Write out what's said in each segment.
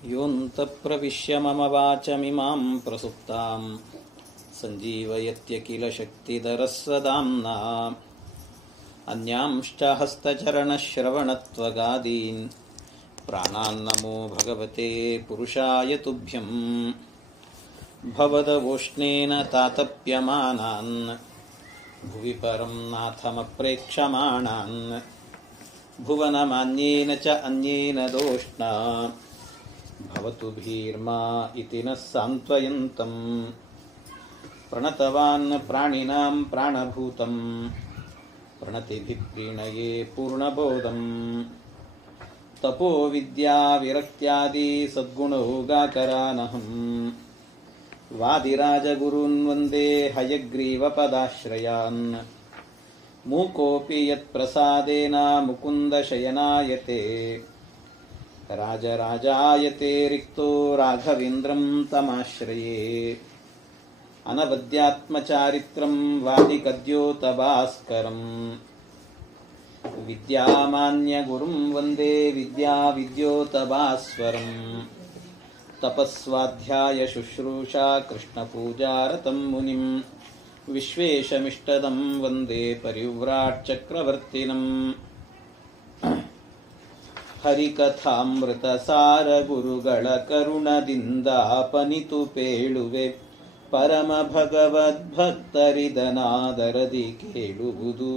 ಯೋऽन्तಃಪ್ರವಿಶ್ಯ ಮಮ ವಾಚಮಿಮಾಂ ಪ್ರಸುಪ್ತಾಂ ಸಂಜೀವಯತ್ಯಖಿಲಶಕ್ತಿಧರಸ್ಸದಾಮ್ನಾ ಅನ್ಯಾಂಶ್ಚ ಹಸ್ತಚರಣಶ್ರವಣತ್ವಗಾದೀನ್ ಪ್ರಾಣಾನ್ನಮೋ ಭಗವತೆ ಪುರುಷಾಯ ತುಭ್ಯಂ ಭವದವೋಷ್ಣೇನ ತಾತಪ್ಯಮಾನಾನ್ ಭುವಿ ಪರಂ ನಾಥಮಪ್ರೇಕ್ಷಮಾಣಾನ್ ಭುವನಮಾನ್ಯೇನ ಚ ಅನ್ಯೇನ ದೋಷ್ಣ ಭವತು ಭೀರ್ಮಾ ಇತಿ ನಃ ಸಾಂತ್ವಯಂತಂ ಪ್ರಣತವಾನ್ ಪ್ರಾಣಿನಾಂ ಪ್ರಾಣಭೂತಂ ಪ್ರಣತಿಭಿಃ ಪ್ರೀಣಯೇ ಪೂರ್ಣಬೋಧಂ ತಪೋ ವಿದ್ಯಾ ವಿರಕ್ತ್ಯಾದಿ ಸದ್ಗುಣೋಗಾಕರಾನಹಂ ವಾದಿರಾಜಗುರುನ್ ವಂದೇ ಹಯಗ್ರೀವಪದಾಶ್ರಯಾನ್ ಮೂಕೋಪಿ ಯತ್ಪ್ರಸಾದೇನ ಮುಕುಂದಶಯನಾಯತೆ ರಾಜರಾಜಾಯತೆ ರಿಕ್ತೋ ರಾಘವೇಂದ್ರಂ ತಮಾಶ್ರಯೇ ಅನವದ್ಯಾತ್ಮಚಾರಿತ್ರಂ ವಾದಿಕದ್ಯೋತಭಾಸ್ಕರಂ ವಿದ್ಯಾಮಾನ್ಯಗುರುಂ ವಂದೇ ವಿದ್ಯಾವಿದ್ಯೋತಭಾಸ್ವರಂ ತಪಸ್ವಾಧ್ಯಾಯ ಶುಶ್ರೂಷಾ ಕೃಷ್ಣಪೂಜಾರತಂ ಮುನಿಂ ವಿಶ್ವೇಶಮಿಷ್ಟದಂ ವಂದೇ ಪರಿವ್ರಾಟ್ ಚಕ್ರವರ್ತಿನಂ ಹರಿಕಥಾಮೃತ ಸಾರ ಗುರುಗಳ ಕರುಣದಿಂದಾಪನಿತು ಪೇಳುವೆ ಪರಮ ಭಗವದ್ಭಕ್ತರಿದನಾದರದಿ ಕೇಳುವುದು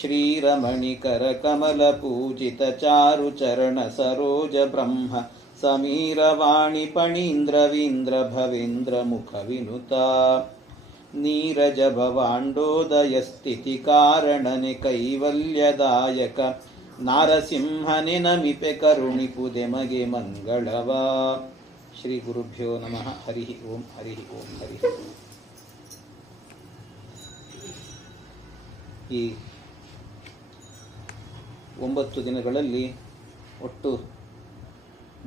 ಶ್ರೀರಮಣಿಕರ ಕಮಲ ಪೂಜಿತ ಚಾರು ಚರಣ ಸರೋಜ ಬ್ರಹ್ಮ ಸಮೀರವಾಣಿ ಪಣೀಂದ್ರವೀಂದ್ರ ಭವೇಂದ್ರ ಮುಖ ವಿನುತ ನೀರಜ ಭವಾಂಡೋದಯ ಸ್ಥಿತಿ ಕಾರಣನೆ ಕೈವಲ್ಯದಾಯಕ ನಾರಸಿಂಹನೆ ನಮಿಪೆ ಕರುಣಿಪುದೆ ಮಗೆ ಮಂಗಳವ. ಶ್ರೀ ಗುರುಭ್ಯೋ ನಮಃ. ಹರಿ ಓಂ ಹರಿ ಓಂ ಹರಿ. ಈ 9 ದಿನಗಳಲ್ಲಿ ಒಟ್ಟು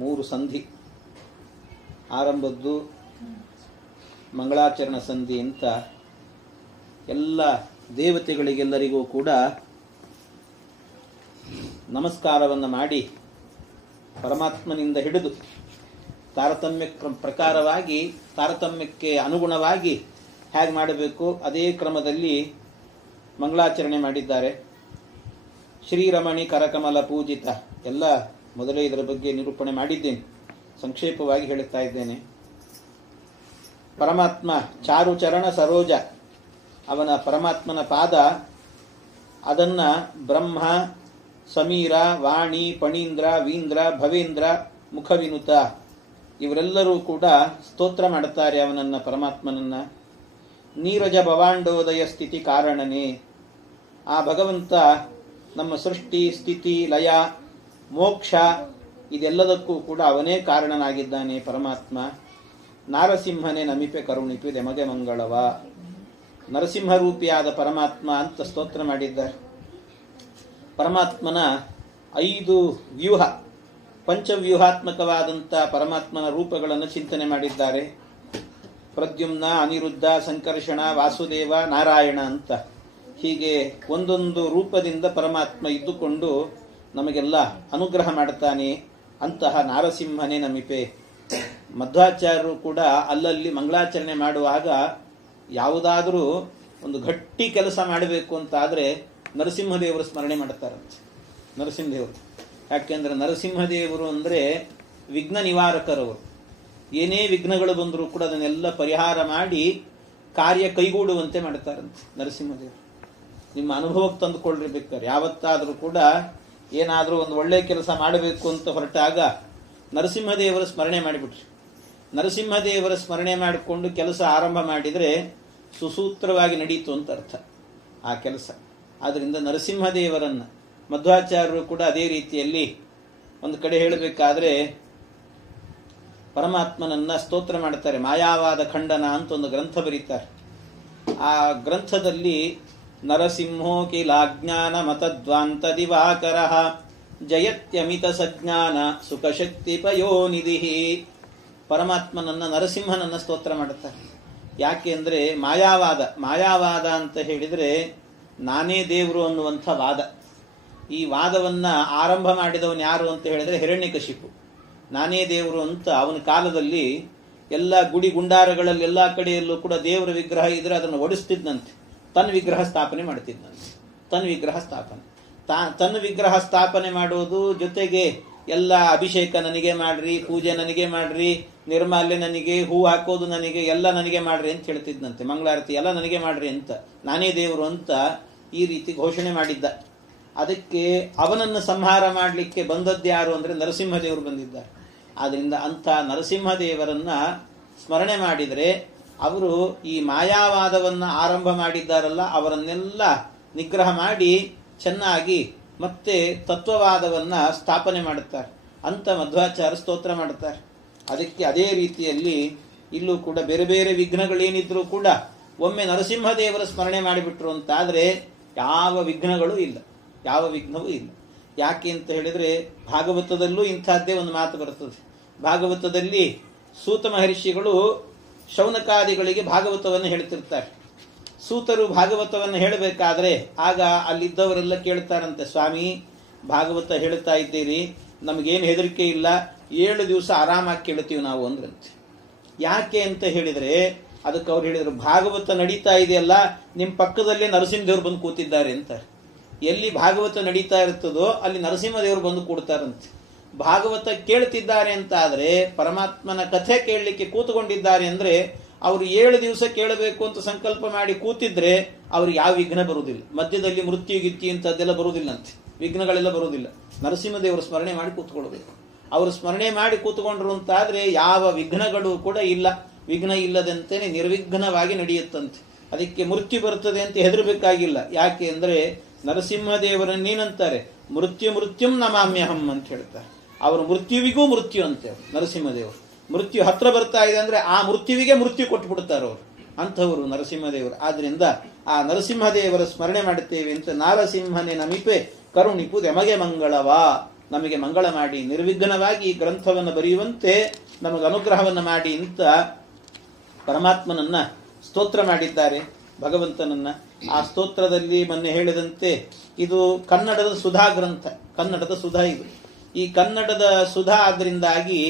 3 ಸಂಧಿ ಆರಂಭದ್ದು ಮಂಗಳಾಚರಣ ಸಂಧಿ ಅಂತ ಎಲ್ಲ ದೇವತೆಗಳಿಗೆಲ್ಲರಿಗೂ ಕೂಡ ನಮಸ್ಕಾರವನ್ನು ಮಾಡಿ ಪರಮಾತ್ಮನಿಂದ ಹಿಡಿದು ತಾರತಮ್ಯ ಪ್ರಕಾರವಾಗಿ ತಾರತಮ್ಯಕ್ಕೆ ಅನುಗುಣವಾಗಿ ಹೇಗೆ ಮಾಡಬೇಕು ಅದೇ ಕ್ರಮದಲ್ಲಿ ಮಂಗಳಾಚರಣೆ ಮಾಡಿದ್ದಾರೆ. ಶ್ರೀರಮಣಿ ಕರಕಮಲ ಪೂಜಿತ ಎಲ್ಲ ಮೊದಲೇ ಇದರ ಬಗ್ಗೆ ನಿರೂಪಣೆ ಮಾಡಿದ್ದೇನೆ, ಸಂಕ್ಷೇಪವಾಗಿ ಹೇಳುತ್ತಾ ಇದ್ದೇನೆ. ಪರಮಾತ್ಮ ಚಾರು ಚರಣ ಸರೋಜ, ಅವನ ಪರಮಾತ್ಮನ ಪಾದ, ಅದನ್ನ ಬ್ರಹ್ಮ ಸಮೀರ ವಾಣಿ ಪಣೀಂದ್ರ ವೀಂದ್ರ ಭವೇಂದ್ರ ಮುಖವಿನುತ ಇವರೆಲ್ಲರೂ ಕೂಡ ಸ್ತೋತ್ರ ಮಾಡುತ್ತಾರೆ ಅವನನ್ನ, ಪರಮಾತ್ಮನನ್ನ. ನೀರಜ ಭವಾಂಡೋದಯ ಸ್ಥಿತಿ ಕಾರಣನೇ, ಆ ಭಗವಂತ ನಮ್ಮ ಸೃಷ್ಟಿ ಸ್ಥಿತಿ ಲಯ ಮೋಕ್ಷ ಇದೆಲ್ಲದಕ್ಕೂ ಕೂಡ ಅವನೇ ಕಾರಣನಾಗಿದ್ದಾನೆ ಪರಮಾತ್ಮ. ನಾರಸಿಂಹನೇ ನಮಿಪೆ ಕರುಣಿಪೆ ದೆಮಗೆ ಮಂಗಳವ, ನರಸಿಂಹರೂಪಿಯಾದ ಪರಮಾತ್ಮ ಅಂತ ಸ್ತೋತ್ರ ಮಾಡಿದ್ದಾರೆ. ಪರಮಾತ್ಮನ 5 ವ್ಯೂಹ, ಪಂಚವ್ಯೂಹಾತ್ಮಕವಾದಂಥ ಪರಮಾತ್ಮನ ರೂಪಗಳನ್ನು ಚಿಂತನೆ ಮಾಡಿದ್ದಾರೆ. ಪ್ರದ್ಯುಮ್ನ, ಅನಿರುದ್ಧ, ಸಂಕರ್ಷಣ, ವಾಸುದೇವ, ನಾರಾಯಣ ಅಂತ ಹೀಗೆ ಒಂದೊಂದು ರೂಪದಿಂದ ಪರಮಾತ್ಮ ಇದ್ದುಕೊಂಡು ನಮಗೆಲ್ಲ ಅನುಗ್ರಹ ಮಾಡುತ್ತಾನೆ. ಅಂತಹ ನಾರಸಿಂಹನೇ ನಮಿಪೆ. ಮಧ್ವಾಚಾರ್ಯರು ಕೂಡ ಅಲ್ಲಲ್ಲಿ ಮಂಗಳಾಚರಣೆ ಮಾಡುವಾಗ ಯಾವುದಾದರೂ ಒಂದು ಗಟ್ಟಿ ಕೆಲಸ ಮಾಡಬೇಕು ಅಂತಾದರೆ ನರಸಿಂಹದೇವರು ಸ್ಮರಣೆ ಮಾಡುತ್ತಾರಂತೆ. ನರಸಿಂಹದೇವರು ಯಾಕೆಂದ್ರೆ ನರಸಿಂಹದೇವರು ಅಂದರೆ ವಿಘ್ನ ನಿವಾರಕರವರು. ಏನೇ ವಿಘ್ನಗಳು ಬಂದರೂ ಕೂಡ ಅದನ್ನೆಲ್ಲ ಪರಿಹಾರ ಮಾಡಿ ಕಾರ್ಯ ಕೈಗೂಡುವಂತೆ ಮಾಡ್ತಾರಂತೆ ನರಸಿಂಹದೇವರು. ನಿಮ್ಮ ಅನುಭವಕ್ಕೆ ತಂದುಕೊಳ್ಳಿರ್ಬೇಕಾರೆ ಯಾವತ್ತಾದರೂ ಕೂಡ ಏನಾದರೂ ಒಂದು ಒಳ್ಳೆಯ ಕೆಲಸ ಮಾಡಬೇಕು ಅಂತ ಹೊರಟಾಗ ನರಸಿಂಹದೇವರ ಸ್ಮರಣೆ ಮಾಡಿಬಿಟ್ರಿ. ನರಸಿಂಹದೇವರ ಸ್ಮರಣೆ ಮಾಡಿಕೊಂಡು ಕೆಲಸ ಆರಂಭ ಮಾಡಿದರೆ ಸುಸೂತ್ರವಾಗಿ ನಡೀತು ಅಂತ ಅರ್ಥ ಆ ಕೆಲಸ. ಆದ್ದರಿಂದ ನರಸಿಂಹದೇವರನ್ನ ಮಧ್ವಾಚಾರ್ಯರು ಕೂಡ ಅದೇ ರೀತಿಯಲ್ಲಿ ಒಂದು ಕಡೆ ಹೇಳಬೇಕಾದ್ರೆ ಪರಮಾತ್ಮನನ್ನ ಸ್ತೋತ್ರ ಮಾಡ್ತಾರೆ. ಮಾಯಾವಾದ ಖಂಡನ ಅಂತ ಒಂದು ಗ್ರಂಥ ಬರೀತಾರೆ. ಆ ಗ್ರಂಥದಲ್ಲಿ ನರಸಿಂಹೋ ಕಿಲಾಜ್ಞಾನ ಮತದ್ವಾಂತ ದಿವಾಕರ ಜಯತ್ಯಮಿತ ಸಜ್ಞಾನ ಸುಖಶಕ್ತಿ ಪಯೋನಿಧಿ, ಪರಮಾತ್ಮನನ್ನ ನರಸಿಂಹನನ್ನ ಸ್ತೋತ್ರ ಮಾಡುತ್ತಾರೆ. ಯಾಕೆ ಅಂದರೆ ಮಾಯಾವಾದ ಅಂತ ಹೇಳಿದರೆ ನಾನೇ ದೇವರು ಅನ್ನುವಂಥ ವಾದ. ಈ ವಾದವನ್ನ ಆರಂಭ ಮಾಡಿದವನು ಯಾರು ಅಂತ ಹೇಳಿದ್ರೆ ಹಿರಣ್ಯಕಶಿಪು. ನಾನೇ ದೇವರು ಅಂತ ಅವನ ಕಾಲದಲ್ಲಿ ಎಲ್ಲ ಗುಡಿ ಗುಂಡಾರಗಳಲ್ಲಿ ಎಲ್ಲ ಕಡೆಯಲ್ಲೂ ಕೂಡ ದೇವರ ವಿಗ್ರಹ ಇದ್ರೆ ಅದನ್ನು ಒಡಿಸ್ತಿದ್ನಂತೆ, ತನ್ನ ವಿಗ್ರಹ ಸ್ಥಾಪನೆ ಮಾಡ್ತಿದ್ನಂತೆ. ತನ್ನ ವಿಗ್ರಹ ಸ್ಥಾಪನೆ ಮಾಡೋದು ಜೊತೆಗೆ ಎಲ್ಲ ಅಭಿಷೇಕ ನನಗೆ ಮಾಡ್ರಿ, ಪೂಜೆ ನನಗೆ ಮಾಡ್ರಿ, ನಿರ್ಮಾಲ್ಯ ನನಗೆ, ಹೂ ಹಾಕೋದು ನನಗೆ, ಎಲ್ಲ ನನಗೆ ಮಾಡ್ರಿ ಅಂತ ಹೇಳ್ತಿದ್ನಂತೆ. ಮಂಗಳಾರತಿ ಎಲ್ಲ ನನಗೆ ಮಾಡ್ರಿ ಅಂತ, ನಾನೇ ದೇವರು ಅಂತ ಈ ರೀತಿ ಘೋಷಣೆ ಮಾಡಿದ್ದ. ಅದಕ್ಕೆ ಅವನನ್ನು ಸಂಹಾರ ಮಾಡಲಿಕ್ಕೆ ಬಂದದ್ಯಾರು ಅಂದ್ರೆ ನರಸಿಂಹದೇವರು ಬಂದಿದ್ದಾರೆ. ಆದ್ರಿಂದ ಅಂಥ ನರಸಿಂಹದೇವರನ್ನ ಸ್ಮರಣೆ ಮಾಡಿದರೆ ಅವರು ಈ ಮಾಯಾವಾದವನ್ನ ಆರಂಭ ಮಾಡಿದ್ದಾರಲ್ಲ ಅವರನ್ನೆಲ್ಲ ನಿಗ್ರಹ ಮಾಡಿ ಚೆನ್ನಾಗಿ ಮತ್ತೆ ತತ್ವವಾದವನ್ನ ಸ್ಥಾಪನೆ ಮಾಡುತ್ತಾರೆ ಅಂತ ಮಧ್ವಾಚಾರ್ಯ ಸ್ತೋತ್ರ ಮಾಡುತ್ತಾರೆ. ಅದಕ್ಕೆ ಅದೇ ರೀತಿಯಲ್ಲಿ ಇಲ್ಲೂ ಕೂಡ ಬೇರೆ ಬೇರೆ ವಿಘ್ನಗಳೇನಿದ್ರೂ ಕೂಡ ಒಮ್ಮೆ ನರಸಿಂಹದೇವರ ಸ್ಮರಣೆ ಮಾಡಿಬಿಟ್ರು ಅಂತಾದ್ರೆ ಯಾವ ವಿಘ್ನವೂ ಇಲ್ಲ. ಯಾಕೆ ಅಂತ ಹೇಳಿದ್ರೆ ಭಾಗವತದಲ್ಲೂ ಇಂಥದ್ದೇ ಒಂದು ಮಾತು ಬರುತ್ತದೆ. ಭಾಗವತದಲ್ಲಿ ಸೂತ ಮಹರ್ಷಿಗಳು ಶೌನಕಾದಿಗಳಿಗೆ ಭಾಗವತವನ್ನು ಹೇಳ್ತಿರ್ತಾರೆ. ಸೂತರು ಭಾಗವತವನ್ನು ಹೇಳಬೇಕಾದ್ರೆ ಆಗ ಅಲ್ಲಿದ್ದವರೆಲ್ಲ ಕೇಳ್ತಾರಂತೆ, ಸ್ವಾಮಿ ಭಾಗವತ ಹೇಳ್ತಾ ಇದ್ದೀರಿ, ನಮಗೇನು ಹೆದರಿಕೆ ಇಲ್ಲ, 7 ದಿವಸ ಆರಾಮಾಗಿ ಕೇಳ್ತೀವಿ ನಾವು ಅಂದ್ರಂತೆ. ಯಾಕೆ ಅಂತ ಹೇಳಿದ್ರೆ ಅದಕ್ಕೆ ಅವ್ರು ಹೇಳಿದ್ರು, ಭಾಗವತ ನಡೀತಾ ಇದೆಯಲ್ಲ ನಿಮ್ಮ ಪಕ್ಕದಲ್ಲೇ ನರಸಿಂಹದೇವರು ಬಂದು ಕೂತಿದ್ದಾರೆ ಅಂತ. ಎಲ್ಲಿ ಭಾಗವತ ನಡೀತಾ ಇರ್ತದೋ ಅಲ್ಲಿ ನರಸಿಂಹದೇವರು ಬಂದು ಕೂಡ್ತಾರಂತೆ. ಭಾಗವತ ಕೇಳ್ತಿದ್ದಾರೆ ಅಂತ ಆದ್ರೆ ಪರಮಾತ್ಮನ ಕಥೆ ಕೇಳಲಿಕ್ಕೆ ಕೂತ್ಕೊಂಡಿದ್ದಾರೆ ಅಂದ್ರೆ ಅವರು 7 ದಿವಸ ಕೇಳಬೇಕು ಅಂತ ಸಂಕಲ್ಪ ಮಾಡಿ ಕೂತಿದ್ರೆ ಅವ್ರಿಗೆ ಯಾವ ವಿಘ್ನ ಬರುವುದಿಲ್ಲ. ಮಧ್ಯದಲ್ಲಿ ಮೃತ್ಯು ಗಿತ್ತಿ ಅಂತದ್ದೆಲ್ಲ ಬರುವುದಿಲ್ಲ ಅಂತೆ, ವಿಘ್ನಗಳೆಲ್ಲ ಬರುವುದಿಲ್ಲ. ನರಸಿಂಹದೇವರು ಸ್ಮರಣೆ ಮಾಡಿ ಕೂತ್ಕೊಳ್ಬೇಕು. ಅವರು ಸ್ಮರಣೆ ಮಾಡಿ ಕೂತ್ಕೊಂಡ್ರು ಅಂತಾದ್ರೆ ಯಾವ ವಿಘ್ನಗಳು ಕೂಡ ಇಲ್ಲ. ವಿಘ್ನ ಇಲ್ಲದಂತೆಯೇ ನಿರ್ವಿಘ್ನವಾಗಿ ನಡೆಯುತ್ತಂತೆ. ಅದಕ್ಕೆ ಮೃತ್ಯು ಬರ್ತದೆ ಅಂತ ಹೆದರಬೇಕಾಗಿಲ್ಲ. ಯಾಕೆ ಅಂದ್ರೆ ನರಸಿಂಹದೇವರನ್ನೇನಂತಾರೆ, ಮೃತ್ಯುಂ ನಮಾಮ್ಯಹಂ ಅಂತ ಹೇಳ್ತಾರೆ. ಅವರು ಮೃತ್ಯುವಿಗೂ ಮೃತ್ಯು ಅಂತೆ. ನರಸಿಂಹದೇವರು ಮೃತ್ಯು ಹತ್ರ ಬರ್ತಾ ಇದೆ ಅಂದ್ರೆ ಆ ಮೃತ್ಯುವಿಗೆ ಮೃತ್ಯು ಕೊಟ್ಟುಬಿಡ್ತಾರೆ ಅವರು, ಅಂಥವರು ನರಸಿಂಹದೇವರು. ಆದ್ರಿಂದ ಆ ನರಸಿಂಹದೇವರ ಸ್ಮರಣೆ ಮಾಡುತ್ತೇವೆ ಅಂತ ನಾರಸಿಂಹನೇ ನಮಿಪೆ ಕರುಣಿಪು ಎಮಗೆ ಮಂಗಳವಾ, ನಮಗೆ ಮಂಗಳ ಮಾಡಿ ನಿರ್ವಿಘ್ನವಾಗಿ ಈ ಗ್ರಂಥವನ್ನು ಬರೆಯುವಂತೆ ನಮಗೆ ಅನುಗ್ರಹವನ್ನು ಮಾಡಿ ಅಂತ ಪರಮಾತ್ಮನನ್ನ ಸ್ತೋತ್ರ ಮಾಡಿದ್ದಾರೆ, ಭಗವಂತನನ್ನ. ಆ ಸ್ತೋತ್ರದಲ್ಲಿ ಮೊನ್ನೆ ಹೇಳಿದಂತೆ ಇದು ಕನ್ನಡದ ಸುಧಾ ಗ್ರಂಥ, ಕನ್ನಡದ ಸುಧಾ ಇದು. ಈ ಕನ್ನಡದ ಸುಧಾ ಆದ್ರಿಂದಾಗಿ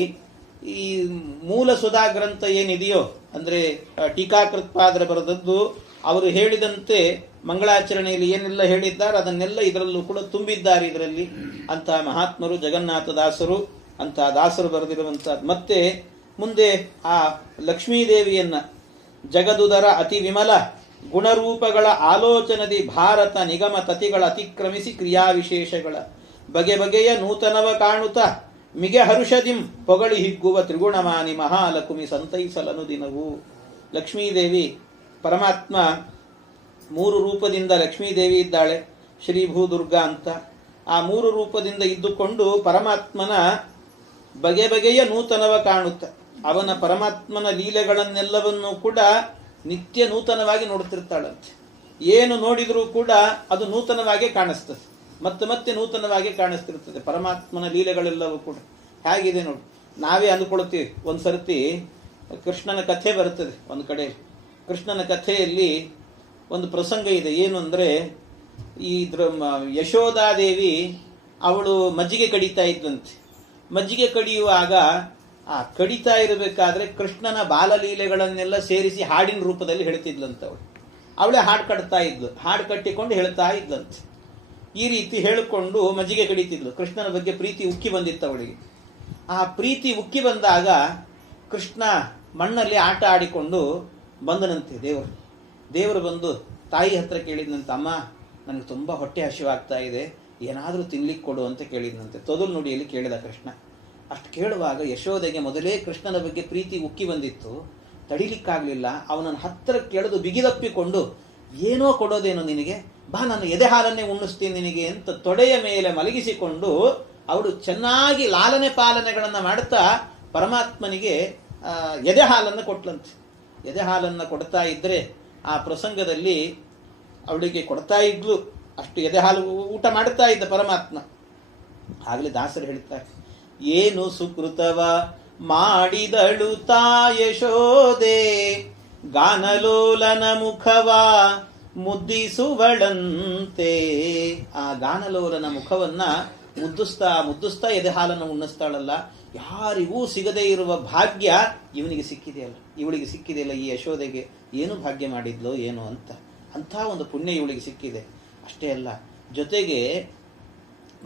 ಈ ಮೂಲ ಸುಧಾ ಗ್ರಂಥ ಏನಿದೆಯೋ ಅಂದ್ರೆ ಟೀಕಾಕೃತ್ಪಾದರ ಬರೆದದ್ದು, ಅವರು ಹೇಳಿದಂತೆ ಮಂಗಳಾಚರಣೆಯಲ್ಲಿ ಏನೆಲ್ಲ ಹೇಳಿದ್ದಾರೆ ಅದನ್ನೆಲ್ಲ ಇದರಲ್ಲೂ ಕೂಡ ತುಂಬಿದ್ದಾರೆ. ಇದರಲ್ಲಿ ಅಂತಹ ಮಹಾತ್ಮರು ಜಗನ್ನಾಥದಾಸರು, ಅಂತಹ ದಾಸರು ಬರೆದಿರುವಂತಹದ್ದು. ಮತ್ತೆ ಮುಂದೆ ಆ ಲಕ್ಷ್ಮೀದೇವಿಯನ್ನ ಜಗದುದರ ಅತಿ ವಿಮಲ ಗುಣರೂಪಗಳ ಆಲೋಚನದಿ ಭಾರತ ನಿಗಮ ತತಿಗಳ ಅತಿಕ್ರಮಿಸಿ ಕ್ರಿಯಾವಿಶೇಷಗಳ ಬಗೆ ಬಗೆಯ ನೂತನವ ಕಾಣುತ್ತ ಮಿಗೆ ಹರುಷದಿಂ ಪೊಗಳಿ ಹಿಗ್ಗುವ ತ್ರಿಗುಣಮಾನಿ ಮಹಾಲಕುಮಿ ಸಂತೈಸಲನು ದಿನವು. ಲಕ್ಷ್ಮೀದೇವಿ ಪರಮಾತ್ಮ 3 ರೂಪದಿಂದ ಲಕ್ಷ್ಮೀದೇವಿ ಇದ್ದಾಳೆ, ಶ್ರೀ ಭೂ ದುರ್ಗಾ ಅಂತ. ಆ 3 ರೂಪದಿಂದ ಇದ್ದುಕೊಂಡು ಪರಮಾತ್ಮನ ಬಗೆ ಬಗೆಯ ನೂತನವ ಕಾಣುತ್ತ ಅವನ ಪರಮಾತ್ಮನ ಲೀಲೆಗಳನ್ನೆಲ್ಲವನ್ನೂ ಕೂಡ ನಿತ್ಯ ನೂತನವಾಗಿ ನೋಡುತ್ತಿರ್ತಾಳಂತೆ. ಏನು ನೋಡಿದರೂ ಕೂಡ ಅದು ನೂತನವಾಗಿ ಕಾಣಿಸ್ತದೆ, ಮತ್ತೆ ಮತ್ತೆ ನೂತನವಾಗಿ ಕಾಣಿಸ್ತಿರ್ತದೆ ಪರಮಾತ್ಮನ ಲೀಲೆಗಳೆಲ್ಲವೂ ಕೂಡ. ಹೇಗಿದೆ ನೋಡಿ, ನಾವೇ ಅಂದುಕೊಳ್ತೀವಿ. ಒಂದ್ಸರ್ತಿ ಕೃಷ್ಣನ ಕಥೆ ಬರುತ್ತದೆ ಒಂದು ಕಡೆ. ಕೃಷ್ಣನ ಕಥೆಯಲ್ಲಿ ಒಂದು ಪ್ರಸಂಗ ಇದೆ. ಏನು ಅಂದ್ರೆ ಈ ಯಶೋಧಾದೇವಿ ಅವಳು ಮಜ್ಜಿಗೆ ಕಡಿತಾ ಇದ್ದಂತೆ. ಮಜ್ಜಿಗೆ ಕಡಿಯುವಾಗ ಆ ಕಡಿತಾ ಇರಬೇಕಾದ್ರೆ ಕೃಷ್ಣನ ಬಾಲಲೀಲೆಗಳನ್ನೆಲ್ಲ ಸೇರಿಸಿ ಹಾಡಿನ ರೂಪದಲ್ಲಿ ಹೇಳ್ತಿದ್ಲಂತ. ಅವಳೇ ಹಾಡು ಕಟ್ತಾ ಇದ್ಲು, ಹಾಡು ಕಟ್ಟಿಕೊಂಡು ಹೇಳ್ತಾ ಇದ್ಲಂತೆ. ಈ ರೀತಿ ಹೇಳಿಕೊಂಡು ಮಜ್ಜಿಗೆ ಕಡಿತಿದ್ಲು. ಕೃಷ್ಣನ ಬಗ್ಗೆ ಪ್ರೀತಿ ಉಕ್ಕಿ ಬಂದಿತ್ತು ಅವಳಿಗೆ. ಆ ಪ್ರೀತಿ ಉಕ್ಕಿ ಬಂದಾಗ ಕೃಷ್ಣ ಮಣ್ಣಲ್ಲಿ ಆಟ ಆಡಿಕೊಂಡು ಬಂದನಂತೆ. ದೇವರು ಬಂದು ತಾಯಿ ಹತ್ರ ಕೇಳಿದ್ನಂತೆ, ಅಮ್ಮ ನನಗೆ ತುಂಬಾ ಹೊಟ್ಟೆ ಹಸಿವಾಗ್ತಾ ಇದೆ, ಏನಾದರೂ ತಿನ್ಲಿಕ್ಕೆ ಕೊಡು ಅಂತ ಕೇಳಿದ್ನಂತೆ. ತೊದಲು ನುಡಿಯಲ್ಲಿ ಕೇಳಿದ ಕೃಷ್ಣ. ಅಷ್ಟು ಕೇಳುವಾಗ ಯಶೋದೆಗೆ ಮೊದಲೇ ಕೃಷ್ಣನ ಬಗ್ಗೆ ಪ್ರೀತಿ ಉಕ್ಕಿ ಬಂದಿತ್ತು, ತಡಿಲಿಕ್ಕಾಗ್ಲಿಲ್ಲ. ಅವನನ್ನು ಹತ್ತಿರಕ್ಕೆ ಎಳೆದು ಬಿಗಿದಪ್ಪಿಕೊಂಡು, ಏನೋ ಕೊಡೋದೇನೋ ನಿನಗೆ, ಬಾ ನಾನು ಎದೆ ಹಾಲನ್ನೇ ಉಣ್ಣಿಸ್ತೀನಿ ನಿನಗೆ ಅಂತ ತೊಡೆಯ ಮೇಲೆ ಮಲಗಿಸಿಕೊಂಡು ಅವಳು ಚೆನ್ನಾಗಿ ಲಾಲನೆ ಪಾಲನೆಗಳನ್ನ ಮಾಡ್ತಾ ಪರಮಾತ್ಮನಿಗೆ ಎದೆ ಹಾಲನ್ನು ಕೊಟ್ಲಂತೆ. ಎದೆ ಹಾಲನ್ನು ಕೊಡ್ತಾ ಇದ್ರೆ ಆ ಪ್ರಸಂಗದಲ್ಲಿ ಅವಳಿಗೆ ಕೊಡ್ತಾ ಇದ್ಲು, ಅಷ್ಟು ಎದೆ ಹಾಲು ಊಟ ಮಾಡ್ತಾ ಇದ್ದ ಪರಮಾತ್ಮ. ಆಗಲೇ ದಾಸರು ಹೇಳ್ತಾರೆ, ಏನು ಸುಕೃತವ ಮಾಡಿದಳು ತಾಯಶೋದೆ, ಗಾನಲೋಲನ ಮುಖವ ಮುದ್ದಿಸುವಳಂತೆ. ಆ ಗಾನಲೋಲನ ಮುಖವನ್ನ ಮುದ್ದಿಸ್ತಾ ಎದೆ ಹಾಲನ್ನು ಉಣ್ಣಿಸ್ತಾಳಲ್ಲ, ಯಾರಿಗೂ ಸಿಗದೇ ಇರುವ ಭಾಗ್ಯ ಇವನಿಗೆ ಸಿಕ್ಕಿದೆಯಲ್ಲ, ಇವಳಿಗೆ ಸಿಕ್ಕಿದೆಯಲ್ಲ. ಈ ಯಶೋದೆಗೆ ಏನು ಭಾಗ್ಯ ಮಾಡಿದ್ಲೋ ಏನೋ ಅಂಥ ಒಂದು ಪುಣ್ಯ ಇವಳಿಗೆ ಸಿಕ್ಕಿದೆ. ಅಷ್ಟೇ ಅಲ್ಲ, ಜೊತೆಗೆ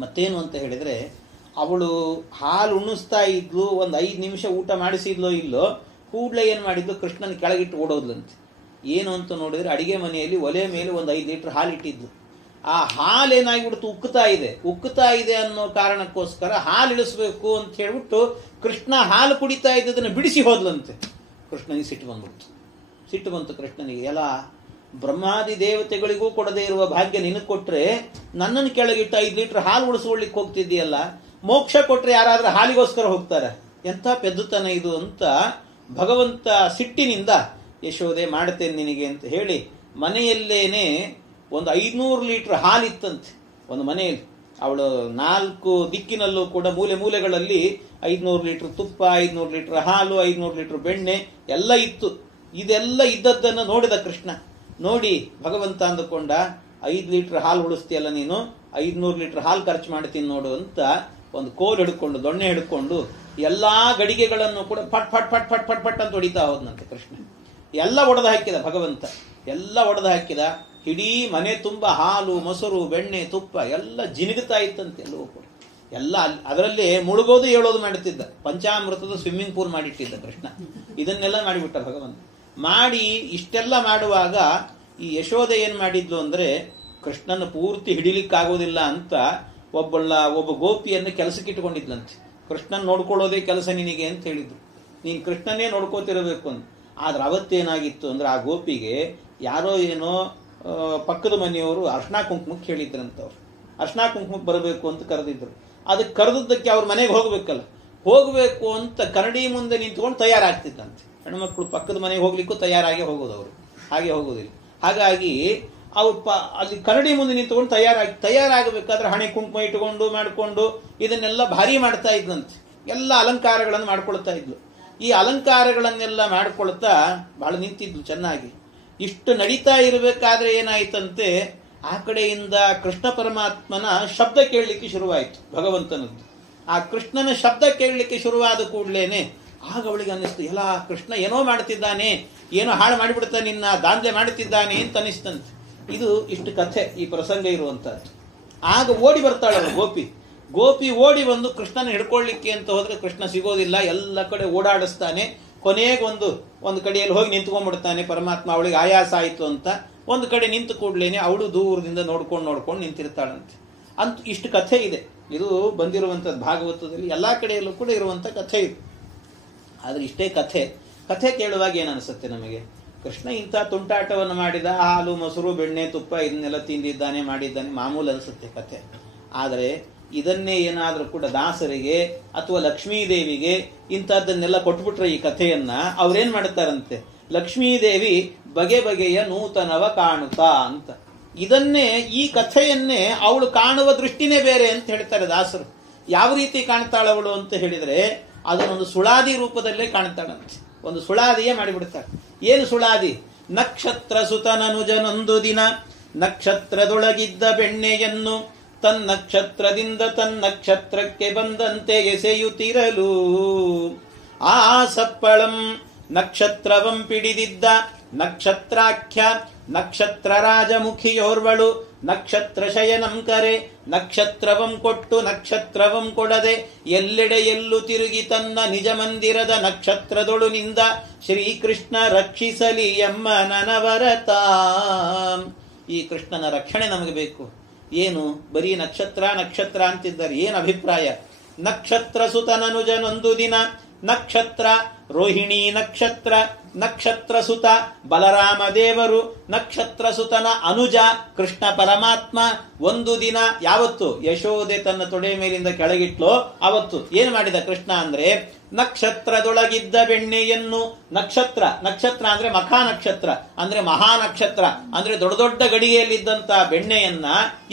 ಮತ್ತೇನು ಅಂತ ಹೇಳಿದ್ರೆ, ಅವಳು ಹಾಲು ಉಣ್ಣಿಸ್ತಾ ಇದ್ಲು, ಒಂದು 5 ನಿಮಿಷ ಊಟ ಮಾಡಿಸಿದ್ಲೋ ಇಲ್ಲೋ, ಕೂಡಲೇ ಏನು ಮಾಡಿದ್ಲು, ಕೃಷ್ಣನ ಕೆಳಗಿಟ್ಟು ಓಡೋದ್ಲಂತೆ. ಏನು ಅಂತ ನೋಡಿದ್ರೆ, ಅಡಿಗೆ ಮನೆಯಲ್ಲಿ ಒಲೆ ಮೇಲೆ ಒಂದು 5 ಲೀಟರ್ ಹಾಲು ಇಟ್ಟಿದ್ಲು. ಆ ಹಾಲೇನಾಗಿಬಿಡ್ತು, ಉಕ್ಕುತ್ತಾ ಇದೆ ಅನ್ನೋ ಕಾರಣಕ್ಕೋಸ್ಕರ ಹಾಲು ಇಳಿಸ್ಬೇಕು ಅಂತ ಹೇಳ್ಬಿಟ್ಟು ಕೃಷ್ಣ ಹಾಲು ಕುಡಿತಾ ಇದ್ದದನ್ನು ಬಿಡಿಸಿ ಹೋದ್ಲಂತೆ. ಕೃಷ್ಣನಿಗೆ ಸಿಟ್ಟು ಬಂತು ಕೃಷ್ಣನಿಗೆ. ಎಲ್ಲ ಬ್ರಹ್ಮಾದಿ ದೇವತೆಗಳಿಗೂ ಕೊಡದೇ ಇರುವ ಭಾಗ್ಯ ನಿನಗೆ ಕೊಟ್ರೆ, ನನ್ನನ್ನು ಕೆಳಗಿಟ್ಟು 5 ಲೀಟರ್ ಹಾಲು ಉಳಿಸ್ಕೊಳ್ಳಿಕ್ಕೆ ಹೋಗ್ತಿದ್ದೀಯಲ್ಲ, ಮೋಕ್ಷ ಕೊಟ್ರೆ ಯಾರಾದ್ರೂ ಹಾಲಿಗೋಸ್ಕರ ಹೋಗ್ತಾರೆ, ಎಂಥ ಪೆದ್ದುತನ ಇದು ಅಂತ ಭಗವಂತ ಸಿಟ್ಟಿನಿಂದ ಯಶೋದೆ ಮಾಡ್ತೇನೆ ನಿನಗೆ ಅಂತ ಹೇಳಿ, ಮನೆಯಲ್ಲೇನೆ ಒಂದು 500 ಲೀಟರ್ ಹಾಲಿತ್ತಂತೆ ಒಂದು ಮನೆಯಲ್ಲಿ. ಅವಳು 4 ದಿಕ್ಕಿನಲ್ಲೂ ಕೂಡ ಮೂಲೆಗಳಲ್ಲಿ 500 ಲೀಟರ್ ತುಪ್ಪ, 500 ಲೀಟರ್ ಹಾಲು, 500 ಲೀಟರ್ ಬೆಣ್ಣೆ ಎಲ್ಲ ಇತ್ತು. ಇದೆಲ್ಲ ಇದ್ದದ್ದನ್ನು ನೋಡಿದ ಕೃಷ್ಣ. ನೋಡಿ ಭಗವಂತ ಅಂದುಕೊಂಡ, 5 ಲೀಟರ್ ಹಾಲು ಉಳಿಸ್ತೀಯಲ್ಲ ನೀನು, 500 ಲೀಟರ್ ಹಾಲು ಖರ್ಚು ಮಾಡ್ತೀನಿ ನೋಡು ಅಂತ ಒಂದು ಕೋಲ್ ಹಿಡ್ಕೊಂಡು, ದೊಣ್ಣೆ ಹಿಡ್ಕೊಂಡು ಎಲ್ಲಾ ಗಡಿಗೆಗಳನ್ನು ಕೂಡ ಪಟ್ ಪಟ್ ಪಟ್ ಪಟ್ ಪಟ್ ಪಟ್ ಅಂತ ಹೊಡಿತಾ ಹೋದ್ನಂತೆ ಕೃಷ್ಣ. ಎಲ್ಲ ಒಡೆದು ಹಾಕಿದ ಭಗವಂತ, ಎಲ್ಲ ಒಡೆದು ಹಾಕಿದ. ಇಡೀ ಮನೆ ತುಂಬ ಹಾಲು, ಮೊಸರು, ಬೆಣ್ಣೆ, ತುಪ್ಪ ಎಲ್ಲ ಜಿನುಗುತ್ತಾ ಇತ್ತಂತೆ ಎಲ್ಲವೂ ಕೂಡ. ಎಲ್ಲ ಅದರಲ್ಲೇ ಮುಳುಗೋದು ಹೇಳೋದು ಮಾಡುತ್ತಿದ್ದ. ಪಂಚಾಮೃತದ ಸ್ವಿಮ್ಮಿಂಗ್ ಪೂಲ್ ಮಾಡಿಟ್ಟಿದ್ದ ಕೃಷ್ಣ. ಇದನ್ನೆಲ್ಲ ಮಾಡಿಬಿಟ್ಟ ಭಗವಂತ. ಮಾಡಿ ಇಷ್ಟೆಲ್ಲ ಮಾಡುವಾಗ ಈ ಯಶೋದೆ ಏನ್ ಮಾಡಿದ್ಲು ಅಂದ್ರೆ, ಕೃಷ್ಣನ ಪೂರ್ತಿ ಹಿಡಿಲಿಕ್ಕಾಗೋದಿಲ್ಲ ಅಂತ ಒಬ್ಬ ಗೋಪಿಯನ್ನು ಕೆಲಸಕ್ಕೆ ಇಟ್ಕೊಂಡಿದ್ಲಂತೆ. ಕೃಷ್ಣನ್ ನೋಡ್ಕೊಳ್ಳೋದೇ ಕೆಲಸ ನಿನಗೆ ಅಂತ ಹೇಳಿದ್ರು. ನೀನ್ ಕೃಷ್ಣನೇ ನೋಡ್ಕೋತಿರಬೇಕು ಅಂತ. ಆದ್ರೆ ಅವತ್ತೇನಾಗಿತ್ತು ಅಂದ್ರೆ, ಆ ಗೋಪಿಗೆ ಯಾರೋ ಏನೋ ಪಕ್ಕದ ಮನೆಯವರು ಅರ್ಶನಾ ಕುಂಕುಮಕ್ಕೆ ಹೇಳಿದ್ರಂತವ್ರು. ಅರ್ಶನಾ ಕುಂಕುಮಕ್ಕೆ ಬರಬೇಕು ಅಂತ ಕರೆದಿದ್ರು. ಅದಕ್ಕೆ ಕರೆದದ್ದಕ್ಕೆ ಅವ್ರ ಮನೆಗೆ ಹೋಗ್ಬೇಕು ಅಂತ ಕರಡಿ ಮುಂದೆ ನಿಂತ್ಕೊಂಡು ತಯಾರಾಗ್ತಿದ್ದಂತೆ. ಹೆಣ್ಮಕ್ಳು ಪಕ್ಕದ ಮನೆಗೆ ಹೋಗ್ಲಿಕ್ಕೂ ತಯಾರಾಗಿ ಹೋಗೋದು, ಅವರು ಹಾಗೆ ಹೋಗೋದಿಲ್ಲ. ಹಾಗಾಗಿ ಅವ್ರು ಅಲ್ಲಿ ಕರಡಿ ಮುಂದೆ ನಿಂತ್ಕೊಂಡು ತಯಾರಾಗಬೇಕಾದ್ರೆ ಹಣೆ ಕುಂಕುಮ ಇಟ್ಕೊಂಡು ಮಾಡಿಕೊಂಡು ಇದನ್ನೆಲ್ಲ ಭಾರಿ ಮಾಡ್ತಾ ಇದ್ದಂತೆ. ಎಲ್ಲ ಅಲಂಕಾರಗಳನ್ನು ಮಾಡ್ಕೊಳ್ತಾ ಇದ್ಲು. ಈ ಅಲಂಕಾರಗಳನ್ನೆಲ್ಲ ಮಾಡ್ಕೊಳ್ತಾ ಬಹಳ ನಿಂತಿದ್ಲು ಚೆನ್ನಾಗಿ. ಇಷ್ಟು ನಡೀತಾ ಇರಬೇಕಾದ್ರೆ ಏನಾಯ್ತಂತೆ, ಆ ಕಡೆಯಿಂದ ಕೃಷ್ಣ ಪರಮಾತ್ಮನ ಶಬ್ದ ಕೇಳಲಿಕ್ಕೆ ಶುರುವಾಯಿತು ಭಗವಂತನದ್ದು. ಆ ಕೃಷ್ಣನ ಶಬ್ದ ಕೇಳಲಿಕ್ಕೆ ಶುರುವಾದ ಕೂಡಲೇನೆ ಆಗ ಅವಳಿಗೆ ಅನ್ನಿಸ್ತು, ಎಲ್ಲ ಕೃಷ್ಣ ಏನೋ ಮಾಡ್ತಿದ್ದಾನೆ, ಏನೋ ಹಾಳು ಮಾಡಿಬಿಡ್ತಾನೆ, ನಿನ್ನ ದಾಂಧಲೆ ಮಾಡುತ್ತಿದ್ದಾನೆ ಅಂತ ಅನಿಸ್ತಂತೆ. ಇದು ಇಷ್ಟು ಕಥೆ, ಈ ಪ್ರಸಂಗ ಇರುವಂತಹದ್ದು. ಆಗ ಓಡಿ ಬರ್ತಾಳೆ ಗೋಪಿ ಓಡಿ ಬಂದು ಕೃಷ್ಣನ ಹಿಡ್ಕೊಳ್ಳಿಕ್ಕೆ ಅಂತ ಹೋದ್ರೆ ಕೃಷ್ಣ ಸಿಗೋದಿಲ್ಲ, ಎಲ್ಲ ಕಡೆ ಓಡಾಡಿಸ್ತಾನೆ. ಕೊನೆಗೆ ಒಂದು ಕಡೆಯಲ್ಲಿ ಹೋಗಿ ನಿಂತ್ಕೊಂಡ್ಬಿಡ್ತಾನೆ ಪರಮಾತ್ಮ. ಅವಳಿಗೆ ಆಯಾಸ ಆಯಿತು ಅಂತ ಒಂದು ಕಡೆ ನಿಂತು ಕೂಡ್ಲೇನೆ ಅವಳು ದೂರದಿಂದ ನೋಡ್ಕೊಂಡು ನಿಂತಿರ್ತಾಳಂತೆ. ಅಂತ ಇಷ್ಟು ಕಥೆ ಇದೆ. ಇದು ಬಂದಿರುವಂಥದ್ದು ಭಾಗವತದಲ್ಲಿ, ಎಲ್ಲಾ ಕಡೆಯಲ್ಲೂ ಕೂಡ ಇರುವಂತ ಕಥೆ ಇದು. ಆದ್ರೆ ಇಷ್ಟೇ ಕಥೆ ಕೇಳುವಾಗ ಏನನ್ಸುತ್ತೆ ನಮಗೆ, ಕೃಷ್ಣ ಇಂಥ ತುಂಟಾಟವನ್ನು ಮಾಡಿದ, ಹಾಲು, ಮೊಸರು, ಬೆಣ್ಣೆ, ತುಪ್ಪ ಇದನ್ನೆಲ್ಲ ತಿಂದಿದ್ದಾನೆ, ಮಾಡಿದ್ದಾನೆ, ಮಾಮೂಲು ಅನಿಸುತ್ತೆ ಕಥೆ. ಆದರೆ ಇದನ್ನೇ ಏನಾದ್ರೂ ಕೂಡ ದಾಸರಿಗೆ ಅಥವಾ ಲಕ್ಷ್ಮೀದೇವಿಗೆ ಇಂಥದ್ದನ್ನೆಲ್ಲ ಕೊಟ್ಬಿಟ್ರೆ ಈ ಕಥೆಯನ್ನ, ಅವ್ರೇನ್ ಮಾಡ್ತಾರಂತೆ, ಲಕ್ಷ್ಮೀದೇವಿ ಬಗೆಯ ನೂತನವ ಕಾಣುತ್ತಾ ಅಂತ. ಇದನ್ನೇ, ಈ ಕಥೆಯನ್ನೇ ಅವಳು ಕಾಣುವ ದೃಷ್ಟಿನೇ ಬೇರೆ ಅಂತ ಹೇಳ್ತಾರೆ ದಾಸರು. ಯಾವ ರೀತಿ ಕಾಣ್ತಾಳವಳು ಅಂತ ಹೇಳಿದ್ರೆ, ಅದನ್ನೊಂದು ಸುಳಾದಿ ರೂಪದಲ್ಲೇ ಕಾಣ್ತಾಳಂತೆ. ಒಂದು ಸುಳಾದಿಯೇ ಮಾಡಿಬಿಡ್ತಾಳೆ. ಏನು ಸುಳಾದಿ? ನಕ್ಷತ್ರ ಸುತನನುಜನೊಂದು ದಿನ ನಕ್ಷತ್ರದೊಳಗಿದ್ದ ಬೆಣ್ಣೆಯನ್ನು ತನ್ನಕ್ಷತ್ರದಿಂದ ತನ್ನಕ್ಷತ್ರಕ್ಕೆ ಬಂದಂತೆ ಎಸೆಯುತ್ತಿರಲು ಆ ಸಪ್ಪಳಂ ನಕ್ಷತ್ರವಂ ಪಿಡಿದಿದ್ದ ನಕ್ಷತ್ರಾಖ್ಯ ನಕ್ಷತ್ರ ರಾಜಮುಖಿಯೋರ್ವಳು ನಕ್ಷತ್ರ ಶಯನಂ ಕರೆ ನಕ್ಷತ್ರವಂ ಕೊಟ್ಟು ನಕ್ಷತ್ರವಂ ಕೊಡದೆ ಎಲ್ಲೆಡೆಯಲ್ಲೂ ತಿರುಗಿ ತನ್ನ ನಿಜ ಮಂದಿರದ ನಕ್ಷತ್ರದೊಳು ನಿಂದ ಶ್ರೀಕೃಷ್ಣ ರಕ್ಷಿಸಲಿ ಎಮ್ಮ ನನವರತ. ಈ ಕೃಷ್ಣನ ರಕ್ಷಣೆ ನಮಗೆ ಬೇಕು. ಏನು ಬರೀ ನಕ್ಷತ್ರ ಅಂತಿದ್ದಾರೆ, ಏನು ಅಭಿಪ್ರಾಯ? ನಕ್ಷತ್ರ ಸುತನನುಜನೊಂದು ದಿನ ನಕ್ಷತ್ರ ರೋಹಿಣಿ ನಕ್ಷತ್ರ ಸುತ ಬಲರಾಮ ದೇವರು, ನಕ್ಷತ್ರ ಸುತನ ಅನುಜ ಕೃಷ್ಣ ಪರಮಾತ್ಮ. ಒಂದು ದಿನ ಯಾವತ್ತು ಯಶೋದೆ ತನ್ನ ತೊಡೆ ಮೇಲಿಂದ ಕೆಳಗಿಟ್ಲೋ ಅವತ್ತು ಏನ್ ಮಾಡಿದ ಕೃಷ್ಣ ಅಂದ್ರೆ, ನಕ್ಷತ್ರದೊಳಗಿದ್ದ ಬೆಣ್ಣೆಯನ್ನು, ನಕ್ಷತ್ರ ಅಂದ್ರೆ ಮಖಾ ನಕ್ಷತ್ರ ಅಂದ್ರೆ ಮಹಾನಕ್ಷತ್ರ ಅಂದ್ರೆ ದೊಡ್ಡ ದೊಡ್ಡ ಗಡಿಗೆಯಲ್ಲಿದ್ದಂತ ಬೆಣ್ಣೆಯನ್ನ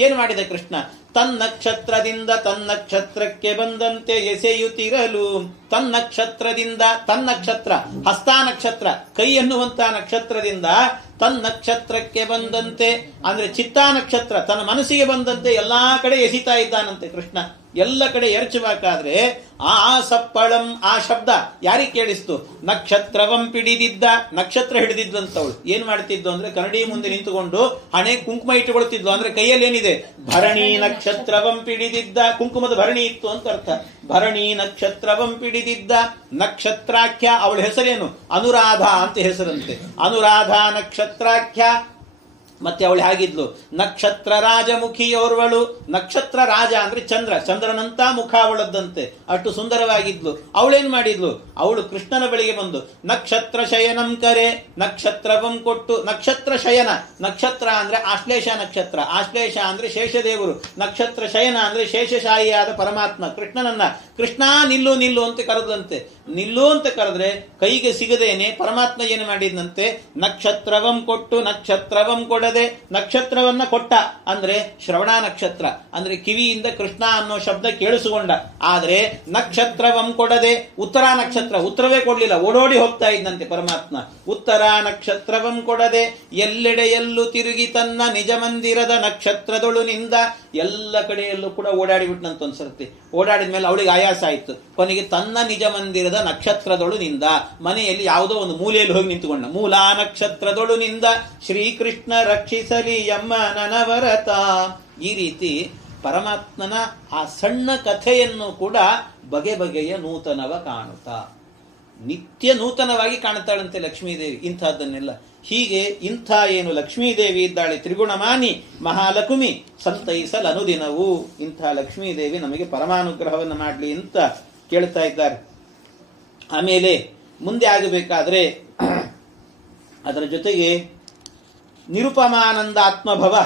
ಏನ್ ಮಾಡಿದ ಕೃಷ್ಣ, ತನ್ನಕ್ಷತ್ರದಿಂದ ತನ್ನಕ್ಷತ್ರಕ್ಕೆ ಬಂದಂತೆ ಎಸೆಯುತ್ತಿರಲು. ತನ್ನಕ್ಷತ್ರದಿಂದ ತನ್ನಕ್ಷತ್ರ ಹಸ್ತಾನಕ್ಷತ್ರ, ಕೈ ಎನ್ನುವಂತಹ ನಕ್ಷತ್ರದಿಂದ ತನ್ನಕ್ಷತ್ರಕ್ಕೆ ಬಂದಂತೆ ಅಂದ್ರೆ ಚಿತ್ತಾನಕ್ಷತ್ರ ತನ್ನ ಮನಸ್ಸಿಗೆ ಬಂದಂತೆ ಎಲ್ಲಾ ಕಡೆ ಎಸಿತಾ ಇದ್ದಾನಂತೆ ಕೃಷ್ಣ. ಎಲ್ಲ ಕಡೆ ಎರಚಬೇಕಾದ್ರೆ ಆ ಸಪ್ಪಳಂ ಆ ಶಬ್ದ ಯಾರಿಗೆ ಕೇಳಿಸ್ತು? ನಕ್ಷತ್ರವಂ ಪಿಡಿದಿದ್ದ, ನಕ್ಷತ್ರ ಹಿಡಿದಿದ್ದಂತವಳು ಏನ್ ಮಾಡ್ತಿದ್ದು ಅಂದ್ರೆ ಕನ್ನಡಿ ಮುಂದೆ ನಿಂತುಕೊಂಡು ಹಣೆ ಕುಂಕುಮ ಇಟ್ಟುಕೊಳ್ತಿದ್ಲು. ಅಂದ್ರೆ ಕೈಯಲ್ಲಿ ಏನಿದೆ? ಭರಣಿ ನಕ್ಷತ್ರವಂ ಪಿಡಿದಿದ್ದ, ಕುಂಕುಮದ ಭರಣಿ ಇತ್ತು ಅಂತ ಅರ್ಥ. ಭರಣಿ ನಕ್ಷತ್ರವಂ ಪಿಡಿದಿದ್ದ ನಕ್ಷತ್ರಾಖ್ಯ, ಅವಳ ಹೆಸರೇನು? ಅನುರಾಧ ಅಂತ ಹೆಸರಂತೆ. ಅನುರಾಧ ನಕ್ಷತ್ರಾಖ್ಯ. ಮತ್ತೆ ಅವಳು ಹೇಗಿದ್ಲು? ನಕ್ಷತ್ರ ರಾಜಮುಖಿಯೋರ್ವಳು. ನಕ್ಷತ್ರ ರಾಜ ಅಂದ್ರೆ ಚಂದ್ರ, ಚಂದ್ರನಂತ ಮುಖ ಅವಳದ್ದಂತೆ, ಅಷ್ಟು ಸುಂದರವಾಗಿದ್ಲು. ಅವಳೇನ್ ಮಾಡಿದ್ಲು? ಅವಳು ಕೃಷ್ಣನ ಬಳಿಗೆ ಬಂದು ನಕ್ಷತ್ರ ಶಯನಂ ಕರೆ, ನಕ್ಷತ್ರವಂ ಕೊಟ್ಟು. ನಕ್ಷತ್ರ ಶಯನ, ನಕ್ಷತ್ರ ಅಂದ್ರೆ ಆಶ್ಲೇಷ ನಕ್ಷತ್ರ, ಆಶ್ಲೇಷ ಅಂದ್ರೆ ಶೇಷದೇವರು, ನಕ್ಷತ್ರ ಶಯನ ಅಂದ್ರೆ ಶೇಷಶಾಹಿಯಾದ ಪರಮಾತ್ಮ ಕೃಷ್ಣನನ್ನ ಕೃಷ್ಣ ನಿಲ್ಲು ನಿಲ್ಲು ಅಂತ ಕರೆದಂತೆ. ನಿಲ್ಲು ಅಂತ ಕರೆದ್ರೆ ಕೈಗೆ ಸಿಗದೇನೆ ಪರಮಾತ್ಮ ಏನು ಮಾಡಿದಂತೆ? ನಕ್ಷತ್ರವಂ ಕೊಟ್ಟು ನಕ್ಷತ್ರವಂ ಕೊಡದೆ, ನಕ್ಷತ್ರವನ್ನ ಕೊಟ್ಟ ಅಂದ್ರೆ ಶ್ರವಣ ನಕ್ಷತ್ರ ಅಂದ್ರೆ ಕಿವಿಯಿಂದ ಕೃಷ್ಣ ಅನ್ನೋ ಶಬ್ದ ಕೇಳಿಸಿಕೊಂಡ. ಆದ್ರೆ ನಕ್ಷತ್ರವಂ ಕೊಡದೆ ಉತ್ತರ ನಕ್ಷತ್ರ, ಉತ್ತರವೇ ಕೊಡ್ಲಿಲ್ಲ, ಓಡೋಡಿ ಹೋಗ್ತಾ ಇದ್ದಂತೆ ಪರಮಾತ್ಮ. ಉತ್ತರ ನಕ್ಷತ್ರವಂ ಕೊಡದೆ ಎಲ್ಲೆಡೆಯಲ್ಲೂ ತಿರುಗಿ ತನ್ನ ನಿಜ ಮಂದಿರದ ನಕ್ಷತ್ರದೊಳು ನಿಂದ. ಎಲ್ಲ ಕಡೆಯಲ್ಲೂ ಕೂಡ ಓಡಾಡಿಬಿಟ್ನಂತ ಒಂದ್ಸರ್ತಿ. ಓಡಾಡಿದ ಮೇಲೆ ಅವಳಿಗೆ ಆಯಾಸ ಆಯ್ತು. ಕೊನೆಗೆ ತನ್ನ ನಿಜ ಮಂದಿರದ ನಕ್ಷತ್ರದೊಳು ನಿಂದ, ಮನೆಯಲ್ಲಿ ಯಾವುದೋ ಒಂದು ಮೂಲೆಯಲ್ಲಿ ಹೋಗಿ ನಿಂತುಕೊಂಡ. ಮೂಲಾ ನಕ್ಷತ್ರದೊಳು ನಿಂದ ಶ್ರೀಕೃಷ್ಣ ರಕ್ಷಿಸಲಿ ಎಮ್ಮ ನನವರತ. ಈ ರೀತಿ ಪರಮಾತ್ಮನ ಆ ಸಣ್ಣ ಕಥೆಯನ್ನು ಕೂಡ ಬಗೆ ಬಗೆಯ ನೂತನವ ಕಾಣುತ್ತಾ, ನಿತ್ಯ ನೂತನವಾಗಿ ಕಾಣುತ್ತಾಳಂತೆ ಲಕ್ಷ್ಮೀದೇವಿ ಇಂಥದ್ದನ್ನೆಲ್ಲ. ಹೀಗೆ ಇಂಥ ಏನು ಲಕ್ಷ್ಮೀದೇವಿ ಇದ್ದಾಳೆ, ತ್ರಿಗುಣಮಾನಿ ಮಹಾಲಕ್ಷ್ಮಿ ಸಂತೈಸಲ್ ಅನುದಿನವು. ಇಂಥ ಲಕ್ಷ್ಮೀದೇವಿ ನಮಗೆ ಪರಮಾನುಗ್ರಹವನ್ನು ಮಾಡಲಿ ಅಂತ ಕೇಳ್ತಾ ಇದ್ದಾರೆ. ಆಮೇಲೆ ಮುಂದೆ ಆಗಬೇಕಾದ್ರೆ ಅದರ ಜೊತೆಗೆ ನಿರುಪಮಾನಂದ ಆತ್ಮಭವ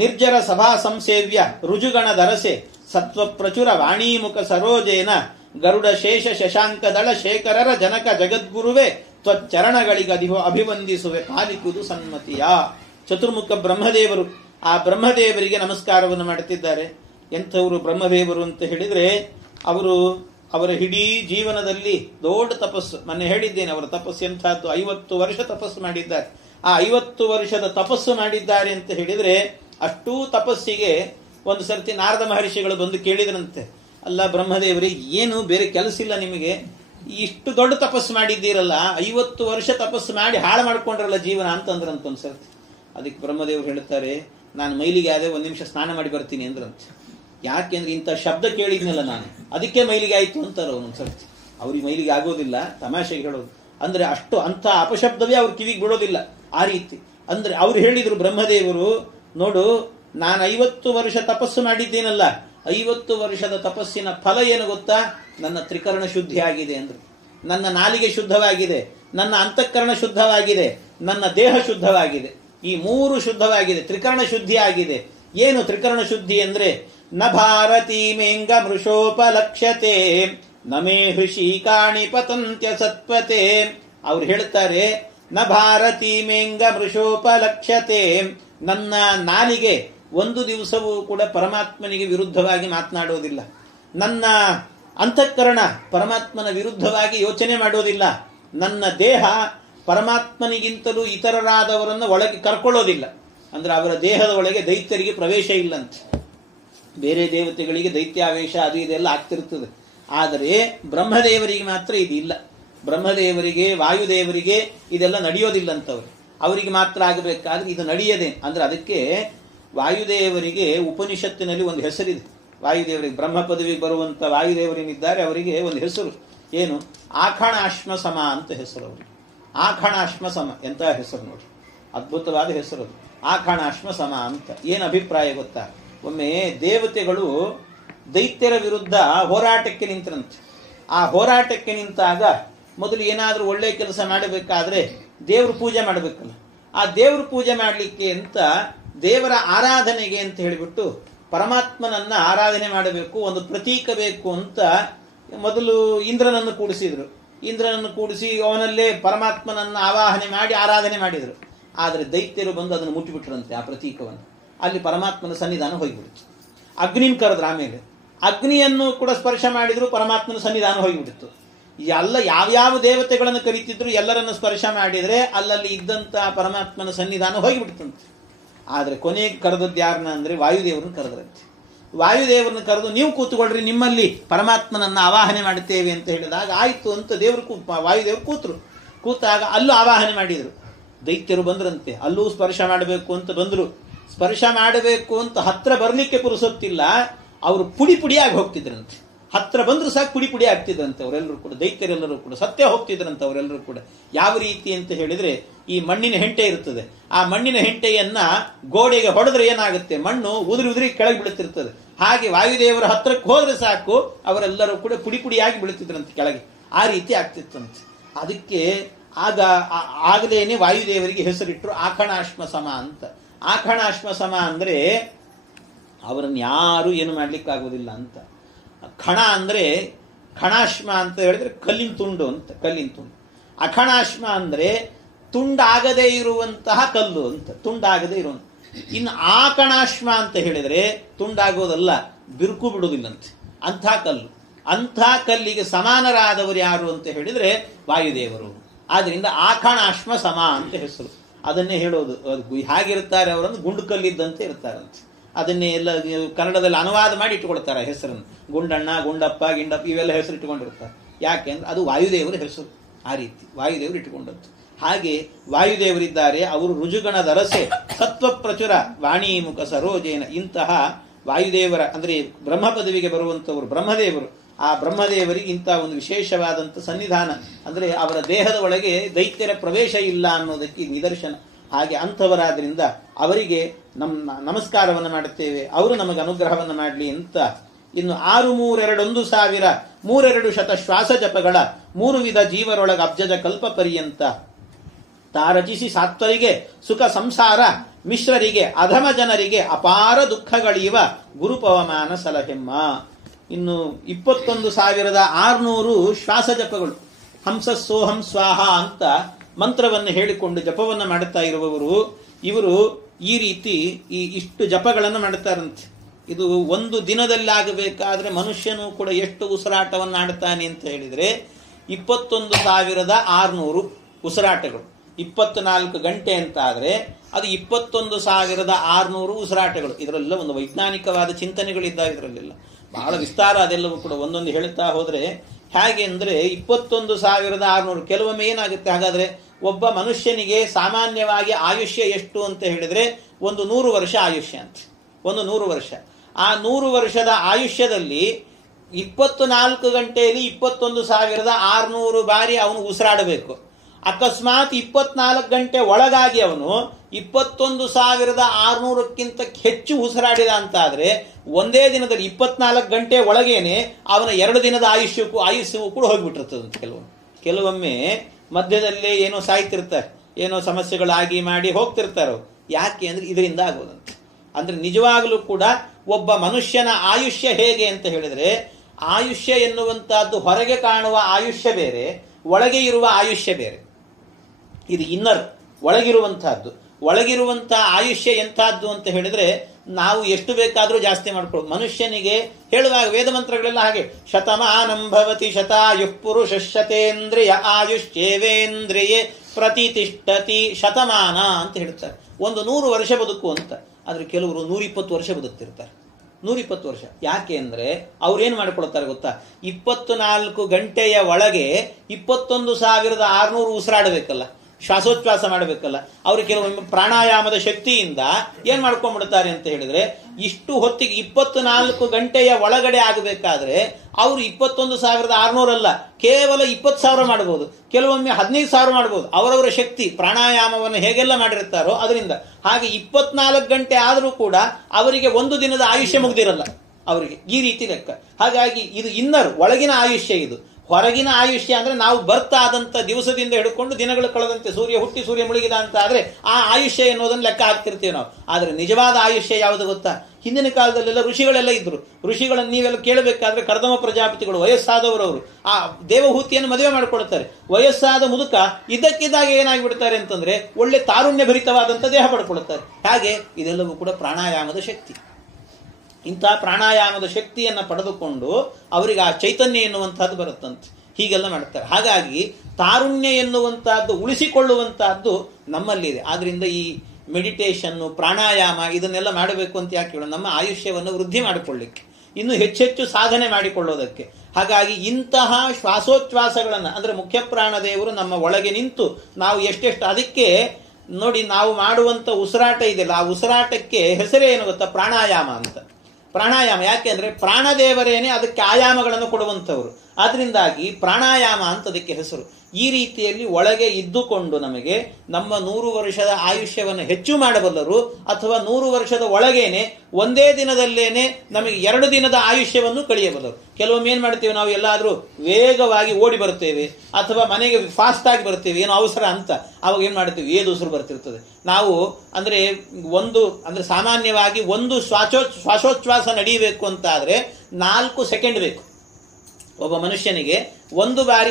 ನಿರ್ಜರ ಸಭಾ ಸಂಸೇವ್ಯ ರುಜುಗಣ ದರಸೆ ಸತ್ವ ಪ್ರಚುರ ವಾಣೀಮುಖ ಸರೋಜೇನ ಗರುಡ ಶೇಷ ಶಶಾಂಕ ದಳ ಶೇಖರರ ಜನಕ ಜಗದ್ಗುರುವೆ ತ್ವಚ್ಚರಣಗಳಿಗೆ ಅಭಿವಂದಿಸುವೆ ಪಾಲಿಕುದು ಸನ್ಮತಿಯ. ಚತುರ್ಮುಖ ಬ್ರಹ್ಮದೇವರು, ಆ ಬ್ರಹ್ಮದೇವರಿಗೆ ನಮಸ್ಕಾರವನ್ನು ಮಾಡುತ್ತಿದ್ದಾರೆ. ಎಂಥವರು ಬ್ರಹ್ಮದೇವರು ಅಂತ ಹೇಳಿದ್ರೆ, ಅವರ ಇಡೀ ಜೀವನದಲ್ಲಿ ದೊಡ್ಡ ತಪಸ್ಸು, ಮೊನ್ನೆ ಹೇಳಿದ್ದೇನೆ ಅವರ ತಪಸ್ಸು ಎಂಥದ್ದು. 50 ವರ್ಷ ತಪಸ್ಸು ಮಾಡಿದ್ದಾರೆ. ಆ 50 ವರ್ಷದ ತಪಸ್ಸು ಮಾಡಿದ್ದಾರೆ ಅಂತ ಹೇಳಿದ್ರೆ, ಅಷ್ಟೂ ತಪಸ್ಸಿಗೆ ಒಂದು ಸರ್ತಿ ನಾರದ ಮಹರ್ಷಿಗಳು ಬಂದು ಕೇಳಿದ್ರಂತೆ, ಅಲ್ಲ ಬ್ರಹ್ಮದೇವರೇ, ಏನು ಬೇರೆ ಕೆಲಸ ಇಲ್ಲ ನಿಮಗೆ? ಇಷ್ಟು ದೊಡ್ಡ ತಪಸ್ಸು ಮಾಡಿದ್ದೀರಲ್ಲ, 50 ವರ್ಷ ತಪಸ್ಸು ಮಾಡಿ ಹಾಳು ಮಾಡ್ಕೊಂಡ್ರಲ್ಲ ಜೀವನ ಅಂತಂದ್ರಂತ ಒಂದ್ಸರ್ತಿ. ಅದಕ್ಕೆ ಬ್ರಹ್ಮದೇವರು ಹೇಳ್ತಾರೆ, ನಾನು ಮೈಲಿಗೆ ಆದೆ, 1 ನಿಮಿಷ ಸ್ನಾನ ಮಾಡಿ ಬರ್ತೀನಿ ಅಂದ್ರಂತೆ. ಯಾಕೆಂದ್ರೆ ಇಂಥ ಶಬ್ದ ಕೇಳಿದ್ನಲ್ಲ ನಾನು, ಅದಕ್ಕೆ ಮೈಲಿಗೆ ಆಯ್ತು ಅಂತಾರೆ ಒಂದೊಂದ್ಸರ್ತಿ. ಅವ್ರಿಗೆ ಮೈಲಿಗೆ ಆಗೋದಿಲ್ಲ, ತಮಾಷೆಗೆ ಹೇಳೋದು. ಅಂದ್ರೆ ಅಷ್ಟು ಅಂಥ ಅಪಶಬ್ದವೇ ಅವ್ರ ಕಿವಿಗೆ ಬಿಡೋದಿಲ್ಲ ಆ ರೀತಿ. ಅಂದ್ರೆ ಅವ್ರು ಹೇಳಿದ್ರು ಬ್ರಹ್ಮದೇವರು, ನೋಡು ನಾನು 50 ವರ್ಷ ತಪಸ್ಸು ಮಾಡಿದ್ದೇನಲ್ಲ, 50 ವರ್ಷದ ತಪಸ್ಸಿನ ಫಲ ಏನು ಗೊತ್ತಾ? ನನ್ನ ತ್ರಿಕರಣ ಶುದ್ಧಿ ಆಗಿದೆ ಅಂದ್ರೆ, ನನ್ನ ನಾಲಿಗೆ ಶುದ್ಧವಾಗಿದೆ, ನನ್ನ ಅಂತಃಕರಣ ಶುದ್ಧವಾಗಿದೆ, ನನ್ನ ದೇಹ ಶುದ್ಧವಾಗಿದೆ. ಈ 3 ಶುದ್ಧವಾಗಿದೆ, ತ್ರಿಕರಣ ಶುದ್ಧಿ ಆಗಿದೆ. ಏನು ತ್ರಿಕರಣ ಶುದ್ಧಿ ಅಂದ್ರೆ, ನ ಭಾರತೀ ಮೇಂಗ ಮೃಷೋಪಲಕ್ಷ್ಯತೆ ನಮೇ ಹೃಷಿ ಕಾಣಿ ಪತಂತ್ಯ ಸತ್ವತೆ. ಅವ್ರು ಹೇಳ್ತಾರೆ, ನ ಭಾರತೀ ಮೇಂಗ ಮೃಷೋಪಲಕ್ಷ್ಯತೆ, ನನ್ನ ನಾಲಿಗೆ ಒಂದು ದಿವಸವೂ ಕೂಡ ಪರಮಾತ್ಮನಿಗೆ ವಿರುದ್ಧವಾಗಿ ಮಾತನಾಡೋದಿಲ್ಲ. ನನ್ನ ಅಂತಃಕರಣ ಪರಮಾತ್ಮನ ವಿರುದ್ಧವಾಗಿ ಯೋಚನೆ ಮಾಡೋದಿಲ್ಲ. ನನ್ನ ದೇಹ ಪರಮಾತ್ಮನಿಗಿಂತಲೂ ಇತರರಾದವರನ್ನು ಒಳಗೆ ಕರ್ಕೊಳ್ಳೋದಿಲ್ಲ. ಅಂದ್ರೆ ಅವರ ದೇಹದ ಒಳಗೆ ದೈತ್ಯರಿಗೆ ಪ್ರವೇಶ ಇಲ್ಲಂತೆ. ಬೇರೆ ದೇವತೆಗಳಿಗೆ ದೈತ್ಯಾವೇಶ ಅದು ಇದೆಲ್ಲ ಆಗ್ತಿರ್ತದೆ. ಆದರೆ ಬ್ರಹ್ಮದೇವರಿಗೆ ಮಾತ್ರ ಇದಿಲ್ಲ. ಬ್ರಹ್ಮದೇವರಿಗೆ, ವಾಯುದೇವರಿಗೆ ಇದೆಲ್ಲ ನಡೆಯೋದಿಲ್ಲಂತವ್ರು. ಅವರಿಗೆ ಮಾತ್ರ ಆಗಬೇಕಾದ್ರೆ ಇದು ನಡೆಯದೆ. ಅಂದ್ರೆ ಅದಕ್ಕೆ ವಾಯುದೇವರಿಗೆ ಉಪನಿಷತ್ತಿನಲ್ಲಿ ಒಂದು ಹೆಸರಿದೆ. ವಾಯುದೇವರಿಗೆ ಬ್ರಹ್ಮ ಪದವಿಗೆ ಬರುವಂತ ವಾಯುದೇವರೇನಿದ್ದಾರೆ ಅವರಿಗೆ ಒಂದು ಹೆಸರು ಏನು? ಆಖಣಾಶ್ಮ ಸಮ ಅಂತ ಹೆಸರು ಅವರಿಗೆ. ಆಖಣಾಶ್ಮ ಸಮ ಎಂತ ಹೆಸರು ನೋಡಿ, ಅದ್ಭುತವಾದ ಹೆಸರು ಅದು, ಆಖಣಾಶ್ಮ ಸಮ ಅಂತ. ಏನು ಅಭಿಪ್ರಾಯ ಗೊತ್ತಾ? ಒಮ್ಮೆ ದೇವತೆಗಳು ದೈತ್ಯರ ವಿರುದ್ಧ ಹೋರಾಟಕ್ಕೆ ನಿಂತರಂತೆ. ಆ ಹೋರಾಟಕ್ಕೆ ನಿಂತಾಗ ಮೊದಲು ಏನಾದರೂ ಒಳ್ಳೆ ಕೆಲಸ ಮಾಡಬೇಕಾದ್ರೆ ದೇವ್ರ ಪೂಜೆ ಮಾಡಬೇಕಲ್ಲ. ಆ ದೇವ್ರ ಪೂಜೆ ಮಾಡಲಿಕ್ಕೆ ಅಂತ ದೇವರ ಆರಾಧನೆಗೆ ಅಂತ ಹೇಳಿಬಿಟ್ಟು ಪರಮಾತ್ಮನನ್ನ ಆರಾಧನೆ ಮಾಡಬೇಕು, ಒಂದು ಪ್ರತೀಕ ಬೇಕು ಅಂತ ಮೊದಲು ಇಂದ್ರನನ್ನು ಕೂಡಿಸಿದ್ರು. ಇಂದ್ರನನ್ನು ಕೂಡಿಸಿ ಅವನಲ್ಲೇ ಪರಮಾತ್ಮನನ್ನ ಆವಾಹನೆ ಮಾಡಿ ಆರಾಧನೆ ಮಾಡಿದರು. ಆದರೆ ದೈತ್ಯರು ಬಂದು ಅದನ್ನು ಮುಟ್ಟಿಬಿಟ್ರಂತೆ, ಆ ಪ್ರತೀಕವನ್ನು. ಅಲ್ಲಿ ಪರಮಾತ್ಮನ ಸನ್ನಿಧಾನ ಹೋಗಿಬಿಡ್ತು. ಅಗ್ನಿನ ಕರೆದ್ರು. ಆಮೇಲೆ ಅಗ್ನಿಯನ್ನು ಕೂಡ ಸ್ಪರ್ಶ ಮಾಡಿದ್ರು, ಪರಮಾತ್ಮನ ಸನ್ನಿಧಾನ ಹೋಗಿಬಿಡ್ತು. ಎಲ್ಲ ಯಾವ್ಯಾವ ದೇವತೆಗಳನ್ನು ಕರೀತಿದ್ರು ಎಲ್ಲರನ್ನು ಸ್ಪರ್ಶ ಮಾಡಿದ್ರೆ ಅಲ್ಲಲ್ಲಿ ಇದ್ದಂತ ಪರಮಾತ್ಮನ ಸನ್ನಿಧಾನ ಹೋಗಿಬಿಡ್ತಂತೆ. ಆದ್ರೆ ಕೊನೆಗೆ ಕರೆದದ್ದು ಯಾರನ್ನ ಅಂದ್ರೆ ವಾಯುದೇವರನ್ನು ಕರೆದ್ರಂತೆ. ವಾಯುದೇವರನ್ನು ಕರೆದು ನೀವು ಕೂತ್ಕೊಳ್ರಿ, ನಿಮ್ಮಲ್ಲಿ ಪರಮಾತ್ಮನನ್ನ ಆವಾಹನೆ ಮಾಡುತ್ತೇವೆ ಅಂತ ಹೇಳಿದಾಗ ಆಯ್ತು ಅಂತ ವಾಯುದೇವರು ಕೂತಾಗ ಅಲ್ಲೂ ಆವಾಹನೆ ಮಾಡಿದರು. ದೈತ್ಯರು ಬಂದ್ರಂತೆ, ಅಲ್ಲೂ ಸ್ಪರ್ಶ ಮಾಡಬೇಕು ಅಂತ ಬಂದರು. ಸ್ಪರ್ಶ ಮಾಡಬೇಕು ಅಂತ ಹತ್ರ ಬರಲಿಕ್ಕೆ ಪುರುಸೊತ್ತಿಲ್ಲ, ಅವರು ಪುಡಿ ಪುಡಿಯಾಗಿ ಹೋಗ್ತಿದ್ರಂತೆ. ಹತ್ರ ಬಂದ್ರು ಸಾಕು ಪುಡಿ ಪುಡಿ ಆಗ್ತಿದ್ರಂತೆ ಅವರೆಲ್ಲರೂ ಕೂಡ, ದೈತ್ಯರೆಲ್ಲರೂ ಕೂಡ ಸತ್ಯ ಹೋಗ್ತಿದ್ರಂತೆ ಅವರೆಲ್ಲರೂ ಕೂಡ. ಯಾವ ರೀತಿ ಅಂತ ಹೇಳಿದ್ರೆ, ಈ ಮಣ್ಣಿನ ಹೆಂಟೆ ಇರ್ತದೆ, ಆ ಮಣ್ಣಿನ ಹೆಂಟೆಯನ್ನ ಗೋಡೆಗೆ ಹೊಡೆದ್ರೆ ಏನಾಗುತ್ತೆ, ಮಣ್ಣು ಉದುರಿ ಕೆಳಗೆ ಬೀಳುತ್ತಿರ್ತದೆ. ಹಾಗೆ ವಾಯುದೇವರ ಹತ್ರಕ್ಕೆ ಹೋದ್ರೆ ಸಾಕು ಅವರೆಲ್ಲರೂ ಕೂಡ ಪುಡಿ ಪುಡಿಯಾಗಿ ಬೀಳುತ್ತಿದ್ರಂತೆ ಕೆಳಗೆ. ಆ ರೀತಿ ಆಗ್ತಿತ್ತಂತೆ. ಅದಕ್ಕೆ ಆಗಲೇನೆ ವಾಯುದೇವರಿಗೆ ಹೆಸರಿಟ್ಟರು ಆಖಣಾಶ್ಮ ಸಮ ಅಂತ. ಆಖಣಾಶ್ಮ ಸಮ ಅಂದ್ರೆ ಅವರನ್ನು ಯಾರು ಏನು ಮಾಡ್ಲಿಕ್ಕಾಗೋದಿಲ್ಲ ಅಂತ. ಖಣ ಅಂದ್ರೆ, ಖಣಾಶ್ಮ ಅಂತ ಹೇಳಿದ್ರೆ ಕಲ್ಲಿನ ತುಂಡು ಅಂತ, ಕಲ್ಲಿನ ತುಂಡು. ಅಖಣಾಶ್ಮ ಅಂದ್ರೆ ತುಂಡಾಗದೇ ಇರುವಂತಹ ಕಲ್ಲು ಅಂತ, ತುಂಡಾಗದೇ ಇರುವಂತ. ಇನ್ನು ಆಕಣಾಶ್ಮ ಅಂತ ಹೇಳಿದ್ರೆ ತುಂಡಾಗೋದಲ್ಲ, ಬಿರುಕು ಬಿಡುವುದಿಲ್ಲಂತೆ, ಅಂಥ ಕಲ್ಲು. ಅಂಥ ಕಲ್ಲಿಗೆ ಸಮಾನರಾದವರು ಯಾರು ಅಂತ ಹೇಳಿದ್ರೆ ವಾಯುದೇವರು. ಆದ್ರಿಂದ ಆಖಣಾಶ್ಮ ಸಮ ಅಂತ ಹೆಸರು. ಅದನ್ನೇ ಹೇಳೋದು. ಹಾಗಿರ್ತಾರೆ ಅವರನ್ನು ಗುಂಡು ಕಲ್ಲಿದ್ದಂತೆ ಇರ್ತಾರಂತೆ. ಅದನ್ನೇ ಎಲ್ಲ ಕನ್ನಡದಲ್ಲಿ ಅನುವಾದ ಮಾಡಿ ಇಟ್ಟುಕೊಳ್ತಾರೆ ಹೆಸರನ್ನು. ಗುಂಡಣ್ಣ, ಗುಂಡಪ್ಪ, ಗಿಂಡಪ್ಪ ಇವೆಲ್ಲ ಹೆಸರು ಇಟ್ಟುಕೊಂಡಿರ್ತಾರೆ. ಯಾಕೆಂದ್ರೆ ಅದು ವಾಯುದೇವರ ಹೆಸರು. ಆ ರೀತಿ ವಾಯುದೇವರು ಇಟ್ಟುಕೊಂಡದ್ದು. ಹಾಗೆ ವಾಯುದೇವರಿದ್ದಾರೆ, ಅವರು ರುಜುಗಣದ ರಸೆ ಸತ್ವ ಪ್ರಚುರ ವಾಣಿಮುಖ ಸರೋಜೇನ. ಇಂತಹ ವಾಯುದೇವರ ಅಂದ್ರೆ ಬ್ರಹ್ಮ ಪದವಿಗೆ ಬರುವಂತವರು ಬ್ರಹ್ಮದೇವರು. ಆ ಬ್ರಹ್ಮದೇವರಿಗೆ ಇಂಥ ಒಂದು ವಿಶೇಷವಾದಂಥ ಸನ್ನಿಧಾನ, ಅಂದ್ರೆ ಅವರ ದೇಹದ ಒಳಗೆ ದೈತ್ಯರ ಪ್ರವೇಶ ಇಲ್ಲ ಅನ್ನೋದಕ್ಕೆ ನಿದರ್ಶನ. ಹಾಗೆ ಅಂಥವರಾದ್ರಿಂದ ಅವರಿಗೆ ನಮಸ್ಕಾರವನ್ನು ಮಾಡುತ್ತೇವೆ, ಅವರು ನಮಗೆ ಅನುಗ್ರಹವನ್ನು ಮಾಡಲಿ ಅಂತ. ಇನ್ನು 6321000 ಶತ ಶ್ವಾಸ ಜಪಗಳ 3 ವಿಧ ಜೀವರೊಳಗ ಅಬ್ಜಜ ಕಲ್ಪ ಪರ್ಯಂತ ತಾರಚಿಸಿ ಸಾತ್ವರಿಗೆ ಸುಖ ಸಂಸಾರ, ಮಿಶ್ರರಿಗೆ ಅಧಮ ಜನರಿಗೆ ಅಪಾರ ದುಃಖಗಳೀವ ಗುರುಪವಮಾನ ಸಲಹೆಮ್ಮ. ಇನ್ನು 21,600 ಶ್ವಾಸ ಜಪಗಳು. ಹಂಸಸ್ಸೋಹಂ ಸ್ವಾಹ ಅಂತ ಮಂತ್ರವನ್ನು ಹೇಳಿಕೊಂಡು ಜಪವನ್ನು ಮಾಡುತ್ತಾ ಇರುವವರು ಇವರು ಈ ರೀತಿ ಇಷ್ಟು ಜಪಗಳನ್ನು ಮಾಡುತ್ತಾರಂತೆ. ಇದು ಒಂದು ದಿನದಲ್ಲಾಗಬೇಕಾದ್ರೆ ಮನುಷ್ಯನು ಕೂಡ ಎಷ್ಟು ಉಸಿರಾಟವನ್ನು ಆಡ್ತಾನೆ ಅಂತ ಹೇಳಿದ್ರೆ 21,600 ಉಸಿರಾಟಗಳು. 24 ಗಂಟೆ ಅಂತ ಆದ್ರೆ ಅದು 21,600 ಉಸಿರಾಟಗಳು. ಇದರೆಲ್ಲ ಒಂದು ವೈಜ್ಞಾನಿಕವಾದ ಚಿಂತನೆಗಳಿದ್ದಾವೆ. ಇದರಲ್ಲೆಲ್ಲ ಬಹಳ ವಿಸ್ತಾರ, ಅದೆಲ್ಲವೂ ಕೂಡ ಒಂದೊಂದು ಹೇಳ್ತಾ ಹೋದ್ರೆ ಹೇಗೆ ಅಂದ್ರೆ 21,600. ಕೆಲವೊಮ್ಮೆ ಏನಾಗುತ್ತೆ, ಹಾಗಾದ್ರೆ ಒಬ್ಬ ಮನುಷ್ಯನಿಗೆ ಸಾಮಾನ್ಯವಾಗಿ ಆಯುಷ್ಯ ಎಷ್ಟು ಅಂತ ಹೇಳಿದ್ರೆ 100 ವರ್ಷ ಆಯುಷ್ಯ ಅಂತ. 100 ವರ್ಷ. ಆ 100 ವರ್ಷದ ಆಯುಷ್ಯದಲ್ಲಿ 24 ಗಂಟೆಯಲ್ಲಿ 21,600 ಬಾರಿ ಅವನು ಉಸಿರಾಡಬೇಕು. ಅಕಸ್ಮಾತ್ 24 ಗಂಟೆ ಒಳಗಾಗಿ ಅವನು 21,600ಕ್ಕಿಂತ ಹೆಚ್ಚು ಉಸಿರಾಡಿದ ಅಂತಾದ್ರೆ ಒಂದೇ ದಿನದಲ್ಲಿ 24 ಗಂಟೆ ಒಳಗೇನೆ ಅವನ 2 ದಿನದ ಆಯುಷ್ಯವು ಕೂಡ ಹೋಗ್ಬಿಟ್ಟಿರ್ತದಂತೆ. ಕೆಲವೊಮ್ಮೆ ಮಧ್ಯದಲ್ಲೇ ಏನೋ ಸಾಯ್ತಿರ್ತಾರೆ, ಏನೋ ಸಮಸ್ಯೆಗಳಾಗಿ ಮಾಡಿ ಹೋಗ್ತಿರ್ತಾರೆ. ಯಾಕೆ ಅಂದ್ರೆ ಇದರಿಂದ ಆಗೋದಂತೆ. ಅಂದ್ರೆ ನಿಜವಾಗಲೂ ಕೂಡ ಒಬ್ಬ ಮನುಷ್ಯನ ಆಯುಷ್ಯ ಹೇಗೆ ಅಂತ ಹೇಳಿದ್ರೆ, ಆಯುಷ್ಯ ಎನ್ನುವಂತಹದ್ದು ಹೊರಗೆ ಕಾಣುವ ಆಯುಷ್ಯ ಬೇರೆ, ಒಳಗೆ ಇರುವ ಆಯುಷ್ಯ ಬೇರೆ. ಇದು ಇನ್ನರ್, ಒಳಗಿರುವಂತಹದ್ದು. ಒಳಗಿರುವಂತಹ ಆಯುಷ್ಯ ಎಂತಹದ್ದು ಅಂತ ಹೇಳಿದ್ರೆ ನಾವು ಎಷ್ಟು ಬೇಕಾದ್ರೂ ಜಾಸ್ತಿ ಮಾಡ್ಕೊಳ್ಳೋದು. ಮನುಷ್ಯನಿಗೆ ಹೇಳುವಾಗ ವೇದ ಮಂತ್ರಗಳೆಲ್ಲ ಹಾಗೆ, ಶತಮಾನಂ ಭವತಿ ಶತಾಯುಃ ಪುರುಷ ಶತೇಂದ್ರಿಯ ಆಯುಷ್ಯೇವೇಂದ್ರಿಯೇ ಪ್ರತಿಷ್ಠತಿ ಶತಮಾನ ಅಂತ ಹೇಳ್ತಾರೆ. 100 ವರ್ಷ ಬದುಕು ಅಂತ. ಆದ್ರೆ ಕೆಲವರು 120 ವರ್ಷ ಬದುಕ್ತಿರ್ತಾರೆ. 120 ವರ್ಷ. ಯಾಕೆ ಅಂದ್ರೆ ಅವ್ರೇನ್ ಮಾಡ್ಕೊಳ್ತಾರೆ ಗೊತ್ತಾ, 24 ಗಂಟೆಯ ಒಳಗೆ 21,600 ಉಸಿರಾಡಬೇಕಲ್ಲ, ಶ್ವಾಸೋಚ್ಛ್ವಾಸ ಮಾಡಬೇಕಲ್ಲ. ಅವರು ಕೆಲವೊಮ್ಮೆ ಪ್ರಾಣಾಯಾಮದ ಶಕ್ತಿಯಿಂದ ಏನ್ ಮಾಡ್ಕೊಂಡ್ಬಿಡ್ತಾರೆ ಅಂತ ಹೇಳಿದ್ರೆ, ಇಷ್ಟು ಹೊತ್ತಿಗೆ 24 ಗಂಟೆಯ ಒಳಗಡೆ ಆಗಬೇಕಾದ್ರೆ ಅವರು 21,600 ಅಲ್ಲ, ಕೇವಲ 20,000 ಮಾಡಬಹುದು, ಕೆಲವೊಮ್ಮೆ 15,000 ಮಾಡಬಹುದು. ಅವರವರ ಶಕ್ತಿ, ಪ್ರಾಣಾಯಾಮವನ್ನು ಹೇಗೆಲ್ಲ ಮಾಡಿರ್ತಾರೋ ಅದರಿಂದ. ಹಾಗೆ 24 ಗಂಟೆ ಆದರೂ ಕೂಡ ಅವರಿಗೆ 1 ದಿನದ ಆಯುಷ್ಯ ಮುಗ್ದಿರಲ್ಲ ಅವರಿಗೆ. ಈ ರೀತಿ ಲೆಕ್ಕ. ಹಾಗಾಗಿ ಇದು ಇನ್ನರ್, ಒಳಗಿನ ಆಯುಷ್ಯ. ಇದು ಹೊರಗಿನ ಆಯುಷ್ಯ ಅಂದ್ರೆ ನಾವು ಬರ್ತಾ ಆದಂತ ದಿವಸದಿಂದ ಹಿಡ್ಕೊಂಡು ದಿನಗಳು ಕಳೆದಂತೆ, ಸೂರ್ಯ ಹುಟ್ಟಿ ಸೂರ್ಯ ಮುಳುಗಿದ ಅಂತ ಆದ್ರೆ ಆ ಆಯುಷ್ಯ ಎನ್ನುವುದನ್ನು ಲೆಕ್ಕ ಹಾಕ್ತಿರ್ತೀವಿ ನಾವು. ಆದ್ರೆ ನಿಜವಾದ ಆಯುಷ್ಯ ಯಾವುದು ಗೊತ್ತಾ? ಹಿಂದಿನ ಕಾಲದಲ್ಲೆಲ್ಲ ಋಷಿಗಳೆಲ್ಲ ಇದ್ರು. ಋಷಿಗಳನ್ನು ನೀವೆಲ್ಲ ಕೇಳಬೇಕಾದ್ರೆ ಕರ್ದಮ ಪ್ರಜಾಪತಿಗಳು ವಯಸ್ಸಾದವರವರು ಆ ದೇವಹೂತಿಯನ್ನು ಮದುವೆ ಮಾಡಿಕೊಳ್ತಾರೆ. ವಯಸ್ಸಾದ ಮುದುಕ ಇದ್ದಕ್ಕಿದ್ದಾಗ ಏನಾಗಿಬಿಡ್ತಾರೆ ಅಂತಂದ್ರೆ ಒಳ್ಳೆ ತಾರುಣ್ಯ ಭರಿತವಾದಂತ ದೇಹ ಪಡ್ಕೊಳ್ತಾರೆ. ಹಾಗೆ ಇದೆಲ್ಲವೂ ಕೂಡ ಪ್ರಾಣಾಯಾಮದ ಶಕ್ತಿ. ಇಂತಹ ಪ್ರಾಣಾಯಾಮದ ಶಕ್ತಿಯನ್ನು ಪಡೆದುಕೊಂಡು ಅವರಿಗೆ ಆ ಚೈತನ್ಯ ಎನ್ನುವಂತಹದ್ದು ಬರುತ್ತಂತೆ. ಹೀಗೆಲ್ಲ ಮಾಡ್ತಾರೆ. ಹಾಗಾಗಿ ತಾರುಣ್ಯ ಎನ್ನುವಂತಹದ್ದು ಉಳಿಸಿಕೊಳ್ಳುವಂತಹದ್ದು ನಮ್ಮಲ್ಲಿದೆ. ಆದ್ರಿಂದ ಈ ಮೆಡಿಟೇಷನ್ನು, ಪ್ರಾಣಾಯಾಮ ಇದನ್ನೆಲ್ಲ ಮಾಡಬೇಕು ಅಂತ ಯಾಕೆ ಹೇಳೋದು? ನಮ್ಮ ಆಯುಷ್ಯವನ್ನು ವೃದ್ಧಿ ಮಾಡಿಕೊಳ್ಳಿಕ್ಕೆ, ಇನ್ನು ಹೆಚ್ಚೆಚ್ಚು ಸಾಧನೆ ಮಾಡಿಕೊಳ್ಳೋದಕ್ಕೆ. ಹಾಗಾಗಿ ಇಂತಹ ಶ್ವಾಸೋಚ್ಛ್ವಾಸಗಳನ್ನು ಅಂದರೆ ಮುಖ್ಯ ಪ್ರಾಣದೇವರು ನಮ್ಮ ಒಳಗೆ ನಿಂತು ನಾವು ಎಷ್ಟೆಷ್ಟು, ಅದಕ್ಕೆ ನೋಡಿ ನಾವು ಮಾಡುವಂಥ ಉಸಿರಾಟ ಇದೆಯಲ್ಲ, ಆ ಉಸಿರಾಟಕ್ಕೆ ಹೆಸರೇನು ಗೊತ್ತಾ? ಪ್ರಾಣಾಯಾಮ ಅಂತ. ಪ್ರಾಣಾಯಾಮ ಯಾಕೆ ಅಂದರೆ ಪ್ರಾಣದೇವರೇನೆ ಅದಕ್ಕೆ ಆಯಾಮಗಳನ್ನು ಕೊಡುವಂಥವ್ರು. ಆದ್ರಿಂದಾಗಿ ಪ್ರಾಣಾಯಾಮ ಅಂತ ಅದಕ್ಕೆ ಹೆಸರು. ಈ ರೀತಿಯಲ್ಲಿ ಒಳಗೆ ಇದ್ದುಕೊಂಡು ನಮಗೆ ನಮ್ಮ 100 ವರ್ಷದ ಆಯುಷ್ಯವನ್ನು ಹೆಚ್ಚು ಮಾಡಬಲ್ಲರು, ಅಥವಾ 100 ವರ್ಷದ ಒಳಗೇನೆ ಒಂದೇ ದಿನದಲ್ಲೇನೆ ನಮಗೆ 2 ದಿನದ ಆಯುಷ್ಯವನ್ನು ಕಳೆಯಬಲ್ಲರು. ಕೆಲವೊಮ್ಮೆ ಏನ್ ಮಾಡ್ತೇವೆ ನಾವು, ಎಲ್ಲಾದ್ರೂ ವೇಗವಾಗಿ ಓಡಿ ಬರ್ತೇವೆ ಅಥವಾ ಮನೆಗೆ ಫಾಸ್ಟ್ ಆಗಿ ಬರ್ತೇವೆ, ಏನೋ ಅವಸರ ಅಂತ, ಅವಾಗ ಏನ್ ಮಾಡ್ತೇವೆ, ಉಸಿರು ಬರ್ತಿರ್ತದೆ. ನಾವು ಅಂದ್ರೆ ಸಾಮಾನ್ಯವಾಗಿ ಒಂದು ಶ್ವಾಸೋಚ್ಛ್ವಾಸ ನಡೆಯಬೇಕು ಅಂತ ಆದ್ರೆ 4 ಸೆಕೆಂಡ್ ಬೇಕು. ಒಬ್ಬ ಮನುಷ್ಯನಿಗೆ ಒಂದು ಬಾರಿ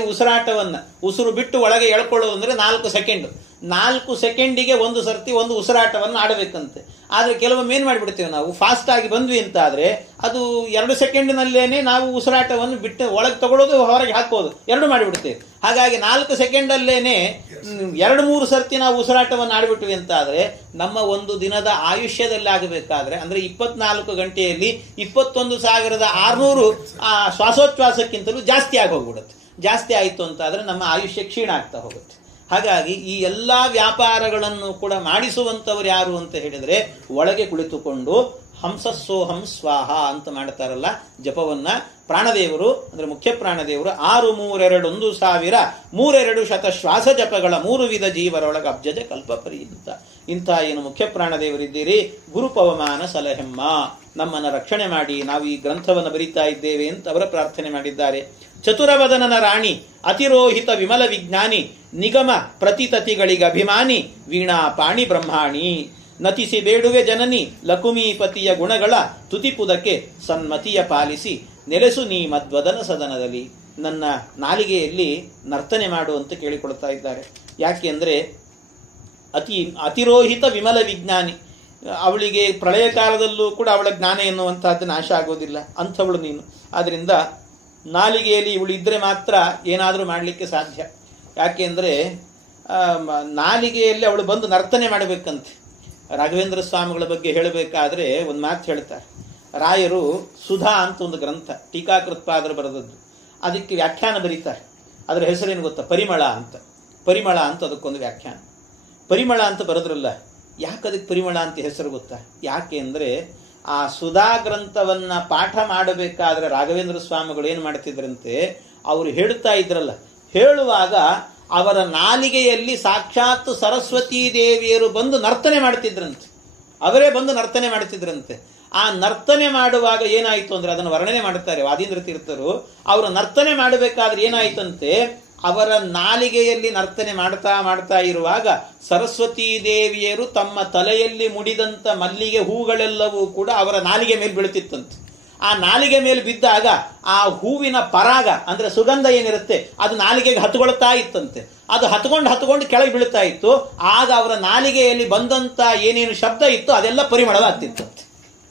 ಉಸಿರು ಬಿಟ್ಟು ಒಳಗೆ ಎಳ್ಕೊಳ್ಳೋದು ಅಂದ್ರೆ 4 ಸೆಕೆಂಡ್. 4 ಸೆಕೆಂಡಿಗೆ ಒಂದು ಸರ್ತಿ ಒಂದು ಉಸಿರಾಟವನ್ನು ಆಡಬೇಕಂತೆ. ಆದ್ರೆ ಕೆಲವೊಮ್ಮೆ ಏನ್ ಮಾಡಿಬಿಡ್ತೇವೆ ನಾವು, ಫಾಸ್ಟ್ ಆಗಿ ಬಂದ್ವಿ ಅಂತ ಆದ್ರೆ ಅದು 2 ಸೆಕೆಂಡ್ನಲ್ಲೇನೆ ನಾವು ಉಸಿರಾಟವನ್ನು ಬಿಟ್ಟು ಒಳಗೆ ತಗೊಳ್ಳೋದು, ಹೊರಗೆ ಹಾಕೋದು, 2 ಮಾಡಿಬಿಡ್ತೇವೆ. ಹಾಗಾಗಿ 4 ಸೆಕೆಂಡಲ್ಲೇನೆ 2-3 ಸರ್ತಿ ನಾವು ಉಸಿರಾಟವನ್ನು ಆಡ್ಬಿಟ್ವಿ ಅಂತ ಆದ್ರೆ ನಮ್ಮ ಒಂದು ದಿನದ ಆಯುಷ್ಯದಲ್ಲಿ ಆಗಬೇಕಾದ್ರೆ ಅಂದ್ರೆ 24 ಗಂಟೆಯಲ್ಲಿ 21,600 ಶ್ವಾಸೋಚ್ಛ್ವಾಸಕ್ಕಿಂತಲೂ ಜಾಸ್ತಿ ಆಗಿ ಹೋಗ್ಬಿಡುತ್ತೆ. ಜಾಸ್ತಿ ಆಯಿತು ಅಂತ ಆದ್ರೆ ನಮ್ಮ ಆಯುಷ್ಯ ಕ್ಷೀಣ ಆಗ್ತಾ ಹೋಗುತ್ತೆ. ಹಾಗಾಗಿ ಈ ಎಲ್ಲಾ ವ್ಯಾಪಾರಗಳನ್ನು ಕೂಡ ಮಾಡಿಸುವಂತವರು ಯಾರು ಅಂತ ಹೇಳಿದ್ರೆ, ಒಳಗೆ ಕುಳಿತುಕೊಂಡು ಹಂಸಸ್ಸೋಹಂ ಸ್ವಾಹ ಅಂತ ಮಾಡ್ತಾರಲ್ಲ ಜಪವನ್ನ, ಪ್ರಾಣದೇವರು ಅಂದ್ರೆ ಮುಖ್ಯ ಪ್ರಾಣದೇವರು 6-3-2-1,000 ಶತ ಶ್ವಾಸ ಜಪಗಳ 3 ವಿಧ ಜೀವರೊಳಗ ಅಬ್ಜಜ ಕಲ್ಪ ಪರ್ಯಂತ. ಇಂಥ ಏನು ಮುಖ್ಯ ಪ್ರಾಣದೇವರಿದ್ದೀರಿ, ಗುರುಪವಮಾನ ಸಲಹೆಮ್ಮ, ನಮ್ಮನ್ನು ರಕ್ಷಣೆ ಮಾಡಿ, ನಾವು ಈ ಗ್ರಂಥವನ್ನು ಬರೀತಾ ಇದ್ದೇವೆ ಅಂತ ಅವರ ಪ್ರಾರ್ಥನೆ ಮಾಡಿದ್ದಾರೆ. ಚತುರವದನನ ರಾಣಿ, ಅತಿರೋಹಿತ ವಿಮಲ ವಿಜ್ಞಾನಿ, ನಿಗಮ ಪ್ರತಿತತಿಗಳಿಗೆ ಅಭಿಮಾನಿ, ವೀಣಾ ಪಾಣಿ ಬ್ರಹ್ಮಾಣಿ, ನತಿಸಿ ಬೇಡುವೆ ಜನನಿ, ಲಕುಮೀಪತಿಯ ಗುಣಗಳ ತುತಿಪುದಕ್ಕೆ ಸನ್ಮತಿಯ ಪಾಲಿಸಿ, ನೆಲೆಸು ನೀ ಮದ್ವದನ ಸದನದಲ್ಲಿ. ನನ್ನ ನಾಲಿಗೆಯಲ್ಲಿ ನರ್ತನೆ ಮಾಡು ಅಂತ ಕೇಳಿಕೊಳ್ತಾ ಇದ್ದಾರೆ. ಯಾಕೆ ಅಂದರೆ ಅತಿರೋಹಿತ ವಿಮಲ ವಿಜ್ಞಾನಿ, ಅವಳಿಗೆ ಪ್ರಳಯ ಕಾಲದಲ್ಲೂ ಕೂಡ ಅವಳ ಜ್ಞಾನ ಎನ್ನುವಂತಹದ್ದು ನಾಶ ಆಗೋದಿಲ್ಲ, ಅಂಥವಳು ನೀನು. ಆದ್ರಿಂದ ನಾಲಿಗೆಯಲ್ಲಿ ಇವಳು ಇದ್ರೆ ಮಾತ್ರ ಏನಾದರೂ ಮಾಡಲಿಕ್ಕೆ ಸಾಧ್ಯ. ಯಾಕೆ ಅಂದರೆ ನಾಲಿಗೆಯಲ್ಲಿ ಅವಳು ಬಂದು ನರ್ತನೆ ಮಾಡಬೇಕಂತೆ. ರಾಘವೇಂದ್ರ ಸ್ವಾಮಿಗಳ ಬಗ್ಗೆ ಹೇಳಬೇಕಾದ್ರೆ ಒಂದು ಮಾತು ಹೇಳ್ತಾರೆ. ರಾಯರು ಸುಧಾ ಅಂತ ಒಂದು ಗ್ರಂಥ ಟೀಕಾಕೃತ್ಪಾದರು ಬರೆದದ್ದು, ಅದಕ್ಕೆ ವ್ಯಾಖ್ಯಾನ ಬರೀತಾರೆ. ಅದರ ಹೆಸರೇನು ಗೊತ್ತಾ? ಪರಿಮಳ ಅಂತ. ಪರಿಮಳ ಅಂತ ಅದಕ್ಕೊಂದು ವ್ಯಾಖ್ಯಾನ. ಪರಿಮಳ ಅಂತ ಬರೆದ್ರಲ್ಲ, ಯಾಕೆ ಅದಕ್ಕೆ ಪರಿಮಳ ಅಂತ ಹೆಸರು ಗೊತ್ತಾ? ಯಾಕೆ ಅಂದರೆ ಆ ಸುಧಾ ಗ್ರಂಥವನ್ನ ಪಾಠ ಮಾಡಬೇಕಾದ್ರೆ ರಾಘವೇಂದ್ರ ಸ್ವಾಮಿಗಳು ಏನು ಮಾಡ್ತಿದ್ರಂತೆ, ಅವರು ಹೇಳುತ್ತಾ ಇದ್ರಲ್ಲ, ಹೇಳುವಾಗ ಅವರ ನಾಲಿಗೆಯಲ್ಲಿ ಸಾಕ್ಷಾತ್ ಸರಸ್ವತೀ ದೇವಿಯರು ಬಂದು ನರ್ತನೆ ಮಾಡ್ತಿದ್ರಂತೆ. ಅವರೇ ಬಂದು ನರ್ತನೆ ಮಾಡ್ತಿದ್ರಂತೆ. ಆ ನರ್ತನೆ ಮಾಡುವಾಗ ಏನಾಯಿತು ಅಂದ್ರೆ, ಅದನ್ನು ವರ್ಣನೆ ಮಾಡುತ್ತಾರೆ ವಾದೀಂದ್ರ ತೀರ್ಥರು. ಅವರು ನರ್ತನೆ ಮಾಡಬೇಕಾದ್ರೆ ಏನಾಯ್ತಂತೆ, ಅವರ ನಾಲಿಗೆಯಲ್ಲಿ ನರ್ತನೆ ಮಾಡ್ತಾ ಮಾಡ್ತಾ ಇರುವಾಗ ಸರಸ್ವತೀ ದೇವಿಯರು ತಮ್ಮ ತಲೆಯಲ್ಲಿ ಮುಡಿದಂತ ಮಲ್ಲಿಗೆ ಹೂಗಳೆಲ್ಲವೂ ಕೂಡ ಅವರ ನಾಲಿಗೆ ಮೇಲೆ ಬೀಳುತ್ತಿತ್ತಂತೆ. ಆ ನಾಲಿಗೆ ಮೇಲೆ ಬಿದ್ದಾಗ ಆ ಹೂವಿನ ಪರಾಗ ಅಂದ್ರೆ ಸುಗಂಧ ಏನಿರುತ್ತೆ ಅದು ನಾಲಿಗೆಗೆ ಹತ್ಕೊಳ್ತಾ ಇತ್ತಂತೆ. ಅದು ಹತ್ಕೊಂಡು ಕೆಳಗೆ ಬೀಳ್ತಾ ಇತ್ತು. ಆಗ ಅವರ ನಾಲಿಗೆಯಲ್ಲಿ ಬಂದಂತ ಏನೇನು ಶಬ್ದ ಇತ್ತು ಅದೆಲ್ಲ ಪರಿಮಳವಾಗ್ತಿತ್ತಂತೆ.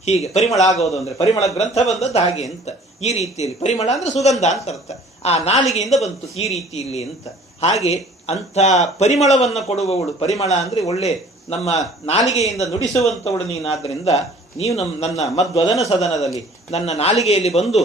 ಹೀಗೆ ಪರಿಮಳ ಆಗೋದು ಅಂದ್ರೆ, ಪರಿಮಳ ಗ್ರಂಥ ಬಂದದ್ದು ಹಾಗೆ ಅಂತ. ಈ ರೀತಿಯಲ್ಲಿ ಪರಿಮಳ ಅಂದ್ರೆ ಸುಗಂಧ ಅಂತ ಅರ್ಥ. ಆ ನಾಲಿಗೆಯಿಂದ ಬಂತು ಈ ರೀತಿಯಲ್ಲಿ ಅಂತ. ಹಾಗೆ ಅಂಥ ಪರಿಮಳವನ್ನು ಕೊಡುವವಳು, ಪರಿಮಳ ಅಂದ್ರೆ ಒಳ್ಳೆ ನಮ್ಮ ನಾಲಿಗೆಯಿಂದ ನುಡಿಸುವಂಥವಳು ನೀನಾದ್ರಿಂದ ನೀವು ನನ್ನ ಮದ್ವದನ ಸದನದಲ್ಲಿ ನನ್ನ ನಾಲಿಗೆಯಲ್ಲಿ ಬಂದು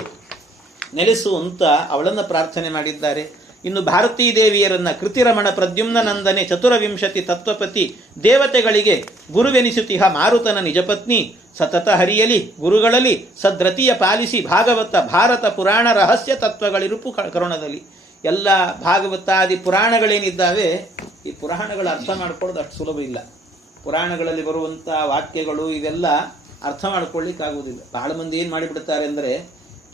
ನೆಲೆಸು ಅಂತ ಅವಳನ್ನು ಪ್ರಾರ್ಥನೆ ಮಾಡಿದ್ದಾರೆ. ಇನ್ನು ಭಾರತೀ ದೇವಿಯರನ್ನ ಕೃತಿರಮಣ ಪ್ರದ್ಯುಮ್ನ ನಂದನೆ ಚತುರವಿಂಶತಿ ತತ್ವಪತಿ ದೇವತೆಗಳಿಗೆ ಗುರುವೆನಿಸುತ್ತಿಹ ಮಾರುತನ ನಿಜಪತ್ನಿ ಸತತ ಹರಿಯಲಿ ಗುರುಗಳಲ್ಲಿ ಸದ್ರತಿಯ ಪಾಲಿಸಿ ಭಾಗವತ ಭಾರತ ಪುರಾಣ ರಹಸ್ಯ ತತ್ವಗಳಿರುಪು ಕರುಣದಲ್ಲಿ. ಎಲ್ಲ ಭಾಗವತಾದಿ ಪುರಾಣಗಳೇನಿದ್ದಾವೆ, ಈ ಪುರಾಣಗಳ ಅರ್ಥ ಮಾಡ್ಕೊಳ್ಳೋದು ಅಷ್ಟು ಸುಲಭ ಇಲ್ಲ. ಪುರಾಣಗಳಲ್ಲಿ ಬರುವಂತ ವಾಕ್ಯಗಳು ಇವೆಲ್ಲ ಅರ್ಥ ಮಾಡ್ಕೊಳ್ಳಿಕ್ಕಾಗುವುದಿಲ್ಲ. ಬಹಳ ಮಂದಿ ಏನ್ ಮಾಡಿಬಿಡ್ತಾರೆ ಅಂದ್ರೆ,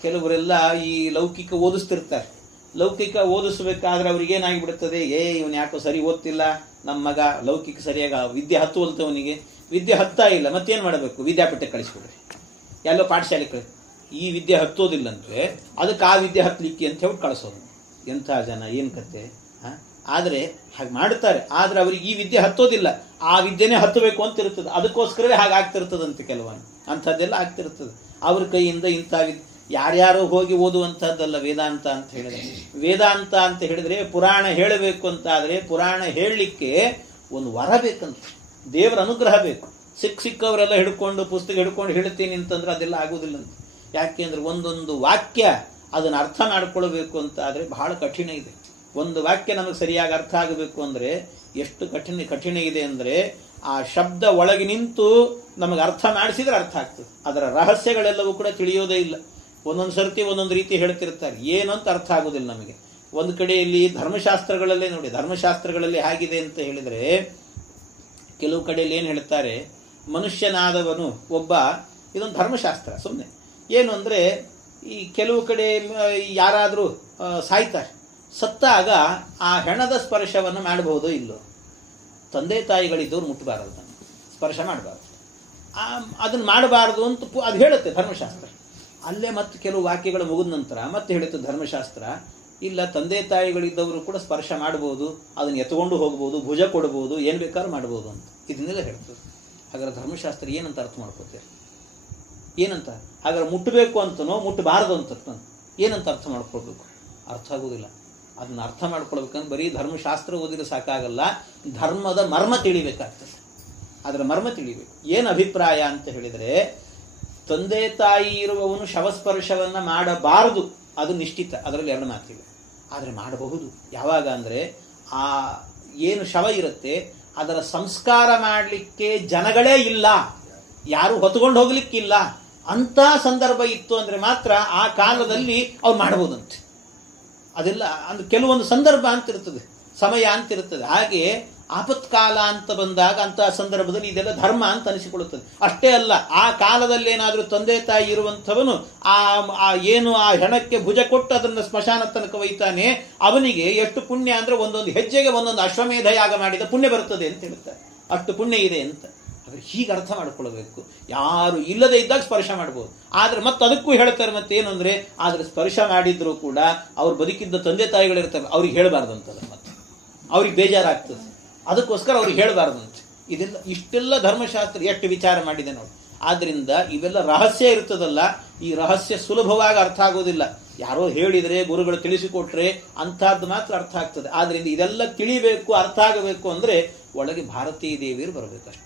ಕೆಲವರೆಲ್ಲ ಈ ಲೌಕಿಕ ಓದಿಸ್ತಿರ್ತಾರೆ. ಲೌಕಿಕ ಓದಿಸ್ಬೇಕಾದ್ರೆ ಅವ್ರಿಗೇನಾಗಿಬಿಡುತ್ತದೆ, ಇವನು ಯಾಕೋ ಸರಿ ಓದ್ತಿಲ್ಲ, ನಮ್ಮ ಮಗ ಲೌಕಿಕ ಸರಿಯಾಗ ವಿದ್ಯೆ ಹತ್ತುವಲ್ತವನಿಗೆ, ವಿದ್ಯೆ ಹತ್ತಾ ಇಲ್ಲ, ಮತ್ತೇನ್ ಮಾಡಬೇಕು, ವಿದ್ಯಾಪೀಠಕ್ಕೆ ಕಳಿಸ್ಬಿಡ್ರಿ, ಎಲ್ಲೋ ಪಾಠಶಾಲೆ ಕಳಿಸಿ. ಈ ವಿದ್ಯೆ ಹತ್ತೋದಿಲ್ಲಂದ್ರೆ ಅದಕ್ಕೆ ಆ ವಿದ್ಯೆ ಹತ್ತಲಿಕ್ಕೆ ಅಂತ ಹೇಳಿ ಕಳಿಸೋದು. ಎಂಥ ಜನ, ಏನ್ ಕತೆ. ಆದ್ರೆ ಹಾಗೆ ಮಾಡ್ತಾರೆ, ಆದ್ರೆ ಅವ್ರಿಗೆ ಈ ವಿದ್ಯೆ ಹತ್ತೋದಿಲ್ಲ, ಆ ವಿದ್ಯೆನೇ ಹತ್ತಬೇಕು ಅಂತ ಇರ್ತದೆ. ಅದಕ್ಕೋಸ್ಕರವೇ ಹಾಗಾಗ್ತಿರ್ತದಂತೆ ಕೆಲವೊಂದು ಅಂಥದ್ದೆಲ್ಲ ಆಗ್ತಿರ್ತದೆ ಅವ್ರ ಕೈಯಿಂದ. ಇಂಥ ಯಾರ್ಯಾರೋ ಹೋಗಿ ಓದುವಂತಹದ್ದಲ್ಲ ವೇದಾಂತ ಅಂತ ಹೇಳಿದ್ರೆ. ವೇದಾಂತ ಅಂತ ಹೇಳಿದ್ರೆ ಪುರಾಣ ಹೇಳಬೇಕು ಅಂತ ಆದ್ರೆ ಪುರಾಣ ಹೇಳಲಿಕ್ಕೆ ಒಂದು ವರ ಬೇಕಂತ. ದೇವರ ಅನುಗ್ರಹ ಬೇಕು. ಸಿಕ್ಕವರೆಲ್ಲ ಹಿಡ್ಕೊಂಡು ಪುಸ್ತಕ ಹಿಡ್ಕೊಂಡು ಹೇಳ್ತೀನಿ ಅಂತಂದ್ರೆ ಅದೆಲ್ಲ ಆಗುವುದಿಲ್ಲ ಅಂತ. ಯಾಕೆಂದ್ರೆ ಒಂದೊಂದು ವಾಕ್ಯ ಅದನ್ನು ಅರ್ಥ ಮಾಡ್ಕೊಳ್ಬೇಕು ಅಂತ ಆದರೆ ಬಹಳ ಕಠಿಣ ಇದೆ. ಒಂದು ವಾಕ್ಯ ನಮಗೆ ಸರಿಯಾಗಿ ಅರ್ಥ ಆಗಬೇಕು ಅಂದರೆ ಎಷ್ಟು ಕಠಿಣ ಇದೆ ಅಂದರೆ ಆ ಶಬ್ದ ಒಳಗೆ ನಿಂತು ನಮಗೆ ಅರ್ಥ ಮಾಡಿಸಿದ್ರೆ ಅರ್ಥ ಆಗ್ತದೆ. ಅದರ ರಹಸ್ಯಗಳೆಲ್ಲವೂ ಕೂಡ ತಿಳಿಯೋದೇ ಇಲ್ಲ. ಒಂದೊಂದು ಸರ್ತಿ ಒಂದೊಂದು ರೀತಿ ಹೇಳ್ತಿರ್ತಾರೆ, ಏನು ಅಂತ ಅರ್ಥ ಆಗೋದಿಲ್ಲ ನಮಗೆ. ಒಂದು ಕಡೆಯಲ್ಲಿ ಧರ್ಮಶಾಸ್ತ್ರಗಳಲ್ಲೇ ನೋಡಿ, ಧರ್ಮಶಾಸ್ತ್ರಗಳಲ್ಲಿ ಹೇಗಿದೆ ಅಂತ ಹೇಳಿದರೆ, ಕೆಲವು ಕಡೆಯಲ್ಲಿ ಏನು ಹೇಳ್ತಾರೆ, ಮನುಷ್ಯನಾದವನು ಒಬ್ಬ, ಇದೊಂದು ಧರ್ಮಶಾಸ್ತ್ರ ಸುಮ್ಮನೆ ಏನು ಅಂದರೆ, ಈ ಕೆಲವು ಕಡೆ ಯಾರಾದರೂ ಸಾಯ್ತಾರೆ, ಸತ್ತಾಗ ಆ ಹೆಣದ ಸ್ಪರ್ಶವನ್ನು ಮಾಡಬಹುದೋ ಇಲ್ಲೋ, ತಂದೆ ತಾಯಿಗಳಿದ್ದವ್ರು ಮುಟ್ಟಬಾರದು, ಸ್ಪರ್ಶ ಮಾಡಬಾರ್ದು, ಅದನ್ನು ಮಾಡಬಾರ್ದು ಅಂತ ಅದು ಹೇಳುತ್ತೆ ಧರ್ಮಶಾಸ್ತ್ರ. ಅಲ್ಲೇ ಮತ್ತೆ ಕೆಲವು ವಾಕ್ಯಗಳು ಮುಗಿದ ನಂತರ ಮತ್ತೆ ಹೇಳುತ್ತೆ ಧರ್ಮಶಾಸ್ತ್ರ, ಇಲ್ಲ ತಂದೆ ತಾಯಿಗಳಿದ್ದವರು ಕೂಡ ಸ್ಪರ್ಶ ಮಾಡಬಹುದು, ಅದನ್ನು ಎತ್ಕೊಂಡು ಹೋಗ್ಬೋದು, ಭುಜ ಕೊಡ್ಬೋದು, ಏನು ಬೇಕಾದ್ರೂ ಮಾಡ್ಬೋದು ಅಂತ ಇದನ್ನೆಲ್ಲ ಹೇಳ್ತದೆ. ಹಾಗಾದ್ರೆ ಧರ್ಮಶಾಸ್ತ್ರ ಏನಂತ ಅರ್ಥ ಮಾಡ್ಕೋತೀರಿ? ಏನಂತ? ಹಾಗಾದ್ರೆ ಮುಟ್ಟಬೇಕು ಅಂತನೋ ಮುಟ್ಟಬಾರದು ಅಂತ ಏನಂತ ಅರ್ಥ ಮಾಡ್ಕೊಳ್ಬೇಕು? ಅರ್ಥ ಆಗೋದಿಲ್ಲ. ಅದನ್ನ ಅರ್ಥ ಮಾಡ್ಕೊಳ್ಬೇಕಂದ್ರೆ ಬರೀ ಧರ್ಮಶಾಸ್ತ್ರ ಓದಿದ್ರೆ ಸಾಕಾಗಲ್ಲ, ಧರ್ಮದ ಮರ್ಮ ತಿಳಿಬೇಕಾಗ್ತದೆ. ಅದರ ಮರ್ಮ ತಿಳಿಬೇಕು. ಏನು ಅಭಿಪ್ರಾಯ ಅಂತ ಹೇಳಿದರೆ, ತಂದೆ ತಾಯಿ ಇರುವವನು ಶವಸ್ಪರ್ಶವನ್ನ ಮಾಡಬಾರದು, ಅದು ನಿಶ್ಚಿತ, ಅದರಲ್ಲಿ ಎರಡು ಮಾತಿವೆ. ಆದರೆ ಮಾಡಬಹುದು. ಯಾವಾಗ ಅಂದರೆ, ಆ ಏನು ಶವ ಇರುತ್ತೆ ಅದರ ಸಂಸ್ಕಾರ ಮಾಡಲಿಕ್ಕೆ ಜನಗಳೇ ಇಲ್ಲ, ಯಾರು ಹೊತ್ಕೊಂಡು ಹೋಗ್ಲಿಕ್ಕಿಲ್ಲ ಅಂತ ಸಂದರ್ಭ ಇತ್ತು ಅಂದರೆ ಮಾತ್ರ ಆ ಕಾಲದಲ್ಲಿ ಅವ್ರು ಮಾಡಬಹುದಂತೆ. ಅದೆಲ್ಲ ಅಂದ್ರೆ ಕೆಲವೊಂದು ಸಂದರ್ಭ ಅಂತಿರ್ತದೆ, ಸಮಯ ಅಂತಿರ್ತದೆ. ಹಾಗೆ ಆಪತ್ಕಾಲ ಅಂತ ಬಂದಾಗ ಅಂತಹ ಸಂದರ್ಭದಲ್ಲಿ ಇದೆಲ್ಲ ಧರ್ಮ ಅಂತ ಅನಿಸಿಕೊಳ್ಳುತ್ತದೆ. ಅಷ್ಟೇ ಅಲ್ಲ, ಆ ಕಾಲದಲ್ಲಿ ಏನಾದರೂ ತಂದೆ ತಾಯಿ ಇರುವಂಥವನು ಏನು ಆ ಹೆಣಕ್ಕೆ ಭುಜ ಕೊಟ್ಟು ಅದನ್ನು ಸ್ಮಶಾನ ತನಕ ಒಯ್ತಾನೆ, ಅವನಿಗೆ ಎಷ್ಟು ಪುಣ್ಯ ಅಂದ್ರೆ ಒಂದೊಂದು ಹೆಜ್ಜೆಗೆ ಒಂದೊಂದು ಅಶ್ವಮೇಧ ಯಾಗ ಮಾಡಿದ ಪುಣ್ಯ ಬರುತ್ತದೆ ಅಂತ ಹೇಳ್ತಾರೆ. ಅಷ್ಟು ಪುಣ್ಯ ಇದೆ ಅಂತ. ಆದರೆ ಹೀಗೆ ಅರ್ಥ ಮಾಡ್ಕೊಳ್ಬೇಕು. ಯಾರು ಇಲ್ಲದೆ ಇದ್ದಾಗ ಸ್ಪರ್ಶ ಮಾಡ್ಬೋದು. ಆದ್ರೆ ಮತ್ತೆ ಅದಕ್ಕೂ ಹೇಳ್ತಾರೆ, ಮತ್ತೆ ಏನು ಅಂದ್ರೆ, ಆದ್ರೆ ಸ್ಪರ್ಶ ಮಾಡಿದ್ರು ಕೂಡ ಅವ್ರು ಬದುಕಿದ್ದ ತಂದೆ ತಾಯಿಗಳಿರ್ತಾರೆ, ಅವ್ರಿಗೆ ಹೇಳಬಾರ್ದಂತದ, ಮತ್ತೆ ಅವ್ರಿಗೆ ಬೇಜಾರಾಗ್ತದೆ, ಅದಕ್ಕೋಸ್ಕರ ಅವ್ರಿಗೆ ಹೇಳಬಾರ್ದಂತೆ. ಇದೆಲ್ಲ ಇಷ್ಟೆಲ್ಲ ಧರ್ಮಶಾಸ್ತ್ರ ಎಷ್ಟು ವಿಚಾರ ಮಾಡಿದೆ ನೋಡಿ. ಆದ್ರಿಂದ ಇವೆಲ್ಲ ರಹಸ್ಯ ಇರ್ತದಲ್ಲ, ಈ ರಹಸ್ಯ ಸುಲಭವಾಗಿ ಅರ್ಥ ಆಗೋದಿಲ್ಲ. ಯಾರೋ ಹೇಳಿದ್ರೆ, ಗುರುಗಳು ತಿಳಿಸಿಕೊಟ್ರೆ ಅಂಥದ್ದು ಮಾತ್ರ ಅರ್ಥ ಆಗ್ತದೆ. ಆದ್ರಿಂದ ಇದೆಲ್ಲ ತಿಳಿಬೇಕು, ಅರ್ಥ ಆಗಬೇಕು ಅಂದ್ರೆ ಒಳಗೆ ಭಾರತೀ ದೇವಿಯರು ಬರಬೇಕಷ್ಟೆ.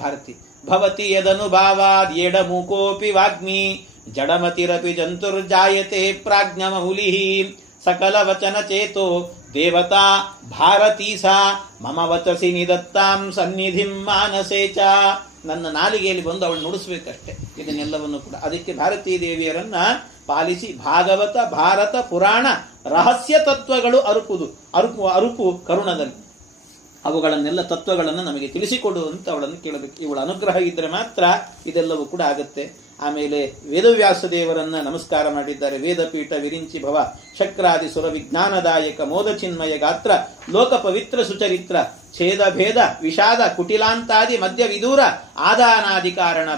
ಭಾರತಿ ಭವತಿ ಯದನುಭಾವಾದ್ ಎಡ ಮೂಕೋಪಿ ವಾಗ್ಮಿ ಜಡಮತಿರಪಿ ಜಂತುರ್ಜಾಯತೆ ಪ್ರಾಜ್ಞಮೌಲಿಃ ಸಕಲ ವಚನ ಚೇತೋ ದೇವತಾ ಭಾರತೀ ಸಾ ಮಮ ವಚಸಿ ನಿದತ್ತಾಂ ಸನ್ನಿಧಿಂ ಮಾನಸೇ ಚ. ನನ್ನ ನಾಲಿಗೆಯಲ್ಲಿ ಬಂದು ಅವಳು ನುಡಿಸ್ಬೇಕಷ್ಟೆ ಇದನ್ನೆಲ್ಲವನ್ನು ಕೂಡ. ಅದಕ್ಕೆ ಭಾರತೀ ದೇವಿಯರನ್ನ ಪಾಲಿಸಿ ಭಾಗವತ ಭಾರತ ಪುರಾಣ ರಹಸ್ಯ ತತ್ವಗಳು ಅರುಪು ಕರುಣದಲ್ಲಿ ಅವುಗಳನ್ನೆಲ್ಲ ತತ್ವಗಳನ್ನು ನಮಗೆ ತಿಳಿಸಿಕೊಡು ಅಂತ ಅವಳನ್ನು ಕೇಳಬೇಕು. ಇವಳ ಅನುಗ್ರಹ ಇದ್ದರೆ ಮಾತ್ರ ಇದೆಲ್ಲವೂ ಕೂಡ ಆಗುತ್ತೆ. ಆಮೇಲೆ ವೇದವ್ಯಾಸ ದೇವರನ್ನ ನಮಸ್ಕಾರ ಮಾಡಿದ್ದಾರೆ. ವೇದಪೀಠ ವಿರಿಂಚಿ ಭವ ಶಕ್ರಾದಿ ಸುರ ವಿಜ್ಞಾನದಾಯಕ ಮೋದ ಚಿನ್ಮಯ ಗಾತ್ರ ಲೋಕ ಪವಿತ್ರ ಸುಚರಿತ್ರ ಛೇದ ಭೇದ ವಿಷಾದ ಕುಟಿಲಾಂತಾದಿ ಮಧ್ಯ ವಿದೂರ ಆದಾನಾದಿ ಕಾರಣ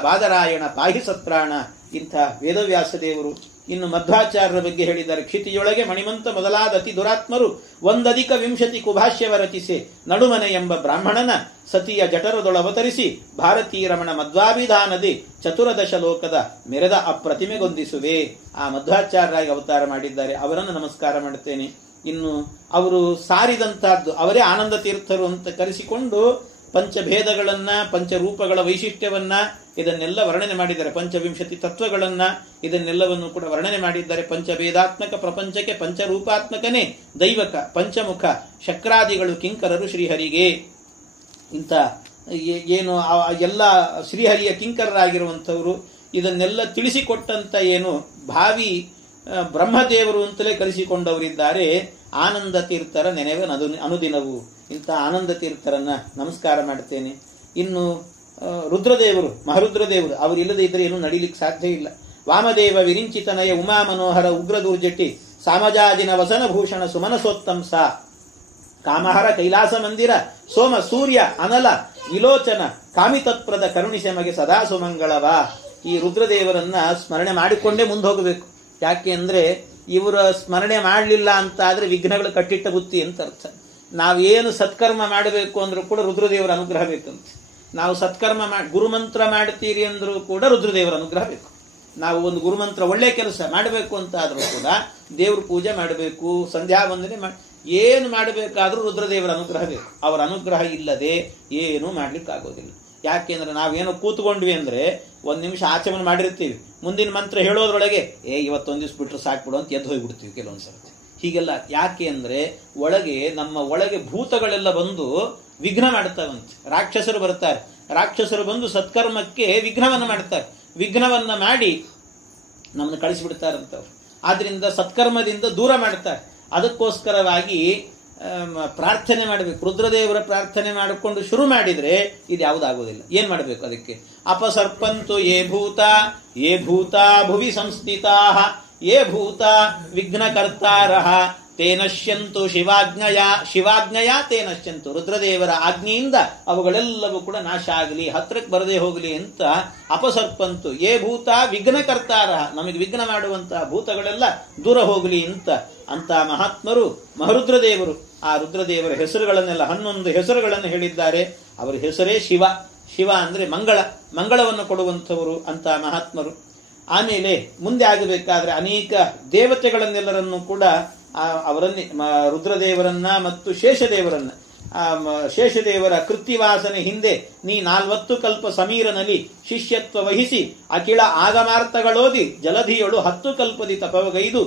ಬಾದರಾಯಣ ಪಾಹಿ ಸತ್ರಾಣ. ಇಂಥ ವೇದವ್ಯಾಸ ದೇವರು. ಇನ್ನು ಮಧ್ವಾಚಾರ್ಯರ ಬಗ್ಗೆ ಹೇಳಿದ್ದಾರೆ. ಕ್ಷಿತಿಯೊಳಗೆ ಮಣಿಮಂತ ಮೊದಲಾದ ಅತಿ ದುರಾತ್ಮರು 120 ಕುಭಾಷ್ಯವ ರಚಿಸಿ ನಡುಮನೆ ಎಂಬ ಬ್ರಾಹ್ಮಣನ ಸತಿಯ ಜಠರದೊಳವತರಿಸಿ ಭಾರತೀ ರಮಣ ಮಧ್ವಾಭಿಧಾನದಿ ಚತುರದಶ ಲೋಕದ ಮೆರೆದ ಅಪ್ರತಿಮೆಗೊಂದಿಸುವೆ. ಆ ಮಧ್ವಾಚಾರ್ಯರಾಗಿ ಅವತಾರ ಮಾಡಿದ್ದಾರೆ, ಅವರನ್ನು ನಮಸ್ಕಾರ ಮಾಡುತ್ತೇನೆ. ಇನ್ನು ಅವರು ಸಾರಿದಂತಹದ್ದು, ಅವರೇ ಆನಂದ ತೀರ್ಥರು ಅಂತ ಕರೆಸಿಕೊಂಡು ಪಂಚಭೇದಗಳನ್ನ, ಪಂಚರೂಪಗಳ ವೈಶಿಷ್ಟ್ಯವನ್ನ ಇದನ್ನೆಲ್ಲ ವರ್ಣನೆ ಮಾಡಿದ್ದಾರೆ. 120 ತತ್ವಗಳನ್ನ ಇದನ್ನೆಲ್ಲವನ್ನು ಕೂಡ ವರ್ಣನೆ ಮಾಡಿದ್ದಾರೆ. ಪಂಚಭೇದಾತ್ಮಕ ಪ್ರಪಂಚಕ್ಕೆ ಪಂಚರೂಪಾತ್ಮಕನೇ ದೈವಕ ಪಂಚಮುಖ ಶಕ್ರಾದಿಗಳು ಕಿಂಕರರು ಶ್ರೀಹರಿಗೆ. ಇಂಥ ಏನು ಎಲ್ಲ ಶ್ರೀಹರಿಯ ಕಿಂಕರರಾಗಿರುವಂಥವರು ಇದನ್ನೆಲ್ಲ ತಿಳಿಸಿಕೊಟ್ಟಂತ ಏನು ಭಾವಿ ಬ್ರಹ್ಮದೇವರು ಅಂತಲೇ ಕರೆಸಿಕೊಂಡವರಿದ್ದಾರೆ. ಆನಂದ ತೀರ್ಥರ ನೆನೆವೆ ಅನುದಿನವು. ಇಂಥ ಆನಂದ ತೀರ್ಥರನ್ನ ನಮಸ್ಕಾರ ಮಾಡ್ತೇನೆ. ಇನ್ನು ರುದ್ರದೇವರು, ಮಹರುದ್ರದೇವರು, ಅವರು ಇಲ್ಲದೆ ಇದ್ರೆ ಏನೂ ನಡೀಲಿಕ್ಕೆ ಸಾಧ್ಯ ಇಲ್ಲ. ವಾಮದೇವ ವಿರಿಂಚಿತನಯ ಉಮಾ ಮನೋಹರ ಉಗ್ರದೂರ್ಜಟಿ ಸಾಮಜಾಜಿನ ವಸನಭೂಷಣ ಸುಮನಸೋತ್ತಂಸ ಕಾಮಹರ ಕೈಲಾಸ ಮಂದಿರ ಸೋಮ ಸೂರ್ಯ ಅನಲ ವಿಲೋಚನ ಕಾಮಿತತ್ಪ್ರದ ಕರುಣಿಸೆಮಗೆ ಸದಾ ಸುಮಂಗಳವ. ಈ ರುದ್ರದೇವರನ್ನ ಸ್ಮರಣೆ ಮಾಡಿಕೊಂಡೇ ಮುಂದೆ ಹೋಗಬೇಕು. ಯಾಕೆ ಅಂದ್ರೆ ಇವರ ಸ್ಮರಣೆ ಮಾಡಲಿಲ್ಲ ಅಂತ ಆದ್ರೆ ವಿಘ್ನಗಳು ಕಟ್ಟಿಟ್ಟ ಬುತ್ತಿ ಅಂತ ಅರ್ಥ. ನಾವೇನು ಸತ್ಕರ್ಮ ಮಾಡಬೇಕು ಅಂದ್ರೂ ಕೂಡ ರುದ್ರದೇವರ ಅನುಗ್ರಹ ಬೇಕಂತ. ನಾವು ಸತ್ಕರ್ಮ ಗುರುಮಂತ್ರ ಮಾಡ್ತೀರಿ ಅಂದ್ರೂ ಕೂಡ ರುದ್ರದೇವರ ಅನುಗ್ರಹ ಬೇಕು. ನಾವು ಒಂದು ಗುರುಮಂತ್ರ ಒಳ್ಳೆ ಕೆಲಸ ಮಾಡಬೇಕು ಅಂತ ಆದ್ರೂ ಕೂಡ ದೇವ್ರ ಪೂಜೆ ಮಾಡಬೇಕು, ಸಂಧ್ಯಾ ವಂದನೆ ಏನು ಮಾಡಬೇಕಾದ್ರೂ ರುದ್ರದೇವರ ಅನುಗ್ರಹ ಬೇಕು. ಅವರ ಅನುಗ್ರಹ ಇಲ್ಲದೆ ಏನೂ ಮಾಡ್ಲಿಕ್ಕಾಗೋದಿಲ್ಲ. ಯಾಕೆಂದ್ರೆ ನಾವೇನೋ ಕೂತ್ಕೊಂಡ್ವಿ ಅಂದ್ರೆ ಒಂದ್ ನಿಮಿಷ ಆಚಮನ ಮಾಡಿರ್ತೀವಿ, ಮುಂದಿನ ಮಂತ್ರ ಹೇಳೋದ್ರೊಳಗೆ ಇವತ್ತೊಂದ್ ದಿವ್ಸ ಬಿಟ್ರೆ ಸಾಕ್ಬಿಡು ಅಂತ ಎದ್ದು ಹೋಗ್ಬಿಡ್ತೀವಿ ಕೆಲವೊಂದ್ಸರ್ತಿ. ಹೀಗೆಲ್ಲ ಯಾಕೆ ಅಂದ್ರೆ ನಮ್ಮ ಒಳಗೆ ಭೂತಗಳೆಲ್ಲ ಬಂದು ವಿಘ್ನ ಮಾಡ್ತಾವಂತೆ. ರಾಕ್ಷಸರು ಬರ್ತಾರೆ, ರಾಕ್ಷಸರು ಬಂದು ಸತ್ಕರ್ಮಕ್ಕೆ ವಿಘ್ನವನ್ನ ಮಾಡ್ತಾರೆ, ವಿಘ್ನವನ್ನ ಮಾಡಿ ನಮ್ಮನ್ನು ಕಳಿಸಿಬಿಡ್ತಾರಂತವ್ರು. ಆದ್ರಿಂದ ಸತ್ಕರ್ಮದಿಂದ ದೂರ ಮಾಡ್ತಾರೆ. ಅದಕ್ಕೋಸ್ಕರವಾಗಿ ಪ್ರಾರ್ಥನೆ ಮಾಡಬೇಕು. ರುದ್ರದೇವರ ಪ್ರಾರ್ಥನೆ ಮಾಡಿಕೊಂಡು ಶುರು ಮಾಡಿದ್ರೆ ಇದು ಯಾವುದಾಗೋದಿಲ್ಲ. ಏನ್ ಮಾಡಬೇಕು ಅದಕ್ಕೆ? ಅಪಸರ್ಪಂತು ಯೇ ಭೂತ ಭುವಿ ಸಂಸ್ಥಿತಾ ಯೇ ಭೂತ ವಿಘ್ನಕರ್ತಾರಃ ತೇ ನಶ್ಯಂತು ಶಿವಾಜ್ಞಯ ತೇ ನಶ್ಯಂತು. ರುದ್ರದೇವರ ಆಜ್ಞೆಯಿಂದ ಅವುಗಳೆಲ್ಲವೂ ಕೂಡ ನಾಶ ಆಗಲಿ, ಹತ್ರಕ್ಕೆ ಬರದೇ ಹೋಗಲಿ ಅಂತ. ಅಪಸರ್ಪಂತು ಯೇ ಭೂತ ವಿಘ್ನಕರ್ತಾರ, ನಮಗೆ ವಿಘ್ನ ಮಾಡುವಂತಹ ಭೂತಗಳೆಲ್ಲ ದೂರ ಹೋಗಲಿ ಅಂತ ಮಹಾತ್ಮರು ಮಹರುದ್ರದೇವರು ಆ ರುದ್ರದೇವರ ಹೆಸರುಗಳನ್ನೆಲ್ಲ 11 ಹೆಸರುಗಳನ್ನು ಹೇಳಿದ್ದಾರೆ. ಅವರ ಹೆಸರೇ ಶಿವ. ಶಿವ ಅಂದ್ರೆ ಮಂಗಳವನ್ನು ಕೊಡುವಂಥವರು ಅಂತ ಮಹಾತ್ಮರು. ಆಮೇಲೆ ಮುಂದೆ ಆಗಬೇಕಾದ್ರೆ ಅನೇಕ ದೇವತೆಗಳನ್ನೆಲ್ಲರನ್ನು ಕೂಡ ಅವರನ್ನೇ ರುದ್ರದೇವರನ್ನ ಮತ್ತು ಶೇಷದೇವರ ಕೃತ್ತಿವಾಸನೆ ಹಿಂದೆ ನೀ 40 ಕಲ್ಪ ಸಮೀರನಲ್ಲಿ ಶಿಷ್ಯತ್ವ ವಹಿಸಿ ಅಖಿಳ ಆಗಮಾರ್ಥಗಳೋದಿ ಜಲಧಿಯೊಳು 10 ಕಲ್ಪದಿ ತಪವಗೈದು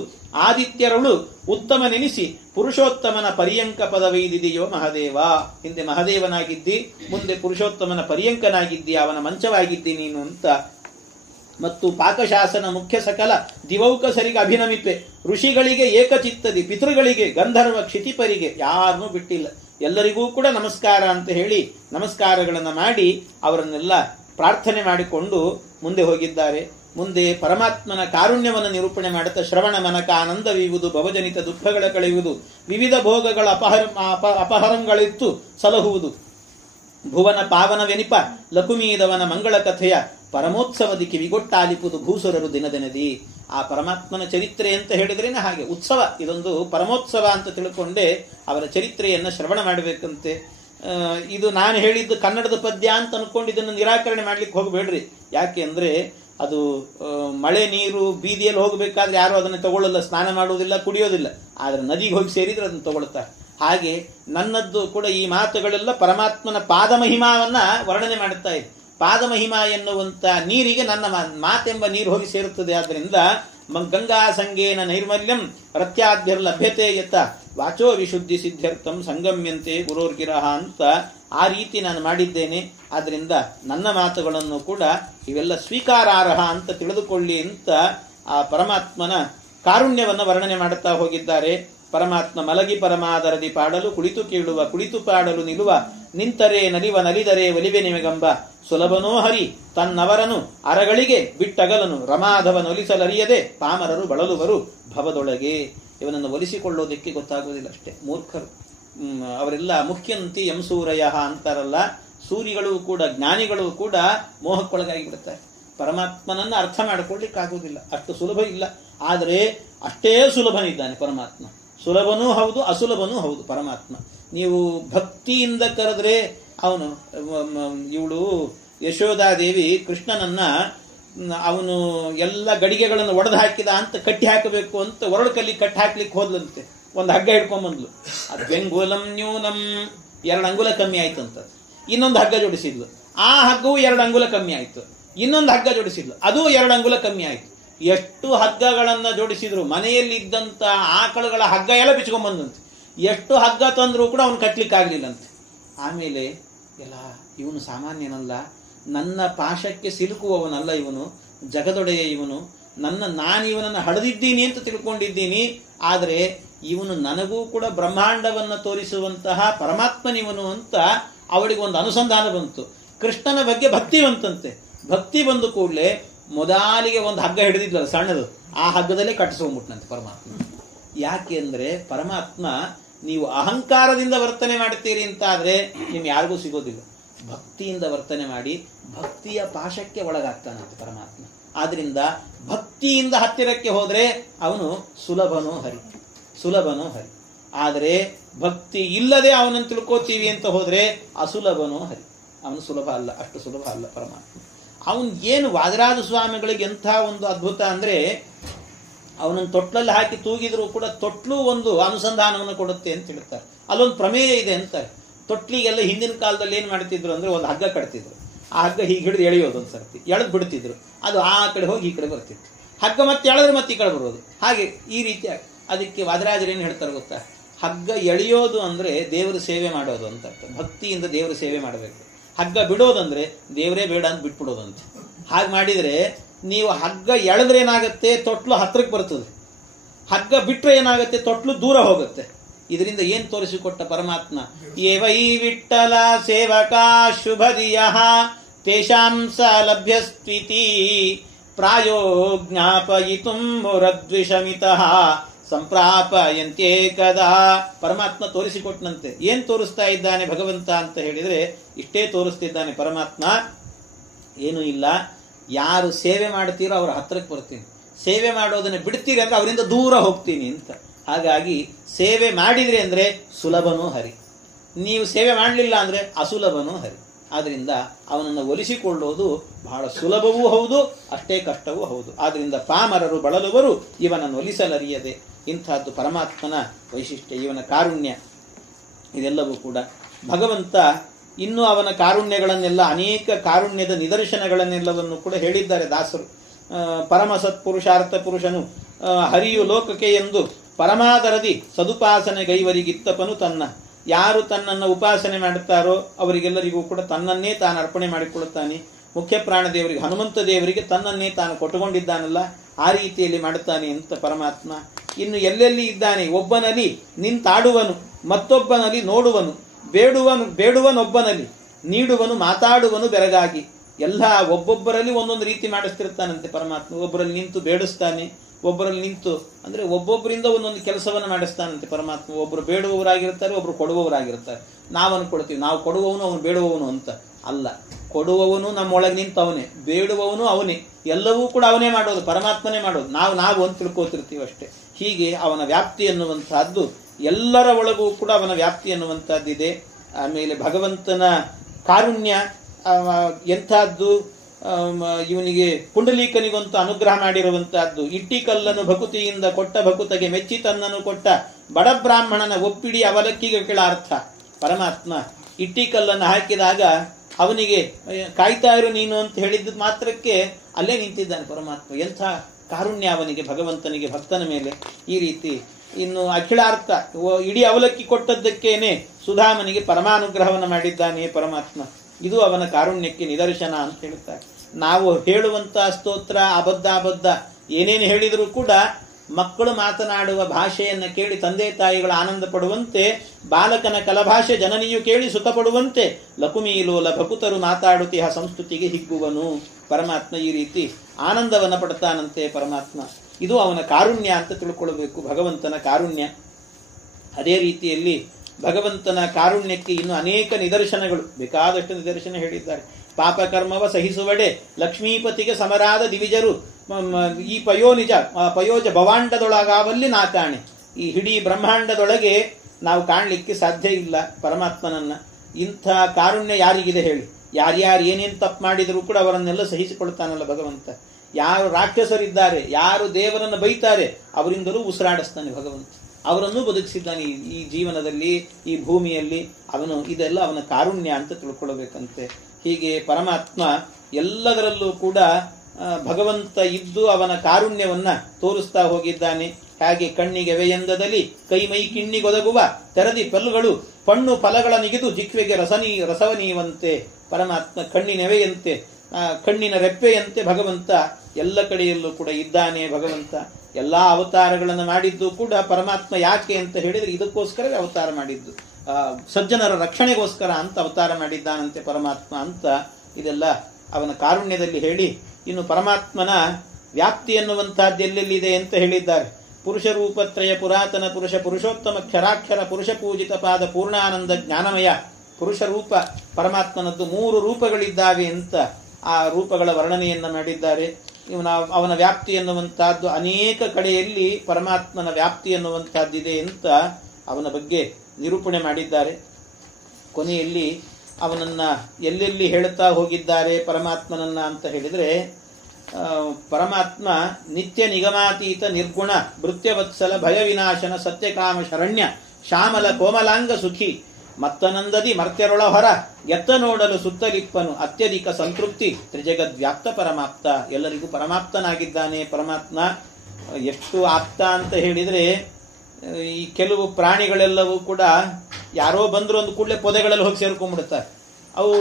ಆದಿತ್ಯರಳು ಉತ್ತಮ ನೆನೆಸಿ ಪುರುಷೋತ್ತಮನ ಪರ್ಯಂಕ ಪದವೈದಿದೆಯೋ ಮಹಾದೇವ. ಹಿಂದೆ ಮಹಾದೇವನಾಗಿದ್ದಿ, ಮುಂದೆ ಪುರುಷೋತ್ತಮನ ಪರ್ಯಂಕನಾಗಿದ್ದಿ, ಅವನ ಮಂಚವಾಗಿದ್ದಿ ನೀನು ಅಂತ. ಮತ್ತು ಪಾಕಶಾಸನ ಮುಖ್ಯ ಸಕಲ ದಿವೌಕಸರಿಗೆ ಅಭಿನಮಿಪೆ, ಋಷಿಗಳಿಗೆ ಏಕಚಿತ್ತದಿ, ಪಿತೃಗಳಿಗೆ ಗಂಧರ್ವ ಕ್ಷಿತಿಪರಿಗೆ ಯಾರನ್ನೂ ಬಿಟ್ಟಿಲ್ಲ, ಎಲ್ಲರಿಗೂ ಕೂಡ ನಮಸ್ಕಾರ ಅಂತ ಹೇಳಿ ನಮಸ್ಕಾರಗಳನ್ನು ಮಾಡಿ ಅವರನ್ನೆಲ್ಲ ಪ್ರಾರ್ಥನೆ ಮಾಡಿಕೊಂಡು ಮುಂದೆ ಹೋಗಿದ್ದಾರೆ. ಮುಂದೆ ಪರಮಾತ್ಮನ ಕಾರುಣ್ಯವನ್ನು ನಿರೂಪಣೆ ಮಾಡುತ್ತಾ ಶ್ರವಣ ಮನಕ ಆನಂದವಿಯುವುದು, ಭವಜನಿತ ದುಃಖಗಳ ಕಳೆಯುವುದು, ವಿವಿಧ ಭೋಗಗಳ ಅಪಹರಂಗಳಿತ್ತು ಸಲಹುವುದು, ಭುವನ ಪಾವನವೆನಿಪ ಲಕುಮೀದವನ ಮಂಗಳ ಕಥೆಯ ಪರಮೋತ್ಸವದಿ ಕಿವಿಗೊಟ್ಟಾಲಿಪುದು ಭೂಸುರರು ದಿನದಿನದಿ. ಆ ಪರಮಾತ್ಮನ ಚರಿತ್ರೆ ಅಂತ ಹೇಳಿದ್ರೇನೆ ಹಾಗೆ ಉತ್ಸವ, ಇದೊಂದು ಪರಮೋತ್ಸವ ಅಂತ ತಿಳ್ಕೊಂಡೆ ಅವರ ಚರಿತ್ರೆಯನ್ನ ಶ್ರವಣ ಮಾಡಬೇಕಂತೆ. ಇದು ನಾನು ಹೇಳಿದ್ದು ಕನ್ನಡದ ಪದ್ಯ ಅಂತ ಅನ್ಕೊಂಡು ಇದನ್ನು ನಿರಾಕರಣೆ ಮಾಡ್ಲಿಕ್ಕೆ ಹೋಗಬೇಡ್ರಿ. ಯಾಕೆ ಅಂದ್ರೆ ಅದು ಮಳೆ ನೀರು ಬೀದಿಯಲ್ಲಿ ಹೋಗಬೇಕಾದ್ರೆ ಯಾರು ಅದನ್ನು ತಗೊಳ್ಳಲ್ಲ, ಸ್ನಾನ ಮಾಡುವುದಿಲ್ಲ, ಕುಡಿಯೋದಿಲ್ಲ. ಆದ್ರೆ ನದಿಗೆ ಹೋಗಿ ಸೇರಿದ್ರೆ ಅದನ್ನು ತಗೊಳ್ತಾರೆ. ಹಾಗೆ ನನ್ನದ್ದು ಕೂಡ ಈ ಮಾತುಗಳೆಲ್ಲ ಪರಮಾತ್ಮನ ಪಾದಮಹಿಮಾವನ್ನ ವರ್ಣನೆ ಮಾಡುತ್ತಾ ಇದೆ. ಪಾದಮಹಿಮಾ ಎನ್ನುವಂತ ನೀರಿಗೆ ನನ್ನ ಮಾತೆಂಬ ನೀರು ಹೋಗಿ ಸೇರುತ್ತದೆ. ಆದ್ರಿಂದ ಗಂಗಾ ಸಂಗೇನ ನೈರ್ಮಲ್ಯಂ ರತ್ಯಾದ್ಯರ್ ಲಭ್ಯತೆ ಯತ ವಾಚೋ ವಿಶುದ್ಧಿ ಸಿದ್ಧ್ಯರ್ಥಂ ಸಂಗಮ್ಯಂತೆ ಗುರೋರ್ಗಿರಹ ಅಂತ ಆ ರೀತಿ ನಾನು ಮಾಡಿದ್ದೇನೆ. ಆದ್ರಿಂದ ನನ್ನ ಮಾತುಗಳನ್ನು ಕೂಡ ಇವೆಲ್ಲ ಸ್ವೀಕಾರಾರ್ಹ ಅಂತ ತಿಳಿದುಕೊಳ್ಳಿ ಅಂತ ಆ ಪರಮಾತ್ಮನ ಕಾರುಣ್ಯವನ್ನು ವರ್ಣನೆ ಮಾಡುತ್ತಾ ಹೋಗಿದ್ದಾರೆ. ಪರಮಾತ್ಮ ಮಲಗಿ ಪರಮಾದರದಿ ಪಾಡಲು ಕುಳಿತು ಕೇಳುವ, ಕುಳಿತು ಪಾಡಲು ನಿಲ್ಲುವ, ನಿಂತರೆ ನಲಿವ, ನಲಿದರೆ ಒಲಿವೆ ನಿಮಗಂಬ ಸುಲಭನೋ ಹರಿ ತನ್ನವರನು ಅರಗಳಿಗೆ ಬಿಟ್ಟಗಲನು ರಮಾಧವನೊಲಿಸಲರಿಯದೆ ಪಾಮರರು ಬಳಲುವರು ಭವದೊಳಗೆ. ಇವನನ್ನು ಒಲಿಸಿಕೊಳ್ಳೋದಕ್ಕೆ ಗೊತ್ತಾಗುವುದಿಲ್ಲ, ಅಷ್ಟೇ ಮೂರ್ಖರು. ಅವರೆಲ್ಲ ಮುಖ್ಯಂತಿ ಎಂಸೂರಯ ಅಂತಾರಲ್ಲ, ಸೂರಿಗಳು ಕೂಡ ಜ್ಞಾನಿಗಳು ಕೂಡ ಮೋಹಕ್ಕೊಳಗಾಗಿ ಬಿಡುತ್ತಾರೆ. ಪರಮಾತ್ಮನನ್ನ ಅರ್ಥ ಮಾಡಿಕೊಳ್ಳಿಕ್ಕಾಗುವುದಿಲ್ಲ, ಅಷ್ಟು ಸುಲಭ ಇಲ್ಲ. ಆದರೆ ಅಷ್ಟೇ ಸುಲಭನಿದ್ದಾನೆ ಪರಮಾತ್ಮ. ಸುಲಭನೂ ಹೌದು, ಅಸುಲಭನೂ ಹೌದು ಪರಮಾತ್ಮ. ನೀವು ಭಕ್ತಿಯಿಂದ ಕರೆದ್ರೆ ಅವನು, ಇವಳು ಯಶೋಧಾದೇವಿ ಕೃಷ್ಣನನ್ನ ಅವನು ಎಲ್ಲ ಗಡಿಗೆಗಳನ್ನು ಒಡೆದು ಹಾಕಿದ ಅಂತ ಕಟ್ಟಿ ಹಾಕಬೇಕು ಅಂತ ಒರಳು ಕಲ್ಲಿ ಕಟ್ಟಿ ಹಾಕ್ಲಿಕ್ಕೆ ಹೋದ್ಲಂತೆ. ಒಂದು ಹಗ್ಗ ಹಿಡ್ಕೊಂಡ್ಬಂದ್ಲು. ಅದ್ವೆಂಗುಲಂ ನ್ಯೂನಂ 2 ಅಂಗುಲ ಕಮ್ಮಿ ಆಯ್ತು ಅಂತ. ಇನ್ನೊಂದು ಹಗ್ಗ ಜೋಡಿಸಿದ್ಲು, ಆ ಹಗ್ಗವು 2 ಅಂಗುಲ ಕಮ್ಮಿ ಆಯ್ತು. ಇನ್ನೊಂದು ಹಗ್ಗ ಜೋಡಿಸಿದ್ಲು, ಅದು 2 ಅಂಗುಲ ಕಮ್ಮಿ ಆಯ್ತು. ಎಷ್ಟು ಹಗ್ಗಗಳನ್ನ ಜೋಡಿಸಿದ್ರು ಮನೆಯಲ್ಲಿದ್ದಂತ ಆಕಳುಗಳ ಹಗ್ಗ ಎಲ್ಲ ಬಿಚ್ಕೊಂಡ್ಬಂದಂತೆ. ಎಷ್ಟು ಹಗ್ಗ ತಂದ್ರೂ ಕೂಡ ಅವನು ಕಟ್ಲಿಕ್ಕೆ ಆಗ್ಲಿಲ್ಲಂತೆ. ಆಮೇಲೆ ಎಲ್ಲ ಇವನು ಸಾಮಾನ್ಯನಲ್ಲ, ನನ್ನ ಪಾಶಕ್ಕೆ ಸಿಲುಕುವವನಲ್ಲ ಇವನು, ಜಗದೊಡೆಯ ಇವನು, ನಾನು ಇವನನ್ನು ಹಡೆದಿದ್ದೀನಿ ಅಂತ ತಿಳ್ಕೊಂಡಿದ್ದೀನಿ. ಆದರೆ ಇವನು ನನಗೂ ಕೂಡ ಬ್ರಹ್ಮಾಂಡವನ್ನು ತೋರಿಸುವಂತಹ ಪರಮಾತ್ಮನಿವನು ಅಂತ ಅವಳಿಗೆ ಒಂದು ಅನುಸಂಧಾನ ಬಂತು. ಕೃಷ್ಣನ ಬಗ್ಗೆ ಭಕ್ತಿ ಬಂತಂತೆ. ಭಕ್ತಿ ಬಂದು ಕೂಡಲೇ ಮೊದಲಿಗೆ ಒಂದು ಹಗ್ಗ ಹಿಡಿದಿದ್ಲಲ್ಲ ಸಣ್ಣದು, ಆ ಹಗ್ಗದಲ್ಲೇ ಕಟ್ಟಿಸ್ಕೊಂಡ್ಬಿಟ್ನಂತೆ ಪರಮಾತ್ಮ. ಯಾಕೆ ಅಂದ್ರೆ ಪರಮಾತ್ಮ ನೀವು ಅಹಂಕಾರದಿಂದ ವರ್ತನೆ ಮಾಡ್ತೀರಿ ಅಂತ ಆದ್ರೆ ನಿಮ್ಗೆ ಯಾರಿಗೂ ಸಿಗೋದಿಲ್ಲ. ಭಕ್ತಿಯಿಂದ ವರ್ತನೆ ಮಾಡಿ ಭಕ್ತಿಯ ಪಾಶಕ್ಕೆ ಒಳಗಾಗ್ತಾನಂತೆ ಪರಮಾತ್ಮ. ಆದ್ರಿಂದ ಭಕ್ತಿಯಿಂದ ಹತ್ತಿರಕ್ಕೆ ಹೋದ್ರೆ ಅವನು ಸುಲಭನೋ ಹರಿ. ಆದರೆ ಭಕ್ತಿ ಇಲ್ಲದೆ ಅವನನ್ನು ತಿಳ್ಕೋತೀವಿ ಅಂತ ಹೋದ್ರೆ ಅಸುಲಭನೋ ಹರಿ. ಅವನು ಸುಲಭ ಅಲ್ಲ, ಅಷ್ಟು ಸುಲಭ ಅಲ್ಲ ಪರಮಾತ್ಮ. ಅವನ್ ಏನು ವಾದರಾಜ ಸ್ವಾಮಿಗಳಿಗೆ ಎಂಥ ಒಂದು ಅದ್ಭುತ ಅಂದ್ರೆ, ಅವನನ್ನು ತೊಟ್ಲಲ್ಲಿ ಹಾಕಿ ತೂಗಿದ್ರೂ ಕೂಡ ತೊಟ್ಲು ಒಂದು ಅನುಸಂಧಾನವನ್ನು ಕೊಡುತ್ತೆ ಅಂತ ಹೇಳ್ತಾರೆ. ಅಲ್ಲೊಂದು ಪ್ರಮೇಯ ಇದೆ ಅಂತಾರೆ. ತೊಟ್ಲಿಗೆಲ್ಲ ಹಿಂದಿನ ಕಾಲದಲ್ಲಿ ಏನ್ ಮಾಡ್ತಿದ್ರು ಅಂದ್ರೆ ಒಂದು ಹಗ್ಗ ಕಟ್ತಿದ್ರು. ಆ ಹಗ್ಗ ಹೀಗೆ ಹಿಡಿದು ಎಳೆಯೋದು, ಒಂದು ಸರ್ತಿ ಎಳೆದು ಬಿಡ್ತಿದ್ರು, ಅದು ಆ ಕಡೆ ಹೋಗಿ ಈ ಕಡೆ ಬರ್ತಿತ್ತು. ಹಗ್ಗ ಮತ್ತೆ ಎಳೆದ್ರೆ ಮತ್ತೆ ಈ ಕಡೆ ಬರೋದು. ಹಾಗೆ ಈ ರೀತಿ ಅದಕ್ಕೆ ವಾದರಾಜರು ಏನು ಹೇಳ್ತಾರೆ ಗೊತ್ತಾ, ಹಗ್ಗ ಎಳೆಯೋದು ಅಂದ್ರೆ ದೇವರ ಸೇವೆ ಮಾಡೋದು ಅಂತ ಅರ್ಥ. ಭಕ್ತಿಯಿಂದ ದೇವರ ಸೇವೆ ಮಾಡಬೇಕು. ಹಗ್ಗ ಬಿಡೋದಂದ್ರೆ ದೇವರೇ ಬೇಡ ಅಂತ ಬಿಟ್ಬಿಡೋದಂತೆ. ಹಾಗೆ ಮಾಡಿದ್ರೆ ನೀವು ಹಗ್ಗ ಎಳೆದ್ರೆ ಏನಾಗುತ್ತೆ, ತೊಟ್ಲು ಹತ್ರಕ್ಕೆ ಬರ್ತದೆ. ಹಗ್ಗ ಬಿಟ್ರೆ ಏನಾಗುತ್ತೆ, ತೊಟ್ಲು ದೂರ ಹೋಗುತ್ತೆ. ಇದರಿಂದ ಏನ್ ತೋರಿಸಿಕೊಟ್ಟ ಪರಮಾತ್ಮ, ಏವೈ ವಿಠ್ಠಲ ಸೇವಕಾ ಶುಭದಿಯ ತೇಷಾಂ ಸ ಲಭ್ಯಸ್ತ್ವಿತಿ ಪ್ರಾಯೋ ಜ್ಞಾಪಯಿತುಂ ಮುರದ್ವಿಷಮಿತಃ ಸಂಪ್ರಾಪಯಂತ್ಯೇಕದಾ. ಪರಮಾತ್ಮ ತೋರಿಸಿಕೊಟ್ಟನಂತೆ. ಏನ್ ತೋರಿಸ್ತಾ ಇದ್ದಾನೆ ಭಗವಂತ ಅಂತ ಹೇಳಿದ್ರೆ ಇಷ್ಟೇ ತೋರಿಸ್ತಿದ್ದಾನೆ ಪರಮಾತ್ಮ. ಏನೂ ಇಲ್ಲ, ಯಾರು ಸೇವೆ ಮಾಡ್ತೀರೋ ಅವ್ರ ಹತ್ರಕ್ಕೆ ಬರ್ತೀನಿ, ಸೇವೆ ಮಾಡೋದನ್ನ ಬಿಡ್ತೀರಿ ಅಂದ್ರೆ ಅವರಿಂದ ದೂರ ಹೋಗ್ತೀನಿ ಅಂತ. ಹಾಗಾಗಿ ಸೇವೆ ಮಾಡಿದ್ರಿ ಅಂದ್ರೆ ಸುಲಭನೂ ಹರಿ, ನೀವು ಸೇವೆ ಮಾಡಲಿಲ್ಲ ಅಂದ್ರೆ ಅಸುಲಭನೂ ಹರಿ. ಆದ್ರಿಂದ ಅವನನ್ನು ಒಲಿಸಿಕೊಳ್ಳೋದು ಬಹಳ ಸುಲಭವೂ ಹೌದು, ಅಷ್ಟೇ ಕಷ್ಟವೂ ಹೌದು. ಆದ್ರಿಂದ ಪಾಮರರು ಬಳಲುವರು ಇವನನ್ನು ಒಲಿಸಲರಿಯದೆ. ಇಂಥದ್ದು ಪರಮಾತ್ಮನ ವೈಶಿಷ್ಟ್ಯ, ಇವನ ಕಾರುಣ್ಯ. ಇದೆಲ್ಲವೂ ಕೂಡ ಭಗವಂತ ಇನ್ನು ಅವನ ಕಾರುಣ್ಯಗಳನ್ನೆಲ್ಲ, ಅನೇಕ ಕಾರುಣ್ಯದ ನಿದರ್ಶನಗಳನ್ನೆಲ್ಲವನ್ನು ಕೂಡ ಹೇಳಿದ್ದಾರೆ ದಾಸರು. ಪರಮ ಸತ್ಪುರುಷಾರ್ಥ ಪುರುಷನು ಹರಿಯು ಲೋಕಕ್ಕೆ ಎಂದು ಪರಮಾದರದಿ ಸದುಪಾಸನೆ ಗೈವರಿಗಿತ್ತಪನು ತನ್ನ. ಯಾರು ತನ್ನನ್ನು ಉಪಾಸನೆ ಮಾಡುತ್ತಾರೋ ಅವರಿಗೆಲ್ಲರಿಗೂ ಕೂಡ ತನ್ನನ್ನೇ ತಾನು ಅರ್ಪಣೆ ಮಾಡಿಕೊಳ್ಳುತ್ತಾನೆ. ಮುಖ್ಯ ಪ್ರಾಣ ದೇವರಿಗೆ, ಹನುಮಂತ ದೇವರಿಗೆ ತನ್ನನ್ನೇ ತಾನು ಕೊಟ್ಟುಕೊಂಡಿದ್ದಾನಲ್ಲ, ಆ ರೀತಿಯಲ್ಲಿ ಮಾಡುತ್ತಾನೆ ಅಂತ ಪರಮಾತ್ಮ. ಇನ್ನು ಎಲ್ಲೆಲ್ಲಿ ಇದ್ದಾನೆ, ಒಬ್ಬನಲ್ಲಿ ನಿಂತಾಡುವನು, ಮತ್ತೊಬ್ಬನಲ್ಲಿ ನೋಡುವನು, ಬೇಡುವನೊಬ್ಬನಲ್ಲಿ, ನೀಡುವನು ಮಾತಾಡುವನು ಬೆರಗಾಗಿ. ಎಲ್ಲ ಒಬ್ಬೊಬ್ಬರಲ್ಲಿ ಒಂದೊಂದು ರೀತಿ ಮಾಡಿಸ್ತಿರ್ತಾನಂತೆ ಪರಮಾತ್ಮ. ಒಬ್ಬರಲ್ಲಿ ನಿಂತು ಬೇಡಿಸ್ತಾನೆ, ಒಬ್ಬರಲ್ಲಿ ನಿಂತು ಅಂದ್ರೆ ಒಬ್ಬೊಬ್ಬರಿಂದ ಒಂದೊಂದು ಕೆಲಸವನ್ನು ಮಾಡಿಸ್ತಾನಂತೆ ಪರಮಾತ್ಮ. ಒಬ್ರು ಬೇಡುವವರಾಗಿರ್ತಾರೆ, ಒಬ್ರು ಕೊಡುವವರಾಗಿರ್ತಾರೆ. ನಾವು ಅನ್ಕೊಳ್ತೀವಿ ನಾವು ಕೊಡುವವನು ಅವನು ಬೇಡುವವನು ಅಂತ. ಅಲ್ಲ, ಕೊಡುವವನು ನಮ್ಮೊಳಗೆ ನಿಂತವನೇ, ಬೇಡುವವನು ಅವನೇ, ಎಲ್ಲವೂ ಕೂಡ ಅವನೇ ಮಾಡೋದು, ಪರಮಾತ್ಮನೇ ಮಾಡೋದು. ನಾವು ಅಂತ ತಿಳ್ಕೋತಿರ್ತೀವಿ ಅಷ್ಟೇ. ಹೀಗೆ ಅವನ ವ್ಯಾಪ್ತಿ ಎನ್ನುವಂತಹದ್ದು ಎಲ್ಲರ ಒಳಗೂ ಕೂಡ ಅವನ ವ್ಯಾಪ್ತಿ ಎನ್ನುವಂತಹದ್ದಿದೆ. ಆಮೇಲೆ ಭಗವಂತನ ಕಾರುಣ್ಯ ಎಂಥದ್ದು, ಇವನಿಗೆ ಪುಂಡಲೀಕನಿಗಂತೂ ಅನುಗ್ರಹ ಮಾಡಿರುವಂತಹದ್ದು. ಇಟ್ಟಿಕಲ್ಲನ್ನು ಭಕುತಿಯಿಂದ ಕೊಟ್ಟ ಭಕುತಗೆ ಮೆಚ್ಚಿ ತನ್ನನ್ನು ಕೊಟ್ಟ ಬಡ ಬ್ರಾಹ್ಮಣನ ಒಪ್ಪಿಡಿ ಅವಲಕ್ಕಿಗೆ ಕೆಳಾರ್ಥ. ಪರಮಾತ್ಮ ಇಟ್ಟಿಕಲ್ಲನ್ನು ಹಾಕಿದಾಗ ಅವನಿಗೆ ಕಾಯ್ತಾ ಇರು ನೀನು ಅಂತ ಹೇಳಿದ ಮಾತ್ರಕ್ಕೆ ಅಲ್ಲೇ ನಿಂತಿದ್ದಾನೆ ಪರಮಾತ್ಮ. ಎಂಥ ಕಾರುಣ್ಯ ಅವನಿಗೆ, ಭಗವಂತನಿಗೆ ಭಕ್ತನ ಮೇಲೆ. ಈ ರೀತಿ ಇನ್ನು ಅಖಿಲಾರ್ಥ, ಇಡೀ ಅವಲಕ್ಕಿ ಕೊಟ್ಟದ್ದಕ್ಕೇನೆ ಸುಧಾಮನಿಗೆ ಪರಮಾನುಗ್ರಹವನ್ನು ಮಾಡಿದ್ದಾನೆ ಪರಮಾತ್ಮ. ಇದು ಅವನ ಕಾರುಣ್ಯಕ್ಕೆ ನಿದರ್ಶನ ಅಂತ ಹೇಳ್ತಾರೆ. ನಾವು ಹೇಳುವಂತಹ ಸ್ತೋತ್ರ ಅಬದ್ಧ ಏನೇನು ಹೇಳಿದರೂ ಕೂಡ ಮಕ್ಕಳು ಮಾತನಾಡುವ ಭಾಷೆಯನ್ನು ಕೇಳಿ ತಂದೆ ತಾಯಿಗಳು ಆನಂದ ಪಡುವಂತೆ, ಬಾಲಕನ ಕಲಭಾಷೆ ಜನನಿಯು ಕೇಳಿ ಸುಖ ಪಡುವಂತೆ, ಲಕುಮೀಲೋಲ ಭಕುತರು ಮಾತಾಡುತ್ತಿಹ ಸಂಸ್ಕೃತಿಗೆ ಹಿಗ್ಗುವನು. ಪರಮಾತ್ಮ ಈ ರೀತಿ ಆನಂದವನ್ನು ಪಡ್ತಾನಂತೆ ಪರಮಾತ್ಮ. ಇದು ಅವನ ಕಾರುಣ್ಯ ಅಂತ ತಿಳ್ಕೊಳ್ಬೇಕು, ಭಗವಂತನ ಕಾರುಣ್ಯ. ಅದೇ ರೀತಿಯಲ್ಲಿ ಭಗವಂತನ ಕಾರುಣ್ಯಕ್ಕೆ ಇನ್ನು ಅನೇಕ ನಿದರ್ಶನಗಳು, ಬೇಕಾದಷ್ಟು ನಿದರ್ಶನ ಹೇಳಿದ್ದಾರೆ. ಪಾಪಕರ್ಮವ ಸಹಿಸುವಡೆ ಲಕ್ಷ್ಮೀಪತಿಗೆ ಸಮರಾದ ದಿವಿಜರು ಈ ಪಯೋಜ ಭವಾಂಡದೊಳಗಾವಲ್ಲಿ ನಾ ಕಾಣೆ. ಈ ಇಡೀ ಬ್ರಹ್ಮಾಂಡದೊಳಗೆ ನಾವು ಕಾಣಲಿಕ್ಕೆ ಸಾಧ್ಯ ಇಲ್ಲ ಪರಮಾತ್ಮನನ್ನ. ಇಂಥ ಕಾರುಣ್ಯ ಯಾರಿಗಿದೆ ಹೇಳಿ? ಯಾರ್ಯಾರು ಏನೇನು ತಪ್ಪು ಮಾಡಿದರೂ ಕೂಡ ಅವರನ್ನೆಲ್ಲ ಸಹಿಸಿಕೊಳ್ತಾನಲ್ಲ ಭಗವಂತ. ಯಾರು ರಾಕ್ಷಸರಿದ್ದಾರೆ, ಯಾರು ದೇವರನ್ನು ಬೈತಾರೆ, ಅವರಿಂದಲೂ ಉಸಿರಾಡಿಸ್ತಾನೆ ಭಗವಂತ. ಅವರನ್ನೂ ಬದುಕಿಸಿದ್ದಾನೆ ಈ ಜೀವನದಲ್ಲಿ, ಈ ಭೂಮಿಯಲ್ಲಿ. ಅವನು ಇದೆಲ್ಲ ಅವನ ಕಾರುಣ್ಯ ಅಂತ ತಿಳ್ಕೊಳ್ಬೇಕಂತೆ. ಹೀಗೆ ಪರಮಾತ್ಮ ಎಲ್ಲದರಲ್ಲೂ ಕೂಡ ಭಗವಂತ ಇದ್ದು ಅವನ ಕಾರುಣ್ಯವನ್ನ ತೋರಿಸ್ತಾ ಹೋಗಿದ್ದಾನೆ. ಹಾಗೆ ಕಣ್ಣಿಗೆ ವೆಯಂದದಲ್ಲಿ ಕೈ ಮೈ ಕಿಣ್ಣಿಗೊದಗುವ ತೆರದಿ ಪಲ್ಲುಗಳು ಪಣ್ಣು ಫಲಗಳ ನಿಗಿದು ಜಿಕ್ವೆಗೆ ರಸವನೀಯವಂತೆ. ಪರಮಾತ್ಮ ಕಣ್ಣಿನೆವೆಯಂತೆ, ಕಣ್ಣಿನ ರೆಪ್ಪೆಯಂತೆ ಭಗವಂತ ಎಲ್ಲ ಕಡೆಯಲ್ಲೂ ಕೂಡ ಇದ್ದಾನೆ ಭಗವಂತ. ಎಲ್ಲಾ ಅವತಾರಗಳನ್ನು ಮಾಡಿದ್ದು ಕೂಡ ಪರಮಾತ್ಮ ಯಾಕೆ ಅಂತ ಹೇಳಿದ್ರೆ ಇದಕ್ಕೋಸ್ಕರವೇ ಅವತಾರ ಮಾಡಿದ್ದು, ಸಜ್ಜನರ ರಕ್ಷಣೆಗೋಸ್ಕರ ಅಂತ ಅವತಾರ ಮಾಡಿದ್ದಾನಂತೆ ಪರಮಾತ್ಮ ಅಂತ. ಇದೆಲ್ಲ ಅವನ ಕಾರುಣ್ಯದಲ್ಲಿ ಹೇಳಿ, ಇನ್ನು ಪರಮಾತ್ಮನ ವ್ಯಾಪ್ತಿ ಎನ್ನುವಂತಹದ್ದು ಎಲ್ಲೆಲ್ಲಿದೆ ಅಂತ ಹೇಳಿದ್ದಾರೆ. ಪುರುಷ ರೂಪತ್ರಯ ಪುರಾತನ ಪುರುಷ ಪುರುಷೋತ್ತಮ ಕ್ಷರಾಕ್ಷರ ಪುರುಷ ಪೂಜಿತ ಪಾದ ಪೂರ್ಣಾನಂದ ಜ್ಞಾನಮಯ. ಪುರುಷ ರೂಪ ಪರಮಾತ್ಮನದ್ದು 3 ರೂಪಗಳಿದ್ದಾವೆ ಅಂತ ಆ ರೂಪಗಳ ವರ್ಣನೆಯನ್ನ ಮಾಡಿದ್ದಾರೆ. ಅವನ ವ್ಯಾಪ್ತಿ ಎನ್ನುವಂತಹದ್ದು ಅನೇಕ ಕಡೆಯಲ್ಲಿ ಪರಮಾತ್ಮನ ವ್ಯಾಪ್ತಿ ಎನ್ನುವಂತಹದ್ದಿದೆ ಅಂತ ಅವನ ಬಗ್ಗೆ ನಿರೂಪಣೆ ಮಾಡಿದ್ದಾರೆ. ಕೊನೆಯಲ್ಲಿ ಅವನನ್ನ ಎಲ್ಲೆಲ್ಲಿ ಹೇಳುತ್ತಾ ಹೋಗಿದ್ದಾರೆ ಪರಮಾತ್ಮನನ್ನ ಅಂತ ಹೇಳಿದ್ರೆ, ಪರಮಾತ್ಮ ನಿತ್ಯ ನಿಗಮಾತೀತ ನಿರ್ಗುಣ ಭೃತ್ಯವತ್ಸಲ ಭಯ ವಿನಾಶನ ಸತ್ಯಕಾಮ ಶರಣ್ಯ ಶ್ಯಾಮಲ ಕೋಮಲಾಂಗ ಸುಖಿ ಮತ್ತನಂದದಿ ಮರ್ತ್ಯರೊಳ ಹೊರ ಎತ್ತ ನೋಡಲು ಸುತ್ತಲಿಪ್ಪನು ಅತ್ಯಧಿಕ ಸಂತೃಪ್ತಿ ತ್ರಿಜಗದ್ವ್ಯಾಪ್ತ ಪರಮಾಪ್ತ. ಎಲ್ಲರಿಗೂ ಪರಮಾಪ್ತನಾಗಿದ್ದಾನೆ ಪರಮಾತ್ಮ. ಎಷ್ಟು ಆಪ್ತ ಅಂತ ಹೇಳಿದ್ರೆ, ಈ ಕೆಲವು ಪ್ರಾಣಿಗಳೆಲ್ಲವೂ ಕೂಡ ಯಾರೋ ಬಂದ್ರು ಅಂದ ಕೂಡಲೇ ಪೊದೆಗಳಲ್ಲಿ ಹೋಗಿ ಸೇರ್ಕೊಂಡ್ಬಿಡ್ತಾರೆ. ಅವು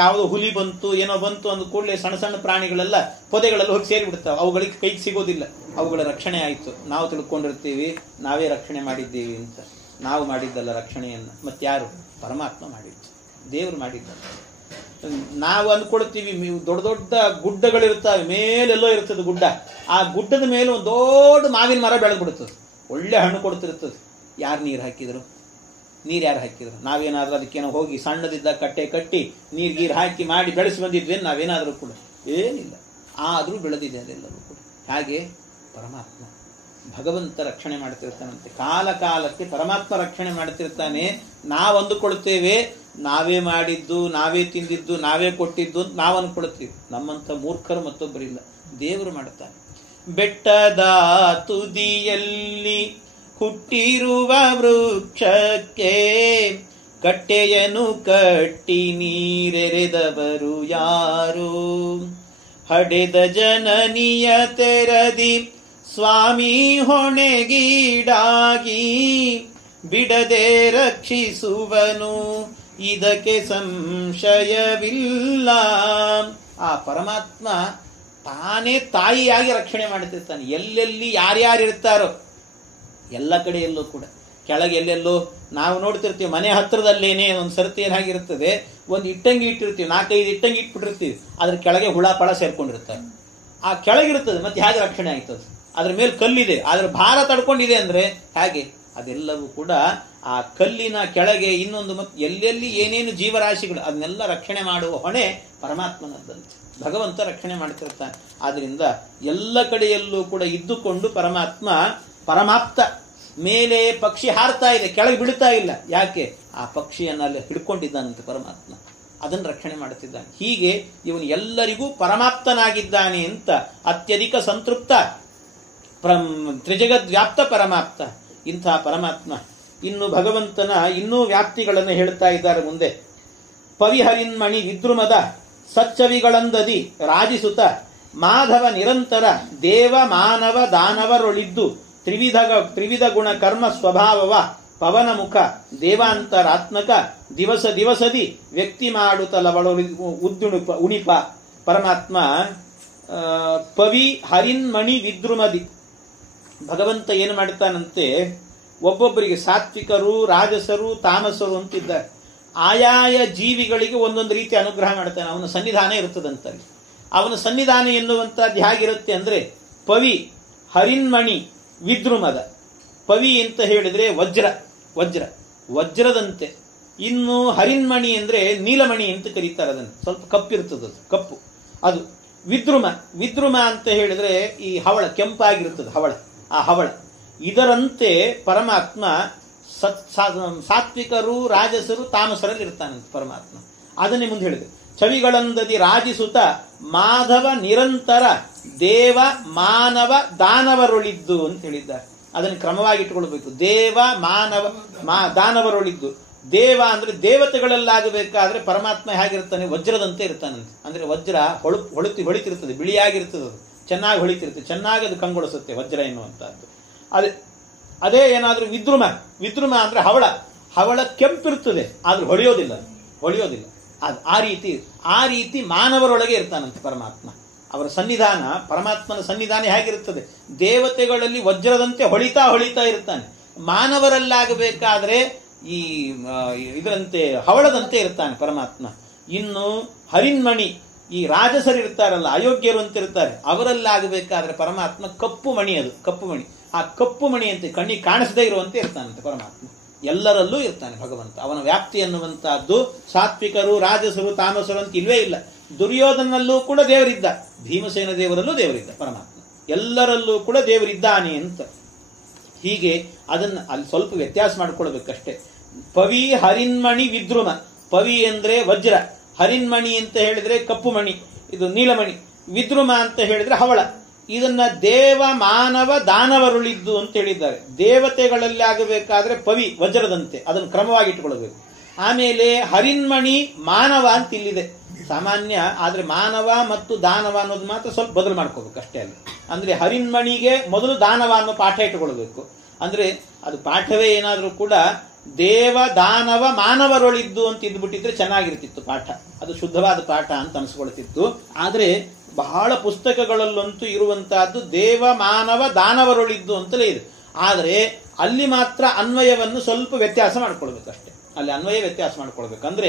ಯಾವುದೋ ಹುಲಿ ಬಂತು ಏನೋ ಬಂತು ಅಂದ ಕೂಡಲೇ ಸಣ್ಣ ಸಣ್ಣ ಪ್ರಾಣಿಗಳೆಲ್ಲ ಪೊದೆಗಳಲ್ಲಿ ಹೋಗಿ ಸೇರಿಬಿಡ್ತಾವೆ. ಅವುಗಳಿಗೆ ಕೈಗೆ ಸಿಗೋದಿಲ್ಲ. ಅವುಗಳ ರಕ್ಷಣೆ ಆಯಿತು. ನಾವು ತಿಳ್ಕೊಂಡಿರ್ತೀವಿ ನಾವೇ ರಕ್ಷಣೆ ಮಾಡಿದ್ದೀವಿ ಅಂತ. ನಾವು ಮಾಡಿದ್ದಲ್ಲ ರಕ್ಷಣೆಯನ್ನ, ಮತ್ತಾರು? ಪರಮಾತ್ಮ ಮಾಡಿದ್ದು, ದೇವರು ಮಾಡಿದ್ದಲ್ಲ. ನಾವು ಅಂದ್ಕೊಳ್ತೀವಿ ದೊಡ್ಡ ದೊಡ್ಡ ಗುಡ್ಡಗಳಿರ್ತಾವೆ, ಮೇಲೆಲ್ಲೋ ಇರ್ತದೆ ಗುಡ್ಡ. ಆ ಗುಡ್ಡದ ಮೇಲೆ ಒಂದು ದೊಡ್ಡ ಮಾವಿನ ಮರ ಬೆಳೆದ್ಬಿಡ್ತದೆ, ಒಳ್ಳೆ ಹಣ್ಣು ಕೊಡ್ತಿರ್ತದೆ. ಯಾರು ನೀರು ಹಾಕಿದ್ರು? ನೀರು ಯಾರು ಹಾಕಿದ್ರು? ನಾವೇನಾದ್ರೂ ಅದಕ್ಕೇನೋ ಹೋಗಿ ಸಣ್ಣದಿದ್ದ ಕಟ್ಟೆ ಕಟ್ಟಿ ನೀರು ಹಾಕಿ ಮಾಡಿ ಬೆಳೆಸಿ ಬಂದಿದ್ವಿ ನಾವೇನಾದ್ರೂ ಕೂಡ? ಏನಿಲ್ಲ. ಆದರೂ ಬೆಳೆದಿದೆ ಅದೆಲ್ಲವೂ ಕೂಡ. ಹಾಗೆ ಪರಮಾತ್ಮ ಭಗವಂತ ರಕ್ಷಣೆ ಮಾಡ್ತಿರ್ತಾನಂತೆ. ಕಾಲ ಕಾಲಕ್ಕೆ ಪರಮಾತ್ಮ ರಕ್ಷಣೆ ಮಾಡ್ತಿರ್ತಾನೆ. ನಾವು ಅಂದುಕೊಳ್ತೇವೆ ನಾವೇ ಮಾಡಿದ್ದು, ನಾವೇ ತಿಂದಿದ್ದು, ನಾವೇ ಕೊಟ್ಟಿದ್ದು ಅಂತ ನಾವು ಅಂದ್ಕೊಳ್ತೀವಿ. ನಮ್ಮಂಥ ಮೂರ್ಖರು ಮತ್ತೊಬ್ಬರಿಲ್ಲ. ದೇವರು ಮಾಡ್ತಾನೆ. ಬೆಟ್ಟದ ತುದಿಯಲ್ಲಿ ಹುಟ್ಟಿರುವ ವೃಕ್ಷಕ್ಕೆ ಕಟ್ಟೆಯನ್ನು ಕಟ್ಟಿ ನೀರೆರೆದವರು ಯಾರು? ಹಡೆದ ಜನನಿಯ ತೆರದಿ ಸ್ವಾಮಿ ಹೊಣೆಗೀಡಾಗಿ ಬಿಡದೆ ರಕ್ಷಿಸುವನು, ಇದಕ್ಕೆ ಸಂಶಯವಿಲ್ಲ. ಆ ಪರಮಾತ್ಮ ತಾನೇ ತಾಯಿಯಾಗಿ ರಕ್ಷಣೆ ಮಾಡ್ತಿರ್ತಾನೆ. ಎಲ್ಲೆಲ್ಲಿ ಯಾರ್ಯಾರು ಇರ್ತಾರೋ ಎಲ್ಲ ಕಡೆಯಲ್ಲೂ ಕೂಡ. ಕೆಳಗೆ ಎಲ್ಲೆಲ್ಲೋ ನಾವು ನೋಡ್ತಿರ್ತೀವಿ, ಮನೆ ಹತ್ರದಲ್ಲೇನೆ ಒಂದು ಸರ್ತಿ ಏನಾಗಿರ್ತದೆ, ಒಂದು ಇಟ್ಟಂಗಿ ಇಟ್ಟಿರ್ತೀವಿ, 4-5 ಇಟ್ಟಂಗಿ ಇಟ್ಬಿಟ್ಟಿರ್ತೀವಿ, ಅದ್ರ ಕೆಳಗೆ ಹುಳ ಪಳ ಸೇರ್ಕೊಂಡಿರ್ತಾರೆ. ಆ ಕೆಳಗಿರ್ತದೆ, ಮತ್ತೆ ಹೇಗೆ ರಕ್ಷಣೆ ಆಯ್ತದೆ? ಅದ್ರ ಮೇಲೆ ಕಲ್ಲಿದೆ, ಅದ್ರ ಭಾರ ತಡ್ಕೊಂಡಿದೆ ಅಂದ್ರೆ ಹೇಗೆ? ಅದೆಲ್ಲವೂ ಕೂಡ ಆ ಕಲ್ಲಿನ ಕೆಳಗೆ ಇನ್ನೊಂದು ಮತ್ತೆ ಎಲ್ಲೆಲ್ಲಿ ಏನೇನು ಜೀವರಾಶಿಗಳು ಅದನ್ನೆಲ್ಲ ರಕ್ಷಣೆ ಮಾಡುವ ಹೊಣೆ ಪರಮಾತ್ಮನದ್ದಂತೆ. ಭಗವಂತ ರಕ್ಷಣೆ ಮಾಡ್ತಿರ್ತಾನೆ. ಆದ್ರಿಂದ ಎಲ್ಲ ಕಡೆಯಲ್ಲೂ ಕೂಡ ಇದ್ದುಕೊಂಡು ಪರಮಾತ್ಮ ಪರಮಾಪ್ತ. ಮೇಲೆ ಪಕ್ಷಿ ಹಾರ್ತಾ ಇದೆ, ಕೆಳಗೆ ಬಿಡ್ತಾ ಇಲ್ಲ. ಯಾಕೆ? ಆ ಪಕ್ಷಿಯನ್ನು ಅಲ್ಲಿ ಹಿಡ್ಕೊಂಡಿದ್ದಾನಂತೆ ಪರಮಾತ್ಮ, ಅದನ್ನು ರಕ್ಷಣೆ ಮಾಡುತ್ತಿದ್ದಾನೆ. ಹೀಗೆ ಇವನು ಎಲ್ಲರಿಗೂ ಪರಮಾಪ್ತನಾಗಿದ್ದಾನೆ ಅಂತ ಅತ್ಯಧಿಕ ಸಂತೃಪ್ತ ತ್ರಿಜಗದ್ವ್ಯಾಪ್ತ ಪರಮಾಪ್ತ. ಇಂಥ ಪರಮಾತ್ಮ ಇನ್ನು ಭಗವಂತನ ಇನ್ನೂ ವ್ಯಾಪ್ತಿಗಳನ್ನು ಹೇಳ್ತಾ ಇದ್ದಾರೆ ಮುಂದೆ. ಪವಿಹರಿನ್ಮಣಿ ವಿದ್ರುಮದ ಸಚ್ಚವಿಗಳಂದದಿ ರಾಜಿಸುತ್ತ ಮಾಧವ ನಿರಂತರ ದೇವ ಮಾನವ ದಾನವರೊಳಿದ್ದು ತ್ರಿವಿಧ ಗುಣ ಕರ್ಮ ಸ್ವಭಾವವ ಪವನ ಮುಖ ದೇವಾಂತರಾತ್ಮಕ ದಿವಸ ದಿವಸದಿ ವ್ಯಕ್ತಿ ಮಾಡುತ್ತಲವಳು ಉಣಿಪ. ಪರಮಾತ್ಮ ಪವಿ ಹರಿನ್ಮಣಿ ವಿದ್ರುಮದಿ. ಭಗವಂತ ಏನು ಮಾಡ್ತಾನಂತೆ, ಒಬ್ಬೊಬ್ಬರಿಗೆ ಸಾತ್ವಿಕರು, ರಾಜಸರು, ತಾಮಸರು ಅಂತಿದ್ದಾರೆ. ಆಯಾಯ ಜೀವಿಗಳಿಗೆ ಒಂದೊಂದು ರೀತಿ ಅನುಗ್ರಹ ಮಾಡ್ತಾನೆ. ಅವನ ಸನ್ನಿಧಾನ ಇರ್ತದಂತ. ಅವನ ಸನ್ನಿಧಾನ ಎನ್ನುವಂಥದ್ದು ಹೇಗಿರುತ್ತೆ ಅಂದ್ರೆ, ಪವಿ ಹರಿನ್ಮಣಿ ವಿದ್ರುಮದ. ಪವಿ ಅಂತ ಹೇಳಿದ್ರೆ ವಜ್ರದಂತೆ. ಇನ್ನು ಹರಿನ್ಮಣಿ ಅಂದ್ರೆ ನೀಲಮಣಿ ಅಂತ ಕರೀತಾರೆ. ಅದನ್ನು ಸ್ವಲ್ಪ ಕಪ್ಪಿರ್ತದೆ, ಅದು ಕಪ್ಪು. ಅದು ವಿದ್ರುಮ ಅಂತ ಹೇಳಿದ್ರೆ ಈ ಹವಳ, ಕೆಂಪಾಗಿರ್ತದೆ ಹವಳ. ಆ ಹವಳ ಇದರಂತೆ ಪರಮಾತ್ಮ ಸಾತ್ವಿಕರು, ರಾಜಸರು, ತಾಮಸರಲ್ಲಿ ಇರ್ತಾನಂತೆ ಪರಮಾತ್ಮ. ಅದನ್ನೇ ಮುಂದೆ ಹೇಳಿದೆ. ಚವಿಗಳಂದದಿ ರಾಜಿಸುತ್ತ ಮಾಧವ ನಿರಂತರ ದೇವ ಮಾನವ ದಾನವರೊಳಿದ್ದು ಅಂತ ಹೇಳಿದ್ದಾರೆ. ಅದನ್ನು ಕ್ರಮವಾಗಿ ಇಟ್ಟುಕೊಳ್ಬೇಕು. ದೇವ ಮಾನವ ದಾನವರೊಳಿದ್ದು. ದೇವ ಅಂದ್ರೆ ದೇವತೆಗಳಲ್ಲಾಗಬೇಕಾದ್ರೆ ಪರಮಾತ್ಮ ಹೇಗಿರ್ತಾನೆ? ವಜ್ರದಂತೆ ಇರ್ತಾನಂತೆ. ಅಂದ್ರೆ ವಜ್ರ ಹೊಳಿತಿರ್ತದೆ, ಬಿಳಿಯಾಗಿರ್ತದೆ, ಅದು ಚೆನ್ನಾಗಿ ಹೊಳಿತಿರ್ತದೆ, ಚೆನ್ನಾಗಿ ಅದು ಕಂಗೊಳಿಸುತ್ತೆ ವಜ್ರ ಎನ್ನುವಂತಹದ್ದು. ಅದೇ ಏನಾದ್ರೂ ವಿದ್ರುಮ ಅಂದ್ರೆ ಹವಳ ಕೆಂಪಿರ್ತದೆ, ಆದ್ರೂ ಹೊಳೆಯೋದಿಲ್ಲ. ಆ ರೀತಿ ಮಾನವರೊಳಗೆ ಇರ್ತಾನಂತೆ ಪರಮಾತ್ಮ. ಅವರ ಸನ್ನಿಧಾನ, ಪರಮಾತ್ಮನ ಸನ್ನಿಧಾನ ಹೇಗಿರುತ್ತದೆ? ದೇವತೆಗಳಲ್ಲಿ ವಜ್ರದಂತೆ ಹೊಳಿತಾ ಇರ್ತಾನೆ. ಮಾನವರಲ್ಲಾಗಬೇಕಾದ್ರೆ ಈ ಇದರಂತೆ ಹವಳದಂತೆ ಇರ್ತಾನೆ ಪರಮಾತ್ಮ. ಇನ್ನು ಹರಿನ್ಮಣಿ, ಈ ರಾಜಸರಿರ್ತಾರಲ್ಲ, ಅಯೋಗ್ಯರು ಅಂತ ಇರ್ತಾರೆ, ಅವರಲ್ಲಾಗಬೇಕಾದ್ರೆ ಪರಮಾತ್ಮ ಕಪ್ಪು ಮಣಿ. ಆ ಕಪ್ಪು ಮಣಿ ಅಂತ ಕಣ್ಣಿಗೆ ಕಾಣಿಸದೇ ಇರುವಂತೆ ಇರ್ತಾನಂತೆ ಪರಮಾತ್ಮ. ಎಲ್ಲರಲ್ಲೂ ಇರ್ತಾನೆ ಭಗವಂತ. ಅವನ ವ್ಯಾಪ್ತಿ ಎನ್ನುವಂತಹದ್ದು ಸಾತ್ವಿಕರು, ರಾಜಸರು, ತಾಮಸರು ಅಂತ ಇಲ್ವೇ ಇಲ್ಲ. ದುರ್ಯೋಧನಲ್ಲೂ ಕೂಡ ದೇವರಿದ್ದ, ಭೀಮಸೇನ ದೇವರಲ್ಲೂ ದೇವರಿದ್ದ ಪರಮಾತ್ಮ. ಎಲ್ಲರಲ್ಲೂ ಕೂಡ ದೇವರಿದ್ದಾನೆ ಅಂತ. ಹೀಗೆ ಅದನ್ನ ಅಲ್ಲಿ ಸ್ವಲ್ಪ ವ್ಯತ್ಯಾಸ ಮಾಡಿಕೊಳ್ಬೇಕಷ್ಟೇ. ಪವಿ ಹರಿನ್ಮಣಿ ವಿದ್ರುಮ. ಪವಿ ಅಂದ್ರೆ ವಜ್ರ, ಹರಿನ್ಮಣಿ ಅಂತ ಹೇಳಿದ್ರೆ ಕಪ್ಪು ಮಣಿ, ಇದು ನೀಲಮಣಿ. ವಿದ್ರುಮ ಅಂತ ಹೇಳಿದ್ರೆ ಹವಳ. ಇದನ್ನ ದೇವ ಮಾನವ ದಾನವರುಳಿದ್ದು ಅಂತ ಹೇಳಿದ್ದಾರೆ. ದೇವತೆಗಳಲ್ಲಿ ಆಗಬೇಕಾದ್ರೆ ಪವಿ ವಜ್ರದಂತೆ, ಅದನ್ನು ಕ್ರಮವಾಗಿ ಇಟ್ಟುಕೊಳ್ಬೇಕು. ಆಮೇಲೆ ಹರಿನ್ಮಣಿ ಮಾನವ ಅಂತ ಇಲ್ಲಿದೆ ಸಾಮಾನ್ಯ, ಆದ್ರೆ ಮಾನವ ಮತ್ತು ದಾನವ ಅನ್ನೋದು ಮಾತ್ರ ಸ್ವಲ್ಪ ಬದಲು ಮಾಡ್ಕೋಬೇಕು ಅಷ್ಟೇ. ಅಲ್ಲಿ ಅಂದ್ರೆ ಹರಿನ್ಮಣಿಗೆ ಮೊದಲು ದಾನವ ಅನ್ನೋ ಪಾಠ ಇಟ್ಟುಕೊಳ್ಬೇಕು. ಅಂದ್ರೆ ಅದು ಪಾಠವೇ ಏನಾದ್ರೂ ಕೂಡ ದೇವ ದಾನವ ಮಾನವರೊಳಿದ್ದು ಅಂತ ಇದ್ಬಿಟ್ಟಿದ್ರೆ ಚೆನ್ನಾಗಿರ್ತಿತ್ತು ಪಾಠ, ಅದು ಶುದ್ಧವಾದ ಪಾಠ ಅಂತ ಅನಿಸ್ಕೊಳ್ತಿತ್ತು. ಆದ್ರೆ ಬಹಳ ಪುಸ್ತಕಗಳಲ್ಲಂತೂ ಇರುವಂತಹದ್ದು ದೇವ ಮಾನವ ದಾನವರೊಳಿದ್ದು ಅಂತಲೇ ಇದೆ. ಆದರೆ ಅಲ್ಲಿ ಮಾತ್ರ ಅನ್ವಯವನ್ನು ಸ್ವಲ್ಪ ವ್ಯತ್ಯಾಸ ಮಾಡ್ಕೊಳ್ಬೇಕಷ್ಟೇ. ಅಲ್ಲಿ ಅನ್ವಯ ವ್ಯತ್ಯಾಸ ಮಾಡ್ಕೊಳ್ಬೇಕು. ಅಂದ್ರೆ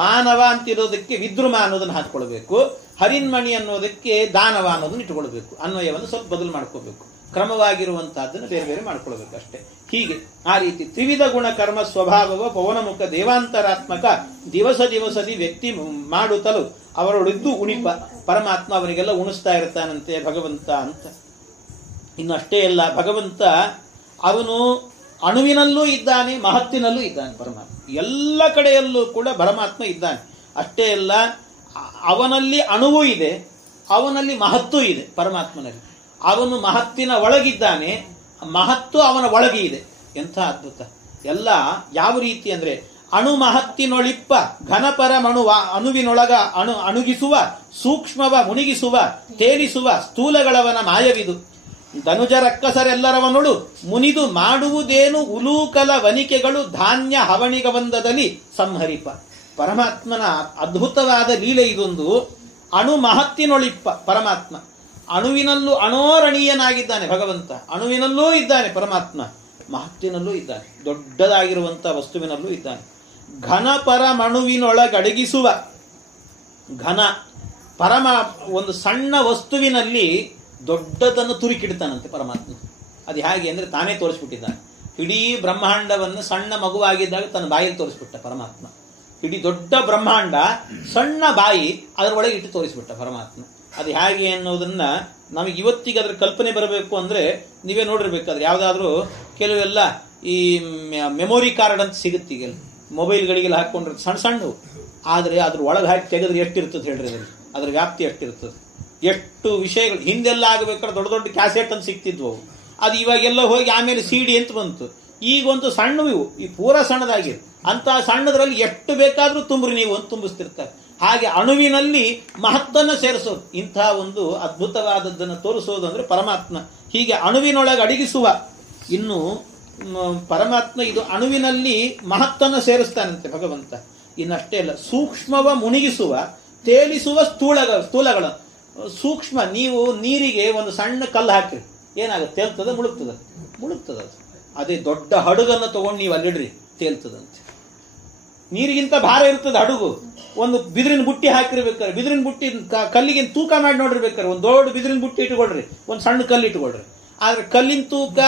ಮಾನವ ಅಂತಿರೋದಕ್ಕೆ ವಿದ್ರುಮ ಅನ್ನೋದನ್ನ ಹಾಕೊಳ್ಬೇಕು, ಹರಿನ್ಮಣಿ ಅನ್ನೋದಕ್ಕೆ ದಾನವ ಅನ್ನೋದನ್ನ ಇಟ್ಕೊಳ್ಬೇಕು. ಅನ್ವಯವನ್ನು ಸ್ವಲ್ಪ ಬದಲು ಮಾಡ್ಕೋಬೇಕು, ಕ್ರಮವಾಗಿರುವಂತಹದ್ದನ್ನು ಬೇರೆ ಬೇರೆ ಮಾಡ್ಕೊಳ್ಬೇಕು ಅಷ್ಟೇ. ಹೀಗೆ ಆ ರೀತಿ ತ್ರಿವಿಧ ಗುಣ ಕರ್ಮ ಸ್ವಭಾವವ ಪವನಮುಖ ದೇವಾಂತರಾತ್ಮಕ ದಿವಸ ದಿವಸದಿ ವ್ಯಕ್ತಿ ಮಾಡುತ್ತಲು ಅವರೊಳಿದ್ದು ಉಣಿಪ. ಪರಮಾತ್ಮ ಅವರಿಗೆಲ್ಲ ಉಣಿಸ್ತಾ ಇರ್ತಾನಂತೆ ಭಗವಂತ ಅಂತ. ಇನ್ನು ಅಷ್ಟೇ ಅಲ್ಲ, ಭಗವಂತ ಅವನು ಅಣುವಿನಲ್ಲೂ ಇದ್ದಾನೆ, ಮಹತ್ತಿನಲ್ಲೂ ಇದ್ದಾನೆ. ಪರಮಾತ್ಮ ಎಲ್ಲ ಕಡೆಯಲ್ಲೂ ಕೂಡ ಪರಮಾತ್ಮ ಇದ್ದಾನೆ. ಅಷ್ಟೇ ಅಲ್ಲ, ಅವನಲ್ಲಿ ಅಣುವೂ ಇದೆ, ಅವನಲ್ಲಿ ಮಹತ್ತೂ ಇದೆ. ಪರಮಾತ್ಮನಲ್ಲಿ ಅವನು ಮಹತ್ತಿನ ಒಳಗಿದ್ದಾನೆ, ಮಹತ್ತು ಅವನ ಒಳಗೆ ಇದೆ. ಎಂಥ ಅದ್ಭುತ! ಎಲ್ಲ ಯಾವ ರೀತಿ ಅಂದ್ರೆ ಅಣು ಮಹತ್ತಿನೊಳಿಪ್ಪ ಘನಪರ ಮಣುವ ಅಣುವಿನೊಳಗ ಅಣುಗಿಸುವ ಸೂಕ್ಷ್ಮವ ಮುನಿಗಿಸುವ ತೇಲಿಸುವ ಸ್ಥೂಲಗಳವನ ಮಾಯವಿದು. ಧನುಜ ರಕ್ಕಸರೆಲ್ಲರವನೊಳು ಮುನಿದು ಮಾಡುವುದೇನು ಉಲೂಕಲ ವನಿಕೆಗಳು ಧಾನ್ಯ ಹವಣಿಗವಂದದಲ್ಲಿ ಸಂಹರಿಪ. ಪರಮಾತ್ಮನ ಅದ್ಭುತವಾದ ಲೀಲೆ ಇದೊಂದು. ಅಣು ಮಹತ್ತಿನೊಳಿಪ್ಪ ಪರಮಾತ್ಮ, ಅಣುವಿನಲ್ಲೂ ಅಣೋರಣೀಯನಾಗಿದ್ದಾನೆ ಭಗವಂತ. ಅಣುವಿನಲ್ಲೂ ಇದ್ದಾನೆ ಪರಮಾತ್ಮ, ಮಹತ್ತಿನಲ್ಲೂ ಇದ್ದಾನೆ, ದೊಡ್ಡದಾಗಿರುವಂತಹ ವಸ್ತುವಿನಲ್ಲೂ ಇದ್ದಾನೆ. ಘನ ಪರಮಣುವಿನೊಳಗಡಗಿಸುವ ಘನ ಪರಮ ಒಂದು ಸಣ್ಣ ವಸ್ತುವಿನಲ್ಲಿ ದೊಡ್ಡದನ್ನು ತುರುಕಿಡ್ತಾನಂತೆ ಪರಮಾತ್ಮ. ಅದು ಹೇಗೆ ಅಂದ್ರೆ ತಾನೇ ತೋರಿಸ್ಬಿಟ್ಟಿದ್ದಾನೆ. ಇಡೀ ಬ್ರಹ್ಮಾಂಡವನ್ನು ಸಣ್ಣ ಮಗುವಾಗಿದ್ದಾಗ ತನ್ನ ಬಾಯಲ್ಲಿ ತೋರಿಸ್ಬಿಟ್ಟ ಪರಮಾತ್ಮ. ಇಡೀ ದೊಡ್ಡ ಬ್ರಹ್ಮಾಂಡ ಸಣ್ಣ ಬಾಯಿ ಅದರೊಳಗೆ ಇಟ್ಟು ತೋರಿಸ್ಬಿಟ್ಟ ಪರಮಾತ್ಮ. ಅದು ಹೇಗೆ ಅನ್ನೋದನ್ನ ನಮಗೆ ಇವತ್ತಿಗೆ ಅದ್ರ ಕಲ್ಪನೆ ಬರಬೇಕು ಅಂದ್ರೆ ನೀವೇ ನೋಡಿರ್ಬೇಕಾದ್ರೆ ಯಾವ್ದಾದ್ರು ಕೆಲವೆಲ್ಲ ಈ ಮೆಮೊರಿ ಕಾರ್ಡ್ ಅಂತ ಸಿಗುತ್ತೆ ಈಗೆಲ್ಲ ಮೊಬೈಲ್ಗಳಿಗೆಲ್ಲ ಹಾಕೊಂಡ್ರೆ ಸಣ್ಣ ಸಣ್ಣವು, ಆದ್ರೆ ಅದ್ರ ಒಳಗೆ ಹಾಕಿ ತೆಗೆದ್ರೆ ಎಷ್ಟಿರ್ತದೆ ಹೇಳ್ರಿ, ಅದ್ರ ವ್ಯಾಪ್ತಿ ಎಷ್ಟಿರ್ತದೆ, ಎಷ್ಟು ವಿಷಯಗಳು. ಹಿಂದೆಲ್ಲ ಆಗಬೇಕಾದ್ರೆ ದೊಡ್ಡ ದೊಡ್ಡ ಕ್ಯಾಸೆಟ್ ಅಂತ ಸಿಕ್ತಿದ್ವು ಅವು, ಅದು ಇವಾಗೆಲ್ಲ ಹೋಗಿ ಆಮೇಲೆ ಸಿಡಿ ಅಂತ ಬಂತು. ಈಗ ಒಂದು ಸಣ್ಣವು ಇವು, ಈ ಪೂರ ಸಣ್ಣದಾಗಿದೆ. ಅಂತ ಸಣ್ಣದ್ರಲ್ಲಿ ಎಷ್ಟು ಬೇಕಾದ್ರೂ ತುಂಬ್ರಿ ನೀವು ಅಂತ ತುಂಬಿಸ್ತಿರ್ತಾರೆ. ಹಾಗೆ ಅಣುವಿನಲ್ಲಿ ಮಹತ್ತನ್ನು ಸೇರಿಸೋದು, ಇಂತಹ ಒಂದು ಅದ್ಭುತವಾದದ್ದನ್ನು ತೋರಿಸೋದು ಅಂದ್ರೆ ಪರಮಾತ್ಮ. ಹೀಗೆ ಅಣುವಿನೊಳಗೆ ಅಡಗಿಸುವ. ಇನ್ನು ಪರಮಾತ್ಮ ಇದು ಅಣುವಿನಲ್ಲಿ ಮಹತ್ತನ್ನು ಸೇರಿಸ್ತಾನಂತೆ ಭಗವಂತ. ಇನ್ನಷ್ಟೇ ಅಲ್ಲ, ಸೂಕ್ಷ್ಮವ ಮುನಿಗಿಸುವ ತೇಲಿಸುವ ಸ್ಥೂಲಗಳ ಸೂಕ್ಷ್ಮ. ನೀವು ನೀರಿಗೆ ಒಂದು ಸಣ್ಣ ಕಲ್ಲು ಹಾಕಿರಿ, ಏನಾಗುತ್ತೆ? ತೇಲ್ತದ ಮುಳುಗ್ತದ. ಅದೇ ದೊಡ್ಡ ಹಡಗನ್ನು ತಗೊಂಡು ನೀವು ಅಲ್ಲಿಡ್ರಿ, ತೇಲ್ತದಂತೆ. ನೀರಿಗಿಂತ ಭಾರ ಇರ್ತದೆ ಹಡಗು. ಒಂದು ಬಿದಿರಿನ ಬುಟ್ಟಿ ಹಾಕಿರ್ಬೇಕಾರೆ, ಬಿದಿರಿನ ಬುಟ್ಟಿ ಕಲ್ಲಿಗೆ ತೂಕ ಮಾಡಿ ನೋಡಿರ್ಬೇಕಾರೆ, ಒಂದು ದೊಡ್ಡ ಬಿದಿರಿನ ಬುಟ್ಟಿ ಇಟ್ಕೊಳ್ರಿ, ಒಂದು ಸಣ್ಣ ಕಲ್ಲು ಇಟ್ಕೊಳ್ರಿ. ಆದ್ರೆ ಕಲ್ಲಿನ ತೂಕ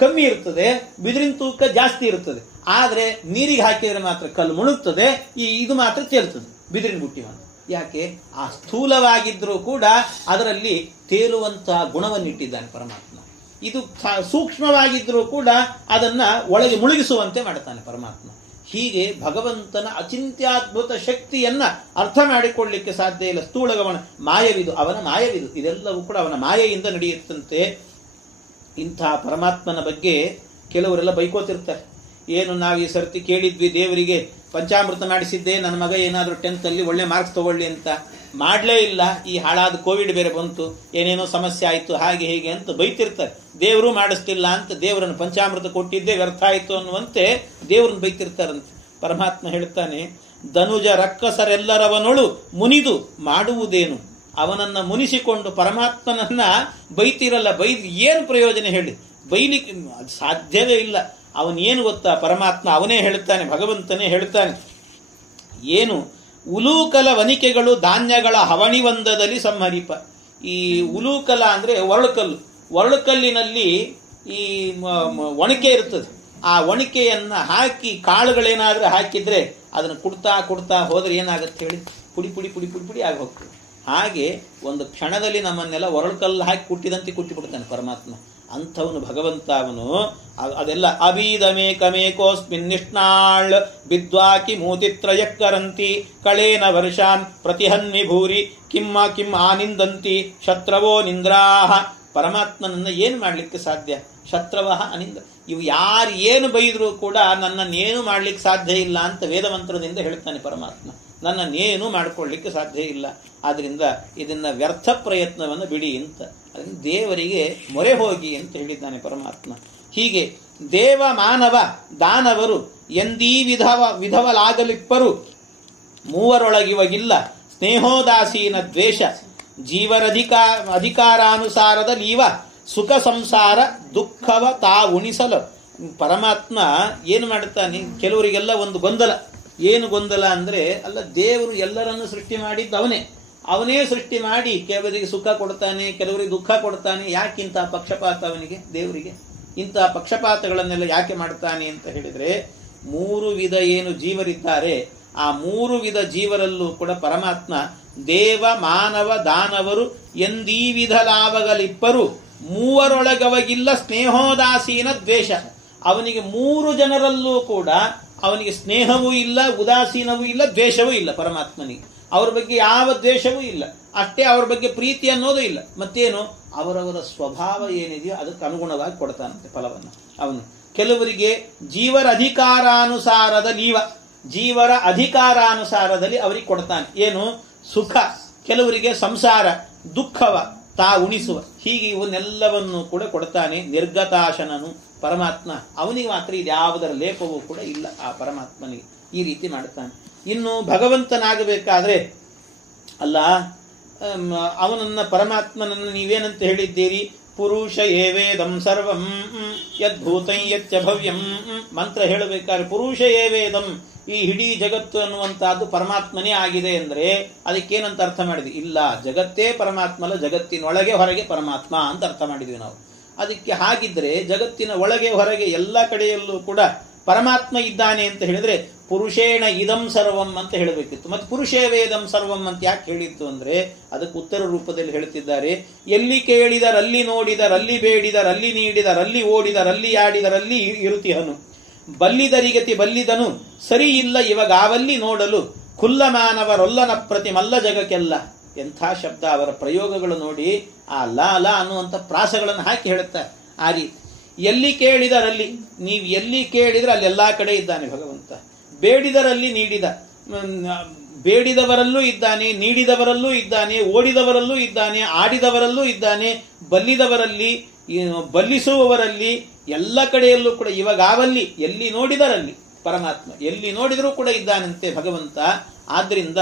ಕಮ್ಮಿ ಇರ್ತದೆ, ಬಿದಿರಿನ ತೂಕ ಜಾಸ್ತಿ ಇರ್ತದೆ. ಆದ್ರೆ ನೀರಿಗೆ ಹಾಕಿದ್ರೆ ಮಾತ್ರ ಕಲ್ಲು ಮುಳುಗ್ತದೆ, ಇದು ಮಾತ್ರ ತೇಲ್ತದೆ ಬಿದಿರಿನ ಬುಟ್ಟಿ ಮಾತ್ರ. ಯಾಕೆ? ಆ ಸ್ಥೂಲವಾಗಿದ್ರೂ ಕೂಡ ಅದರಲ್ಲಿ ತೇಲುವಂತಹ ಗುಣವನ್ನಿಟ್ಟಿದ್ದಾನೆ ಪರಮಾತ್ಮ. ಇದು ಸೂಕ್ಷ್ಮವಾಗಿದ್ರೂ ಕೂಡ ಅದನ್ನ ಒಳಗೆ ಮುಳುಗಿಸುವಂತೆ ಮಾಡ್ತಾನೆ ಪರಮಾತ್ಮ. ಹೀಗೆ ಭಗವಂತನ ಅಚಿಂತ್ಯಾದ್ಭುತ ಶಕ್ತಿಯನ್ನ ಅರ್ಥ ಮಾಡಿಕೊಳ್ಳಲಿಕ್ಕೆ ಸಾಧ್ಯ ಇಲ್ಲ. ಸ್ಥೂಲಗವನ ಮಾಯವಿದು, ಅವನ ಮಾಯವಿದು, ಇದೆಲ್ಲವೂ ಕೂಡ ಅವನ ಮಾಯೆಯಿಂದ ನಡೆಯುತ್ತಂತೆ. ಇಂಥ ಪರಮಾತ್ಮನ ಬಗ್ಗೆ ಕೆಲವರೆಲ್ಲ ಬೈಕೋತಿರ್ತಾರೆ. ಏನು ನಾವು ಈ ಸರ್ತಿ ಕೇಳಿದ್ವಿ ದೇವರಿಗೆ ಪಂಚಾಮೃತ ಮಾಡಿಸಿದ್ದೆ, ನನ್ನ ಮಗ ಏನಾದರೂ 10th ಅಲ್ಲಿ ಒಳ್ಳೆ ಮಾರ್ಕ್ಸ್ ತಗೊಳ್ಳಿ ಅಂತ, ಮಾಡಲೇ ಇಲ್ಲ. ಈ ಹಾಳಾದ ಕೋವಿಡ್ ಬೇರೆ ಬಂತು, ಏನೇನೋ ಸಮಸ್ಯೆ ಆಯಿತು, ಹಾಗೆ ಹೀಗೆ ಅಂತ ಬೈತಿರ್ತಾರೆ. ದೇವರು ಮಾಡಿಸ್ತಿಲ್ಲ ಅಂತ, ದೇವರನ್ನು ಪಂಚಾಮೃತ ಕೊಟ್ಟಿದ್ದೇ ವ್ಯರ್ಥ ಆಯಿತು ಅನ್ನುವಂತೆ ದೇವರನ್ನು ಬೈತಿರ್ತಾರಂತೆ. ಪರಮಾತ್ಮ ಹೇಳ್ತಾನೆ, ಧನುಜ ರಕ್ಕಸರೆಲ್ಲರವನೊಳು ಮುನಿದು ಮಾಡುವುದೇನು? ಅವನನ್ನ ಮುನಿಸಿಕೊಂಡು ಪರಮಾತ್ಮನನ್ನ ಬೈತಿರಲ್ಲ, ಬೈದು ಏನು ಪ್ರಯೋಜನ ಹೇಳಿ? ಬೈಲಿಕ್ಕೆ ಸಾಧ್ಯವೇ ಇಲ್ಲ. ಅವನೇನು ಗೊತ್ತಾ? ಪರಮಾತ್ಮ ಅವನೇ ಹೇಳ್ತಾನೆ, ಭಗವಂತನೇ ಹೇಳ್ತಾನೆ, ಏನು ಉಲೂಕಲ ವನಿಕೆಗಳು ಧಾನ್ಯಗಳ ಹವಣಿವಂದದಲ್ಲಿ ಸಂಹರಿಪ. ಈ ಉಲೂಕಲ ಅಂದ್ರೆ ಒರಳುಕಲ್ಲು. ಒರಳುಕಲ್ಲಿನಲ್ಲಿ ಈ ಒಣಕೆ ಇರ್ತದೆ. ಆ ಒಣಕೆಯನ್ನ ಹಾಕಿ ಕಾಳುಗಳೇನಾದ್ರೂ ಹಾಕಿದ್ರೆ ಅದನ್ನು ಕುಡ್ತಾ ಹೋದ್ರೆ ಏನಾಗುತ್ತೆ ಹೇಳಿ? ಪುಡಿ ಪುಡಿ ಪುಡಿ ಪುಡಿ ಪುಡಿ ಆಗಿ ಹೋಗ್ತದೆ. ಹಾಗೆ ಒಂದು ಕ್ಷಣದಲ್ಲಿ ನಮ್ಮನ್ನೆಲ್ಲ ಒರಳುಕಲ್ಲು ಹಾಕಿ ಕುಟ್ಟಿದಂತೆ ಕುಟ್ಟಿ ಬಿಡ್ತಾನೆ ಪರಮಾತ್ಮ. ಅಂಥವನು ಭಗವಂತ. ಅವನು ಅದೆಲ್ಲ ಅಬೀದಮೇಕಮೇಕೋಸ್ಮಿನ್ ನಿಷ್ಣಾಳ್ ಬಿದ್ವಾಕಿ ಮೂತಿತ್ರಯಕ್ಕರಂತಿ ಕಳೇನ ವರ್ಷಾನ್ ಪ್ರತಿಹನ್ಮಿ ಭೂರಿ ಕಿಮ್ಮ ಕಿಮ್ ಆನಿಂದಂತಿ ಶತ್ರವೋ ನಿಂದ್ರಾಹ. ಪರಮಾತ್ಮನನ್ನ ಏನು ಮಾಡಲಿಕ್ಕೆ ಸಾಧ್ಯ? ಶತ್ರವಃ ಅನಿಂದ. ಇವು ಯಾರು ಏನು ಬೈದರೂ ಕೂಡ ನನ್ನನ್ನೇನು ಮಾಡ್ಲಿಕ್ಕೆ ಸಾಧ್ಯ ಇಲ್ಲ ಅಂತ ವೇದಮಂತ್ರದಿಂದ ಹೇಳ್ತಾನೆ ಪರಮಾತ್ಮ. ನನ್ನನ್ನೇನು ಮಾಡ್ಕೊಳ್ಳಿಕ್ಕೆ ಸಾಧ್ಯ ಇಲ್ಲ. ಆದ್ರಿಂದ ಇದನ್ನ ವ್ಯರ್ಥ ಪ್ರಯತ್ನವನ್ನು ಬಿಡಿ ಅಂತ, ಅದರಿಂದ ದೇವರಿಗೆ ಮೊರೆ ಹೋಗಿ ಅಂತ ಹೇಳಿದ್ದಾನೆ ಪರಮಾತ್ಮ. ಹೀಗೆ ದೇವ ಮಾನವ ದಾನವರು ಎಂದೀ ವಿಧವಲಾಗಲಿಪ್ಪರು ಮೂವರೊಳಗಿವಗಿಲ್ಲ ಸ್ನೇಹೋದಾಸೀನ ದ್ವೇಷ ಅಧಿಕಾರಾನುಸಾರದಲ್ಲೀವ ಸುಖ ಸಂಸಾರ ದುಃಖವ ಉಣಿಸಲು. ಪರಮಾತ್ಮ ಏನು ಮಾಡುತ್ತಾನೆ? ಕೆಲವರಿಗೆಲ್ಲ ಒಂದು ಗೊಂದಲ. ಏನು ಗೊಂದಲ ಅಂದ್ರೆ, ಅಲ್ಲ ದೇವರು ಎಲ್ಲರನ್ನು ಸೃಷ್ಟಿ ಮಾಡಿದ್ದು ಅವನೇ ಸೃಷ್ಟಿ ಮಾಡಿ ಕೆಲವರಿಗೆ ಸುಖ ಕೊಡ್ತಾನೆ, ಕೆಲವರಿಗೆ ದುಃಖ ಕೊಡ್ತಾನೆ. ಯಾಕಿಂತ ಪಕ್ಷಪಾತ ಅವನಿಗೆ? ದೇವರಿಗೆ ಇಂತಹ ಪಕ್ಷಪಾತಗಳನ್ನೆಲ್ಲ ಯಾಕೆ ಮಾಡ್ತಾನೆ ಅಂತ ಹೇಳಿದ್ರೆ, 3 ವಿಧ ಏನು ಜೀವರಿದ್ದಾರೆ, ಆ 3 ವಿಧ ಜೀವರಲ್ಲೂ ಕೂಡ ಪರಮಾತ್ಮ ದೇವ ಮಾನವ ದಾನವರು ಎಂದೀ ವಿಧ ಲಾಭಗಳಿಪ್ಪರು ಮೂವರೊಳಗವಗಿಲ್ಲ ಸ್ನೇಹೋದಾಸೀನ ದ್ವೇಷ. ಅವನಿಗೆ 3 ಜನರಲ್ಲೂ ಕೂಡ ಅವನಿಗೆ ಸ್ನೇಹವೂ ಇಲ್ಲ, ಉದಾಸೀನವೂ ಇಲ್ಲ, ದ್ವೇಷವೂ ಇಲ್ಲ. ಪರಮಾತ್ಮನಿಗೆ ಅವ್ರ ಬಗ್ಗೆ ಯಾವ ದ್ವೇಷವೂ ಇಲ್ಲ, ಅಷ್ಟೇ ಅವ್ರ ಬಗ್ಗೆ ಪ್ರೀತಿ ಅನ್ನೋದು ಇಲ್ಲ. ಮತ್ತೇನು? ಅವರವರ ಸ್ವಭಾವ ಏನಿದೆಯೋ ಅದಕ್ಕೆ ಅನುಗುಣವಾಗಿ ಕೊಡ್ತಾನಂತೆ ಫಲವನ್ನು ಅವನು. ಕೆಲವರಿಗೆ ಜೀವರ ಅಧಿಕಾರಾನುಸಾರದಲ್ಲಿ ಅವರಿಗೆ ಕೊಡ್ತಾನೆ. ಏನು? ಸುಖ. ಕೆಲವರಿಗೆ ಸಂಸಾರ, ದುಃಖವ ಉಣಿಸುವ. ಹೀಗೆ ಇವನ್ನೆಲ್ಲವನ್ನು ಕೂಡ ಕೊಡ್ತಾನೆ. ನಿರ್ಗತಾಶನನು ಪರಮಾತ್ಮ. ಅವನಿಗೆ ಮಾತ್ರ ಇದ್ಯಾವುದರ ಲೇಪವೂ ಕೂಡ ಇಲ್ಲ ಆ ಪರಮಾತ್ಮನಿಗೆ. ಈ ರೀತಿ ಮಾಡುತ್ತಾನೆ. ಇನ್ನು ಭಗವಂತನಾಗಬೇಕಾದ್ರೆ ಅಲ್ಲ, ಅವನನ್ನ ಪರಮಾತ್ಮನನ್ನು ನೀವೇನಂತ ಹೇಳಿದ್ದೀರಿ? ಪುರುಷ ಏವೇದಂ ಸರ್ವಂ ಯದ್ಭೂತಂ ಯಚ್ಚ ಭವ್ಯಂ. ಮಂತ್ರ ಹೇಳಬೇಕಾದ್ರೆ ಪುರುಷ ಏವೇದಂ, ಈ ಇಡೀ ಜಗತ್ತು ಅನ್ನುವಂತಹದ್ದು ಪರಮಾತ್ಮನೇ ಆಗಿದೆ ಅಂದ್ರೆ ಅದಕ್ಕೇನಂತ ಅರ್ಥ ಮಾಡಿದ್ವಿ? ಇಲ್ಲ, ಜಗತ್ತೇ ಪರಮಾತ್ಮ ಅಲ್ಲ, ಜಗತ್ತಿನೊಳಗೆ ಹೊರಗೆ ಪರಮಾತ್ಮ ಅಂತ ಅರ್ಥ ಮಾಡಿದ್ವಿ ನಾವು. ಅದಕ್ಕೆ ಹಾಗಿದ್ರೆ ಜಗತ್ತಿನ ಒಳಗೆ ಹೊರಗೆ ಎಲ್ಲ ಕಡೆಯಲ್ಲೂ ಕೂಡ ಪರಮಾತ್ಮ ಇದ್ದಾನೆ ಅಂತ ಹೇಳಿದ್ರೆ ಪುರುಷೇಣ ಇದಂ ಸರ್ವಂ ಅಂತ ಹೇಳಬೇಕಿತ್ತು. ಮತ್ತೆ ಪುರುಷೇ ವೇದಂ ಸರ್ವಂ ಅಂತ ಯಾಕೆ ಹೇಳಿತ್ತು ಅಂದ್ರೆ ಅದಕ್ಕೆ ಉತ್ತರ ರೂಪದಲ್ಲಿ ಹೇಳ್ತಿದ್ದಾರೆ. ಎಲ್ಲಿ ಕೇಳಿದರಲ್ಲಿ ನೋಡಿದರಲ್ಲಿ ಬೇಡಿದರಲ್ಲಿ ನೀಡಿದರಲ್ಲಿ ಓಡಿದರಲ್ಲಿ ಆಡಿದರಲ್ಲಿ ಇರುತಿಹನು ಬಲ್ಲಿದರಿಗತಿ ಬಲ್ಲಿದನು ಸರಿ ಇಲ್ಲ ಇವಾಗವಲ್ಲಿ ನೋಡಲು ಖುಲ್ಲ ಮಾನವರೊಲ್ಲನ ಪ್ರತಿ ಮಲ್ಲ ಜಗಕ್ಕೆಲ್ಲ. ಎಂಥ ಶಬ್ದ! ಅವರ ಪ್ರಯೋಗಗಳು ನೋಡಿ. ಆ ಲಾ ಅನ್ನುವಂಥ ಪ್ರಾಸಗಳನ್ನು ಹಾಕಿ ಹೇಳುತ್ತಾರೆ. ಆ ರೀತಿ ಎಲ್ಲಿ ಕೇಳಿದರಲ್ಲಿ, ನೀವು ಎಲ್ಲಿ ಕೇಳಿದ್ರೆ ಅಲ್ಲಿ ಎಲ್ಲಾ ಕಡೆ ಇದ್ದಾನೆ ಭಗವಂತ. ಬೇಡಿದರಲ್ಲಿ ನೀಡಿದ, ಬೇಡಿದವರಲ್ಲೂ ಇದ್ದಾನೆ, ನೀಡಿದವರಲ್ಲೂ ಇದ್ದಾನೆ, ಓಡಿದವರಲ್ಲೂ ಇದ್ದಾನೆ, ಆಡಿದವರಲ್ಲೂ ಇದ್ದಾನೆ, ಬಲ್ಲಿದವರಲ್ಲಿ, ಬಲ್ಲಿಸುವವರಲ್ಲಿ, ಎಲ್ಲ ಕಡೆಯಲ್ಲೂ ಕೂಡ ಇವಾಗವಲ್ಲಿ ಎಲ್ಲಿ ನೋಡಿದರಲ್ಲಿ ಪರಮಾತ್ಮ, ಎಲ್ಲಿ ನೋಡಿದರೂ ಕೂಡ ಇದ್ದಾನಂತೆ ಭಗವಂತ. ಆದ್ರಿಂದ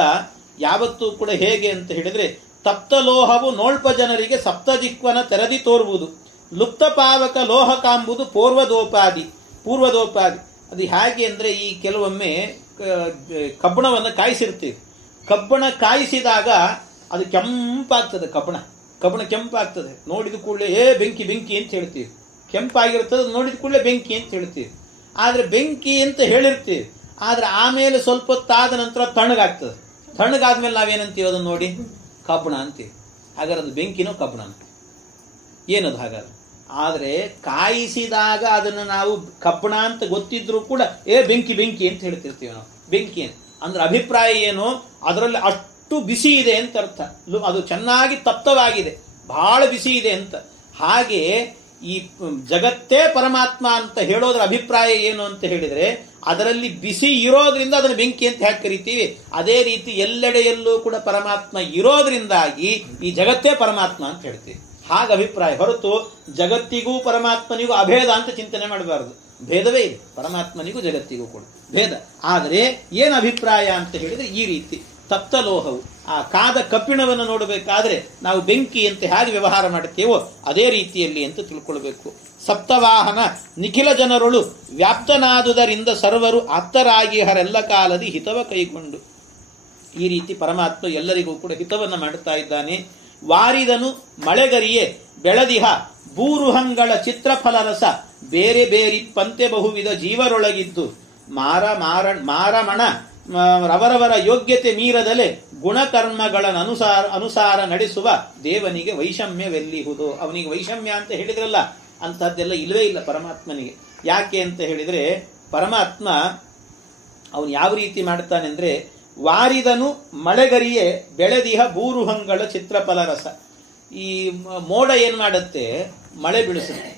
ಯಾವತ್ತೂ ಕೂಡ ಹೇಗೆ ಅಂತ ಹೇಳಿದ್ರೆ, ತಪ್ತ ಲೋಹವು ನೋಳ್ಪ ಜನರಿಗೆ ಸಪ್ತದಿಕ್ವನ ತೆರದಿ ತೋರುವುದು, ಲುಪ್ತ ಪಾವಕ ಲೋಹ ಕಾಂಬುದು ಪೂರ್ವದೋಪಾದಿ. ಅದು ಹೇಗೆ ಅಂದ್ರೆ, ಈ ಕೆಲವೊಮ್ಮೆ ಕಬ್ಬಣವನ್ನು ಕಾಯಿಸಿರ್ತೀವಿ. ಕಬ್ಬಣ ಕಾಯಿಸಿದಾಗ ಅದು ಕೆಂಪಾಗ್ತದೆ. ಕಬ್ಬಣ ಕೆಂಪಾಗ್ತದೆ. ನೋಡಿದ ಕೂಡಲೇ ಬೆಂಕಿ ಅಂತ ಹೇಳ್ತೀವಿ. ಕೆಂಪಾಗಿರ್ತದೆ, ನೋಡಿದ ಕೂಡಲೇ ಬೆಂಕಿ ಅಂತ ಹೇಳ್ತೀವಿ. ಆದ್ರೆ ಬೆಂಕಿ ಅಂತ ಹೇಳಿರ್ತೀವಿ, ಆದ್ರೆ ಆಮೇಲೆ ಸ್ವಲ್ಪ ಹೊತ್ತಾದ ನಂತರ ತಣ್ಣಗಾಗ್ತದೆ. ತಣ್ಣಗಾದ್ಮೇಲೆ ನಾವೇನಂತೀವಿ ಅದನ್ನು ನೋಡಿ? ಕಬ್ಬಣ ಅಂತೀವಿ. ಹಾಗಾದ್ರೆ ಅದು ಬೆಂಕಿನೋ ಕಬ್ಬಣ ಅಂತ ಏನದು ಹಾಗಾದ್ರೆ? ಆದ್ರೆ ಕಾಯಿಸಿದಾಗ ಅದನ್ನು ನಾವು ಕಬ್ಬಣ ಅಂತ ಗೊತ್ತಿದ್ರು ಕೂಡ ಬೆಂಕಿ ಅಂತ ಹೇಳ್ತಿರ್ತೀವಿ ನಾವು. ಬೆಂಕಿ ಅಂದ್ರೆ ಅಭಿಪ್ರಾಯ ಏನು? ಅದರಲ್ಲಿ ಅಷ್ಟು ಬಿಸಿ ಇದೆ ಅಂತ ಅರ್ಥ. ಅದು ಚೆನ್ನಾಗಿ ತಪ್ತವಾಗಿದೆ, ಬಹಳ ಬಿಸಿ ಇದೆ ಅಂತ. ಹಾಗೆ ಈ ಜಗತ್ತೇ ಪರಮಾತ್ಮ ಅಂತ ಹೇಳೋದ್ರ ಅಭಿಪ್ರಾಯ ಏನು ಅಂತ ಹೇಳಿದ್ರೆ, ಅದರಲ್ಲಿ ಬಿಸಿ ಇರೋದ್ರಿಂದ ಅದನ್ನು ಬೆಂಕಿ ಅಂತ ಹೇಗೆ ಕರಿತೀವಿ, ಅದೇ ರೀತಿ ಎಲ್ಲೆಡೆಯಲ್ಲೂ ಕೂಡ ಪರಮಾತ್ಮ ಇರೋದ್ರಿಂದಾಗಿ ಈ ಜಗತ್ತೇ ಪರಮಾತ್ಮ ಅಂತ ಹೇಳ್ತೀವಿ. ಹಾಗೆ ಅಭಿಪ್ರಾಯ ಹೊರತು ಜಗತ್ತಿಗೂ ಪರಮಾತ್ಮನಿಗೂ ಅಭೇದ ಅಂತ ಚಿಂತನೆ ಮಾಡಬಾರದು. ಭೇದವೇ ಇದೆ ಪರಮಾತ್ಮನಿಗೂ ಜಗತ್ತಿಗೂ ಕೂಡ ಭೇದ. ಆದರೆ ಏನು ಅಭಿಪ್ರಾಯ ಅಂತ ಹೇಳಿದ್ರೆ, ಈ ರೀತಿ ತಪ್ತ ಲೋಹವು, ಆ ಕಾದ ಕಬ್ಬಿಣವನ್ನು ನೋಡಬೇಕಾದ್ರೆ ನಾವು ಬೆಂಕಿ ಅಂತ ಹೇಗೆ ವ್ಯವಹಾರ ಮಾಡುತ್ತೇವೋ ಅದೇ ರೀತಿಯಲ್ಲಿ ಅಂತ ತಿಳ್ಕೊಳ್ಬೇಕು. ಸಪ್ತವಾಹನ ನಿಖಿಲ ಜನರೊಳು ವ್ಯಾಪ್ತನಾದುದರಿಂದ ಸರ್ವರು ಆಪ್ತರಾಗಿ ಹರೆಲ್ಲ ಕಾಲದಿ ಹಿತವ ಕೈಗೊಂಡು. ಈ ರೀತಿ ಪರಮಾತ್ಮ ಎಲ್ಲರಿಗೂ ಕೂಡ ಹಿತವನ್ನು ಮಾಡುತ್ತಾ ಇದ್ದಾನೆ. ವಾರಿದನು ಮಳೆಗರಿಯೇ ಬೆಳದಿಹ ಭೂರುಹಂಗಳ ಚಿತ್ರಫಲರಸ ಬೇರೆ ಬೇರಿಪ್ಪಂತೆ ಬಹುವಿಧ ಜೀವರೊಳಗಿದ್ದು ಮಾರಮಣ ರವರವರ ಯೋಗ್ಯತೆ ಮೀರದಲೆ ಗುಣಕರ್ಮಗಳ ಅನುಸಾರ ನಡೆಸುವ ದೇವನಿಗೆ ವೈಷಮ್ಯವೆಲ್ಲಿಹುದು. ಅವನಿಗೆ ವೈಷಮ್ಯ ಅಂತ ಹೇಳಿದ್ರಲ್ಲ, ಅಂತಹದ್ದೆಲ್ಲ ಇಲ್ಲವೇ ಇಲ್ಲ ಪರಮಾತ್ಮನಿಗೆ. ಯಾಕೆ ಅಂತ ಹೇಳಿದ್ರೆ ಪರಮಾತ್ಮ ಅವನು ಯಾವ ರೀತಿ ಮಾಡ್ತಾನೆ ಅಂದ್ರೆ, ವಾರಿದನು ಮಳೆಗರಿಯೇ ಬೆಳೆದಿಹ ಬೂರುಹಂಗಳ ಚಿತ್ರಫಲರಸ. ಈ ಮೋಡ ಏನ್ ಮಾಡುತ್ತೆ, ಮಳೆ ಬೀಳಿಸುತ್ತೆ.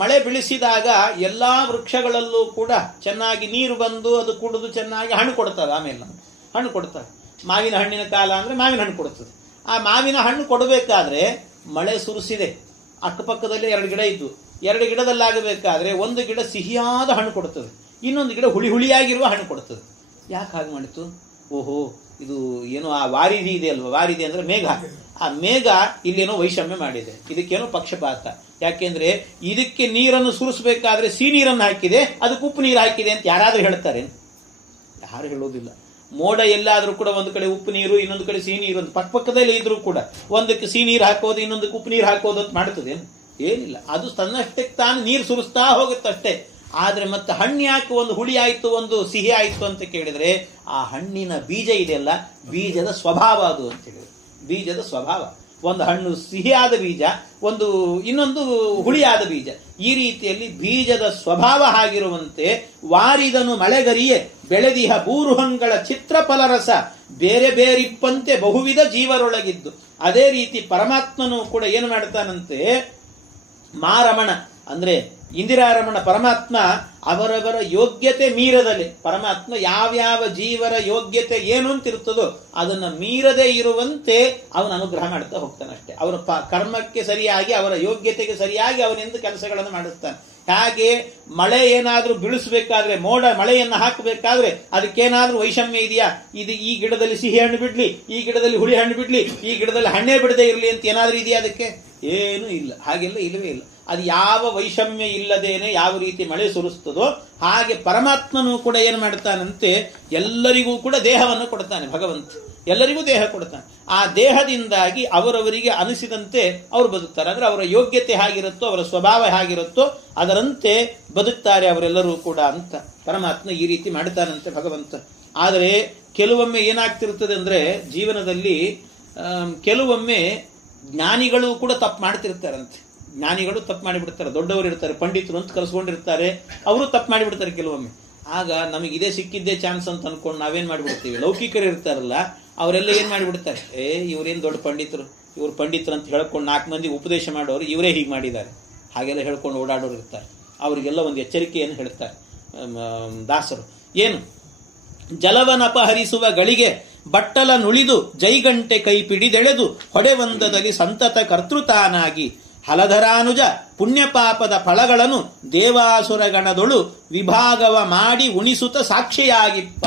ಮಳೆ ಬೀಳಿಸಿದಾಗ ಎಲ್ಲಾ ವೃಕ್ಷಗಳಲ್ಲೂ ಕೂಡ ಚೆನ್ನಾಗಿ ನೀರು ಬಂದು ಅದು ಕುಡಿದು ಚೆನ್ನಾಗಿ ಹಣ್ಣು ಕೊಡ್ತದೆ. ಆಮೇಲೆ ಹಣ್ಣು ಕೊಡ್ತದೆ. ಮಾವಿನ ಹಣ್ಣಿನ ಕಾಲ ಅಂದ್ರೆ ಮಾವಿನ ಹಣ್ಣು ಕೊಡ್ತದೆ. ಆ ಮಾವಿನ ಹಣ್ಣು ಕೊಡಬೇಕಾದ್ರೆ ಮಳೆ ಸುರಿಸಿದೆ. ಅಕ್ಕಪಕ್ಕದಲ್ಲಿ 2 ಗಿಡ ಇದ್ದು, 2 ಗಿಡದಲ್ಲಾಗಬೇಕಾದ್ರೆ ಒಂದು ಗಿಡ ಸಿಹಿಯಾದ ಹಣ್ಣು ಕೊಡ್ತದೆ, ಇನ್ನೊಂದು ಗಿಡ ಹುಳಿಯಾಗಿರುವ ಹಣ್ಣು ಕೊಡ್ತದೆ. ಯಾಕೆ ಹಾಗೆ ಮಾಡಿತು? ಓಹೋ, ಇದು ಏನೋ ಆ ವಾರಿಧಿ ಇದೆ ಅಲ್ವಾ, ವಾರಿಧಿ ಅಂದ್ರೆ ಮೇಘ. ಆ ಮೇಘ ಇಲ್ಲೇನೋ ವೈಷಮ್ಯ ಮಾಡಿದೆ, ಇದಕ್ಕೇನೋ ಪಕ್ಷಪಾತ. ಯಾಕೆಂದ್ರೆ ಇದಕ್ಕೆ ನೀರನ್ನು ಸುರಿಸಬೇಕಾದ್ರೆ ಸಿಹಿ ನೀರನ್ನು ಹಾಕಿದೆ, ಅದಕ್ಕೆ ಉಪ್ಪು ನೀರು ಹಾಕಿದೆ ಅಂತ ಯಾರಾದ್ರೂ ಹೇಳ್ತಾರೆ? ಯಾರು ಹೇಳೋದಿಲ್ಲ. ಮೋಡ ಎಲ್ಲಾದ್ರೂ ಕೂಡ ಒಂದು ಕಡೆ ಉಪ್ಪು ನೀರು, ಇನ್ನೊಂದು ಕಡೆ ಸಿಹಿ ನೀರು ಅಂತ ಪಕ್ಕದಲ್ಲಿ ಇದ್ರೂ ಕೂಡ ಒಂದಕ್ಕೆ ಸಿಹಿ ನೀರು ಹಾಕೋದು, ಇನ್ನೊಂದಕ್ಕೆ ಉಪ್ಪು ನೀರು ಹಾಕೋದು ಅಂತ ಮಾಡ್ತದೆ? ಏನಿಲ್ಲ. ಅದು ತನ್ನಷ್ಟಕ್ಕೆ ತಾನು ನೀರು ಸುರಿಸ್ತಾ ಹೋಗುತ್ತಷ್ಟೇ. ಆದ್ರೆ ಮತ್ತೆ ಹಣ್ಣು ಯಾಕೆ ಒಂದು ಹುಳಿ ಆಯ್ತು ಒಂದು ಸಿಹಿ ಆಯ್ತು ಅಂತ ಕೇಳಿದ್ರೆ, ಆ ಹಣ್ಣಿನ ಬೀಜ ಇದೆಯಲ್ಲ, ಬೀಜದ ಸ್ವಭಾವ ಅದು ಅಂತ ಹೇಳಿದ್ರೆ. ಬೀಜದ ಸ್ವಭಾವ, ಒಂದು ಹಣ್ಣು ಸಿಹಿಯಾದ ಬೀಜ, ಒಂದು ಇನ್ನೊಂದು ಹುಳಿಯಾದ ಬೀಜ. ಈ ರೀತಿಯಲ್ಲಿ ಬೀಜದ ಸ್ವಭಾವ ಆಗಿರುವಂತೆ ವಾರಿದನು ಮಳೆಗರಿಯೇ ಬೆಳೆದಿಹ ಬೂರುಹಂಗಳ ಚಿತ್ರಫಲರಸ ಬೇರೆ ಬೇರಿಪ್ಪಂತೆ ಬಹುವಿಧ ಜೀವರೊಳಗಿದ್ದು. ಅದೇ ರೀತಿ ಪರಮಾತ್ಮನು ಕೂಡ ಏನು ಮಾಡ್ತಾನಂತೆ, ಮಾರಮಣ ಅಂದ್ರೆ ಇಂದಿರಾರಮಣ ಪರಮಾತ್ಮ ಅವರವರ ಯೋಗ್ಯತೆ ಮೀರದಲ್ಲಿ, ಪರಮಾತ್ಮ ಯಾವ್ಯಾವ ಜೀವರ ಯೋಗ್ಯತೆ ಏನು ಅಂತಿರ್ತದೋ ಅದನ್ನ ಮೀರದೇ ಇರುವಂತೆ ಅವನ ಅನುಗ್ರಹ ಮಾಡ್ತಾ ಹೋಗ್ತಾನಷ್ಟೇ. ಅವರ ಕರ್ಮಕ್ಕೆ ಸರಿಯಾಗಿ, ಅವರ ಯೋಗ್ಯತೆಗೆ ಸರಿಯಾಗಿ ಅವನಿಂದ ಕೆಲಸಗಳನ್ನು ಮಾಡಿಸ್ತಾನೆ. ಹಾಗೆ ಮಳೆ ಏನಾದ್ರೂ ಬೀಳಿಸಬೇಕಾದ್ರೆ, ಮೋಡ ಮಳೆಯನ್ನು ಹಾಕಬೇಕಾದ್ರೆ ಅದಕ್ಕೇನಾದ್ರೂ ವೈಷಮ್ಯ ಇದೆಯಾ? ಇದು ಈ ಗಿಡದಲ್ಲಿ ಸಿಹಿ ಹಣ್ಣು ಬಿಡ್ಲಿ, ಈ ಗಿಡದಲ್ಲಿ ಹುಳಿ ಹಣ್ಣು ಬಿಡ್ಲಿ, ಈ ಗಿಡದಲ್ಲಿ ಹಣ್ಣೇ ಬಿಡದೆ ಇರಲಿ ಅಂತ ಏನಾದ್ರೂ ಇದೆಯಾ? ಅದಕ್ಕೆ ಏನೂ ಇಲ್ಲ. ಹಾಗೆಲ್ಲ ಇಲ್ಲವೇ ಇಲ್ಲ. ಅದು ಯಾವ ವೈಷಮ್ಯ ಇಲ್ಲದೇನೆ ಯಾವ ರೀತಿ ಮಳೆ ಸುರಿಸ್ತದೋ ಹಾಗೆ ಪರಮಾತ್ಮನು ಕೂಡ ಏನ್ ಮಾಡ್ತಾನಂತೆ, ಎಲ್ಲರಿಗೂ ಕೂಡ ದೇಹವನ್ನು ಕೊಡ್ತಾನೆ ಭಗವಂತ. ಎಲ್ಲರಿಗೂ ದೇಹ ಕೊಡ್ತಾನೆ. ಆ ದೇಹದಿಂದಾಗಿ ಅವರವರಿಗೆ ಅನಿಸಿದಂತೆ ಅವರು ಬದುಕ್ತಾರೆ. ಅಂದ್ರೆ ಅವರ ಯೋಗ್ಯತೆ ಹೇಗಿರುತ್ತೋ, ಅವರ ಸ್ವಭಾವ ಹೇಗಿರುತ್ತೋ ಅದರಂತೆ ಬದುಕ್ತಾರೆ ಅವರೆಲ್ಲರೂ ಕೂಡ ಅಂತ ಪರಮಾತ್ಮ ಈ ರೀತಿ ಮಾಡ್ತಾನಂತೆ ಭಗವಂತ. ಆದರೆ ಕೆಲವೊಮ್ಮೆ ಏನಾಗ್ತಿರ್ತದೆ ಅಂದ್ರೆ, ಜೀವನದಲ್ಲಿ ಕೆಲವೊಮ್ಮೆ ಜ್ಞಾನಿಗಳು ಕೂಡ ತಪ್ಪು ಮಾಡ್ತಿರ್ತಾರಂತೆ. ಜ್ಞಾನಿಗಳು ತಪ್ಪು ಮಾಡಿಬಿಡ್ತಾರೆ. ದೊಡ್ಡವರು ಇರ್ತಾರೆ, ಪಂಡಿತರು ಅಂತ ಕರೆಸ್ಕೊಂಡಿರ್ತಾರೆ, ಅವರು ತಪ್ಪು ಮಾಡಿಬಿಡ್ತಾರೆ ಕೆಲವೊಮ್ಮೆ. ಆಗ ನಮಗೆ ಇದೇ ಸಿಕ್ಕಿದ್ದೇ ಚಾನ್ಸ್ ಅಂತ ಅನ್ಕೊಂಡು ನಾವೇನ್ ಮಾಡಿಬಿಡ್ತೀವಿ, ಲೌಕಿಕರು ಇರ್ತಾರಲ್ಲ ಅವರೆಲ್ಲ ಏನ್ ಮಾಡಿಬಿಡ್ತಾರೆ, ಇವ್ರೇನ್ ದೊಡ್ಡ ಪಂಡಿತರು, ಇವ್ರು ಪಂಡಿತರು ಅಂತ ಹೇಳ್ಕೊಂಡು 4 ಮಂದಿ ಉಪದೇಶ ಮಾಡೋರು ಇವರೇ ಹೀಗೆ ಮಾಡಿದ್ದಾರೆ ಹಾಗೆಲ್ಲ ಹೇಳ್ಕೊಂಡು ಓಡಾಡೋರು ಇರ್ತಾರೆ. ಅವರಿಗೆಲ್ಲ ಒಂದು ಎಚ್ಚರಿಕೆಯನ್ನು ಹೇಳ್ತಾರೆ ದಾಸರು. ಏನು? ಜಲವನಪಹರಿಸುವ ಗಳಿಗೆ ಬಟ್ಟಲ ನುಳಿದು ಜೈಗಂಟೆ ಕೈ ಪಿಡಿದೆಳೆದು ಹೊಡೆವಂದದಲ್ಲಿ ಸಂತತ ಕರ್ತೃತಾನಾಗಿ ಹಲಧರಾನುಜ ಪುಣ್ಯಪಾಪದ ಫಲಗಳನ್ನು ದೇವಾಸುರಗಣದೊಳು ವಿಭಾಗವ ಮಾಡಿ ಉಣಿಸುತ್ತ ಸಾಕ್ಷಿಯಾಗಿಪ್ಪ.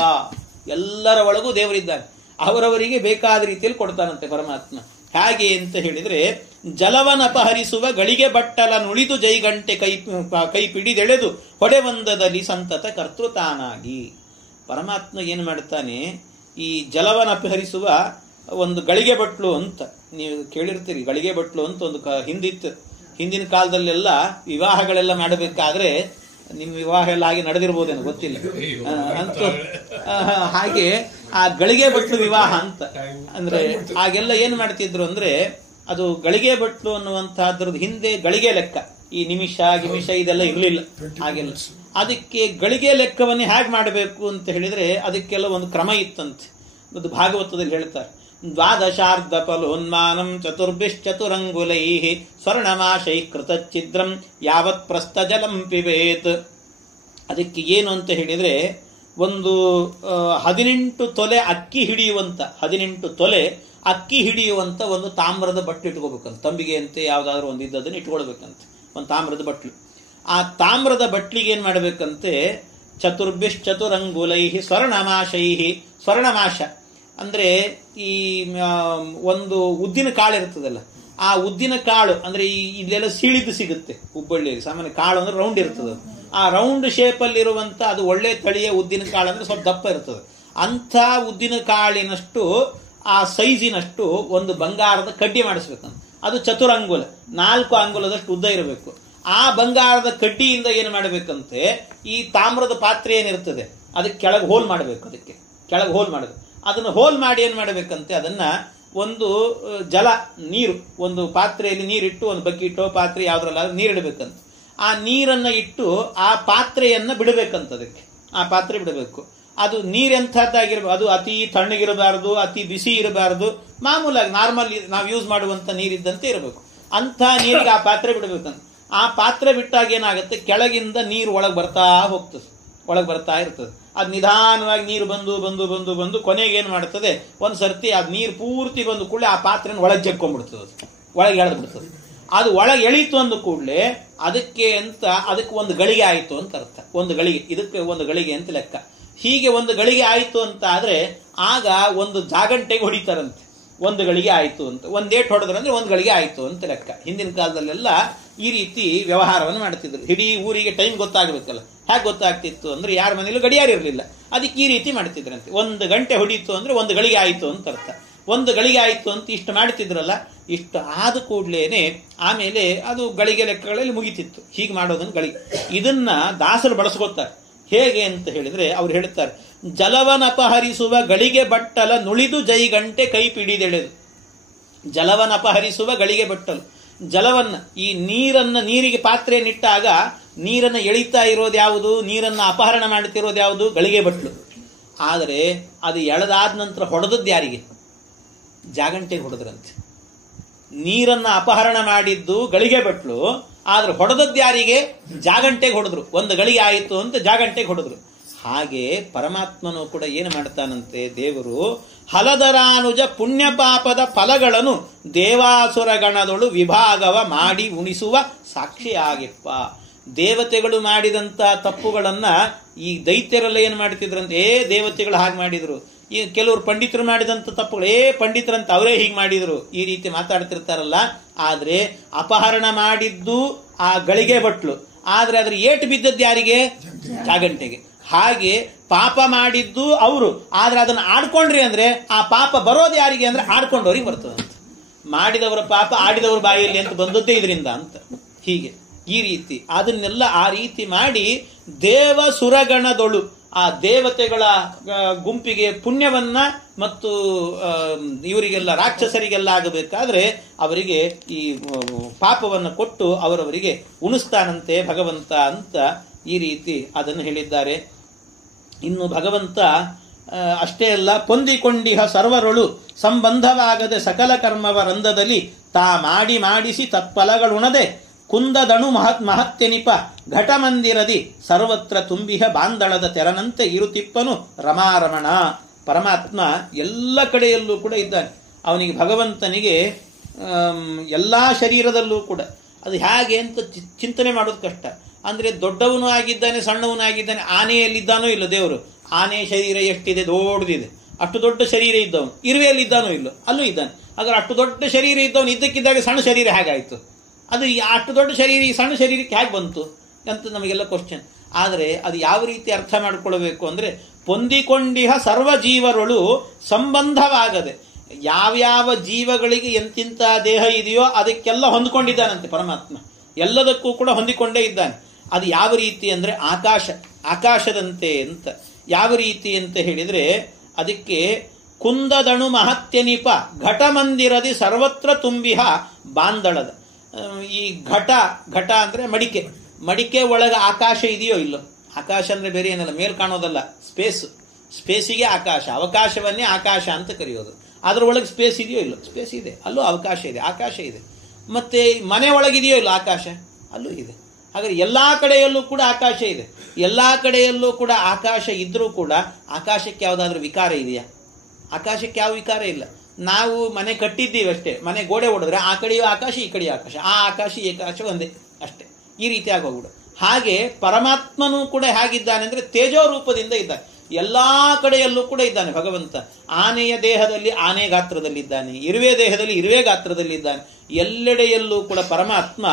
ಎಲ್ಲರ ಒಳಗೂ ದೇವರಿದ್ದಾನೆ, ಅವರವರಿಗೆ ಬೇಕಾದ ರೀತಿಯಲ್ಲಿ ಕೊಡ್ತಾನಂತೆ ಪರಮಾತ್ಮ. ಹೇಗೆ ಅಂತ ಹೇಳಿದ್ರೆ, ಜಲವನಪಹರಿಸುವ ಗಳಿಗೆ ಬಟ್ಟಲ ನುಳಿದು ಜೈಗಂಟೆ ಕೈ ಪಿಡಿದೆಳೆದು ಹೊಡೆವಂದದಲ್ಲಿ ಸಂತತ ಕರ್ತೃತಾನಾಗಿ. ಪರಮಾತ್ಮ ಏನು ಮಾಡ್ತಾನೆ, ಈ ಜಲವನಪಹರಿಸುವ ಒಂದು ಗಳಿಗೆ ಬಟ್ಲು ಅಂತ ನೀವು ಕೇಳಿರ್ತೀರಿ. ಗಳಿಗೆ ಬಟ್ಲು ಅಂತ ಒಂದು ಹಿಂದಿತ್ತು. ಹಿಂದಿನ ಕಾಲದಲ್ಲೆಲ್ಲ ವಿವಾಹಗಳೆಲ್ಲ ಮಾಡಬೇಕಾದ್ರೆ, ನಿಮ್ಮ ವಿವಾಹ ಎಲ್ಲ ಹಾಗೆ ನಡೆದಿರ್ಬೋದೇನೋ ಗೊತ್ತಿಲ್ಲ ಅಂತ, ಹಾಗೆ ಆ ಗಳಿಗೆ ಬಟ್ಲು ವಿವಾಹ ಅಂತ ಅಂದ್ರೆ ಹಾಗೆಲ್ಲ ಏನ್ ಮಾಡ್ತಿದ್ರು ಅಂದ್ರೆ, ಅದು ಗಳಿಗೆ ಬಟ್ಲು ಅನ್ನುವಂತಹದ್ರದ್ದು ಹಿಂದೆ ಗಳಿಗೆ ಲೆಕ್ಕ, ಈ ನಿಮಿಷ ಇದೆಲ್ಲ ಇರಲಿಲ್ಲ ಹಾಗೆಲ್ಲ. ಅದಕ್ಕೆ ಗಳಿಗೆ ಲೆಕ್ಕವನ್ನೇ ಹೇಗೆ ಮಾಡಬೇಕು ಅಂತ ಹೇಳಿದ್ರೆ ಅದಕ್ಕೆಲ್ಲ ಒಂದು ಕ್ರಮ ಇತ್ತಂತೆ. ಒಂದು ಭಾಗವತದಲ್ಲಿ ಹೇಳ್ತಾರೆ, ದ್ವಾದಶಾರ್ಧ ಫಲೋನ್ಮಾನಂ ಚತುರ್ಭಿಶ್ಚತುರಂಗುಲೈ ಸ್ವರ್ಣಮಾಶೈ ಕೃತಚ್ಛಿದ್ರಂ ಯಾವತ್ ಪ್ರಸ್ಥ ಜಲಂ ಪಿಬೇತ್. ಅದಕ್ಕೆ ಏನು ಅಂತ ಹೇಳಿದ್ರೆ, ಒಂದು 18 ತೊಲೆ ಅಕ್ಕಿ ಹಿಡಿಯುವಂತ 18 ತೊಲೆ ಅಕ್ಕಿ ಹಿಡಿಯುವಂತ ಒಂದು ತಾಮ್ರದ ಬಟ್ಲು ಇಟ್ಕೋಬೇಕಂತ. ತಂಬಿಗೆ ಅಂತೆ ಯಾವ್ದಾದ್ರು ಒಂದು ಇದ್ದದನ್ನು ಇಟ್ಕೊಳ್ಬೇಕಂತ, ಒಂದು ತಾಮ್ರದ ಬಟ್ಲು. ಆ ತಾಮ್ರದ ಬಟ್ಲಿಗೆ ಏನ್ ಮಾಡಬೇಕಂತೆ, ಚತುರ್ಭಿಶ್ಚತುರಂಗುಲೈ ಸ್ವರ್ಣಮಾಶೈ. ಸ್ವರ್ಣಮಾಶ ಅಂದ್ರೆ ಈ ಒಂದು ಉದ್ದಿನ ಕಾಳು ಇರ್ತದಲ್ಲ, ಆ ಉದ್ದಿನ ಕಾಳು ಅಂದ್ರೆ ಇಲ್ಲೆಲ್ಲ ಸೀಳಿದ್ದು ಸಿಗುತ್ತೆ ಹುಬ್ಬಳ್ಳಿಯಲ್ಲಿ. ಸಾಮಾನ್ಯ ಕಾಳು ಅಂದ್ರೆ ರೌಂಡ್ ಇರ್ತದೆ, ಆ ರೌಂಡ್ ಶೇಪ್ ಅಲ್ಲಿ ಇರುವಂತ ಅದು ಒಳ್ಳೆ ತಳಿಯ ಉದ್ದಿನ ಕಾಳು ಅಂದ್ರೆ ಸ್ವಲ್ಪ ದಪ್ಪ ಇರ್ತದೆ. ಅಂಥ ಉದ್ದಿನ ಕಾಳಿನಷ್ಟು ಆ ಸೈಜಿನಷ್ಟು ಒಂದು ಬಂಗಾರದ ಕಡ್ಡಿ ಮಾಡಿಸ್ಬೇಕಂತ. ಅದು ಚತುರಂಗುಲ, 4 ಅಂಗುಲದಷ್ಟು ಉದ್ದ ಇರಬೇಕು. ಆ ಬಂಗಾರದ ಕಡ್ಡಿಯಿಂದ ಏನು ಮಾಡಬೇಕಂತೆ, ಈ ತಾಮ್ರದ ಪಾತ್ರೆ ಏನಿರ್ತದೆ ಅದಕ್ಕೆ ಕೆಳಗೆ ಹೋಲ್ ಮಾಡಬೇಕು. ಅದಕ್ಕೆ ಕೆಳಗೆ ಹೋಲ್ ಮಾಡಬೇಕು. ಅದನ್ನು ಹೋಲ್ ಮಾಡಿ ಏನ್ ಮಾಡಬೇಕಂತೆ, ಅದನ್ನ ಒಂದು ಜಲ ನೀರು, ಒಂದು ಪಾತ್ರೆಯಲ್ಲಿ ನೀರಿಟ್ಟು, ಒಂದು ಬಕೆಟೋ ಪಾತ್ರೆ ಯಾವ್ದ್ರಲ್ಲಾದ್ರೂ ನೀರಿಡಬೇಕಂತ. ಆ ನೀರನ್ನ ಇಟ್ಟು ಆ ಪಾತ್ರೆಯನ್ನ ಬಿಡಬೇಕಂತ, ಅದಕ್ಕೆ ಆ ಪಾತ್ರೆ ಬಿಡಬೇಕು. ಅದು ನೀರೆಂಥದ್ದಾಗಿರ್ಬೇಕು, ಅದು ಅತಿ ತಣ್ಣಗಿರಬಾರದು, ಅತಿ ಬಿಸಿ ಇರಬಾರದು, ಮಾಮೂಲಾಗಿ ನಾರ್ಮಲ್ ನಾವು ಯೂಸ್ ಮಾಡುವಂತ ನೀರಿದ್ದಂತೆ ಇರಬೇಕು. ಅಂಥ ನೀರಿಗೆ ಆ ಪಾತ್ರೆ ಬಿಡಬೇಕಂತ. ಆ ಪಾತ್ರೆ ಬಿಟ್ಟಾಗ ಏನಾಗುತ್ತೆ, ಕೆಳಗಿಂದ ನೀರು ಒಳಗೆ ಬರ್ತಾ ಹೋಗ್ತದೆ, ಒಳಗೆ ಬರ್ತಾ ಇರ್ತದೆ. ಅದು ನಿಧಾನವಾಗಿ ನೀರು ಬಂದು ಬಂದು ಬಂದು ಬಂದು ಕೊನೆಗೆ ಏನ್ ಮಾಡ್ತದೆ, ಒಂದ್ ಸರ್ತಿ ಅದು ನೀರು ಪೂರ್ತಿ ಬಂದು ಕೂಡಲೇ ಆ ಪಾತ್ರೆನ ಒಳಗೆ ಜಕ್ಕೊಂಡ್ಬಿಡ್ತದೆ, ಒಳಗೆ ಎಳೆದು ಬಿಡ್ತದೆ. ಅದು ಒಳಗೆ ಎಳೀತು ಅಂದ ಕೂಡಲೇ ಅದಕ್ಕೆ ಒಂದು ಗಳಿಗೆ ಆಯಿತು ಅಂತ ಅರ್ಥ. ಒಂದು ಗಳಿಗೆ, ಇದಕ್ಕೆ ಒಂದು ಗಳಿಗೆ ಅಂತ ಲೆಕ್ಕ. ಹೀಗೆ ಒಂದು ಗಳಿಗೆ ಆಯಿತು ಅಂತ ಆದ್ರೆ ಆಗ ಒಂದು ಜಾಗಂಟೆಗೆ ಹೊಡಿತಾರಂತೆ, ಒಂದು ಗಳಿಗೆ ಆಯಿತು ಅಂತ. ಒಂದೇಟ್ ಹೊಡೆದ್ರಂದ್ರೆ ಒಂದು ಗಳಿಗೆ ಆಯಿತು ಅಂತ ಲೆಕ್ಕ. ಹಿಂದಿನ ಕಾಲದಲ್ಲೆಲ್ಲ ಈ ರೀತಿ ವ್ಯವಹಾರವನ್ನು ಮಾಡ್ತಿದ್ರು. ಇಡೀ ಊರಿಗೆ ಟೈಮ್ ಗೊತ್ತಾಗಬೇಕಲ್ಲ. ಹೇಗೆ ಗೊತ್ತಾಗ್ತಿತ್ತು ಅಂದ್ರೆ ಯಾರ ಮನೇಲೂ ಗಡಿಯಾರ ಇರಲಿಲ್ಲ, ಅದಕ್ಕೆ ಈ ರೀತಿ ಮಾಡ್ತಿದ್ರಂತೆ. ಒಂದು ಗಂಟೆ ಹೊಡೀತು ಅಂದ್ರೆ ಒಂದು ಗಳಿಗೆ ಆಯಿತು ಅಂತ ಅರ್ಥ. ಒಂದು ಗಳಿಗೆ ಆಯಿತು ಅಂತ ಇಷ್ಟು ಮಾಡ್ತಿದ್ರಲ್ಲ, ಇಷ್ಟು ಆದ ಕೂಡ್ಲೇನೆ ಆಮೇಲೆ ಅದು ಗಳಿಗೆ ಲೆಕ್ಕಗಳಲ್ಲಿ ಮುಗಿತಿತ್ತು. ಹೀಗೆ ಮಾಡೋದನ್ನು ಗಳಿಗೆ. ಇದನ್ನ ದಾಸರು ಬಳಸ್ಕೊತಾರೆ. ಹೇಗೆ ಅಂತ ಹೇಳಿದ್ರೆ ಅವ್ರು ಹೇಳ್ತಾರೆ, ಜಲವನಪಹರಿಸುವ ಗಳಿಗೆ ಬಟ್ಟಲ ನುಳಿದು ಜೈಗಂಟೆ ಕೈ ಪಿಡಿದೆಳೆದು. ಜಲವನಪಹರಿಸುವ ಗಳಿಗೆ ಬಟ್ಟಲು, ಜಲವನ್ನ, ಈ ನೀರಿಗೆ ಪಾತ್ರೆಯನ್ನಿಟ್ಟಾಗ ನೀರನ್ನು ಎಳಿತಾ ಇರೋದು ಯಾವುದು, ನೀರನ್ನು ಅಪಹರಣ ಮಾಡುತ್ತಿರೋದು ಯಾವುದು, ಗಳಿಗೆ ಬಟ್ಲು. ಆದರೆ ಅದು ಎಳೆದಾದ ನಂತರ ಹೊಡೆದದ್ದು ಯಾರಿಗೆ, ಜಾಗಂಟೆಗೆ ಹೊಡೆದ್ರಂತೆ. ನೀರನ್ನ ಅಪಹರಣ ಮಾಡಿದ್ದು ಗಳಿಗೆ ಬಟ್ಲು, ಆದ್ರೆ ಹೊಡೆದದ್ದು ಯಾರಿಗೆ, ಜಾಗಂಟೆಗೆ ಹೊಡೆದ್ರು. ಒಂದು ಗಳಿಗೆ ಆಯಿತು ಅಂತ ಜಾಗಂಟೆಗೆ ಹೊಡೆದ್ರು. ಹಾಗೆ ಪರಮಾತ್ಮನು ಕೂಡ ಏನು ಮಾಡ್ತಾನಂತೆ, ದೇವರು ಹಲದರಾನುಜ ಪುಣ್ಯ ಪಾಪದ ಫಲಗಳನ್ನು ದೇವಾಸುರ ಗಣದೊಳು ವಿಭಾಗವ ಮಾಡಿ ಉಣಿಸುವ ಸಾಕ್ಷಿಯಾಗಿಪ್ಪ. ದೇವತೆಗಳು ಮಾಡಿದಂತ ತಪ್ಪುಗಳನ್ನ ಈ ದೈತ್ಯರೆಲ್ಲ ಏನು ಮಾಡ್ತಿದ್ರಂತೆ, ದೇವತೆಗಳು ಹಾಗೆ ಮಾಡಿದ್ರು. ಈ ಕೆಲವರು ಪಂಡಿತರು ಮಾಡಿದಂತ ತಪ್ಪುಗಳು, ಪಂಡಿತರಂತ ಅವರೇ ಹೀಗೆ ಮಾಡಿದ್ರು, ಈ ರೀತಿ ಮಾತಾಡ್ತಿರ್ತಾರಲ್ಲ. ಆದ್ರೆ ಅಪಹರಣ ಮಾಡಿದ್ದು ಆ ಗಳಿಗೆ ಬಟ್ಲು, ಆದ್ರೆ ಅದ್ರ ಏಟು ಬಿದ್ದದ್ದು ಯಾರಿಗೆ, ಜಾಗಂಟೆಗೆ. ಹಾಗೆ ಪಾಪ ಮಾಡಿದ್ದು ಅವರು, ಆದ್ರೆ ಅದನ್ನ ಆಡ್ಕೊಂಡ್ರಿ ಅಂದ್ರೆ ಆ ಪಾಪ ಬರೋದು ಯಾರಿಗೆ ಅಂದ್ರೆ ಆಡ್ಕೊಂಡವ್ರಿಗೆ ಬರ್ತದಂತ. ಮಾಡಿದವರ ಪಾಪ ಆಡಿದವರ ಬಾಯಲ್ಲಿ ಅಂತ ಬಂದದ್ದೇ ಇದರಿಂದ ಅಂತ. ಹೀಗೆ ಈ ರೀತಿ ಅದನ್ನೆಲ್ಲ ಆ ರೀತಿ ಮಾಡಿ ದೇವ ಸುರಗಣದೊಳು, ಆ ದೇವತೆಗಳ ಗುಂಪಿಗೆ ಪುಣ್ಯವನ್ನ ಮತ್ತು ಇವರಿಗೆಲ್ಲ ರಾಕ್ಷಸರಿಗೆಲ್ಲ ಆಗಬೇಕಾದ್ರೆ ಅವರಿಗೆ ಈ ಪಾಪವನ್ನು ಕೊಟ್ಟು ಅವರವರಿಗೆ ಉಣಿಸ್ತಾನಂತೆ ಭಗವಂತ ಅಂತ ಈ ರೀತಿ ಅದನ್ನು ಹೇಳಿದ್ದಾರೆ. ಇನ್ನು ಭಗವಂತ ಅಷ್ಟೇ ಅಲ್ಲ, ಪೊಂದಿಕೊಂಡಿಹ ಸರ್ವರೊಳು ಸಂಬಂಧವಾಗದೆ ಸಕಲ ಕರ್ಮವ ರಂಧದಲ್ಲಿ ತಾ ಮಾಡಿಸಿ ತತ್ಫಲಗಳುಣದೆ ಕುಂದದಣು ಮಹತ್ಯನಿಪ ಘಟಮಂದಿರದಿ ಸರ್ವತ್ರ ತುಂಬಿಹ ಬಾಂದಳದ ತೆರನಂತೆ ಇರುತಿಪ್ಪನು ರಮಾರಮಣ. ಪರಮಾತ್ಮ ಎಲ್ಲ ಕಡೆಯಲ್ಲೂ ಕೂಡ ಇದ್ದಾನೆ. ಅವನಿಗೆ ಭಗವಂತನಿಗೆ ಎಲ್ಲಾ ಶರೀರದಲ್ಲೂ ಕೂಡ ಅದು ಹೇಗೆ ಅಂತ ಚಿಂತನೆ ಮಾಡೋದು ಕಷ್ಟ. ಅಂದ್ರೆ ದೊಡ್ಡವನು ಆಗಿದ್ದಾನೆ, ಸಣ್ಣವನು ಆಗಿದ್ದಾನೆ. ಆನೆಯಲ್ಲಿದ್ದಾನೋ ಇಲ್ಲ ದೇವರು, ಆನೆ ಶರೀರ ಎಷ್ಟಿದೆ, ದೊಡ್ಡದಿದೆ. ಅಷ್ಟು ದೊಡ್ಡ ಶರೀರ ಇದ್ದವನು ಇರುವೆಯಲ್ಲಿ ಇದ್ದಾನೋ ಇಲ್ಲೋ, ಅಲ್ಲೂ ಇದ್ದಾನೆ. ಹಾಗಾದ್ರೆ ಅಷ್ಟು ದೊಡ್ಡ ಶರೀರ ಇದ್ದವನು ಇದ್ದಕ್ಕಿದ್ದಾಗ ಸಣ್ಣ ಶರೀರ ಹೇಗಾಯ್ತು, ಅದು ಅಷ್ಟು ದೊಡ್ಡ ಶರೀರ ಈ ಸಣ್ಣ ಶರೀರಕ್ಕೆ ಹೇಗೆ ಬಂತು ಅಂತ ನಮಗೆಲ್ಲ ಕ್ವಶನ್. ಆದರೆ ಅದು ಯಾವ ರೀತಿ ಅರ್ಥ ಮಾಡಿಕೊಳ್ಳಬೇಕು ಅಂದ್ರೆ, ಪೊಂದಿಕೊಂಡಿಹ ಸರ್ವ ಜೀವರೊಳು ಸಂಬಂಧವಾಗದೆ, ಯಾವ್ಯಾವ ಜೀವಗಳಿಗೆ ಎಂತಿಂತ ದೇಹ ಇದೆಯೋ ಅದಕ್ಕೆಲ್ಲ ಹೊಂದಿಕೊಂಡಿದ್ದಾನಂತೆ ಪರಮಾತ್ಮ. ಎಲ್ಲದಕ್ಕೂ ಕೂಡ ಹೊಂದಿಕೊಂಡೇ ಇದ್ದಾನೆ. ಅದು ಯಾವ ರೀತಿ ಅಂದ್ರೆ ಆಕಾಶದಂತೆ ಅಂತ. ಯಾವ ರೀತಿ ಅಂತ ಹೇಳಿದ್ರೆ ಅದಕ್ಕೆ ಕುಂದದಣು ಮಹತ್ಯನಿಪ ಘಟಮಂದಿರದಿ ಸರ್ವತ್ರ ತುಂಬಿಹ ಬಾಂದಳದ. ಈ ಘಟ ಅಂದ್ರೆ ಮಡಿಕೆ ಒಳಗೆ ಆಕಾಶ ಇದೆಯೋ ಇಲ್ಲೋ. ಆಕಾಶ ಅಂದ್ರೆ ಬೇರೆ ಏನಲ್ಲ, ಮೇಲ್ ಕಾಣೋದಲ್ಲ, ಸ್ಪೇಸಿಗೆ ಆಕಾಶ, ಅವಕಾಶವನ್ನೇ ಆಕಾಶ ಅಂತ ಕರೆಯೋದು. ಅದ್ರ ಒಳಗೆ ಸ್ಪೇಸ್ ಇದೆಯೋ ಇಲ್ಲೋ, ಸ್ಪೇಸ್ ಇದೆ, ಅಲ್ಲೂ ಅವಕಾಶ ಇದೆ, ಆಕಾಶ ಇದೆ. ಮತ್ತೆ ಮನೆ ಒಳಗಿದೆಯೋ ಇಲ್ಲ ಆಕಾಶ, ಅಲ್ಲೂ ಇದೆ. ಹಾಗಾದ್ರೆ ಎಲ್ಲಾ ಕಡೆಯಲ್ಲೂ ಕೂಡ ಆಕಾಶ ಇದೆ. ಎಲ್ಲಾ ಕಡೆಯಲ್ಲೂ ಕೂಡ ಆಕಾಶ ಇದ್ರೂ ಕೂಡ ಆಕಾಶಕ್ಕೆ ಯಾವುದಾದ್ರೂ ವಿಕಾರ ಇದೆಯಾ? ಆಕಾಶಕ್ಕೆ ಯಾವ ವಿಕಾರ ಇಲ್ಲ. ನಾವು ಮನೆ ಕಟ್ಟಿದ್ದೀವಿ ಅಷ್ಟೇ, ಮನೆ ಗೋಡೆ ಹೊಡೆದ್ರೆ ಆ ಕಡೆಯೂ ಆಕಾಶ, ಈ ಕಡೆಯೂ ಆಕಾಶ, ಆ ಆಕಾಶ ಈ ಆಕಾಶ ಒಂದೇ ಅಷ್ಟೇ. ಈ ರೀತಿ ಆಗೋಗ್ಬಿಡು. ಹಾಗೆ ಪರಮಾತ್ಮನೂ ಕೂಡ ಹೇಗಿದ್ದಾನೆ ಅಂದ್ರೆ ತೇಜೋ ರೂಪದಿಂದ ಇದ್ದಾನೆ. ಎಲ್ಲಾ ಕಡೆಯಲ್ಲೂ ಕೂಡ ಇದ್ದಾನೆ ಭಗವಂತ. ಆನೆಯ ದೇಹದಲ್ಲಿ ಆನೆ ಗಾತ್ರದಲ್ಲಿದ್ದಾನೆ, ಇರುವೆ ದೇಹದಲ್ಲಿ ಇರುವೆ ಗಾತ್ರದಲ್ಲಿದ್ದಾನೆ. ಎಲ್ಲೆಡೆಯಲ್ಲೂ ಕೂಡ ಪರಮಾತ್ಮ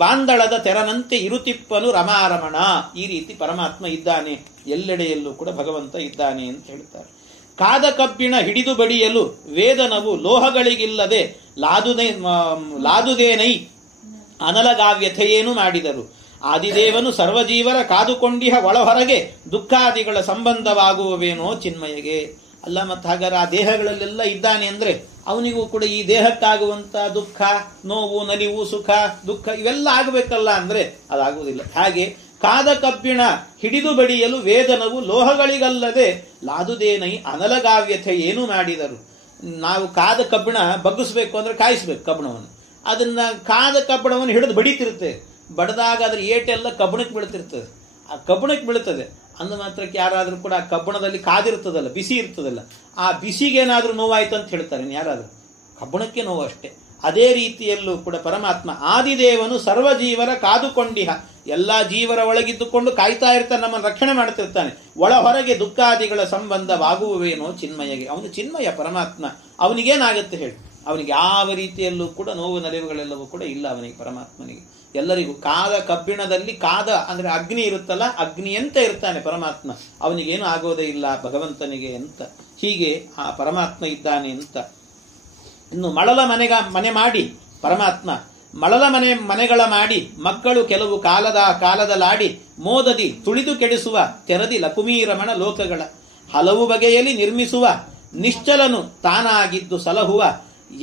ಬಾಂದಳದ ತೆರನಂತೆ ಇರುತಿಪ್ಪನು ರಮಾರಮಣ. ಈ ರೀತಿ ಪರಮಾತ್ಮ ಇದ್ದಾನೆ, ಎಲ್ಲೆಡೆಯಲ್ಲೂ ಕೂಡ ಭಗವಂತ ಇದ್ದಾನೆ ಅಂತ ಹೇಳ್ತಾರೆ. ಕಾದ ಕಬ್ಬಿಣ ಹಿಡಿದು ಬಡಿಯಲು ವೇದನವು ಲೋಹಗಳಿಗಿಲ್ಲದೆ ಲಾದುದೇನೈ ಅನಲಗಾವ್ಯಥೆಯೇನು ಮಾಡಿದರು. ಆದಿದೇವನು ಸರ್ವಜೀವರ ಕಾದುಕೊಂಡಿಹ ಒಳಹೊರಗೆ ದುಃಖಾದಿಗಳ ಸಂಬಂಧವಾಗುವವೇನೋ ಚಿನ್ಮಯಗೆ. ಅಲ್ಲ ಮತ್ತೆ ಹಾಗಾದ್ರೆ ಆ ದೇಹಗಳಲ್ಲೆಲ್ಲ ಇದ್ದಾನೆ ಅಂದ್ರೆ ಅವನಿಗೂ ಕೂಡ ಈ ದೇಹಕ್ಕಾಗುವಂತ ದುಃಖ, ನೋವು, ನಲಿವು, ಸುಖ, ದುಃಖ ಇವೆಲ್ಲ ಆಗಬೇಕಲ್ಲ ಅಂದ್ರೆ ಅದಾಗುವುದಿಲ್ಲ. ಹಾಗೆ ಕಾದ ಕಬ್ಬಿಣ ಹಿಡಿದು ಬಡಿಯಲು ವೇದನವು ಲೋಹಗಳಿಗಲ್ಲದೆ ಲಾದುದೇನೈ ಅನಲಗಾವ್ಯತೆ ಏನು ಮಾಡಿದರು. ನಾವು ಕಾದ ಕಬ್ಬಿಣ ಬಗ್ಗಿಸ್ಬೇಕು ಅಂದ್ರೆ ಕಾಯಿಸ್ಬೇಕು ಕಬ್ಬಿಣವನ್ನು. ಅದನ್ನ ಕಾದ ಕಬ್ಬಿಣವನ್ನು ಹಿಡಿದು ಬಡಿತಿರುತ್ತೆ. ಬಡದಾಗ ಅದ್ರ ಏಟೆಲ್ಲ ಕಬ್ಬಿಣಕ್ಕೆ ಬೀಳ್ತಿರ್ತದೆ. ಆ ಕಬ್ಬಿಣಕ್ಕೆ ಬೀಳ್ತದೆ ಅಂದ ಮಾತ್ರಕ್ಕೆ ಯಾರಾದ್ರೂ ಕೂಡ ಆ ಕಬ್ಬಿಣದಲ್ಲಿ ಕಾದಿರ್ತದಲ್ಲ, ಬಿಸಿ ಇರ್ತದಲ್ಲ, ಆ ಬಿಸಿಗೇನಾದ್ರೂ ನೋವಾಯ್ತು ಅಂತ ಹೇಳ್ತಾರೆ ಯಾರಾದ್ರೂ? ಕಬ್ಬಿಣಕ್ಕೆ ನೋವು ಅಷ್ಟೇ. ಅದೇ ರೀತಿಯಲ್ಲೂ ಕೂಡ ಪರಮಾತ್ಮ ಆದಿದೇವನು ಸರ್ವಜೀವರ ಕಾದುಕೊಂಡಿಹ, ಎಲ್ಲಾ ಜೀವರ ಒಳಗಿದ್ದುಕೊಂಡು ಕಾಯ್ತಾ ಇರ್ತಾನೆ, ನಮ್ಮನ್ನು ರಕ್ಷಣೆ ಮಾಡ್ತಿರ್ತಾನೆ. ಒಳ ಹೊರಗೆ ದುಃಖಾದಿಗಳ ಸಂಬಂಧವಾಗುವುವೇನೋ ಚಿನ್ಮಯಗೆ. ಅವನು ಚಿನ್ಮಯ ಪರಮಾತ್ಮ. ಅವನಿಗೇನಾಗುತ್ತೆ ಹೇಳಿ? ಅವನಿಗೆ ಯಾವ ರೀತಿಯಲ್ಲೂ ಕೂಡ ನೋವು ನಲಿವುಗಳೆಲ್ಲವೂ ಕೂಡ ಇಲ್ಲ ಅವನಿಗೆ, ಪರಮಾತ್ಮನಿಗೆ. ಎಲ್ಲರಿಗೂ ಕಾದ ಕಬ್ಬಿಣದಲ್ಲಿ ಕಾದ ಅಂದ್ರೆ ಅಗ್ನಿ ಇರುತ್ತಲ್ಲ, ಅಗ್ನಿಯಂತೆ ಇರ್ತಾನೆ ಪರಮಾತ್ಮ. ಅವನಿಗೇನು ಆಗೋದೇ ಇಲ್ಲ ಭಗವಂತನಿಗೆ ಅಂತ. ಹೀಗೆ ಆ ಪರಮಾತ್ಮ ಇದ್ದಾನೆ ಅಂತ. ಇನ್ನು ಮಳಲ ಮನೆ ಮಾಡಿ ಪರಮಾತ್ಮ ಮಳಲ ಮನೆಗಳ ಮಾಡಿ ಮಕ್ಕಳು ಕೆಲವು ಕಾಲದಲಾಡಿ ಮೋದದಿ ತುಳಿದು ಕೆಡಿಸುವ ತೆರದಿ ಲಕುಮೀರಮಣ ಲೋಕಗಳ ಹಲವು ಬಗೆಯಲ್ಲಿ ನಿರ್ಮಿಸುವ ನಿಶ್ಚಲನು ತಾನಾಗಿದ್ದು ಸಲಹುವ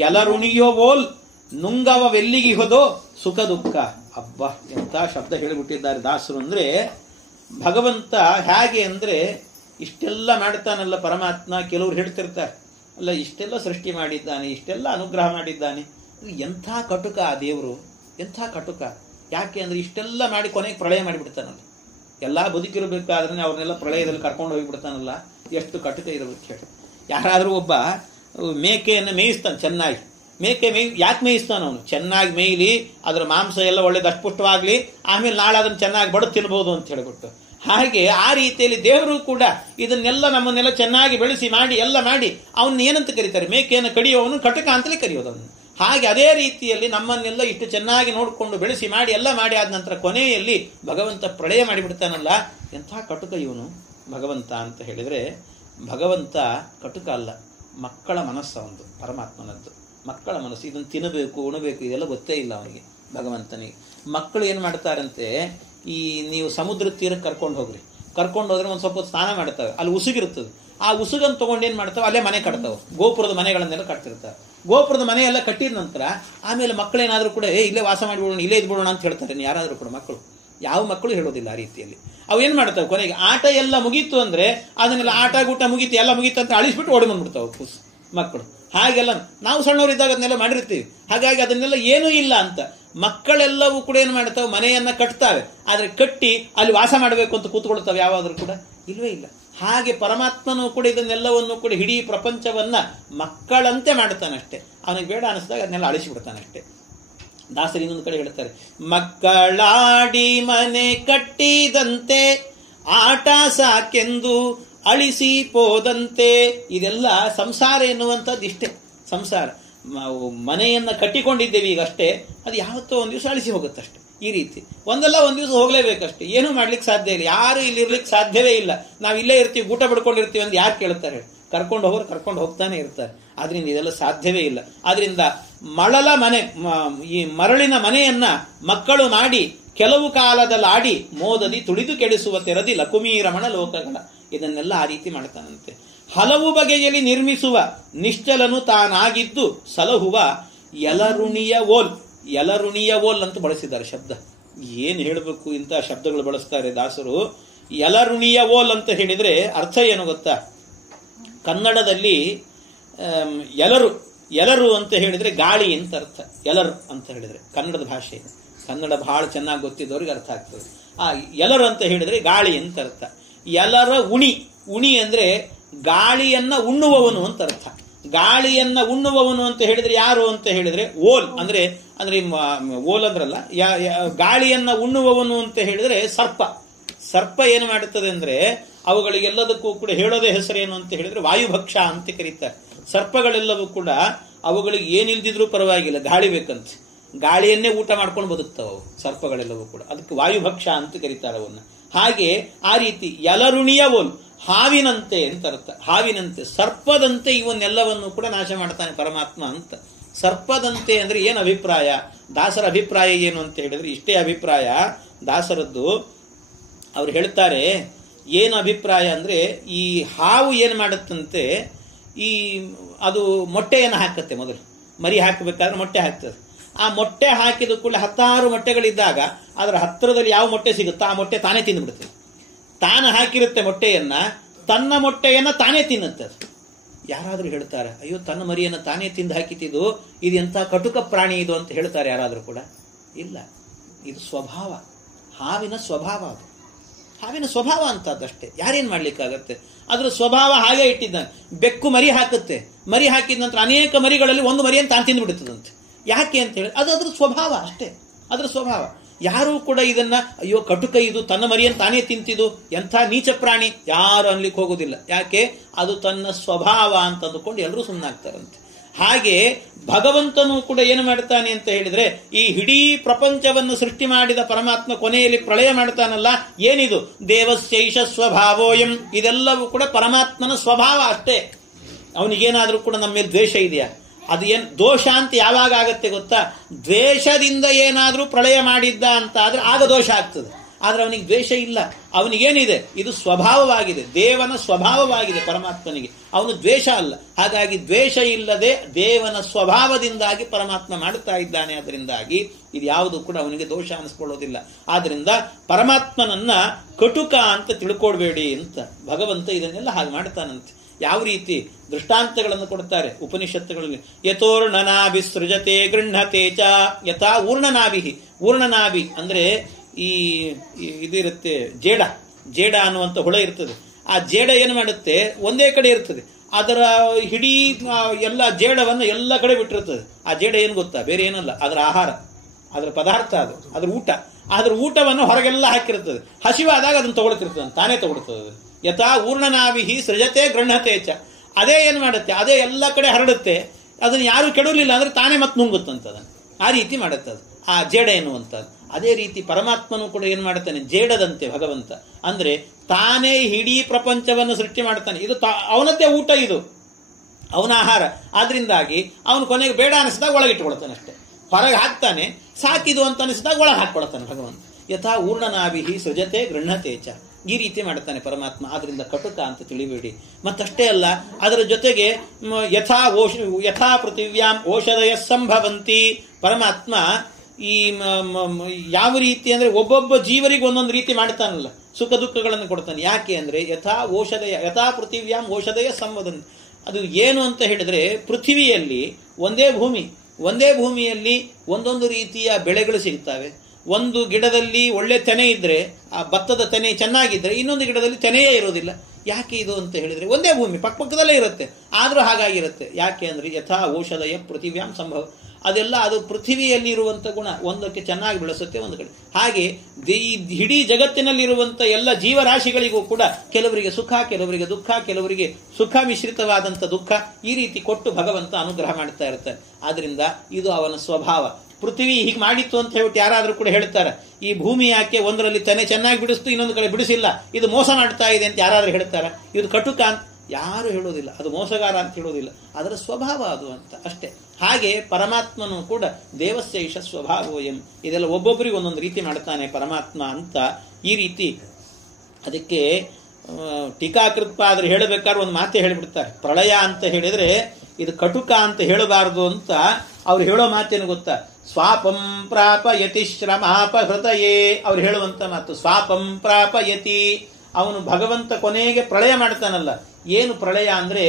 ಎಲರುಣಿಯೋವೋಲ್ ನುಂಗವೆಲ್ಲಿಗಿಹೋದೋ ಸುಖ ದುಃಖ. ಅಬ್ಬ ಎಂತ ಶಬ್ದ ಹೇಳಿಬಿಟ್ಟಿದ್ದಾರೆ ದಾಸರು. ಅಂದ್ರೆ ಭಗವಂತ ಹೇಗೆ ಅಂದ್ರೆ ಇಷ್ಟೆಲ್ಲ ಮಾಡ್ತಾನಲ್ಲ ಪರಮಾತ್ಮ. ಕೆಲವರು ಹೇಳ್ತಿರ್ತಾರೆ ಅಲ್ಲ, ಇಷ್ಟೆಲ್ಲ ಸೃಷ್ಟಿ ಮಾಡಿದ್ದಾನೆ, ಇಷ್ಟೆಲ್ಲ ಅನುಗ್ರಹ ಮಾಡಿದ್ದಾನೆ, ಎಂಥ ಕಟುಕ ಆ ದೇವರು, ಎಂಥ ಕಟುಕ. ಯಾಕೆ ಅಂದ್ರೆ ಇಷ್ಟೆಲ್ಲ ಮಾಡಿ ಕೊನೆಗೆ ಪ್ರಳಯ ಮಾಡಿಬಿಡ್ತಾನಲ್ಲ. ಎಲ್ಲ ಬದುಕಿರಬೇಕಾದ್ರೆ ಅವ್ರನ್ನೆಲ್ಲ ಪ್ರಳಯದಲ್ಲಿ ಕರ್ಕೊಂಡು ಹೋಗಿಬಿಡ್ತಾನಲ್ಲ, ಎಷ್ಟು ಕಟುಕ ಇರಬೇಕು ಹೇಳಿ. ಯಾರಾದ್ರೂ ಒಬ್ಬ ಮೇಕೆಯನ್ನು ಮೇಯಿಸ್ತಾನೆ ಚೆನ್ನಾಗಿ. ಮೇಕೆ ಯಾಕೆ ಮೇಯಿಸ್ತಾನ ಅವನು? ಚೆನ್ನಾಗಿ ಮೇಯ್ಲಿ, ಅದರ ಮಾಂಸ ಎಲ್ಲ ಒಳ್ಳೆ ದಷ್ಟಪುಷ್ಟವಾಗ್ಲಿ, ಆಮೇಲೆ ನಾಳೆ ಅದನ್ನು ಚೆನ್ನಾಗಿ ಬಡದು ತಿನ್ಬಹುದು ಅಂತ ಹೇಳ್ಬಿಟ್ಟು. ಹಾಗೆ ಆ ರೀತಿಯಲ್ಲಿ ದೇವರು ಕೂಡ ಇದನ್ನೆಲ್ಲ ನಮ್ಮನ್ನೆಲ್ಲ ಚೆನ್ನಾಗಿ ಬೆಳೆಸಿ ಮಾಡಿ ಎಲ್ಲ ಮಾಡಿ ಅವನ್ನ ಏನಂತ ಕರೀತಾರೆ? ಮೇಕೆಯನ್ನು ಕಡಿಯೋವನು ಕಟುಕ ಅಂತಲೇ ಕರೆಯೋದು ಅವನು. ಹಾಗೆ ಅದೇ ರೀತಿಯಲ್ಲಿ ನಮ್ಮನ್ನೆಲ್ಲ ಇಷ್ಟು ಚೆನ್ನಾಗಿ ನೋಡಿಕೊಂಡು ಬೆಳೆಸಿ ಮಾಡಿ ಎಲ್ಲ ಮಾಡಿ ಆದ ನಂತರ ಕೊನೆಯಲ್ಲಿ ಭಗವಂತ ಪ್ರಳಯ ಮಾಡಿಬಿಡ್ತಾನಲ್ಲ, ಎಂಥ ಕಟುಕ ಇವನು ಭಗವಂತ ಅಂತ ಹೇಳಿದ್ರೆ. ಭಗವಂತ ಕಟುಕ ಅಲ್ಲ, ಮಕ್ಕಳ ಮನಸ್ಸು ಒಂದು ಪರಮಾತ್ಮನದ್ದು. ಮಕ್ಕಳ ಮನಸ್ಸು, ಇದನ್ನು ತಿನ್ನಬೇಕು ಉಣಬೇಕು ಇದೆಲ್ಲ ಗೊತ್ತೇ ಇಲ್ಲ ಅವನಿಗೆ ಭಗವಂತನಿಗೆ. ಮಕ್ಕಳು ಏನು ಮಾಡ್ತಾರಂತೆ, ಈ ನೀವು ಸಮುದ್ರ ತೀರಕ್ಕೆ ಕರ್ಕೊಂಡು ಹೋದ್ರೆ ಒಂದು ಸ್ವಲ್ಪ ಸ್ನಾನ ಮಾಡ್ತವೆ, ಅಲ್ಲಿ ಉಸುಗಿರ್ತದೆ. ಆ ಉಸುಗನ್ನು ತಗೊಂಡು ಏನು ಮಾಡ್ತಾವೆ, ಅಲ್ಲೇ ಮನೆ ಕಟ್ತಾವೆ, ಗೋಪುರದ ಮನೆಗಳನ್ನೆಲ್ಲ ಕಟ್ತಿರ್ತಾರೆ. ಗೋಪುರದ ಮನೆಯೆಲ್ಲ ಕಟ್ಟಿದ ನಂತರ ಆಮೇಲೆ ಮಕ್ಕಳೇನಾದ್ರೂ ಕೂಡ ಇಲ್ಲೇ ವಾಸ ಮಾಡಿಬಿಡೋಣ, ಇಲ್ಲೇ ಇದ್ಬಿಡೋಣ ಅಂತ ಹೇಳ್ತಾರೆ. ಯಾರಾದ್ರೂ ಕೂಡ ಮಕ್ಕಳು, ಯಾವ ಮಕ್ಕಳು ಹೇಳೋದಿಲ್ಲ ಆ ರೀತಿಯಲ್ಲಿ. ಅವು ಏನು ಮಾಡ್ತಾವೆ, ಕೊನೆಗೆ ಆಟ ಎಲ್ಲ ಮುಗೀತು ಅಂದ್ರೆ ಅದನ್ನೆಲ್ಲ ಆಟ ಗೂಟ ಮುಗೀತು ಎಲ್ಲ ಮುಗೀತು ಅಂತ ಅಳಿಸ್ಬಿಟ್ಟು ಓಡಿ ಬಂದ್ಬಿಡ್ತಾವೆ ಮಕ್ಕಳು. ಹಾಗೆಲ್ಲ ನಾವು ಸಣ್ಣವರಿದ್ದಾಗ ಅದನ್ನೆಲ್ಲ ಮಾಡಿರ್ತೀವಿ. ಹಾಗಾಗಿ ಅದನ್ನೆಲ್ಲ ಏನೂ ಇಲ್ಲ ಅಂತ ಮಕ್ಕಳೆಲ್ಲವೂ ಕೂಡ ಏನು ಮಾಡ್ತಾವೆ, ಮನೆಯನ್ನ ಕಟ್ತಾವೆ. ಆದ್ರೆ ಕಟ್ಟಿ ಅಲ್ಲಿ ವಾಸ ಮಾಡಬೇಕು ಅಂತ ಕೂತ್ಕೊಳ್ತಾವೆ ಯಾವಾದ್ರೂ ಕೂಡ? ಇಲ್ವೇ ಇಲ್ಲ. ಹಾಗೆ ಪರಮಾತ್ಮನೂ ಕೂಡ ಇದನ್ನೆಲ್ಲವನ್ನು ಕೂಡ ಇಡೀ ಪ್ರಪಂಚವನ್ನ ಮಕ್ಕಳಂತೆ ಮಾಡ್ತಾನಷ್ಟೇ. ಅವನಿಗೆ ಬೇಡ ಅನಿಸಿದಾಗ ಅದನ್ನೆಲ್ಲ ಅಳಿಸಿಬಿಡ್ತಾನಷ್ಟೇ. ದಾಸರು ಇನ್ನೊಂದು ಕಡೆ ಹೇಳ್ತಾರೆ, ಮಕ್ಕಳಾಡಿ ಮನೆ ಕಟ್ಟಿದಂತೆ ಆಟ ಸಾಕೆಂದು ಅಳಿಸಿ ಪೋದಂತೆ. ಇದೆಲ್ಲ ಸಂಸಾರ ಎನ್ನುವಂಥದ್ದು ಇಷ್ಟೇ. ಸಂಸಾರ ಮನೆಯನ್ನ ಕಟ್ಟಿಕೊಂಡಿದ್ದೇವೆ ಈಗಷ್ಟೇ, ಅದು ಯಾವತ್ತೋ ಒಂದು ದಿವಸ ಅಳಿಸಿ ಹೋಗುತ್ತಷ್ಟೆ. ಈ ರೀತಿ ಒಂದಲ್ಲ ಒಂದು ದಿವಸ ಹೋಗ್ಲೇಬೇಕಷ್ಟೇ. ಏನೂ ಮಾಡ್ಲಿಕ್ಕೆ ಸಾಧ್ಯ ಇಲ್ಲ, ಯಾರು ಇಲ್ಲಿ ಇರ್ಲಿಕ್ಕೆ ಸಾಧ್ಯವೇ ಇಲ್ಲ. ನಾವು ಇಲ್ಲೇ ಇರ್ತೀವಿ, ಊಟ ಬಿಡ್ಕೊಂಡಿರ್ತೀವಿ ಅಂತ ಯಾರು ಕೇಳ್ತಾರೆ? ಕರ್ಕೊಂಡು ಹೋಗೋರು ಕರ್ಕೊಂಡು ಹೋಗ್ತಾನೆ ಇರ್ತಾರೆ. ಆದ್ರಿಂದ ಇದೆಲ್ಲ ಸಾಧ್ಯವೇ ಇಲ್ಲ. ಆದ್ರಿಂದ ಈ ಮರಳಿನ ಮನೆಯನ್ನ ಮಕ್ಕಳು ಮಾಡಿ ಕೆಲವು ಕಾಲದಲ್ಲಾಡಿ ಮೋದದಿ ತುಳಿದು ಕೆಡಿಸುವ ತೆರದಿ ಲಕುಮೀರಮಣ ಲೋಕಗಳ. ಇದನ್ನೆಲ್ಲ ಆ ರೀತಿ ಮಾಡ್ತಾನಂತೆ. ಹಲವು ಬಗೆಯಲ್ಲಿ ನಿರ್ಮಿಸುವ ನಿಶ್ಚಲನು ತಾನಾಗಿದ್ದು ಸಲಹುವ ಎಲರುಣಿಯ ಓಲ್ ಅಂತ ಬಳಸಿದ್ದಾರೆ ಶಬ್ದ. ಏನ್ ಹೇಳಬೇಕು, ಇಂಥ ಶಬ್ದಗಳು ಬಳಸ್ತಾರೆ ದಾಸರು. ಎಲರುಣಿಯ ಓಲ್ ಅಂತ ಹೇಳಿದ್ರೆ ಅರ್ಥ ಏನು ಗೊತ್ತಾ? ಕನ್ನಡದಲ್ಲಿ ಎಲರು ಅಂತ ಹೇಳಿದ್ರೆ ಗಾಳಿ ಅಂತ ಅರ್ಥ. ಎಲರು ಅಂತ ಹೇಳಿದ್ರೆ ಕನ್ನಡದ ಭಾಷೆ, ಕನ್ನಡ ಬಹಳ ಚೆನ್ನಾಗಿ ಗೊತ್ತಿದ್ದವ್ರಿಗೆ ಅರ್ಥ ಆಗ್ತದೆ. ಆ ಎಲರು ಅಂತ ಹೇಳಿದ್ರೆ ಗಾಳಿ ಅಂತ ಅರ್ಥ. ಎಲರ ಉಣಿ ಅಂದ್ರೆ ಗಾಳಿಯನ್ನ ಉಣ್ಣುವವನು ಅಂತ ಅರ್ಥ. ಗಾಳಿಯನ್ನ ಉಣ್ಣುವವನು ಅಂತ ಹೇಳಿದ್ರೆ ಯಾರು ಅಂತ ಹೇಳಿದ್ರೆ ಓಲ್ ಅಂದ್ರೆ ಓಲ್ ಅಂದ್ರಲ್ಲ, ಗಾಳಿಯನ್ನ ಉಣ್ಣುವವನು ಅಂತ ಹೇಳಿದ್ರೆ ಸರ್ಪ ಏನು ಮಾಡುತ್ತದೆ ಅಂದ್ರೆ ಅವುಗಳಿಗೆಲ್ಲದಕ್ಕೂ ಕೂಡ ಹೇಳೋದೇ ಹೆಸರೇನು ಅಂತ ಹೇಳಿದ್ರೆ ವಾಯುಭಕ್ಷ ಅಂತ ಕರೀತಾರೆ. ಸರ್ಪಗಳೆಲ್ಲವೂ ಕೂಡ ಅವುಗಳಿಗೆ ಏನಿಲ್ದಿದ್ರೂ ಪರವಾಗಿಲ್ಲ, ಗಾಳಿ ಬೇಕಂತ, ಗಾಳಿಯನ್ನೇ ಊಟ ಮಾಡ್ಕೊಂಡು ಬದುಕ್ತಾವ ಸರ್ಪಗಳೆಲ್ಲವೂ ಕೂಡ. ಅದಕ್ಕೆ ವಾಯುಭಕ್ಷ ಅಂತ ಕರೀತಾರೆ ಅವನ್ನ. ಹಾಗೆ ಆ ರೀತಿ ಎಲರುಣಿಯ ಓಲ್, ಹಾವಿನಂತೆ ಅಂತ ಅರ್ಥ. ಹಾವಿನಂತೆ, ಸರ್ಪದಂತೆ ಇವನ್ನೆಲ್ಲವನ್ನು ಕೂಡ ನಾಶ ಮಾಡ್ತಾನೆ ಪರಮಾತ್ಮ ಅಂತ. ಸರ್ಪದಂತೆ ಅಂದ್ರೆ ಏನು ಅಭಿಪ್ರಾಯ? ದಾಸರ ಅಭಿಪ್ರಾಯ ಏನು ಅಂತ ಹೇಳಿದ್ರೆ ಇಷ್ಟೇ ಅಭಿಪ್ರಾಯ ದಾಸರದ್ದು. ಅವ್ರು ಹೇಳ್ತಾರೆ, ಏನು ಅಭಿಪ್ರಾಯ ಅಂದ್ರೆ, ಈ ಹಾವು ಏನು ಮಾಡುತ್ತಂತೆ, ಅದು ಮೊಟ್ಟೆಯನ್ನು ಹಾಕುತ್ತೆ. ಮೊದಲು ಮರಿ ಹಾಕಬೇಕಾದ್ರೆ ಮೊಟ್ಟೆ ಹಾಕ್ತದೆ. ಆ ಮೊಟ್ಟೆ ಹಾಕಿದ ಕೂಡ 10 ಮೊಟ್ಟೆಗಳಿದ್ದಾಗ ಅದರ ಹತ್ತಿರದಲ್ಲಿ ಯಾವ ಮೊಟ್ಟೆ ಸಿಗುತ್ತೋ ಆ ಮೊಟ್ಟೆ ತಾನೇ ತಿಂದುಬಿಡುತ್ತೆ. ತಾನು ಹಾಕಿರುತ್ತೆ ಮೊಟ್ಟೆಯನ್ನ, ತನ್ನ ಮೊಟ್ಟೆಯನ್ನ ತಾನೇ ತಿನ್ನುತ್ತೆ. ಯಾರಾದ್ರೂ ಹೇಳ್ತಾರೆ, ಅಯ್ಯೋ ತನ್ನ ಮರಿಯನ್ನು ತಾನೇ ತಿಂದು ಹಾಕಿತಿದ್ದು, ಇದು ಎಂಥ ಕಟುಕ ಪ್ರಾಣಿ ಇದು ಅಂತ ಹೇಳ್ತಾರೆ ಯಾರಾದ್ರೂ ಕೂಡ? ಇಲ್ಲ, ಇದು ಸ್ವಭಾವ, ಹಾವಿನ ಸ್ವಭಾವ. ಅದು ಹಾವಿನ ಸ್ವಭಾವ ಅಂತದ್ದಷ್ಟೇ, ಯಾರೇನ್ ಮಾಡ್ಲಿಕ್ಕಾಗತ್ತೆ? ಅದ್ರ ಸ್ವಭಾವ ಹಾಗೆ ಇಟ್ಟಿದ್ದಾನೆ. ಬೆಕ್ಕು ಮರಿ ಹಾಕುತ್ತೆ, ಮರಿ ಹಾಕಿದ ನಂತರ ಅನೇಕ ಮರಿಗಳಲ್ಲಿ ಒಂದು ಮರಿಯನ್ನು ತಾನು ತಿಂದುಬಿಡುತ್ತದಂತೆ. ಯಾಕೆ ಅಂತ ಹೇಳಿ ಅದು ಅದ್ರ ಸ್ವಭಾವ ಅಷ್ಟೇ, ಅದ್ರ ಸ್ವಭಾವ. ಯಾರೂ ಕೂಡ ಇದನ್ನ ಅಯ್ಯೋ ಕಟುಕ ಇದು ತನ್ನ ಮರಿಯನ್ನು ತಾನೇ ತಿಂತಿದ್ದು ಎಂಥ ನೀಚ ಪ್ರಾಣಿ ಯಾರು ಅನ್ಲಿಕ್ಕೆ ಹೋಗುದಿಲ್ಲ. ಯಾಕೆ? ಅದು ತನ್ನ ಸ್ವಭಾವ ಅಂತ ಅಂದುಕೊಂಡು ಎಲ್ಲರೂ ಸುಮ್ಮನಾಗ್ತಾರಂತೆ. ಹಾಗೆ ಭಗವಂತನು ಕೂಡ ಏನು ಮಾಡ್ತಾನೆ ಅಂತ ಹೇಳಿದ್ರೆ, ಈ ಇಡೀ ಪ್ರಪಂಚವನ್ನು ಸೃಷ್ಟಿ ಮಾಡಿದ ಪರಮಾತ್ಮ ಕೊನೆಯಲ್ಲಿ ಪ್ರಳಯ ಮಾಡ್ತಾನಲ್ಲ, ಏನಿದು? ದೇವಸ್ಯೈಷ ಸ್ವಭಾವೋಯಂ, ಇದೆಲ್ಲವೂ ಕೂಡ ಪರಮಾತ್ಮನ ಸ್ವಭಾವ ಅಷ್ಟೇ. ಅವನಿಗೇನಾದ್ರೂ ಕೂಡ ನಮ್ಮ ಮೇಲೆ ದ್ವೇಷ ಇದೆಯಾ? ಅದು ಏನು ದೋಷ ಅಂತ ಯಾವಾಗ ಆಗತ್ತೆ ಗೊತ್ತಾ? ದ್ವೇಷದಿಂದ ಏನಾದ್ರೂ ಪ್ರಳಯ ಮಾಡಿದ್ದ ಅಂತ ಆದ್ರೆ ಆಗ ದೋಷ ಆಗ್ತದೆ. ಆದ್ರೆ ಅವನಿಗೆ ದ್ವೇಷ ಇಲ್ಲ, ಅವನಿಗೇನಿದೆ? ಇದು ಸ್ವಭಾವವಾಗಿದೆ, ದೇವನ ಸ್ವಭಾವವಾಗಿದೆ ಪರಮಾತ್ಮನಿಗೆ. ಅವನು ದ್ವೇಷ ಅಲ್ಲ. ಹಾಗಾಗಿ ದ್ವೇಷ ಇಲ್ಲದೆ ದೇವನ ಸ್ವಭಾವದಿಂದಾಗಿ ಪರಮಾತ್ಮ ಮಾಡುತ್ತಾ ಇದ್ದಾನೆ. ಅದರಿಂದಾಗಿ ಇದು ಯಾವುದು ಕೂಡ ಅವನಿಗೆ ದೋಷ ಅನಿಸ್ಕೊಳ್ಳೋದಿಲ್ಲ. ಆದ್ರಿಂದ ಪರಮಾತ್ಮನನ್ನ ಕಟುಕ ಅಂತ ತಿಳ್ಕೊಳ್ಬೇಡಿ ಅಂತ ಭಗವಂತ ಇದನ್ನೆಲ್ಲ ಹಾಗೆ ಮಾಡ್ತಾನಂತೆ. ಯಾವ ರೀತಿ ದೃಷ್ಟಾಂತಗಳನ್ನು ಕೊಡ್ತಾರೆ ಉಪನಿಷತ್ತುಗಳಲ್ಲಿ. ಯಥೋರ್ಣನಾಭಿ ಸೃಜತೆ ಗೃಹತೆ ಚ ಯಥಾ ಊರ್ಣನಾಭಿ. ಊರ್ಣನಾಭಿ ಅಂದ್ರೆ ಇದಿರುತ್ತೆ, ಜೇಡ ಅನ್ನುವಂಥ ಹುಳ ಇರ್ತದೆ. ಆ ಜೇಡ ಏನು ಮಾಡುತ್ತೆ? ಒಂದೇ ಕಡೆ ಇರ್ತದೆ. ಅದರ ಇಡೀ ಎಲ್ಲ ಜೇಡವನ್ನು ಎಲ್ಲ ಕಡೆ ಬಿಟ್ಟಿರ್ತದೆ. ಆ ಜೇಡ ಏನು ಗೊತ್ತಾ? ಬೇರೆ ಏನಲ್ಲ, ಅದರ ಆಹಾರ, ಅದರ ಪದಾರ್ಥ, ಅದ್ರ ಊಟ. ಅದ್ರ ಊಟವನ್ನು ಹೊರಗೆಲ್ಲ ಹಾಕಿರ್ತದೆ. ಹಸಿವಾದಾಗ ಅದನ್ನು ತಗೊಳ್ತಿರ್ತದೆ, ತಾನೇ ತಗೊಳ್ತದೆ. ಯಥಾ ಊರ್ಣನಾಭಿ ಸೃಜತೆ ಗೃಹತೆ ಚ. ಅದೇ ಏನು ಮಾಡುತ್ತೆ? ಅದೇ ಎಲ್ಲ ಕಡೆ ಹರಡುತ್ತೆ. ಅದನ್ನು ಯಾರು ಕೆಡಲಿಲ್ಲ ಅಂದ್ರೆ ತಾನೇ ಮತ್ತೆ ನುಂಗುತ್ತಂತದನ್ನು. ಆ ರೀತಿ ಮಾಡುತ್ತೆ ಅದು, ಆ ಜೇಡ ಎನ್ನುವಂಥದ್ದು. ಅದೇ ರೀತಿ ಪರಮಾತ್ಮನು ಕೂಡ ಏನು ಮಾಡ್ತಾನೆ? ಜೇಡದಂತೆ ಭಗವಂತ. ಅಂದ್ರೆ ತಾನೇ ಇಡೀ ಪ್ರಪಂಚವನ್ನು ಸೃಷ್ಟಿ ಮಾಡ್ತಾನೆ. ಇದು ಅವನದ್ದೇ ಊಟ, ಇದು ಅವನ ಆಹಾರ. ಆದ್ರಿಂದಾಗಿ ಅವನು ಕೊನೆಗೆ ಬೇಡ ಅನಿಸಿದಾಗ ಒಳಗಿಟ್ಟುಕೊಳ್ತಾನೆ ಅಷ್ಟೇ. ಹೊರಗೆ ಹಾಕ್ತಾನೆ, ಸಾಕಿದು ಅಂತ ಅನಿಸಿದಾಗ ಒಳಗೆ ಹಾಕೊಳ್ತಾನೆ ಭಗವಂತ. ಯಥಾ ಊರ್ಣನಾಭಿ ಸೃಜತೆ ಗೃಹತೆ ಚ. ಈ ರೀತಿ ಮಾಡ್ತಾನೆ ಪರಮಾತ್ಮ. ಆದ್ರಿಂದ ಕಟುಕ ಅಂತ ತಿಳಿಬೇಡಿ. ಮತ್ತಷ್ಟೇ ಅಲ್ಲ, ಅದರ ಜೊತೆಗೆ ಯಥಾ ಪೃಥಿವ್ಯಾಂ ಓಷಧಯ ಸಂಭವಂತಿ. ಪರಮಾತ್ಮ ಈ ಯಾವ ರೀತಿ ಅಂದ್ರೆ ಒಬ್ಬೊಬ್ಬ ಜೀವರಿಗೆ ಒಂದೊಂದು ರೀತಿ ಮಾಡ್ತಾನಲ್ಲ, ಸುಖ ದುಃಖಗಳನ್ನು ಕೊಡ್ತಾನೆ. ಯಾಕೆ ಅಂದ್ರೆ ಯಥಾ ಪೃಥಿವ್ಯಾಂ ಓಷಧಯ ಸಂವದಂತಿ. ಅದು ಏನು ಅಂತ ಹೇಳಿದ್ರೆ, ಪೃಥಿವಿಯಲ್ಲಿ ಒಂದೇ ಭೂಮಿಯಲ್ಲಿ ಒಂದೊಂದು ರೀತಿಯ ಬೆಳೆಗಳು ಸಿಗ್ತವೆ. ಒಂದು ಗಿಡದಲ್ಲಿ ಒಳ್ಳೆ ತೆನೆ ಇದ್ರೆ, ಆ ಭತ್ತದ ತೆನೆ ಚೆನ್ನಾಗಿದ್ರೆ, ಇನ್ನೊಂದು ಗಿಡದಲ್ಲಿ ತೆನೆಯೇ ಇರೋದಿಲ್ಲ. ಯಾಕೆ ಇದು ಅಂತ ಹೇಳಿದ್ರೆ, ಒಂದೇ ಭೂಮಿ ಪಕ್ಕದಲ್ಲೇ ಇರುತ್ತೆ, ಆದ್ರೂ ಹಾಗಾಗಿರುತ್ತೆ. ಯಾಕೆ ಅಂದ್ರೆ ಯಥಾ ಔಷಧಯ ಪೃಥಿವ್ಯಾಂ ಸಂಭವ. ಅದೆಲ್ಲ ಅದು ಪೃಥಿವಿಯಲ್ಲಿ ಇರುವಂತ ಗುಣ, ಒಂದಕ್ಕೆ ಚೆನ್ನಾಗಿ ಬೆಳೆಸುತ್ತೆ ಒಂದು ಕಡೆ. ಹಾಗೆ ಇಡೀ ಜಗತ್ತಿನಲ್ಲಿರುವಂತ ಎಲ್ಲ ಜೀವರಾಶಿಗಳಿಗೂ ಕೂಡ ಕೆಲವರಿಗೆ ಸುಖ, ಕೆಲವರಿಗೆ ದುಃಖ, ಕೆಲವರಿಗೆ ಸುಖ ಮಿಶ್ರಿತವಾದಂಥ ದುಃಖ, ಈ ರೀತಿ ಕೊಟ್ಟು ಭಗವಂತ ಅನುಗ್ರಹ ಮಾಡ್ತಾ ಇರ್ತಾನೆ. ಆದ್ರಿಂದ ಇದು ಅವನ ಸ್ವಭಾವ. ಪೃಥ್ವಿ ಹೀಗೆ ಮಾಡಿತ್ತು ಅಂತ ಹೇಳ್ಬಿಟ್ಟು ಯಾರಾದ್ರೂ ಕೂಡ ಹೇಳ್ತಾರೆ, ಈ ಭೂಮಿ ಯಾಕೆ ಒಂದರಲ್ಲಿ ತೆನೆ ಚೆನ್ನಾಗಿ ಬಿಡಿಸ್ತು, ಇನ್ನೊಂದು ಕಡೆ ಬಿಡಿಸಿಲ್ಲ, ಇದು ಮೋಸ ಮಾಡ್ತಾ ಇದೆ ಅಂತ ಯಾರಾದ್ರೂ ಹೇಳ್ತಾರ? ಇದು ಕಟುಕ ಅಂತ ಯಾರು ಹೇಳೋದಿಲ್ಲ, ಅದು ಮೋಸಗಾರ ಅಂತ ಹೇಳೋದಿಲ್ಲ, ಅದರ ಸ್ವಭಾವ ಅದು ಅಂತ ಅಷ್ಟೇ. ಹಾಗೆ ಪರಮಾತ್ಮನು ಕೂಡ ದೇವಸ್ಯೈಷ ಸ್ವಭಾವೋಯಂ. ಇದೆಲ್ಲ ಒಬ್ಬೊಬ್ಬರಿಗೆ ಒಂದೊಂದು ರೀತಿ ಮಾಡ್ತಾನೆ ಪರಮಾತ್ಮ ಅಂತ. ಈ ರೀತಿ ಅದಕ್ಕೆ ಟೀಕಾಕೃತ್ಪಾದರು ಹೇಳಬೇಕಾದ್ರೆ ಒಂದು ಮಾತೆ ಹೇಳಿಬಿಡ್ತಾರೆ. ಪ್ರಳಯ ಅಂತ ಹೇಳಿದ್ರೆ ಇದು ಕಟುಕ ಅಂತ ಹೇಳಬಾರದು ಅಂತ ಅವ್ರು ಹೇಳೋ ಮಾತೇನು ಗೊತ್ತಾ? ಸ್ವಾಪಂ ಪ್ರಾಪಯತಿ ಶ್ರಮಾಪ ಹೃದಯೇ. ಅವ್ರು ಹೇಳುವಂತ ಮಾತು ಸ್ವಾಪಂ ಪ್ರಾಪಯತಿ. ಅವನು ಭಗವಂತ ಕೊನೆಗೆ ಪ್ರಳಯ ಮಾಡ್ತಾನಲ್ಲ. ಏನು ಪ್ರಳಯ ಅಂದ್ರೆ,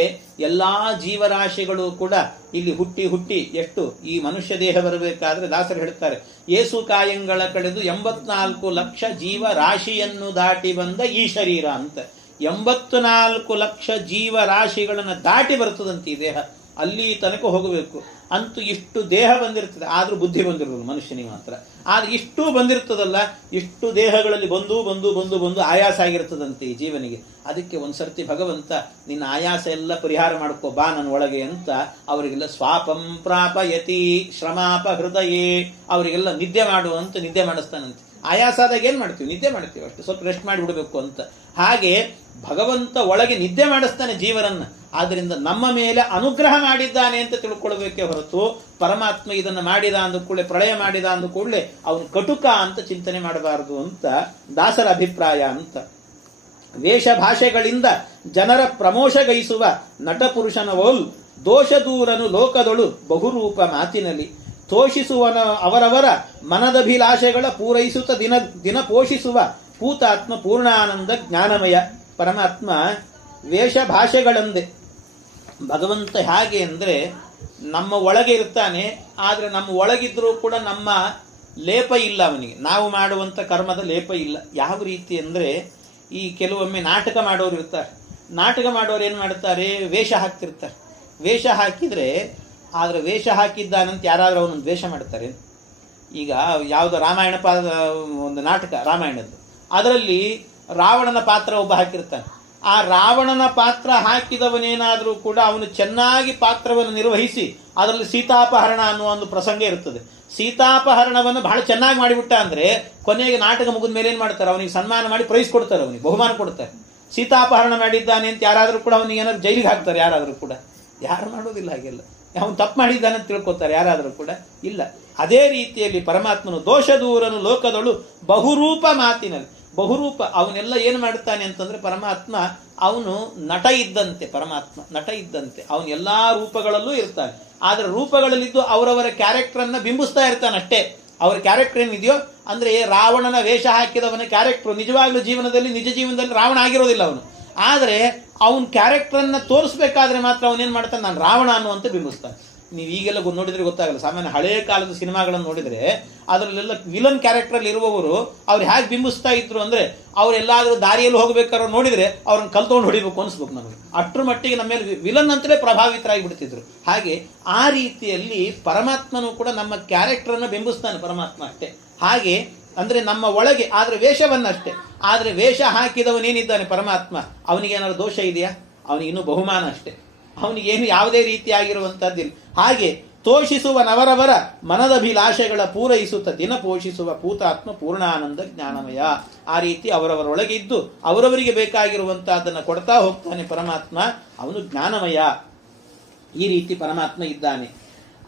ಎಲ್ಲಾ ಜೀವರಾಶಿಗಳು ಕೂಡ ಇಲ್ಲಿ ಹುಟ್ಟಿ ಹುಟ್ಟಿ ಎಷ್ಟು ಈ ಮನುಷ್ಯ ದೇಹ ಬರಬೇಕಾದ್ರೆ ದಾಸರು ಹೇಳ್ತಾರೆ, ಏಸು ಕಾಯಂಗಳ ಕಳೆದು 84 ಲಕ್ಷ ಜೀವರಾಶಿಯನ್ನು ದಾಟಿ ಬಂದ ಈ ಶರೀರ ಅಂತ. 84 ಲಕ್ಷ ಜೀವರಾಶಿಗಳನ್ನು ದಾಟಿ ಬರ್ತದಂತೆ ಈ ದೇಹ. ಅಲ್ಲಿ ತನಕ ಹೋಗಬೇಕು. ಅಂತೂ ಇಷ್ಟು ದೇಹ ಬಂದಿರ್ತದೆ, ಆದ್ರೂ ಬುದ್ಧಿ ಬಂದಿರೋದು ಮನುಷ್ಯನಿಗೆ ಮಾತ್ರ. ಆದ್ರೆ ಇಷ್ಟು ಬಂದಿರ್ತದಲ್ಲ, ಇಷ್ಟು ದೇಹಗಳಲ್ಲಿ ಬಂದು ಬಂದು ಬಂದು ಬಂದು ಆಯಾಸ ಆಗಿರ್ತದಂತೆ ಈ ಜೀವನಿಗೆ. ಅದಕ್ಕೆ ಒಂದ್ಸರ್ತಿ ಭಗವಂತ ನಿನ್ನ ಆಯಾಸ ಎಲ್ಲ ಪರಿಹಾರ ಮಾಡ್ಕೋ ಬಾ ನನ್ನ ಒಳಗೆ ಅಂತ ಅವರಿಗೆಲ್ಲ ಸ್ವಾಪಂ ಪ್ರಾಪಯತಿ ಶ್ರಮಾಪ ಹೃದಯೇ. ಅವರಿಗೆಲ್ಲ ನಿದ್ದೆ ಮಾಡುವಂತ ನಿದ್ದೆ ಮಾಡಿಸ್ತಾನಂತೆ. ಆಯಾಸ ಆದಾಗ ಏನ್ ಮಾಡ್ತೀವಿ? ನಿದ್ದೆ ಮಾಡ್ತೀವಿ ಅಷ್ಟೇ, ಸ್ವಲ್ಪ ರೆಸ್ಟ್ ಮಾಡಿ ಬಿಡಬೇಕು ಅಂತ. ಹಾಗೆ ಭಗವಂತ ಒಳಗೆ ನಿದ್ದೆ ಮಾಡಿಸ್ತಾನೆ ಜೀವರನ್ನ. ಆದ್ರಿಂದ ನಮ್ಮ ಮೇಲೆ ಅನುಗ್ರಹ ಮಾಡಿದ್ದಾನೆ ಅಂತ ತಿಳ್ಕೊಳ್ಬೇಕೇ ಹೊರತು ಪರಮಾತ್ಮ ಇದನ್ನ ಮಾಡಿದ ಅಂದ ಕೂಡಲೇ, ಪ್ರಳಯ ಮಾಡಿದ ಅಂದ ಕೂಡಲೇ ಅವನು ಕಟುಕ ಅಂತ ಚಿಂತನೆ ಮಾಡಬಾರದು ಅಂತ ದಾಸರ ಅಭಿಪ್ರಾಯ ಅಂತ. ವೇಷ ಭಾಷೆಗಳಿಂದ ಜನರ ಪ್ರಮೋಷಗೈಸುವ ನಟಪುರುಷನವೋಲ್ ದೋಷ ದೂರನು ಲೋಕದೊಳು ಬಹುರೂಪ ಮಾತಿನಲ್ಲಿ ತೋಷಿಸುವನ ಅವರವರ ಮನದಭಿಲಾಷೆಗಳ ಪೂರೈಸುತ್ತ ದಿನ ಪೋಷಿಸುವ ಪೂತಾತ್ಮ ಪೂರ್ಣಾನಂದ ಜ್ಞಾನಮಯ. ಪರಮಾತ್ಮ ವೇಷ ಭಾಷೆಗಳಂದೆ. ಭಗವಂತ ಹೇಗೆ ಅಂದರೆ ನಮ್ಮ ಒಳಗೆ ಇರ್ತಾನೆ, ಆದರೆ ನಮ್ಮ ಒಳಗಿದ್ರೂ ಕೂಡ ನಮ್ಮ ಲೇಪ ಇಲ್ಲ ಅವನಿಗೆ. ನಾವು ಮಾಡುವಂಥ ಕರ್ಮದ ಲೇಪ ಇಲ್ಲ. ಯಾವ ರೀತಿ ಅಂದರೆ, ಈ ಕೆಲವೊಮ್ಮೆ ನಾಟಕ ಮಾಡೋರು ಇರ್ತಾರೆ. ನಾಟಕ ಮಾಡೋರು ಏನು ಮಾಡ್ತಾರೆ, ವೇಷ ಹಾಕ್ತಿರ್ತಾರೆ. ವೇಷ ಹಾಕಿದರೆ, ಆದರೆ ವೇಷ ಹಾಕಿದ್ದಾನಂತ ಯಾರಾದರೂ ಅವನನ್ನು ದ್ವೇಷ ಮಾಡ್ತಾರೆ. ಈಗ ಯಾವುದೋ ರಾಮಾಯಣ ಒಂದು ನಾಟಕ ರಾಮಾಯಣದ್ದು, ಅದರಲ್ಲಿ ರಾವಣನ ಪಾತ್ರ ಒಬ್ಬ ಹಾಕಿರ್ತಾನೆ. ಆ ರಾವಣನ ಪಾತ್ರ ಹಾಕಿದವನೇನಾದರೂ ಕೂಡ ಅವನು ಚೆನ್ನಾಗಿ ಪಾತ್ರವನ್ನು ನಿರ್ವಹಿಸಿ ಅದರಲ್ಲಿ ಸೀತಾಪಹರಣ ಅನ್ನುವ ಒಂದು ಪ್ರಸಂಗ ಇರ್ತದೆ. ಸೀತಾಪಹರಣವನ್ನು ಬಹಳ ಚೆನ್ನಾಗಿ ಮಾಡಿಬಿಟ್ಟ ಅಂದರೆ ಕೊನೆಗೆ ನಾಟಕ ಮುಗಿದ ಮೇಲೆ ಏನು ಮಾಡ್ತಾರೆ, ಅವನಿಗೆ ಸನ್ಮಾನ ಮಾಡಿ ಪ್ರೈಸ್ ಕೊಡ್ತಾರೆ, ಅವನಿಗೆ ಬಹುಮಾನ ಕೊಡ್ತಾರೆ. ಸೀತಾಪಹರಣ ಮಾಡಿದ್ದಾನೆ ಅಂತ ಯಾರಾದರೂ ಕೂಡ ಅವನಿಗೆ ಏನಾದ್ರು ಜೈಲಿಗೆ ಹಾಕ್ತಾರೆ, ಯಾರಾದರೂ ಕೂಡ. ಯಾರು ಮಾಡೋದಿಲ್ಲ ಹಾಗೆಲ್ಲ. ಅವನು ತಪ್ಪು ಮಾಡಿದ್ದಾನೆ ಅಂತ ತಿಳ್ಕೊತಾರೆ ಯಾರಾದರೂ ಕೂಡ ಇಲ್ಲ. ಅದೇ ರೀತಿಯಲ್ಲಿ ಪರಮಾತ್ಮನು ದೋಷ ದೂರನು ಲೋಕದಳು ಬಹುರೂಪ ಮಾತಿನಲ್ಲಿ. ಬಹುರೂಪ ಅವನೆಲ್ಲ ಏನು ಮಾಡ್ತಾನೆ ಅಂತಂದ್ರೆ, ಪರಮಾತ್ಮ ಅವನು ನಟ ಇದ್ದಂತೆ. ಪರಮಾತ್ಮ ನಟ ಇದ್ದಂತೆ, ಅವನು ಎಲ್ಲಾ ರೂಪಗಳಲ್ಲೂ ಇರ್ತಾನೆ. ಆದ್ರೆ ರೂಪಗಳಲ್ಲಿದ್ದು ಅವರವರ ಕ್ಯಾರೆಕ್ಟರ್ ಅನ್ನ ಬಿಂಬಿಸ್ತಾ ಇರ್ತಾನೆ ಅಷ್ಟೇ. ಅವರ ಕ್ಯಾರೆಕ್ಟರ್ ಏನಿದೆಯೋ ಅಂದ್ರೆ, ರಾವಣನ ವೇಷ ಹಾಕಿದವನ ಕ್ಯಾರೆಕ್ಟರ್ ನಿಜವಾಗ್ಲೂ ಜೀವನದಲ್ಲಿ ನಿಜ ಜೀವನದಲ್ಲಿ ರಾವಣ ಆಗಿರೋದಿಲ್ಲ ಅವನು. ಆದ್ರೆ ಅವನ ಕ್ಯಾರೆಕ್ಟರ್ ಅನ್ನ ತೋರಿಸ್ಬೇಕಾದ್ರೆ ಮಾತ್ರ ಅವನೇನ್ ಮಾಡ್ತಾನೆ, ನಾನು ರಾವಣ ಅನ್ನುವಂತೆ ಬಿಂಬಿಸ್ತಾನೆ. ನೀವು ಈಗೆಲ್ಲ ನೋಡಿದ್ರೆ ಗೊತ್ತಾಗಲ್ಲ. ಸಾಮಾನ್ಯ ಹಳೆಯ ಕಾಲದ ಸಿನಿಮಾಗಳನ್ನು ನೋಡಿದ್ರೆ ಅದರಲ್ಲೆಲ್ಲ ವಿಲನ್ ಕ್ಯಾರೆಕ್ಟರ್ ಅಲ್ಲಿ ಇರುವವರು ಅವ್ರು ಹೇಗೆ ಬಿಂಬಿಸ್ತಾ ಇದ್ರು ಅಂದ್ರೆ, ಅವ್ರೆಲ್ಲಾದ್ರೂ ದಾರಿಯಲ್ಲಿ ಹೋಗ್ಬೇಕಾರೋ ನೋಡಿದ್ರೆ ಅವ್ರನ್ನ ಕಲ್ತ್ಕೊಂಡು ಹೊಡಿಬೇಕು ಅನ್ಸ್ಬೇಕು ನಮಗೆ. ಅಷ್ಟ್ರ ಮಟ್ಟಿಗೆ ನಮ್ಮ ಮೇಲೆ ವಿಲನ್ ಅಂತಲೇ ಪ್ರಭಾವಿತರಾಗಿ ಬಿಡ್ತಿದ್ರು. ಹಾಗೆ ಆ ರೀತಿಯಲ್ಲಿ ಪರಮಾತ್ಮನು ಕೂಡ ನಮ್ಮ ಕ್ಯಾರೆಕ್ಟರ್ ಅನ್ನ ಬಿಂಬಿಸ್ತಾನೆ ಪರಮಾತ್ಮ ಅಷ್ಟೇ. ಹಾಗೆ ಅಂದ್ರೆ ನಮ್ಮ ಒಳಗೆ, ಆದ್ರೆ ವೇಷವನ್ನಷ್ಟೇ. ಆದ್ರೆ ವೇಷ ಹಾಕಿದವನೇನಿದ್ದಾನೆ ಪರಮಾತ್ಮ, ಅವನಿಗೇನಾದ್ರು ದೋಷ ಇದೆಯಾ? ಅವನಿಗಿನ್ನೂ ಬಹುಮಾನ ಅಷ್ಟೇ. ಅವನಿಗೇನು ಯಾವುದೇ ರೀತಿಯಾಗಿರುವಂತಹದ್ದಿಲ್ಲ. ಹಾಗೆ ತೋಷಿಸುವ ನವರವರ ಮನದಭಿಲಾಷೆಗಳ ಪೂರೈಸುತ್ತ ದಿನ ಪೋಷಿಸುವ ಪೂತಾತ್ಮ ಪೂರ್ಣಾನಂದ ಜ್ಞಾನಮಯ. ಆ ರೀತಿ ಅವರವರೊಳಗೆ ಇದ್ದು ಅವರವರಿಗೆ ಬೇಕಾಗಿರುವಂತಹದನ್ನು ಕೊಡ್ತಾ ಹೋಗ್ತಾನೆ ಪರಮಾತ್ಮ. ಅವನು ಜ್ಞಾನಮಯ. ಈ ರೀತಿ ಪರಮಾತ್ಮ ಇದ್ದಾನೆ.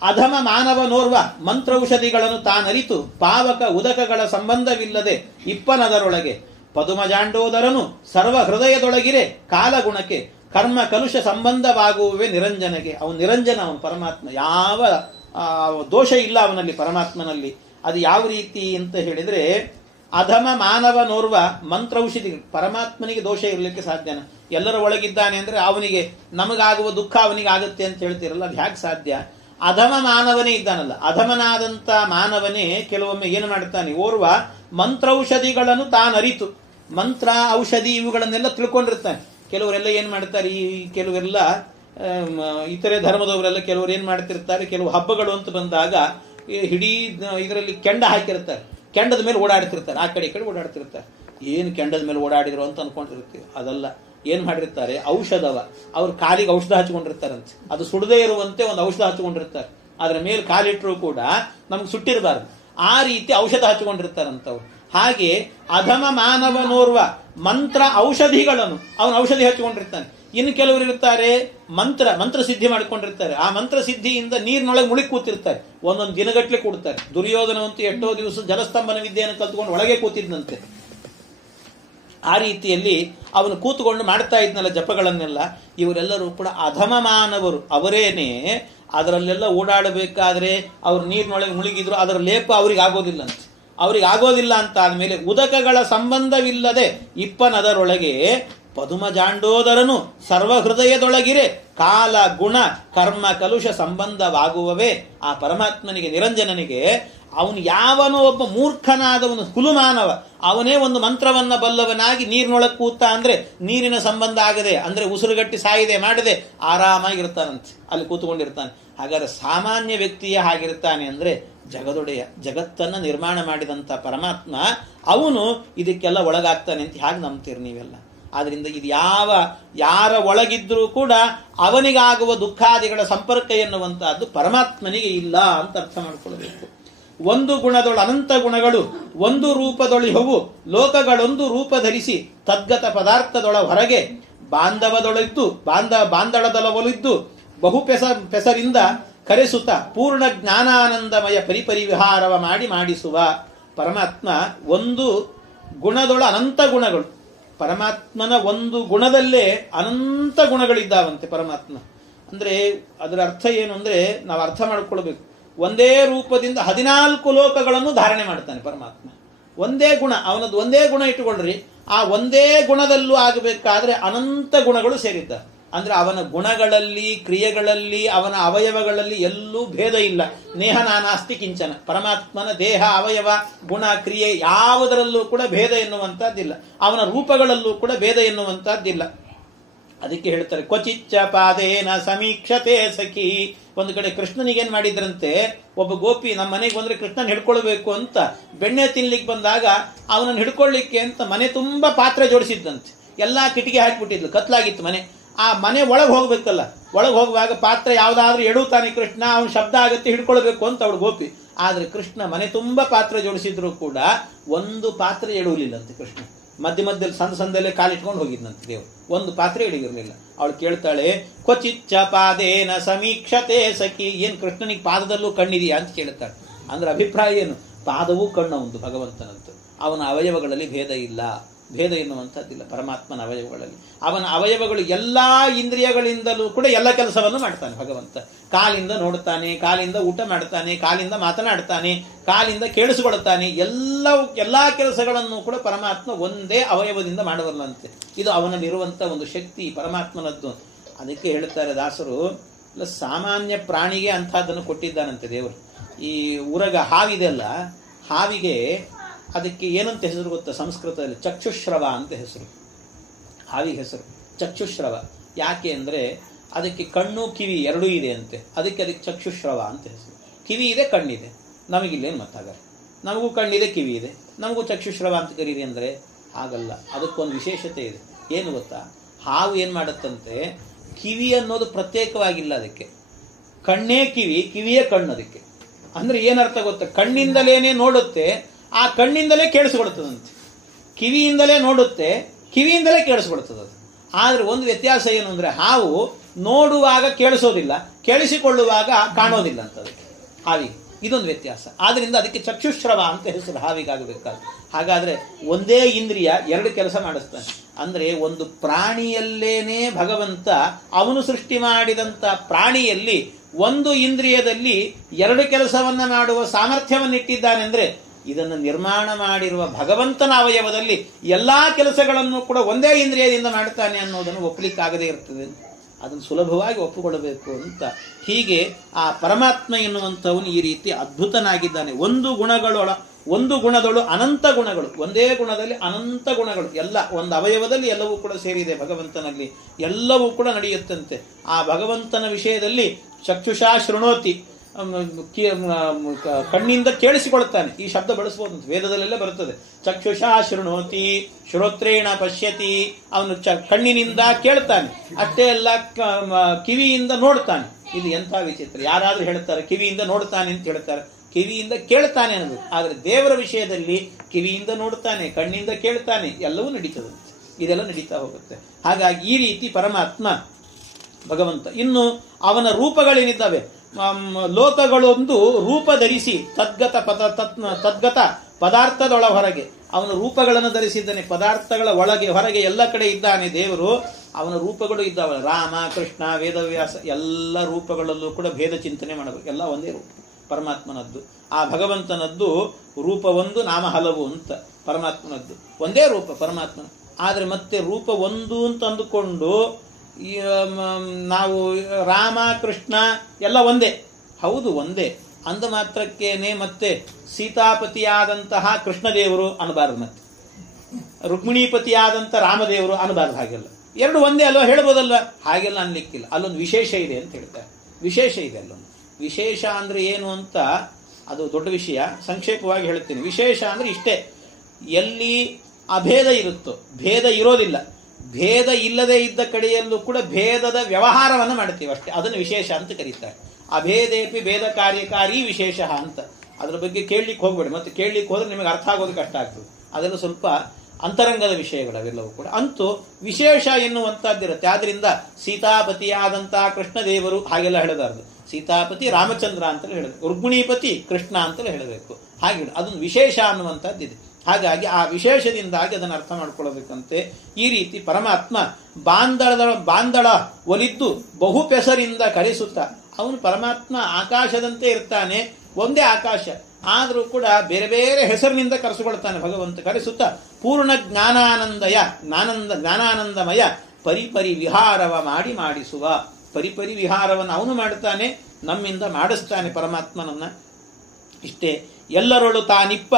ಅಧಮ ಮಾನವನೋರ್ವ ಮಂತ್ರೌಷಧಿಗಳನ್ನು ತಾನರಿತು ಪಾವಕ ಉದಕಗಳ ಸಂಬಂಧವಿಲ್ಲದೆ ಇಪ್ಪನದರೊಳಗೆ ಪದುಮಜಾಂಡೋದರನು ಸರ್ವ ಹೃದಯದೊಳಗಿರೆ ಕಾಲಗುಣಕ್ಕೆ ಕರ್ಮ ಕಲುಷ ಸಂಬಂಧವಾಗುವವೇ ನಿರಂಜನೆಗೆ. ಅವನು ನಿರಂಜನ, ಅವನು ಪರಮಾತ್ಮ. ಯಾವ ದೋಷ ಇಲ್ಲ ಅವನಲ್ಲಿ, ಪರಮಾತ್ಮನಲ್ಲಿ. ಅದು ಯಾವ ರೀತಿ ಅಂತ ಹೇಳಿದ್ರೆ, ಅಧಮ ಮಾನವನೋರ್ವ ಮಂತ್ರೌಷಧಿಗಳು. ಪರಮಾತ್ಮನಿಗೆ ದೋಷ ಇರಲಿಕ್ಕೆ ಸಾಧ್ಯನ? ಎಲ್ಲರ ಒಳಗಿದ್ದಾನೆ ಅಂದ್ರೆ ಅವನಿಗೆ ನಮಗಾಗುವ ದುಃಖ ಅವನಿಗೆ ಆಗುತ್ತೆ ಅಂತ ಹೇಳ್ತಿರಲ್ಲ, ಅದು ಹೇಗೆ ಸಾಧ್ಯ? ಅಧಮ ಮಾನವನೇ ಇದ್ದಾನಲ್ಲ, ಅಧಮನಾದಂತ ಮಾನವನೇ ಕೆಲವೊಮ್ಮೆ ಏನು ಮಾಡ್ತಾನೆ, ಓರ್ವ ಮಂತ್ರೌಷಧಿಗಳನ್ನು ತಾನರಿತು, ಮಂತ್ರ ಔಷಧಿ ಇವುಗಳನ್ನೆಲ್ಲ ತಿಳ್ಕೊಂಡಿರ್ತಾನೆ. ಕೆಲವರೆಲ್ಲ ಏನ್ ಮಾಡ್ತಾರೆ, ಕೆಲವರೆಲ್ಲ ಇತರೆ ಧರ್ಮದವರೆಲ್ಲ ಕೆಲವರು ಏನ್ ಮಾಡ್ತಿರ್ತಾರೆ, ಕೆಲವು ಹಬ್ಬಗಳು ಅಂತ ಬಂದಾಗ ಇಡೀ ಇದರಲ್ಲಿ ಕೆಂಡ ಹಾಕಿರ್ತಾರೆ, ಕೆಂಡದ ಮೇಲೆ ಓಡಾಡ್ತಿರ್ತಾರೆ, ಆ ಕಡೆ ಈ ಕಡೆ ಓಡಾಡ್ತಿರ್ತಾರೆ. ಏನು ಕೆಂಡದ ಮೇಲೆ ಓಡಾಡಿದ್ರು ಅಂತ ಅನ್ಕೊಂಡಿರ್ತೀವಿ, ಅದಲ್ಲ. ಏನ್ ಮಾಡಿರ್ತಾರೆ, ಔಷಧವ ಅವ್ರ ಕಾಲಿಗೆ ಔಷಧ ಹಚ್ಕೊಂಡಿರ್ತಾರಂತೆ. ಅದು ಸುಡದೇ ಇರುವಂತೆ ಒಂದು ಔಷಧ ಹಚ್ಕೊಂಡಿರ್ತಾರೆ. ಅದ್ರ ಮೇಲೆ ಕಾಲಿಟ್ಟರು ಕೂಡ ನಮ್ಗೆ ಸುಟ್ಟಿರಬಾರ್ದು, ಆ ರೀತಿ ಔಷಧ ಹಚ್ಕೊಂಡಿರ್ತಾರಂತವ್ರು. ಹಾಗೆ ಅಧಮ ಮಾನವನೋರ್ವ ಮಂತ್ರ ಔಷಧಿಗಳನ್ನು ಅವನು ಔಷಧಿ ಹಚ್ಕೊಂಡಿರ್ತಾನೆ. ಇನ್ನು ಕೆಲವರು ಇರ್ತಾರೆ ಮಂತ್ರ ಸಿದ್ಧಿ ಮಾಡ್ಕೊಂಡಿರ್ತಾರೆ. ಆ ಮಂತ್ರ ಸಿದ್ಧಿಯಿಂದ ನೀರಿನೊಳಗೆ ಮುಳುಗಿ ಕೂತಿರ್ತಾರೆ, ಒಂದೊಂದು ದಿನಗಟ್ಲೆ ಕೂಡ್ತಾರೆ. ದುರ್ಯೋಧನವಂತೂ ಎಷ್ಟೋ ದಿವಸ ಜಲಸ್ತಂಭನ ವಿದ್ಯೆಯನ್ನು ಕಲ್ತ್ಕೊಂಡು ಒಳಗೆ ಕೂತಿದ್ದಂತೆ. ಆ ರೀತಿಯಲ್ಲಿ ಅವನು ಕೂತ್ಕೊಂಡು ಮಾಡ್ತಾ ಇದ್ನಲ್ಲ ಜಪಗಳನ್ನೆಲ್ಲ. ಇವರೆಲ್ಲರೂ ಕೂಡ ಅಧಮ ಮಾನವರು. ಅವರೇನೆ ಅದರಲ್ಲೆಲ್ಲ ಓಡಾಡಬೇಕಾದ್ರೆ ಅವ್ರು ನೀರಿನೊಳಗೆ ಮುಳುಗಿದ್ರು, ಅದರ ಲೇಪ ಅವ್ರಿಗೆ ಆಗೋದಿಲ್ಲ ಅಂತ. ಅವ್ರಿಗೆ ಆಗೋದಿಲ್ಲ ಅಂತ ಆದ್ಮೇಲೆ ಉದಕಗಳ ಸಂಬಂಧವಿಲ್ಲದೆ ಇಪ್ಪನದರೊಳಗೆ ಪದುಮಜಾಂಡೋದರನು ಸರ್ವ ಹೃದಯದೊಳಗಿರೆ ಕಾಲ ಗುಣ ಕರ್ಮ ಕಲುಷ ಸಂಬಂಧವಾಗುವವೇ. ಆ ಪರಮಾತ್ಮನಿಗೆ ನಿರಂಜನನಿಗೆ ಅವನು ಯಾವನೋ ಒಬ್ಬ ಮೂರ್ಖನಾದವನು ಕುಲುಮಾನವ, ಅವನೇ ಒಂದು ಮಂತ್ರವನ್ನ ಬಲ್ಲವನಾಗಿ ನೀರಿನೊಳಗೆ ಕೂತ ಅಂದ್ರೆ ನೀರಿನ ಸಂಬಂಧ ಆಗದೆ ಅಂದ್ರೆ ಉಸಿರುಗಟ್ಟಿ ಸಾಯದೆ ಮಾಡದೆ ಆರಾಮಾಗಿರ್ತಾನಂತೆ, ಅಲ್ಲಿ ಕೂತ್ಕೊಂಡಿರ್ತಾನೆ. ಹಾಗಾದ್ರೆ ಸಾಮಾನ್ಯ ವ್ಯಕ್ತಿಯೇ ಹಾಗಿರ್ತಾನೆ ಅಂದ್ರೆ ಜಗದೊಡೆಯ, ಜಗತ್ತನ್ನ ನಿರ್ಮಾಣ ಮಾಡಿದಂತ ಪರಮಾತ್ಮ ಅವನು ಇದಕ್ಕೆಲ್ಲ ಒಳಗಾಗ್ತಾನೆ ಅಂತ ಹೇಗೆ ನಂಬ್ತೀರಿ ನೀವೆಲ್ಲ? ಆದ್ರಿಂದ ಇದು ಯಾರ ಒಳಗಿದ್ರೂ ಕೂಡ ಅವನಿಗಾಗುವ ದುಃಖಾದಿಗಳ ಸಂಪರ್ಕ ಎನ್ನುವಂತಹದ್ದು ಪರಮಾತ್ಮನಿಗೆ ಇಲ್ಲ ಅಂತ ಅರ್ಥ ಮಾಡ್ಕೊಳ್ಬೇಕು. ಒಂದು ಗುಣದೊಳ ಅನಂತ ಗುಣಗಳು ಒಂದು ರೂಪದೊಳಿಹವು ಲೋಕಗಳೊಂದು ರೂಪ ಧರಿಸಿ ತದ್ಗತ ಪದಾರ್ಥದೊಳ ಹೊರಗೆ ಬಾಂಧವದೊಳಿದ್ದು ಬಾಂಧಳದೊಳವಲಿದ್ದು ಬಹು ಪೆಸರಿಂದ ಕರೆಸುತ್ತ ಪೂರ್ಣ ಜ್ಞಾನಾನಂದಮಯ ಪರಿಪರಿವಿಹಾರವ ಮಾಡಿಸುವ ಪರಮಾತ್ಮ. ಒಂದು ಗುಣದೊಳ ಅನಂತ ಗುಣಗಳು, ಪರಮಾತ್ಮನ ಒಂದು ಗುಣದಲ್ಲೇ ಅನಂತ ಗುಣಗಳಿದ್ದಾವಂತೆ ಪರಮಾತ್ಮ. ಅಂದ್ರೆ ಅದರ ಅರ್ಥ ಏನು ಅಂದ್ರೆ ನಾವು ಅರ್ಥ ಮಾಡ್ಕೊಳ್ಬೇಕು. ಒಂದೇ ರೂಪದಿಂದ 14 ಲೋಕಗಳನ್ನು ಧಾರಣೆ ಮಾಡ್ತಾನೆ ಪರಮಾತ್ಮ. ಒಂದೇ ಗುಣ, ಅವನದ್ದು ಒಂದೇ ಗುಣ ಇಟ್ಟುಕೊಳ್ಳ್ರಿ, ಆ ಒಂದೇ ಗುಣದಲ್ಲೂ ಆಗಬೇಕಾದ್ರೆ ಅನಂತ ಗುಣಗಳು ಸೇರಿದ್ದಾರೆ. ಅಂದ್ರೆ ಅವನ ಗುಣಗಳಲ್ಲಿ, ಕ್ರಿಯೆಗಳಲ್ಲಿ, ಅವನ ಅವಯವಗಳಲ್ಲಿ ಎಲ್ಲೂ ಭೇದ ಇಲ್ಲ. ನೇಹ ನಾನಾಸ್ತಿ ಕಿಂಚನ. ಪರಮಾತ್ಮನ ದೇಹ, ಅವಯವ, ಗುಣ, ಕ್ರಿಯೆ ಯಾವುದರಲ್ಲೂ ಕೂಡ ಭೇದ ಎನ್ನುವಂತಹದ್ದಿಲ್ಲ. ಅವನ ರೂಪಗಳಲ್ಲೂ ಕೂಡ ಭೇದ ಎನ್ನುವಂತಹದ್ದಿಲ್ಲ. ಅದಕ್ಕೆ ಹೇಳ್ತಾರೆ ಕ್ವಚಿಚ್ಚ ಪಾದೇನ ಸಮೀಕ್ಷತೆ ಸಖಿ. ಒಂದು ಕಡೆ ಕೃಷ್ಣನಿಗೇನ್ ಮಾಡಿದ್ರಂತೆ, ಒಬ್ಬ ಗೋಪಿ ನಮ್ಮ ಮನೆಗೆ ಬಂದ್ರೆ ಕೃಷ್ಣನ್ ಹಿಡ್ಕೊಳ್ಬೇಕು ಅಂತ ಬೆಣ್ಣೆ ತಿನ್ಲಿಕ್ಕೆ ಬಂದಾಗ ಅವನನ್ನು ಹಿಡ್ಕೊಳ್ಳಿಕ್ಕೆ ಅಂತ ಮನೆ ತುಂಬಾ ಪಾತ್ರೆ ಜೋಡಿಸಿದ್ದಂತೆ. ಎಲ್ಲಾ ಕಿಟಿಕಿ ಹಾಕಿಬಿಟ್ಟಿದ್ಲು, ಕತ್ಲಾಗಿತ್ತು ಮನೆ. ಆ ಮನೆ ಒಳಗೆ ಹೋಗ್ಬೇಕಲ್ಲ, ಒಳಗೆ ಹೋಗುವಾಗ ಪಾತ್ರೆ ಯಾವ್ದಾದ್ರೂ ಎಡುತ್ತಾನೆ ಕೃಷ್ಣ, ಅವನ ಶಬ್ದ ಆಗತ್ತೆ, ಹಿಡ್ಕೊಳ್ಬೇಕು ಅಂತ ಅವಳು ಗೋಪಿ. ಆದ್ರೆ ಕೃಷ್ಣ ಮನೆ ತುಂಬಾ ಪಾತ್ರೆ ಜೋಡಿಸಿದ್ರು ಕೂಡ ಒಂದು ಪಾತ್ರೆ ಎಡುವುದಿಲ್ಲಂತೆ ಕೃಷ್ಣ. ಮಧ್ಯದಲ್ಲಿ ಸಂದಲ್ಲೇ ಕಾಲಿಟ್ಕೊಂಡು ಹೋಗಿದ್ನಂತೆ ದೇವರು, ಒಂದು ಪಾತ್ರೆ ಹಿಡಿಗಿರ್ಲಿಲ್ಲ. ಅವಳು ಕೇಳ್ತಾಳೆ ಕ್ವಚಿಚ್ಚ ಪಾದೇನ ಸಮೀಕ್ಷತೆ ಸಖಿ. ಏನ್ ಕೃಷ್ಣನಿಗೆ ಪಾದದಲ್ಲೂ ಕಣ್ಣಿದೆಯಾ ಅಂತ ಕೇಳ್ತಾಳೆ. ಅಂದ್ರೆ ಅಭಿಪ್ರಾಯ ಏನು, ಪಾದವೂ ಕಣ್ಣು ಒಂದು ಭಗವಂತನದ್ದು. ಅವನ ಅವಯವಗಳಲ್ಲಿ ಭೇದ ಇಲ್ಲ, ಭೇದ ಎನ್ನುವಂಥದ್ದಿಲ್ಲ ಪರಮಾತ್ಮನ ಅವಯವಗಳಲ್ಲಿ. ಅವನ ಅವಯವಗಳು ಎಲ್ಲಾ ಇಂದ್ರಿಯಗಳಿಂದಲೂ ಕೂಡ ಎಲ್ಲ ಕೆಲಸವನ್ನು ಮಾಡ್ತಾನೆ ಭಗವಂತ. ಕಾಲಿಂದ ನೋಡ್ತಾನೆ, ಕಾಲಿಂದ ಊಟ ಮಾಡ್ತಾನೆ, ಕಾಲಿಂದ ಮಾತನಾಡ್ತಾನೆ, ಕಾಲಿಂದ ಕೇಳಿಸಿಕೊಳ್ತಾನೆ. ಎಲ್ಲಾ ಕೆಲಸಗಳನ್ನು ಕೂಡ ಪರಮಾತ್ಮ ಒಂದೇ ಅವಯವದಿಂದ ಮಾಡಬಲ್ಲಂತೆ. ಇದು ಅವನಲ್ಲಿರುವಂತ ಒಂದು ಶಕ್ತಿ ಪರಮಾತ್ಮನದ್ದು. ಅದಕ್ಕೆ ಹೇಳ್ತಾರೆ ದಾಸರು, ಸಾಮಾನ್ಯ ಪ್ರಾಣಿಗೆ ಅಂಥದ್ದನ್ನು ಕೊಟ್ಟಿದ್ದಾನಂತೆ ದೇವರು. ಈ ಉರಗ ಹಾವಿದೆ ಅಲ್ಲ, ಹಾವಿಗೆ ಅದಕ್ಕೆ ಏನಂತ ಹೆಸರು ಗೊತ್ತಾ ಸಂಸ್ಕೃತದಲ್ಲಿ? ಚಕ್ಷುಶ್ರವ ಅಂತ ಹೆಸರು. ಹಾವಿಗೆ ಹೆಸರು ಚಕ್ಷುಶ್ರವ. ಯಾಕೆ ಅಂದ್ರೆ ಅದಕ್ಕೆ ಕಣ್ಣು ಕಿವಿ ಎರಡೂ ಇದೆ ಅಂತೆ, ಅದಕ್ಕೆ ಚಕ್ಷುಶ್ರವ ಅಂತ ಹೆಸರು. ಕಿವಿ ಇದೆ, ಕಣ್ಣಿದೆ. ನಮಗಿಲ್ಲೇನು ಮತ್ತಾಗ? ನಮಗೂ ಕಣ್ಣಿದೆ, ಕಿವಿ ಇದೆ, ನಮಗೂ ಚಕ್ಷುಶ್ರವ ಅಂತ ಕರೀರಿ ಅಂದ್ರೆ ಹಾಗಲ್ಲ. ಅದಕ್ಕೊಂದು ವಿಶೇಷತೆ ಇದೆ. ಏನು ಗೊತ್ತಾ? ಹಾವು ಏನ್ ಮಾಡುತ್ತಂತೆ, ಕಿವಿ ಅನ್ನೋದು ಪ್ರತ್ಯೇಕವಾಗಿಲ್ಲ ಅದಕ್ಕೆ. ಕಣ್ಣೇ ಕಿವಿ, ಕಿವಿಯೇ ಕಣ್ಣು ಅದಕ್ಕೆ. ಅಂದ್ರೆ ಏನರ್ಥ ಗೊತ್ತಾ? ಕಣ್ಣಿಂದಲೇನೆ ನೋಡುತ್ತೆ, ಆ ಕಣ್ಣಿಂದಲೇ ಕೇಳಿಸ್ಕೊಳ್ತದಂತೆ. ಕಿವಿಯಿಂದಲೇ ನೋಡುತ್ತೆ, ಕಿವಿಯಿಂದಲೇ ಕೇಳಿಸ್ಕೊಳ್ತದೆ. ಆದ್ರೆ ಒಂದು ವ್ಯತ್ಯಾಸ ಏನು ಅಂದ್ರೆ, ಹಾವು ನೋಡುವಾಗ ಕೇಳಿಸೋದಿಲ್ಲ, ಕೇಳಿಸಿಕೊಳ್ಳುವಾಗ ಕಾಣೋದಿಲ್ಲ ಅಂತ ಅದಕ್ಕೆ, ಹಾವಿಗೆ. ಇದೊಂದು ವ್ಯತ್ಯಾಸ. ಆದ್ರಿಂದ ಅದಕ್ಕೆ ಚಕ್ಷುಶ್ರವ ಅಂತ ಹೆಸರು ಹಾವಿಗಾಗಬೇಕಾದ್ರೆ. ಹಾಗಾದ್ರೆ ಒಂದೇ ಇಂದ್ರಿಯ ಎರಡು ಕೆಲಸ ಮಾಡಿಸ್ತಾನೆ. ಅಂದ್ರೆ ಒಂದು ಪ್ರಾಣಿಯಲ್ಲೇನೆ ಭಗವಂತ ಅವನು ಸೃಷ್ಟಿ ಮಾಡಿದಂತ ಪ್ರಾಣಿಯಲ್ಲಿ ಒಂದು ಇಂದ್ರಿಯದಲ್ಲಿ ಎರಡು ಕೆಲಸವನ್ನ ಮಾಡುವ ಸಾಮರ್ಥ್ಯವನ್ನಿಟ್ಟಿದ್ದಾನೆ. ಅಂದ್ರೆ ಇದನ್ನು ನಿರ್ಮಾಣ ಮಾಡಿರುವ ಭಗವಂತನ ಅವಯವದಲ್ಲಿ ಎಲ್ಲಾ ಕೆಲಸಗಳನ್ನು ಕೂಡ ಒಂದೇ ಇಂದ್ರಿಯದಿಂದ ಮಾಡ್ತಾನೆ ಅನ್ನೋದನ್ನು ಒಪ್ಪಲಿಕ್ಕಾಗದೇ ಇರ್ತದೆ. ಅದನ್ನು ಸುಲಭವಾಗಿ ಒಪ್ಪಿಕೊಳ್ಳಬೇಕು ಅಂತ. ಹೀಗೆ ಆ ಪರಮಾತ್ಮ ಎನ್ನುವಂಥವನು ಈ ರೀತಿ ಅದ್ಭುತನಾಗಿದ್ದಾನೆ. ಒಂದು ಗುಣದಳು ಅನಂತ ಗುಣಗಳು, ಒಂದೇ ಗುಣದಲ್ಲಿ ಅನಂತ ಗುಣಗಳು, ಎಲ್ಲ ಒಂದು ಅವಯವದಲ್ಲಿ ಎಲ್ಲವೂ ಕೂಡ ಸೇರಿದೆ ಭಗವಂತನಲ್ಲಿ. ಎಲ್ಲವೂ ಕೂಡ ನಡೆಯುತ್ತಂತೆ. ಆ ಭಗವಂತನ ವಿಷಯದಲ್ಲಿ ಚಕ್ಷುಷಾ ಶೃಣೋತಿ, ಕಣ್ಣಿಂದ ಕೇಳಿಸಿಕೊಳ್ತಾನೆ. ಈ ಶಬ್ದ ಬಳಸಬಹುದು, ವೇದದಲ್ಲೆಲ್ಲ ಬರುತ್ತದೆ. ಚಕ್ಷುಷಾ ಶೃಣೋತಿ ಶ್ರೋತ್ರೇಣ ಪಶ್ಯತಿ. ಅವನು ಕಣ್ಣಿನಿಂದ ಕೇಳ್ತಾನೆ, ಅಷ್ಟೇ ಅಲ್ಲ ಕಿವಿಯಿಂದ ನೋಡ್ತಾನೆ. ಇದು ಎಂಥ ವಿಚಿತ್ರ! ಯಾರಾದ್ರೂ ಹೇಳ್ತಾರೆ ಕಿವಿಯಿಂದ ನೋಡ್ತಾನೆ ಅಂತ ಹೇಳ್ತಾರೆ, ಕಿವಿಯಿಂದ ಕೇಳ್ತಾನೆ ಅನ್ನೋದು. ಆದ್ರೆ ದೇವರ ವಿಷಯದಲ್ಲಿ ಕಿವಿಯಿಂದ ನೋಡ್ತಾನೆ, ಕಣ್ಣಿಂದ ಕೇಳ್ತಾನೆ, ಎಲ್ಲವೂ ನಡೀತದೆ. ಇದೆಲ್ಲ ನಡೀತಾ ಹೋಗುತ್ತೆ. ಹಾಗಾಗಿ ಈ ರೀತಿ ಪರಮಾತ್ಮ ಭಗವಂತ. ಇನ್ನು ಅವನ ರೂಪಗಳೇನಿದ್ದಾವೆ, ಲೋಕಗಳೊಂದು ರೂಪ ಧರಿಸಿ ತದ್ಗತ ಪದಾರ್ಥದೊಳ ಹೊರಗೆ ಅವನ ರೂಪಗಳನ್ನು ಧರಿಸಿದ್ದಾನೆ. ಪದಾರ್ಥಗಳ ಒಳಗೆ ಹೊರಗೆ ಎಲ್ಲ ಕಡೆ ಇದ್ದಾನೆ ದೇವರು. ಅವನ ರೂಪಗಳು ಇದ್ದಾವೆ, ರಾಮ, ಕೃಷ್ಣ, ವೇದವ್ಯಾಸ, ಎಲ್ಲ ರೂಪಗಳಲ್ಲೂ ಕೂಡ ಭೇದ ಚಿಂತನೆ ಮಾಡಬೇಕು. ಎಲ್ಲ ಒಂದೇ ರೂಪ ಪರಮಾತ್ಮನದ್ದು. ಆ ಭಗವಂತನದ್ದು ರೂಪ ಒಂದು, ನಾಮ ಹಲವು ಅಂತ. ಪರಮಾತ್ಮನದ್ದು ಒಂದೇ ರೂಪ ಪರಮಾತ್ಮನ. ಆದ್ರೆ ಮತ್ತೆ ರೂಪ ಒಂದು ಅಂತ ಅಂದುಕೊಂಡು ನಾವು ರಾಮ, ಕೃಷ್ಣ ಎಲ್ಲ ಒಂದೇ. ಹೌದು, ಒಂದೇ ಅಂದ ಮಾತ್ರಕ್ಕೇನೆ ಮತ್ತೆ ಸೀತಾಪತಿಯಾದಂತಹ ಕೃಷ್ಣದೇವರು ಅನ್ನಬಾರದು, ಮತ್ತೆ ರುಕ್ಮಿಣೀಪತಿಯಾದಂಥ ರಾಮದೇವರು ಅನ್ನಬಾರದು. ಹಾಗೆಲ್ಲ ಎರಡು ಒಂದೇ ಅಲ್ವಾ ಹೇಳ್ಬೋದಲ್ಲ? ಹಾಗೆಲ್ಲ ಅನ್ಲಿಕ್ಕಿಲ್ಲ. ಅಲ್ಲೊಂದು ವಿಶೇಷ ಇದೆ ಅಂತ ಹೇಳ್ತಾರೆ. ವಿಶೇಷ ಇದೆ ಅಲ್ಲೊಂದು. ವಿಶೇಷ ಅಂದ್ರೆ ಏನು ಅಂತ ಅದು ದೊಡ್ಡ ವಿಷಯ, ಸಂಕ್ಷೇಪವಾಗಿ ಹೇಳ್ತೀನಿ. ವಿಶೇಷ ಅಂದ್ರೆ ಇಷ್ಟೇ, ಎಲ್ಲಿ ಅಭೇದ ಇರುತ್ತೋ, ಭೇದ ಇರೋದಿಲ್ಲ, ಭೇದ ಇಲ್ಲದೆ ಇದ್ದ ಕಡೆಯಲ್ಲೂ ಕೂಡ ಭೇದದ ವ್ಯವಹಾರವನ್ನು ಮಾಡ್ತೀವಿ ಅಷ್ಟೇ, ಅದನ್ನು ವಿಶೇಷ ಅಂತ ಕರೀತಾರೆ. ಅಭೇದೇಪಿ ಭೇದ ಕಾರ್ಯಕಾರಿ ವಿಶೇಷ ಅಂತ. ಅದ್ರ ಬಗ್ಗೆ ಕೇಳಲಿಕ್ಕೆ ಹೋಗ್ಬೇಡಿ, ಮತ್ತೆ ಕೇಳಲಿಕ್ಕೆ ಹೋದ್ರೆ ನಿಮಗೆ ಅರ್ಥ ಆಗೋದು ಕಷ್ಟ ಆಗ್ತದೆ. ಅದೆಲ್ಲ ಸ್ವಲ್ಪ ಅಂತರಂಗದ ವಿಷಯಗಳು ಅವೆಲ್ಲವೂ ಕೂಡ. ಅಂತೂ ವಿಶೇಷ ಎನ್ನುವಂತಹದ್ದಿರುತ್ತೆ. ಆದ್ರಿಂದ ಸೀತಾಪತಿಯಾದಂತಹ ಕೃಷ್ಣದೇವರು ಹಾಗೆಲ್ಲ ಹೇಳಬಾರದು. ಸೀತಾಪತಿ ರಾಮಚಂದ್ರ ಅಂತಲೇ ಹೇಳಬೇಕು, ರುಕ್ಮಿಣೀಪತಿ ಕೃಷ್ಣ ಅಂತಲೇ ಹೇಳಬೇಕು. ಹಾಗೆ ಅದೊಂದು ವಿಶೇಷ ಅನ್ನುವಂಥದ್ದಿದೆ. ಹಾಗಾಗಿ ಆ ವಿಶೇಷದಿಂದಾಗಿ ಅದನ್ನು ಅರ್ಥ ಮಾಡ್ಕೊಳ್ಳಬೇಕಂತೆ. ಈ ರೀತಿ ಪರಮಾತ್ಮ ಬಾಂದಳ ಒಲಿದ್ದು ಬಹು ಪೆಸರಿಂದ ಕರೆಸುತ್ತ, ಅವನು ಪರಮಾತ್ಮ ಆಕಾಶದಂತೆ ಇರ್ತಾನೆ, ಒಂದೇ ಆಕಾಶ ಆದರೂ ಕೂಡ ಬೇರೆ ಬೇರೆ ಹೆಸರಿನಿಂದ ಕರೆಸಿಕೊಳ್ತಾನೆ ಭಗವಂತ. ಕರೆಸುತ್ತ ಪೂರ್ಣ ಜ್ಞಾನಾನಂದಮಯ ಪರಿಪರಿ ವಿಹಾರವ ಮಾಡಿಸುವ. ಪರಿಪರಿ ವಿಹಾರವನ್ನು ಅವನು ಮಾಡುತ್ತಾನೆ, ನಮ್ಮಿಂದ ಮಾಡಿಸ್ತಾನೆ ಪರಮಾತ್ಮನನ್ನ. ಇಷ್ಟೇ, ಎಲ್ಲರೊಳು ತಾನಿಪ್ಪ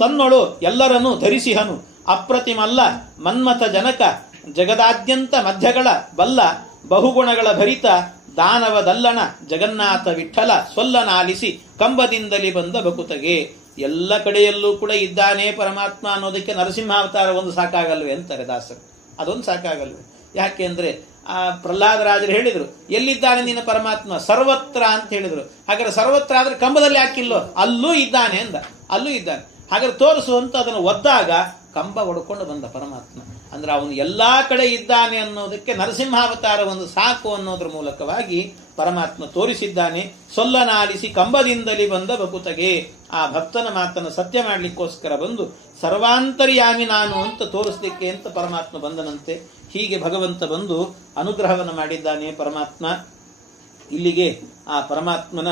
ತನ್ನೊಳು ಎಲ್ಲರನ್ನು ಧರಿಸಿಹನು. ಅಪ್ರತಿಮಲ್ಲ ಮನ್ಮಥ ಜನಕ ಜಗದಾದ್ಯಂತ ಮಧ್ಯಗಳ ಬಲ್ಲ ಬಹುಗುಣಗಳ ಭರಿತ ದಾನವದಲ್ಲಣ ಜಗನ್ನಾಥ ವಿಠಲ ಸೊಲ್ಲನಾಲಿಸಿ ಕಂಬದಿಂದಲೇ ಬಂದ ಬಕುತಗೆ. ಎಲ್ಲ ಕಡೆಯಲ್ಲೂ ಕೂಡ ಇದ್ದಾನೆ ಪರಮಾತ್ಮ ಅನ್ನೋದಕ್ಕೆ ನರಸಿಂಹಾವತಾರ ಒಂದು ಸಾಕಾಗಲ್ವೇ ಅಂತಾರೆ ದಾಸರು. ಅದೊಂದು ಸಾಕಾಗಲ್ವೇ? ಯಾಕೆ ಅಂದ್ರೆ ಆ ಪ್ರಹ್ಲಾದರಾಜರು ಹೇಳಿದ್ರು, ಎಲ್ಲಿದ್ದಾನೆ ನಿನ್ನ ಪರಮಾತ್ಮ? ಸರ್ವತ್ರ ಅಂತ ಹೇಳಿದ್ರು. ಹಾಗಾದ್ರೆ ಸರ್ವತ್ರ ಆದ್ರೆ ಕಂಬದಲ್ಲಿ ಹಾಕಿಲ್ಲೋ? ಅಲ್ಲೂ ಇದ್ದಾನೆ ಅಂದ, ಅಲ್ಲೂ ಇದ್ದಾನೆ. ಹಾಗಾದ್ರೆ ತೋರಿಸುವಂತ ಅದನ್ನು ಒದ್ದಾಗ ಕಂಬ ಒಡ್ಕೊಂಡು ಬಂದ ಪರಮಾತ್ಮ. ಅಂದ್ರೆ ಅವನು ಎಲ್ಲಾ ಕಡೆ ಇದ್ದಾನೆ ಅನ್ನೋದಕ್ಕೆ ನರಸಿಂಹಾವತಾರ ಒಂದು ಸಾಕು ಅನ್ನೋದ್ರ ಮೂಲಕವಾಗಿ ಪರಮಾತ್ಮ ತೋರಿಸಿದ್ದಾನೆ. ಸೊಲ್ಲನಾಲಿಸಿ ಕಂಬದಿಂದಲೇ ಬಂದ ಬಕುತಗೆ. ಆ ಭಕ್ತನ ಮಾತನ್ನು ಸತ್ಯ ಮಾಡ್ಲಿಕ್ಕೋಸ್ಕರ ಬಂದು ಸರ್ವಾಂತರ್ಯಾಮಿ ನಾನು ಅಂತ ತೋರಿಸ್ಲಿಕ್ಕೆ ಅಂತ ಪರಮಾತ್ಮ ಬಂದನಂತೆ. ಹೀಗೆ ಭಗವಂತ ಬಂದು ಅನುಗ್ರಹವನ್ನು ಮಾಡಿದ್ದಾನೆ ಪರಮಾತ್ಮ. ಇಲ್ಲಿಗೆ ಆ ಪರಮಾತ್ಮನ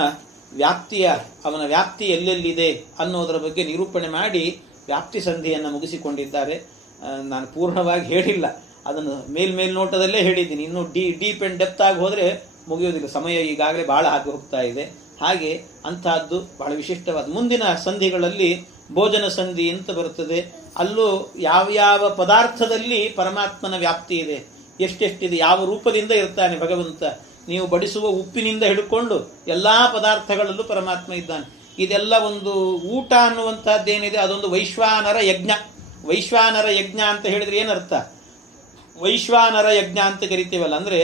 ಅವನ ವ್ಯಾಪ್ತಿ ಎಲ್ಲೆಲ್ಲಿದೆ ಅನ್ನೋದರ ಬಗ್ಗೆ ನಿರೂಪಣೆ ಮಾಡಿ ವ್ಯಾಪ್ತಿ ಸಂಧಿಯನ್ನು ಮುಗಿಸಿಕೊಂಡಿದ್ದಾರೆ. ನಾನು ಪೂರ್ಣವಾಗಿ ಹೇಳಿಲ್ಲ, ಅದನ್ನು ಮೇಲ್ನೋಟದಲ್ಲೇ ಹೇಳಿದ್ದೀನಿ. ಇನ್ನು ಡೀಪ್ ಅಂಡ್ ಡೆಪ್ತ್ ಆಗಿ ಹೋದ್ರೆ ಮುಗಿಯೋದಿಲ್ಲ, ಸಮಯ ಈಗಾಗಲೇ ಬಹಳ ಆಗಿ ಹೋಗ್ತಾ ಇದೆ. ಹಾಗೆ ಅಂತಹದ್ದು ಬಹಳ ವಿಶಿಷ್ಟವಾದ ಮುಂದಿನ ಸಂಧಿಗಳಲ್ಲಿ ಭೋಜನ ಸಂಧಿ ಅಂತ ಬರುತ್ತದೆ. ಅಲ್ಲೂ ಯಾವ ಪದಾರ್ಥದಲ್ಲಿ ಪರಮಾತ್ಮನ ವ್ಯಾಪ್ತಿ ಇದೆ, ಎಷ್ಟೆಷ್ಟಿದೆ, ಯಾವ ರೂಪದಿಂದ ಇರ್ತಾನೆ ಭಗವಂತ. ನೀವು ಬಡಿಸುವ ಉಪ್ಪಿನಿಂದ ಹಿಡ್ಕೊಂಡು ಎಲ್ಲಾ ಪದಾರ್ಥಗಳಲ್ಲೂ ಪರಮಾತ್ಮ ಇದ್ದಾನೆ. ಇದೆಲ್ಲ ಒಂದು ಊಟ ಅನ್ನುವಂತಹದ್ದೇನಿದೆ ಅದೊಂದು ವೈಶ್ವಾನರ ಯಜ್ಞ. ವೈಶ್ವಾನರ ಯಜ್ಞ ಅಂತ ಹೇಳಿದ್ರೆ ಏನರ್ಥ? ವೈಶ್ವಾನರ ಯಜ್ಞ ಅಂತ ಕರಿತೀವಲ್ಲ, ಅಂದ್ರೆ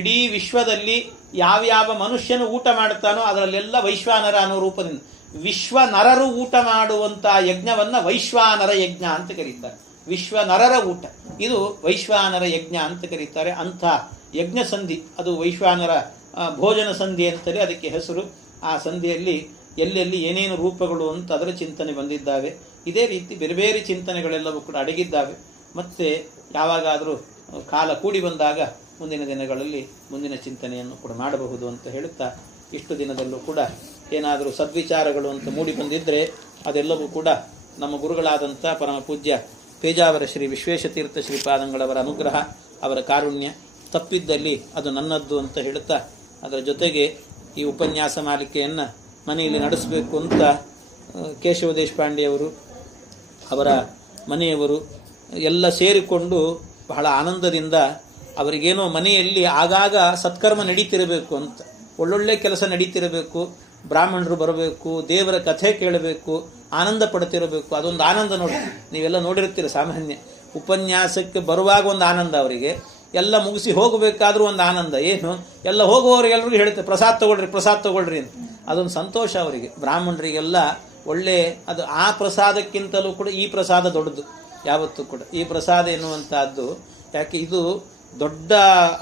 ಇಡೀ ವಿಶ್ವದಲ್ಲಿ ಯಾವ ಮನುಷ್ಯನು ಊಟ ಮಾಡ್ತಾನೋ ಅದರಲ್ಲೆಲ್ಲ ವೈಶ್ವಾನರ ಅನ್ನೋ ರೂಪದಿಂದ ವಿಶ್ವ ನರರು ಊಟ ಮಾಡುವಂತಹ ಯಜ್ಞವನ್ನ ವೈಶ್ವಾನರ ಯಜ್ಞ ಅಂತ ಕರೀತಾರೆ. ವಿಶ್ವ ನರರ ಊಟ, ಇದು ವೈಶ್ವಾನರ ಯಜ್ಞ ಅಂತ ಕರೀತಾರೆ. ಅಂಥ ಯಜ್ಞ ಸಂಧಿ ಅದು ವೈಶ್ವಾನರ ಭೋಜನ ಸಂಧಿ ಅಂತಲೇ ಅದಕ್ಕೆ ಹೆಸರು. ಆ ಸಂಧಿಯಲ್ಲಿ ಎಲ್ಲೆಲ್ಲಿ ಏನೇನು ರೂಪಗಳು ಅಂತ ಅದರ ಚಿಂತನೆ ಬಂದಿದ್ದಾವೆ. ಇದೇ ರೀತಿ ಬೇರೆ ಬೇರೆ ಚಿಂತನೆಗಳೆಲ್ಲವೂ ಕೂಡ ಅಡಗಿದ್ದಾವೆ. ಮತ್ತೆ ಯಾವಾಗಾದರೂ ಕಾಲ ಕೂಡಿ ಬಂದಾಗ ಮುಂದಿನ ದಿನಗಳಲ್ಲಿ ಮುಂದಿನ ಚಿಂತನೆಯನ್ನು ಕೂಡ ಮಾಡಬಹುದು ಅಂತ ಹೇಳುತ್ತಾ, ಇಷ್ಟು ದಿನದಲ್ಲೂ ಕೂಡ ಏನಾದರೂ ಸದ್ವಿಚಾರಗಳು ಅಂತ ಮೂಡಿ ಬಂದಿದ್ರೆ ಅದೆಲ್ಲವೂ ಕೂಡ ನಮ್ಮ ಗುರುಗಳಾದಂಥ ಪರಮ ಪೂಜ್ಯ ಪೇಜಾವರ ಶ್ರೀ ವಿಶ್ವೇಶತೀರ್ಥ ಶ್ರೀಪಾದಂಗಳವರ ಅನುಗ್ರಹ, ಅವರ ಕಾರುಣ್ಯ. ತಪ್ಪಿದ್ದಲ್ಲಿ ಅದು ನನ್ನದ್ದು ಅಂತ ಹೇಳುತ್ತಾ, ಅದರ ಜೊತೆಗೆ ಈ ಉಪನ್ಯಾಸ ಮಾಲಿಕೆಯನ್ನು ಮನೆಯಲ್ಲಿ ನಡೆಸಬೇಕು ಅಂತ ಕೇಶವ ದೇಶಪಾಂಡೆಯವರು, ಅವರ ಮನೆಯವರು ಎಲ್ಲ ಸೇರಿಕೊಂಡು ಬಹಳ ಆನಂದದಿಂದ, ಅವರಿಗೇನೋ ಮನೆಯಲ್ಲಿ ಆಗಾಗ ಸತ್ಕರ್ಮ ನಡೀತಿರಬೇಕು ಅಂತ, ಒಳ್ಳೊಳ್ಳೆ ಕೆಲಸ ನಡೀತಿರಬೇಕು, ಬ್ರಾಹ್ಮಣರು ಬರಬೇಕು, ದೇವರ ಕಥೆ ಕೇಳಬೇಕು, ಆನಂದ ಪಡ್ತಿರಬೇಕು. ಅದೊಂದು ಆನಂದ ನೋಡಿ, ನೀವೆಲ್ಲ ನೋಡಿರ್ತೀರ. ಸಾಮಾನ್ಯ ಉಪನ್ಯಾಸಕ್ಕೆ ಬರುವಾಗ ಒಂದು ಆನಂದ ಅವರಿಗೆ, ಎಲ್ಲ ಮುಗಿಸಿ ಹೋಗಬೇಕಾದ್ರೂ ಒಂದು ಆನಂದ. ಏನು, ಎಲ್ಲ ಹೋಗುವವರಿಗೆಲ್ಲರಿಗೂ ಹೇಳ್ತಾರೆ ಪ್ರಸಾದ ತಗೊಳ್ರಿ ಅಂತ. ಅದೊಂದು ಸಂತೋಷ ಅವರಿಗೆ. ಬ್ರಾಹ್ಮಣರಿಗೆಲ್ಲ ಒಳ್ಳೆ ಅದು. ಆ ಪ್ರಸಾದಕ್ಕಿಂತಲೂ ಕೂಡ ಈ ಪ್ರಸಾದ ದೊಡ್ಡದು ಯಾವತ್ತೂ ಕೂಡ. ಈ ಪ್ರಸಾದ ಎನ್ನುವಂತಹದ್ದು, ಯಾಕೆ ಇದು ದೊಡ್ಡ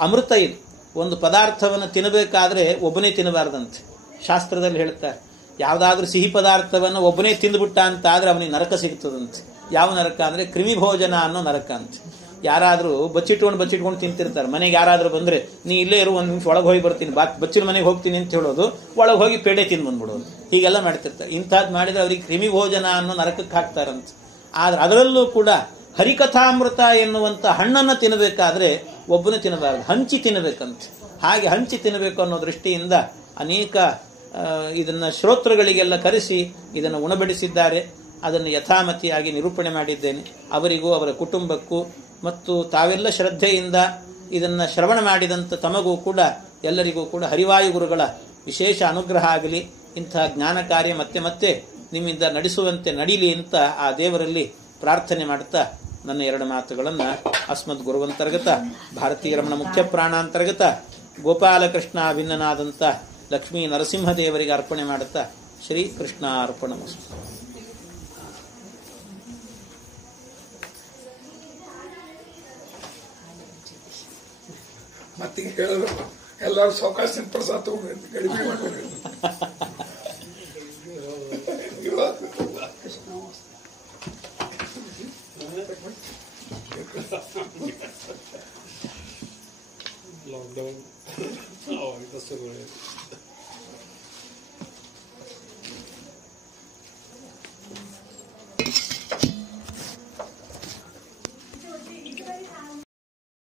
ಅಮೃತ. ಇದು ಒಂದು ಪದಾರ್ಥವನ್ನು ತಿನ್ನಬೇಕಾದ್ರೆ ಒಬ್ಬನೇ ತಿನ್ನಬಾರ್ದಂತೆ ಶಾಸ್ತ್ರದಲ್ಲಿ ಹೇಳ್ತಾರೆ. ಯಾವುದಾದ್ರೂ ಸಿಹಿ ಪದಾರ್ಥವನ್ನು ಒಬ್ಬನೇ ತಿಂದುಬಿಟ್ಟ ಅಂತ ಆದ್ರೆ ಅವನಿಗೆ ನರಕ ಸಿಗ್ತದಂತೆ. ಯಾವ ನರಕ ಅಂದ್ರೆ ಕ್ರಿಮಿ ಭೋಜನ ಅನ್ನೋ ನರಕ ಅಂತ. ಯಾರಾದ್ರೂ ಬಚ್ಚಿಟ್ಕೊಂಡು ತಿಂತಿರ್ತಾರೆ. ಮನೆಗೆ ಯಾರಾದ್ರೂ ಬಂದ್ರೆ, ನೀ ಇಲ್ಲೇ ಇರು, ಒಂದು ನಿಮಿಷ ಒಳಗೆ ಹೋಗಿ ಬರ್ತೀನಿ, ಬಚ್ಚಿನ ಮನೆಗೆ ಹೋಗ್ತೀನಿ ಅಂತ ಹೇಳೋದು, ಒಳಗೆ ಹೋಗಿ ಪೇಡೆ ತಿಂದು ಬಂದ್ಬಿಡೋದು, ಹೀಗೆಲ್ಲ ಮಾಡ್ತಿರ್ತಾರೆ. ಇಂಥದ್ದು ಮಾಡಿದ್ರೆ ಅವ್ರಿಗೆ ಕ್ರಿಮಿ ಭೋಜನ ಅನ್ನೋ ನರಕಕ್ಕೆ ಹಾಕ್ತಾರಂತ. ಆದ್ರೆ ಅದರಲ್ಲೂ ಕೂಡ ಹರಿಕಥಾಮೃತ ಎನ್ನುವಂತ ಹಣ್ಣನ್ನು ತಿನ್ನಬೇಕಾದ್ರೆ ಒಬ್ಬನೇ ತಿನ್ನಬಾರದು, ಹಂಚಿ ತಿನ್ನಬೇಕಂತ. ಹಾಗೆ ಹಂಚಿ ತಿನ್ನಬೇಕು ಅನ್ನೋ ದೃಷ್ಟಿಯಿಂದ ಅನೇಕ ಇದನ್ನ ಶ್ರೋತೃಗಳಿಗೆಲ್ಲ ಕರೆಸಿ ಇದನ್ನು ಉಣಬಡಿಸಿದ್ದಾರೆ. ಅದನ್ನು ಯಥಾಮತಿಯಾಗಿ ನಿರೂಪಣೆ ಮಾಡಿದ್ದೇನೆ. ಅವರಿಗೂ ಅವರ ಕುಟುಂಬಕ್ಕೂ ಮತ್ತು ತಾವೆಲ್ಲ ಶ್ರದ್ಧೆಯಿಂದ ಇದನ್ನು ಶ್ರವಣ ಮಾಡಿದಂಥ ತಮಗೂ ಕೂಡ ಎಲ್ಲರಿಗೂ ಕೂಡ ಹರಿವಾಯು ಗುರುಗಳ ವಿಶೇಷ ಅನುಗ್ರಹ ಆಗಲಿ. ಇಂಥ ಜ್ಞಾನ ಕಾರ್ಯ ಮತ್ತೆ ಮತ್ತೆ ನಿಮ್ಮಿಂದ ನಡೆಸುವಂತೆ ನಡೀಲಿ ಅಂತ ಆ ದೇವರಲ್ಲಿ ಪ್ರಾರ್ಥನೆ ಮಾಡುತ್ತಾ ನನ್ನ ಎರಡು ಮಾತುಗಳನ್ನು ಅಸ್ಮದ್ ಗುರುವಂತರ್ಗತ ಭಾರತೀಯ ರಮಣ ಮುಖ್ಯ ಪ್ರಾಣಾಂತರ್ಗತ ಗೋಪಾಲಕೃಷ್ಣ ಭಿನ್ನನಾದಂಥ ಲಕ್ಷ್ಮೀ ನರಸಿಂಹದೇವರಿಗೆ ಅರ್ಪಣೆ ಮಾಡುತ್ತಾ ಶ್ರೀ ಕೃಷ್ಣ ಅರ್ಪಣಮಸ್ತು. ಮತ್ತೀಗ ಹೇಳಿದ್ರು ಎಲ್ಲರೂ ಸಾವಕಾಶ ಪ್ರಸಾದ ತಗೊಂಡ್ರಿ, ಕಡಿಮೆ ಮಾಡ್ಕೊಂಡ್ರಿ. ಇದಷ್ಟು ಒಳ್ಳೆಯದು.